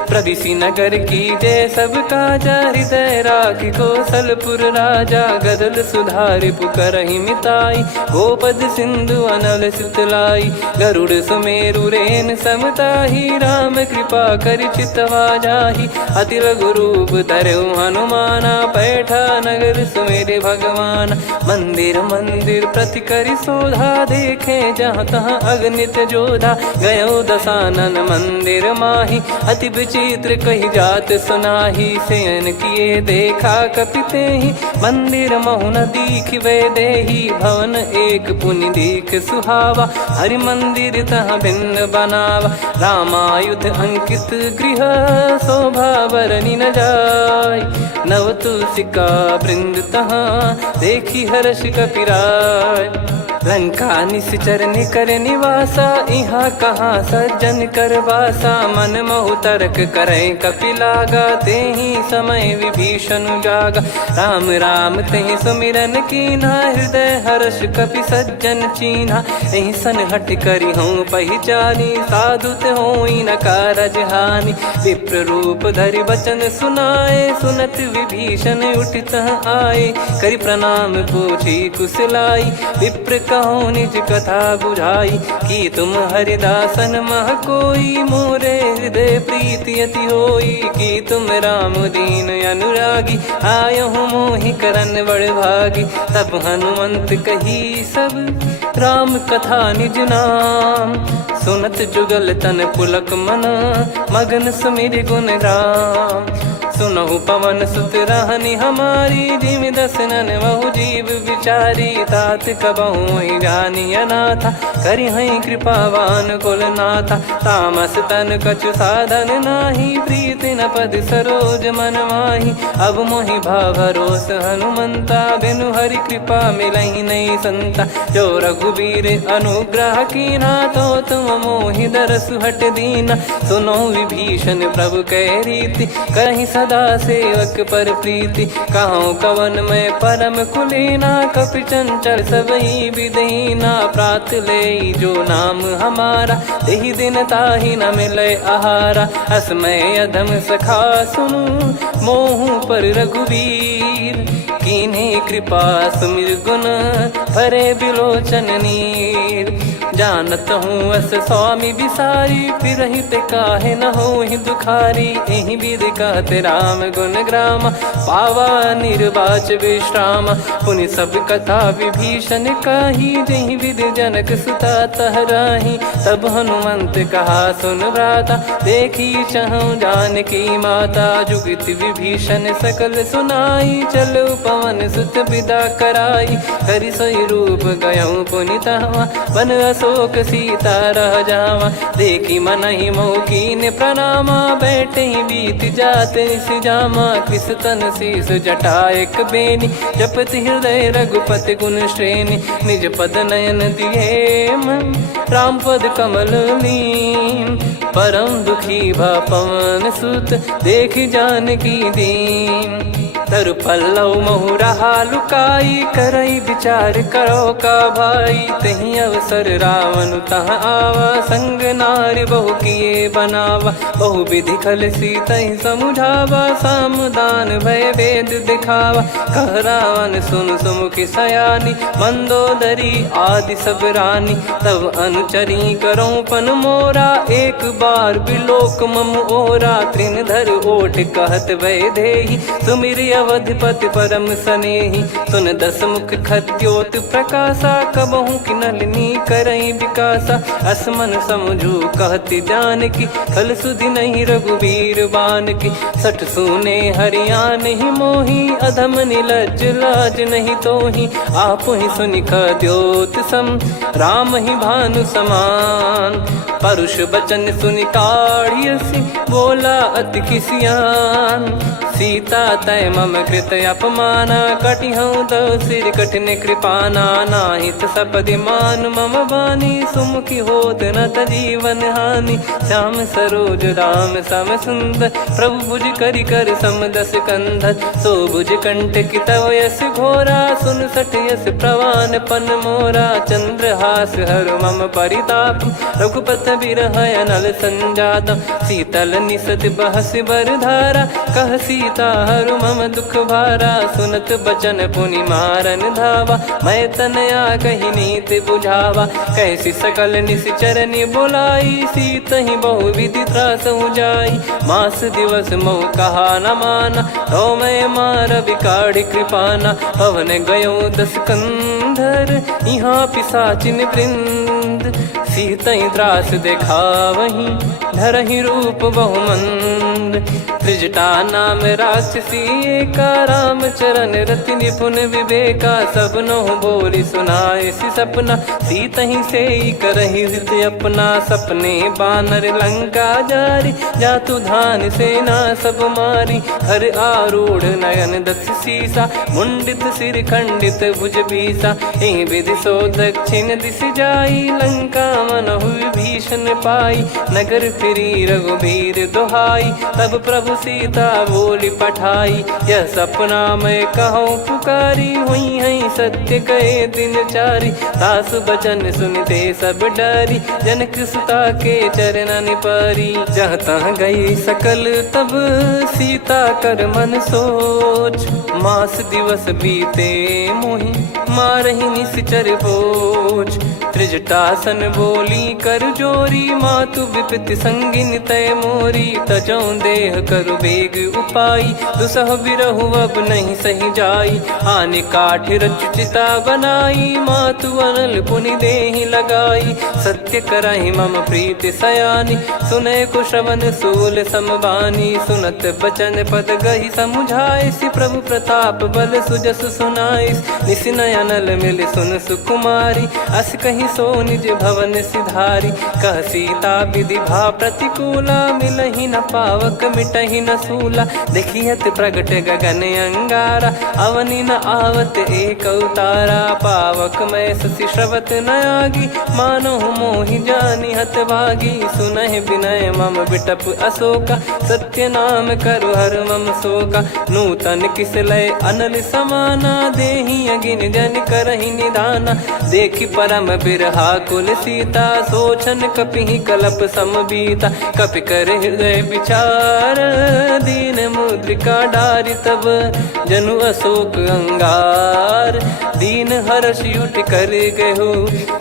प्रदिशि नगर की जय सब काजा, हृदय राखि कौशलपुर राजा। गदल सुधारि पुकरहि मिताई, गोपद सिंधु अनल सितलाई। गरुड़ सुमेरु रेन समताहि, राम कृपा करि चितवा जाहि। अति लघु रूप धरऊ हनुमाना, पैठा नगर सुमेरे भगवान। मंदिर मंदिर प्रति करि शोधा, देखे जहाँ तहाँ अगणित जोधा। गयो दशानन मंदिर माही, अति विचित्र कही जात सुनाही। शयन किए देखा कपि तेहि, मंदिर महु न दीख वे देही। भवन एक पुनि दीख सुहावा, हरि मंदिर तहाँ भिन्न बनावा। रामायुध अंकित गृह, शोभा बरनि न जाय। नव तुलसी का वृंद तहाँ, देखी हर्ष कपि राय। लंका निश्चर निकर निवासा, इहाँ कहाँ सज्जन कर वासा। मन महु तर्क करे कपिलागा, तेहि समय विभीषण जागा। राम राम तेहि सुमिरन कीन्हा, हृदय हर्ष कपि सज्जन चीन्हा। एहि सन हट करि हूँ पहिचानी, साधु ते होई न कारज हानि। विप्र रूप धरि बचन सुनाए, सुनत विभीषण उठित आए। करि प्रणाम पूछी कुशलाई, विप्र कहो निज कथा बुझाई। कि तुम हरिदासन मह कोई, मोरे हृदय प्रीति अति होई। कि तुम राम दीन अनुरागी, आयहु मोहि करन बड़ भागी। तब हनुमंत कही सब राम कथा निज नाम, सुनत जुगल तन पुलक मन, मगन सुमिर गुण राम। सुनहु पवन सुत रहनी हमारी, जिमि दसनन महु जीव विचारी। तात कबहु जानी अनाथा, करि हई कृपावान कुल नाथा। तामस तन कछु साधन नाही, प्रीति न पद सरोज मन माही। अब मोहि भाव भरोस हनुमंता, बिनु हरि कृपा मिलहि नहीं संता। जो रघुबीर अनुग्रह कीन्हा, तो तुम मोहि दरसु हट दीना। सुनो विभीषण प्रभु कह रीति, करहि सदा सेवक पर प्रीति। कहूँ कवन में परम कुलीना, कपि चंचल सबई विदहीना। प्रात ले जो नाम हमारा, तेहि दिन ताहि न मिले आहारा। असमय अधम सखा सुनु, मोहु पर रघुवीर। कीन्हे कृपा सुमिर गुण, भरे बिलोचन नीर। जानत हूँ अस स्वामी बिसारी, फिरहित काहे न होहि दुखारी। एहि विधि कहते राम गुण ग्राम, पावा निर्वाच विश्राम। पुनि सब कथा विभीषण काही, जहि विधि जनक सुता तहराही। तब हनुमंत कहा सुन भ्राता, देखी चहु जानकी माता। जुगित विभीषण सकल सुनाई, चलो पवन सुत विदा कराई। करि सोई रूप गयऊँ पुनि तहवा, बन अशोक सीता रह जावा। देखी मनहि मोह कीन्ह प्रणामा, बैठे ही बीत जाते निस जामा। किस तन शीस जटा एक बेनी, जपति हृदय रघुपति गुण श्रेणी। निज पद नयन दिए मन, राम पद कमल लीन। परम दुखी भा पवन सुत, देखि जानकी दीन। तरु पल्लव महु रहा लुकाई, करई विचार करो का भाई। तहि अवसर रावण तहाँ आवा, संग नारी बहु किए बनावा। बहु विधि खल सीतहि समुझावा, सामदान भय वेद दिखावा। कह रावण सुन सुमुखि सयानी, मंदोदरी आदि सब रानी। तब अनुचरी करो पन मोरा, एक बार बिलोक मम ओरा। तृण धर ओठ कहत भय देहि, सुमिरि अवधिपति परम सनेहि। सुन दस मुख खद्योत प्रकाशा, कबहु कि नलिनी करई विकासा। असमन समझू कहति जानकी, खल सुधि नहीं रघुबीर बान की। सठ सुने हरियाण ही मोही, अधम निलज्ज लाज नहीं तोही। आप ही सुनि खद्योत सम, राम ही भानु समान। परुष बचन सुनि ताड़ियसि, बोला अति किसियान। सीता तय मम कृत अपमाना, कटिहऊँ तव सिर कठिन कृपाना। नाहित सपदि मान मम बानी, सुमुखी होत न तजीवन हानि। श्याम सरोज राम सम सुंदर, प्रभु भुज करि कर सम दस कंधर। सो भुज कंटक तव यस घोरा, सुन सठ यस प्रवान पन मोरा। चंद्रहास हर मम परिताप, रघुपत बिरह अनल संजातम। शीतल निसत बहस बर धारा, कह सीता हरु मम दुख भारा। सुनत बचन पुनि मारन धावा, मैं तनया कही नीत बुझावा। कैसी सकल निश्चरनि बुलाई, सीतहि बहु विधि त्रासहु जाई। मास दिवस मोह कहा न माना, तो मैं मार बिकाढ़ कृपाना। पवन गयो दस कंधर, यहाँ पिशाचिन वृंद। सीतहि त्रास देखावहीं, धरहि रूप बहुमंद। त्रिजटा नाम राक्षसी एका, राम चरण रति निपुण विवेका। सब नोह बोली सुनाए सी सपना, सीत ही से करही हित अपना। सपने बानर लंका जारी, जातु धान सेना सब मारी। हर आरूढ़ नयन दस सीसा, मुंडित सिर खंडित भुज बीसा। एहि विधि सो दक्षिण दिश जाई, लंका मनहु भीषण पाई। नगर फिरी रघुबीर दुहाई, तब प्रभु सीता बोली पठाई। यह सपना मैं कहूँ पुकारी, हुई है सत्य कहे दिन चारी। सास बचन सुनते सब डरी, जनक सुता के चरणन परी। जहाँ तहाँ गई सकल तब सीता कर मन सोच। मास दिवस बीते मोहि मारहि निश्चर बोझ। त्रिजटासन बोली कर जोरी, मातु विपति संगिन तय मोरी। तजौ देह करु बेग उपाई, दुसह बिरहु अब नहीं सही जाई। आने काठ रचिता बनाई, मातु अनल पुनि देहि लगाई। सत्य करहि मम प्रीति सयानी, सुनय को श्रवण सूल समबानी। सुनत बचन पद गहि समुझाए, सि प्रभु प्रताप बल सुजस सुनाइस। निस नयनल मिल सुन सुकुमारी, अस कहि सो निज भवन सिधारी। कह सीता विधि भा प्रतिकूला, मिलहि न पावक मिटहि न सूला। देखियत प्रगट गगन अंगारा, अवनि न आवत एक अवतारा। पावक मैं ससि श्रवत न आगी, मानो मोहि जानि हत भागी। सुनहि विनय मम बिटप अशोका, सत्य नाम करु हर मम शोका। नूतन किस लय अनल समाना, देहि अगिन जन करहि निदाना। देखि परम बिरहा कुल सीता, सोचन कपिहि कलप समबीता। कपि कर हृदय विचार, दीन मुद्रिका डारि तब जनु अशोक अंगार। दीन हर्ष उठ कर गहु,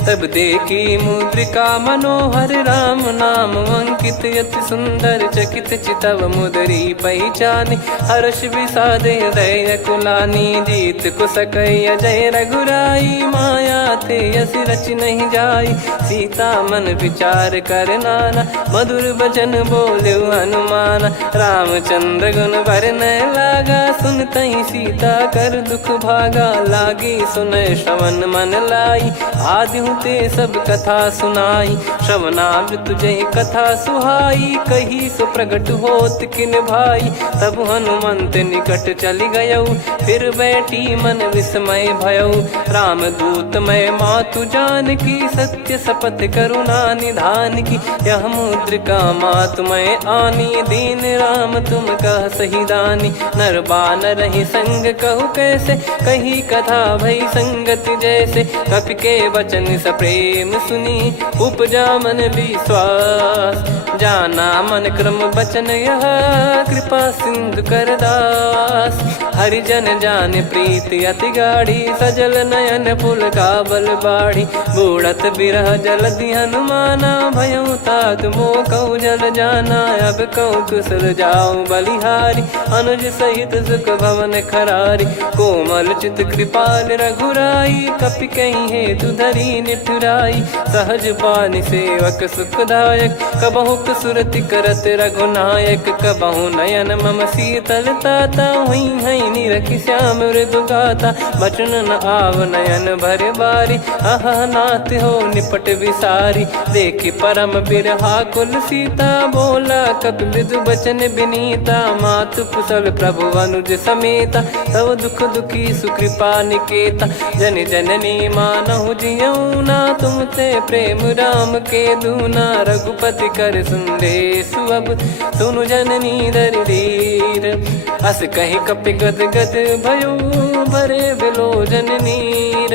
तब देखी मुद्रिका मनोहर। राम नाम अंकित अति सुंदर, चकित चितव मुदरी पहचानी। हर्ष विषाद हृदय कुलानी, जीत को सकय अजय रघुराई। माया थे यस रच नहीं जाई, सीता मन विचार कर नाना। मधुर बचन बोले हनुमान, रामचंद्र गुण भरन लागा। सुनतहि सीता कर दुख भागा, लागी सुनय श्रवण मन लाई। आदि ते सब कथा सुनाई, श्रवणामृत तुझे कथा सुहाई। कही सो प्रगट होत किन भाई, तब हनुमंत निकट चली गयौ। फिर बैठी मन विस्मय भयौ, राम दूत मैं मातु जान की। सत्य शपथ करुणा निधान की, यह मुद्रिका मातु मैं आनी। दीन राम तुम कह सही दानी, नर बानर ही संग कहु कैसे। कही कथा भई संगत जैसे, कपि के वचन सप्रेम सुनी। उपजा मन विश्वास, जाना मन क्रम बचन यह। कृपा सिंधु कर दास, हरिजन जान प्रीति अति गाढ़ी। सजल नयन पुल काबल बाढ़ी, बूढ़त बिरह जलधि हनुमाना। भयउ तात मोह कहु जल जाना, अब कहु कुशल जाऊं बलिहारी। अनुज सहित सुख भवन खरारी, कोमल चित कृपाल रघुराई। कपि कहीं हेतु धरी निठुराई, सहज पानि सेवक सुखदायक। कबहु सुरति करत रघुनायक, कबहु नयन मम शीतल ताता। हुई है निरखि श्याम मृदु गाता, बचन न आव नयन भर बारी। अह नाथ हो निपट विसारी, देखि परम बिरहा कुल सीता। बोला कपि मृदु बचन विनीता, मातु कुशल प्रभु अनुज समेता। तव दुख दुखी सुकृपा निकेता, जन जननी मानहु जियऊ ना। तुम ते प्रेम राम के दूना, रघुपति कर संदेश अब सुनु जननी दर धीर। अस कहि कपि गद गद भयो, भरे बिलोचन नीर।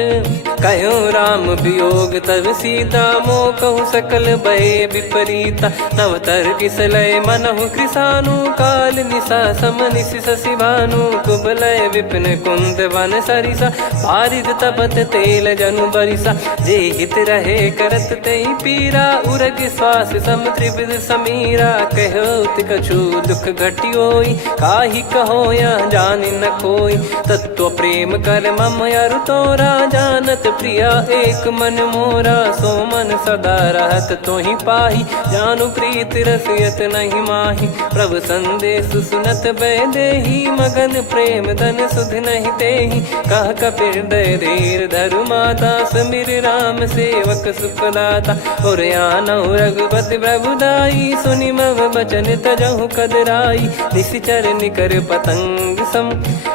कहो राम वियोग तब सीता, मोह कहु सकल भय विपरीता। नव तर किसलय मनहु कृसानु, काल निशा सम निश शशि भानु। कुबलय विपिन कुंद वन सरिसा, पारिद तपत तेल जनु बरिसा। जे हित रहे करत तेहि पीरा, उरग श्वास सम त्रिविध समीरा। कहो कछु दुख घटियोई, काहि कहो यह जानि न कोई। तत्व प्रेम कर मम अरु तोरा, जानत प्रिया एक मन मोरा, सो मन सदा रहत तो ही पाही। जानु प्रीत रसियत नहीं माही, प्रभु संदेश सुनत बैदेही। मगन प्रेम धन सुध नहीं तेही, कह कपिर दय धीर धरु माता। समीर राम सेवक सुखदाता, और आनौ रघुपति प्रभुदाई। सुनि मम बचन तजहु कदराई, निशिचर निकर पतंग सम।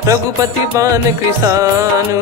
रघुपति पान कृसानु,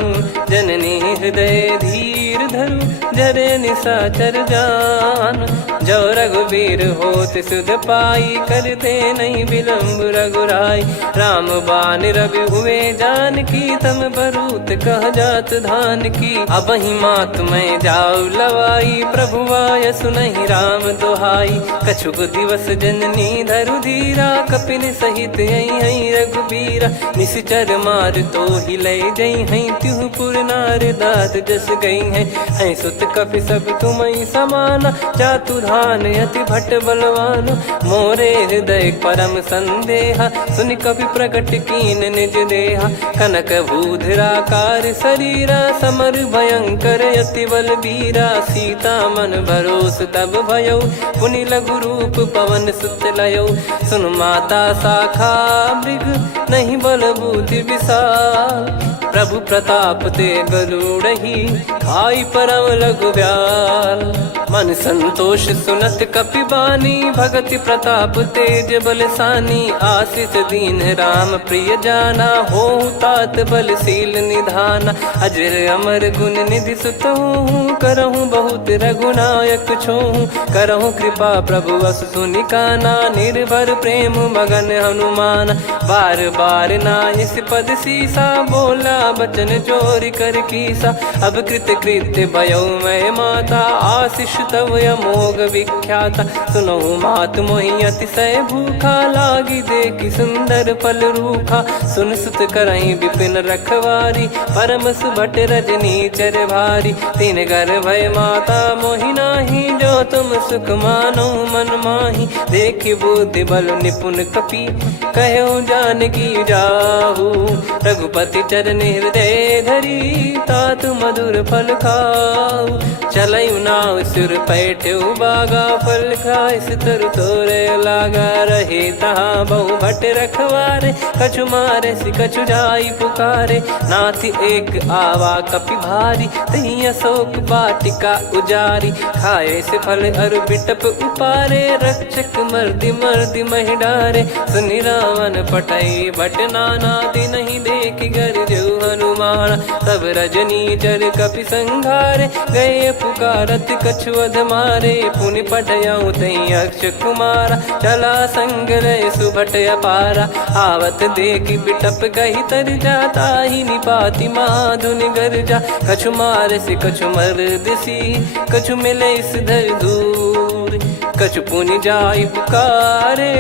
जननी हृदय धीर धरु। जरे निशाचर जान, जो रघुवीर होत सुध पाई। करते नहीं विलम्ब रघुराई, राम बान रवि हुए जानकी। तम बरूत कह जात धान की, अब ही मात मैं जाऊ लवाई। प्रभु आय सुनहि राम दोहाई, कछुक दिवस जननी धरु धीरा। कपिन सहित यही रघुबीरा, निशिचर मार तो ही ले जई हैं। त्युह पुर नार दात जस गई हैं, सुत कपि सब तुमहि समाना। जातु धान अति भट बलवान, मोरे हृदय परम संदेहा। सुनि कपि प्रकट कीन निज देहा, कनक भूधराकार शरीरा। समर भयंकर अति बल बीरा, सीता मन भरोस तब भयो। पुनि लघु रूप पवन सुत लयो, सुन माता शाखा मृग नहीं बल बुद्धि विशाल। प्रभु प्रताप ते गरुड़ही, खाई परम लघु ब्याल। मन संतोष सुनत कपि बानी, भगति प्रताप तेज बलसानी। आशीष दीन राम प्रिय जाना, होहु तात बलशील निधाना। अजर अमर गुण निधि सुतहु, करहु बहुत रघुनायक छोहु। करहु कृपा प्रभु अस सुनि काना, निर्भर प्रेम मगन हनुमान। बार बार नायस पद सीसा, बोला बचन चोरी कर कीसा। अब कृत कृत्य भयो मैं माता, आशीष तव अमोघ विख्याता। सुनहु मात मोहि अतिशय भूखा, लागी देखि सुंदर फल रूखा। सुन सुत करहि विपिन रखवारी, परम सुभट रजनी चर भारी। तीन घर भय माता मोहि नाही, जो तुम सुख मानो मन माही। देखि बुद्धि बल निपुण कपि, कहो जानकी जाहू। रघुपति चरण हृदय धरी, तात मधुर फल खाऊ। चलयु नाव सिर पैठ्यु बागा, फल खाय सितर तोरे लागा। रहे तहाँ बहु भट रखवारे, कछु मारे सि कछु जाई पुकारे। नाथ एक आवा कपि भारी, तही अशोक वाटिका उजारी। खाए से फल अर बिटप उपारे, रक्षक मर्दि मर्दि महि डारे। सुनि रावण पटई भट नाना, तिनहि देख गर जो हनुमान। तब रजनी चर कपि संघारे, गए पुकारत कछु अध मारे। पुनि पटयउ तई अक्ष कुमारा, चला संग रहे सुभट अपारा। आवत देखि बिटप गही तर जाता, ही निपाति माधुनि गर्जा। कछु मार से कछु मर्दिसी, कछु मिले इस धर दूर। कछु पुनि जाई पुकारे,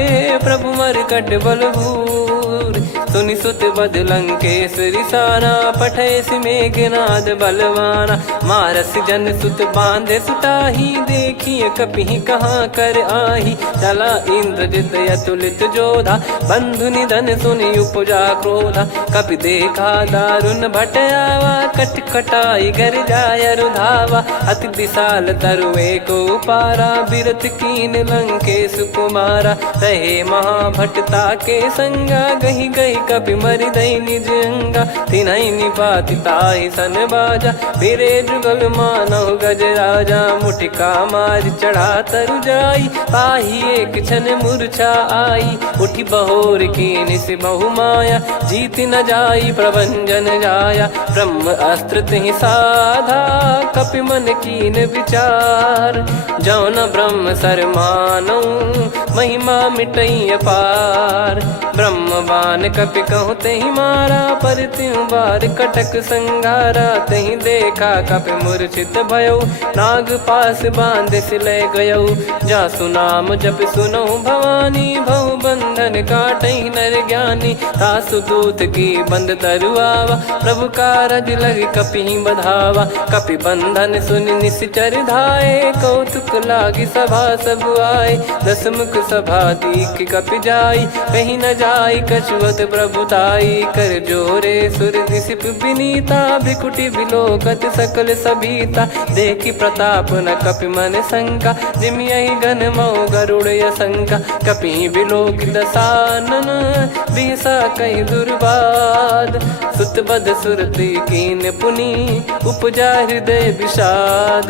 प्रभु मरकट बल भूर। सुनि सुत बद लंकेश्वरी साना, पठय सि मेघनाद बलवाना। मारस जन सुत बांधे सुताही, देखिए कपि कहाँ कर आही। चला इंद्रजित अतुलित जोधा, बंधु निधन सुनि उपजा क्रोधा। कपि देखा दारुण भट आवा, कट कटाई घर जाय रुधावा। अति विशाल तरुए को पारा, बिरत कीन लंकेश कुमारा। रहे महाभटता के संगा, गही गही कपि मरि दई निज अंगा। तिन्हि निपाति ताहि सन बाजा, बिरे जुगल मानव गज राजा। मुटिका मार चढ़ा तरु जाई, पाही एक क्षण मूर्छा आई। उठी बहोर कीन सि बहु माया, जीत न जाई प्रभंजन जाया। ब्रह्म अस्त्र तिहि साधा, कपि मन कीन विचार। जौ न ब्रह्म सर मानौ, महिमा मिटई अपार। ब्रह्म बान कपि कहु तहि मारा, पर त्यों बार कटक संगारा। तहि देखा कपि मूर्छित भयो, नाग पास बांध सिले गयो। जासु नाम जप सुनहु भवानी, भव बंधन काटहि नर ज्ञानी। तासु दूत की बंद तरुआवा, प्रभु कारज लग कपि बधावा। कपि बंधन सुनि निश्चर धाये, कौतुक लागी सभा सब आए। दस मुख सभा दीख कपि जाई, कहीं न जाई कछुअत प्रभुताई कर जोरे सुर दिसिप विनीता भिकुटी विलोकत सकल सबीता देखी प्रताप न कपि मन शंका जिमियहि गण मऊ गरुड़ असंका कपि विलोकित सानन बिहसा कहि दुर्बाद सुत बद सुरति कीन पुनि उपजा हृदय विषाद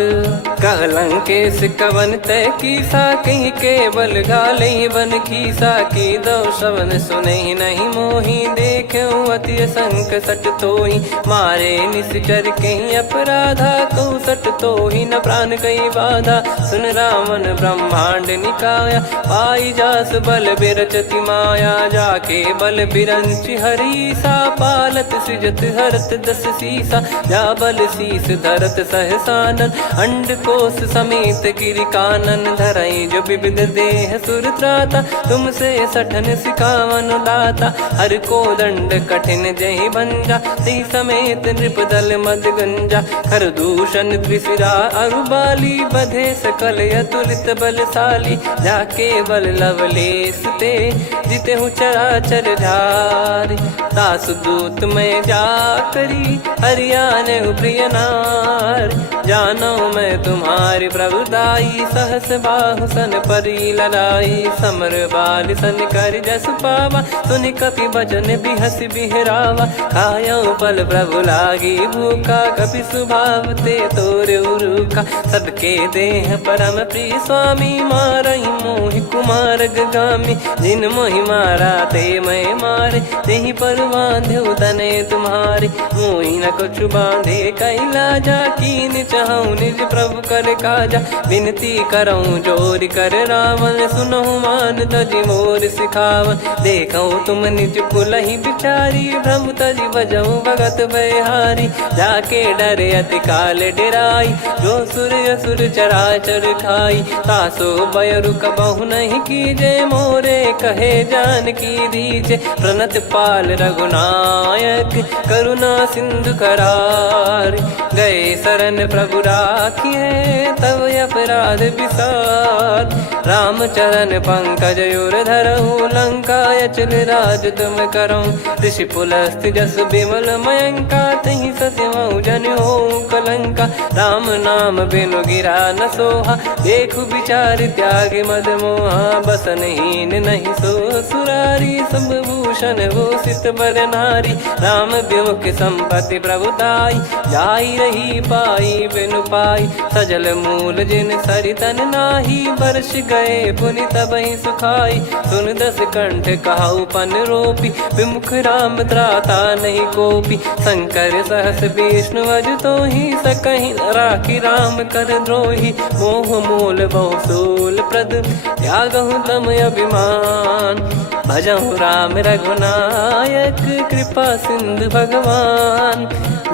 कहलंकेश कवन तय कीसा कहीं केवल घाले बन खीसा की दो श्रवण सुने नहीं मोही देखे अति संक सट तोही मारे निश्चर कहीं अपराधा कहूँ सट तोही न प्राण कहीं बाधा सुन रावण ब्रह्मांड निकाया पाई जास बल बिरचति माया जाके बल बिरंच हरीसा पालत सृजत हरत दस सीसा जा बल शीस धरत सहसानन अंड कोश समेत गिरि कानन धरई जो विविध देह सुर त्राता तुमसे सठन सिखावन दाता हर को दंड कठिन जय भंजा ती समेत नृपदल मद गंजा खर दूषण त्रिशिरा अरुबाली बधे सकल अतुलित बलशाली जाके बल लवलेस ते जिते हूँ चराचर झारी दास दूत में जा करी हरियाने प्रिय नार जानो मैं तुम्हारी प्रभुताई सहस बाहु सन परी ललाई समर बाल सन कर जस पावा सुनि कपि भजन बिहस बिहरावा खायो पल प्रभु लागी भूखा कपि स्वभाव ते तोरे उरुका सबके देह परम प्रिय स्वामी मारई मोहि कुमार गामी जिन मोहि मारा ते मैं मारे तेहि पर बांधे तने तुम्हारे मोहि न कुछ बांधे कैला जा कीन चाहूं निज प्रभु कर काजा विनती करऊं जोर कर रावण सुनहु मान तजि मोर सिखावन देखऊं तुम निज कुलहि बिचारी भ्रम तजि भजऊं भगत बहारी जाके डरे अति काल डेराई जो सुर असुर चराचर खाई तासो बयरु कबहु नहीं कीजे मोरे कहे जान की दीजे प्रणत पाल रघुनायक करुणा सिंधु करार गए शरण प्रभु राखिए तब अपराध विसार राम चरण पंकज युर धरऊ लंका अचल राज तुम करऊं ऋषि पुलस्त जस विमल मयंका तहि ससिमऊ जन हो कलंका राम नाम बिनु गिरा न सोहा देखु विचार त्याग मद मोहा बसनहीन नहीं सो सुरारी सब भूषण वो सित बर नारी राम विमुख संपत्ति प्रभुताई जाई रही पाई बिनु पाई सजल मूल जिन सरितन नाही बरस गए पुनि तबहि सुखाई सुन दस कंठ कहाऊ पन रोपी विमुख राम त्राता नहीं कोपी शंकर सहस विष्णु अज तो ही सकहि राखी राम कर द्रोही मोह मूल बहु सूल प्रद त्यागहु तम अभिमान भजहु राम रघुनायक कृपा सिंधु भगवान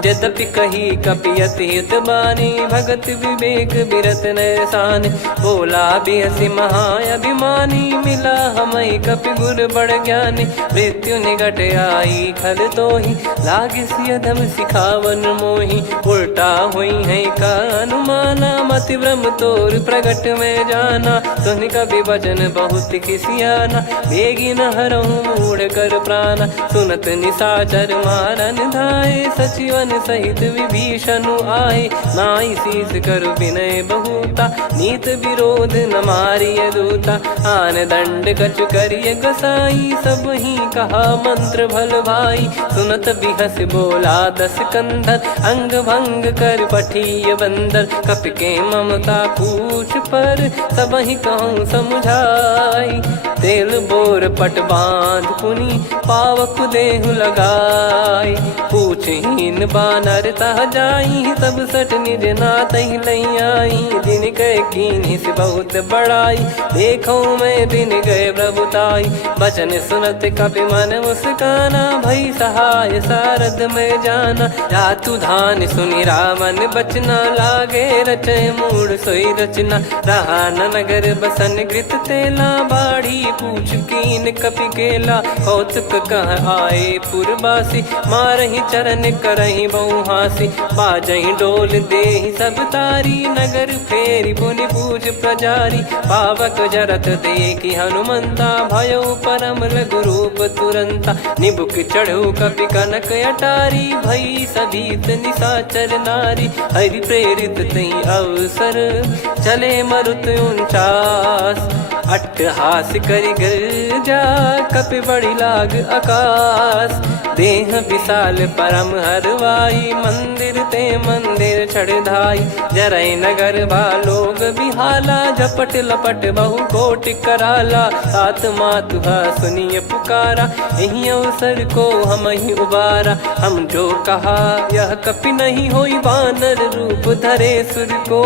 यद्यपि कही कपियत हित बानी भगत विवेक बिरत नैसान बोला बिहसी महाअभिमानी मिला हमई कपि गुर बड़ ज्ञानी मृत्यु निकट आई खल तो ही लागिसी अधम सिखावन मोही उल्टा हुई है का अनुमाना मति भ्रम तोर प्रगट में जाना सुन कभी वचन बहुत खिसियाना बेगी न हरहूँ मूढ़ कर प्राण सुनत निशाचर मारन धाये सचिवन सहित विभीषणु आए नाई शीस कर विनय बहुता नीत विरोध न मारिय दूता आन दंड कछु करिय गसाई सब ही कहा मंत्र भल भाई सुनत बिहस बोला दस कंधर अंग भंग कर पठिय बंदर कपि के ममता पूछ पर सब ही कहूँ समझाई तेल बोर पट बांध पुनि पावक देहु लगाई पूछहीन बानर तह जाई सब सट निज नाथ ही लई आई दिन गए कीन्ही से बहुत बड़ाई देखो मैं दिन गए प्रभुताई बचन सुनत कपि मन मुस्काना भई सहाय सारद में जाना जातु धान सुनि रावण बचना लागे रचे मूड सोई रचना रहा न नगर बसन कृत तेला बाड़ी पूछ कीन कपि केला, कौतुक कह आए पुरबासी, मारहि चरण करहि बहु हासी, बाजहि डोल देहि सब तारी, नगर फेरी पुनि पूज प्रजारी, पावक जरत देखि हनुमंता, भयो परम लघु रूप तुरंता, निबुक चढ़ऊ कपि कनक अटारी, भई सभीत निशाचर नारी, हरि प्रेरित तई अवसर, चले मरुत 49, अट्टहास करि गर्जा, कपि बड़ी लाग आकाश, देह विशाल परम हरवाई, मंदिर ते मंदिर चढ़ धाई, जरई नगर भालोग बिहाला, झपट लपट बहु कोटि कराला, सात मातु सुनिय पुकारा, यही अवसर को हम ही उबारा, हम जो कहा यह कपि नहीं होई, वानर रूप धरे सुर को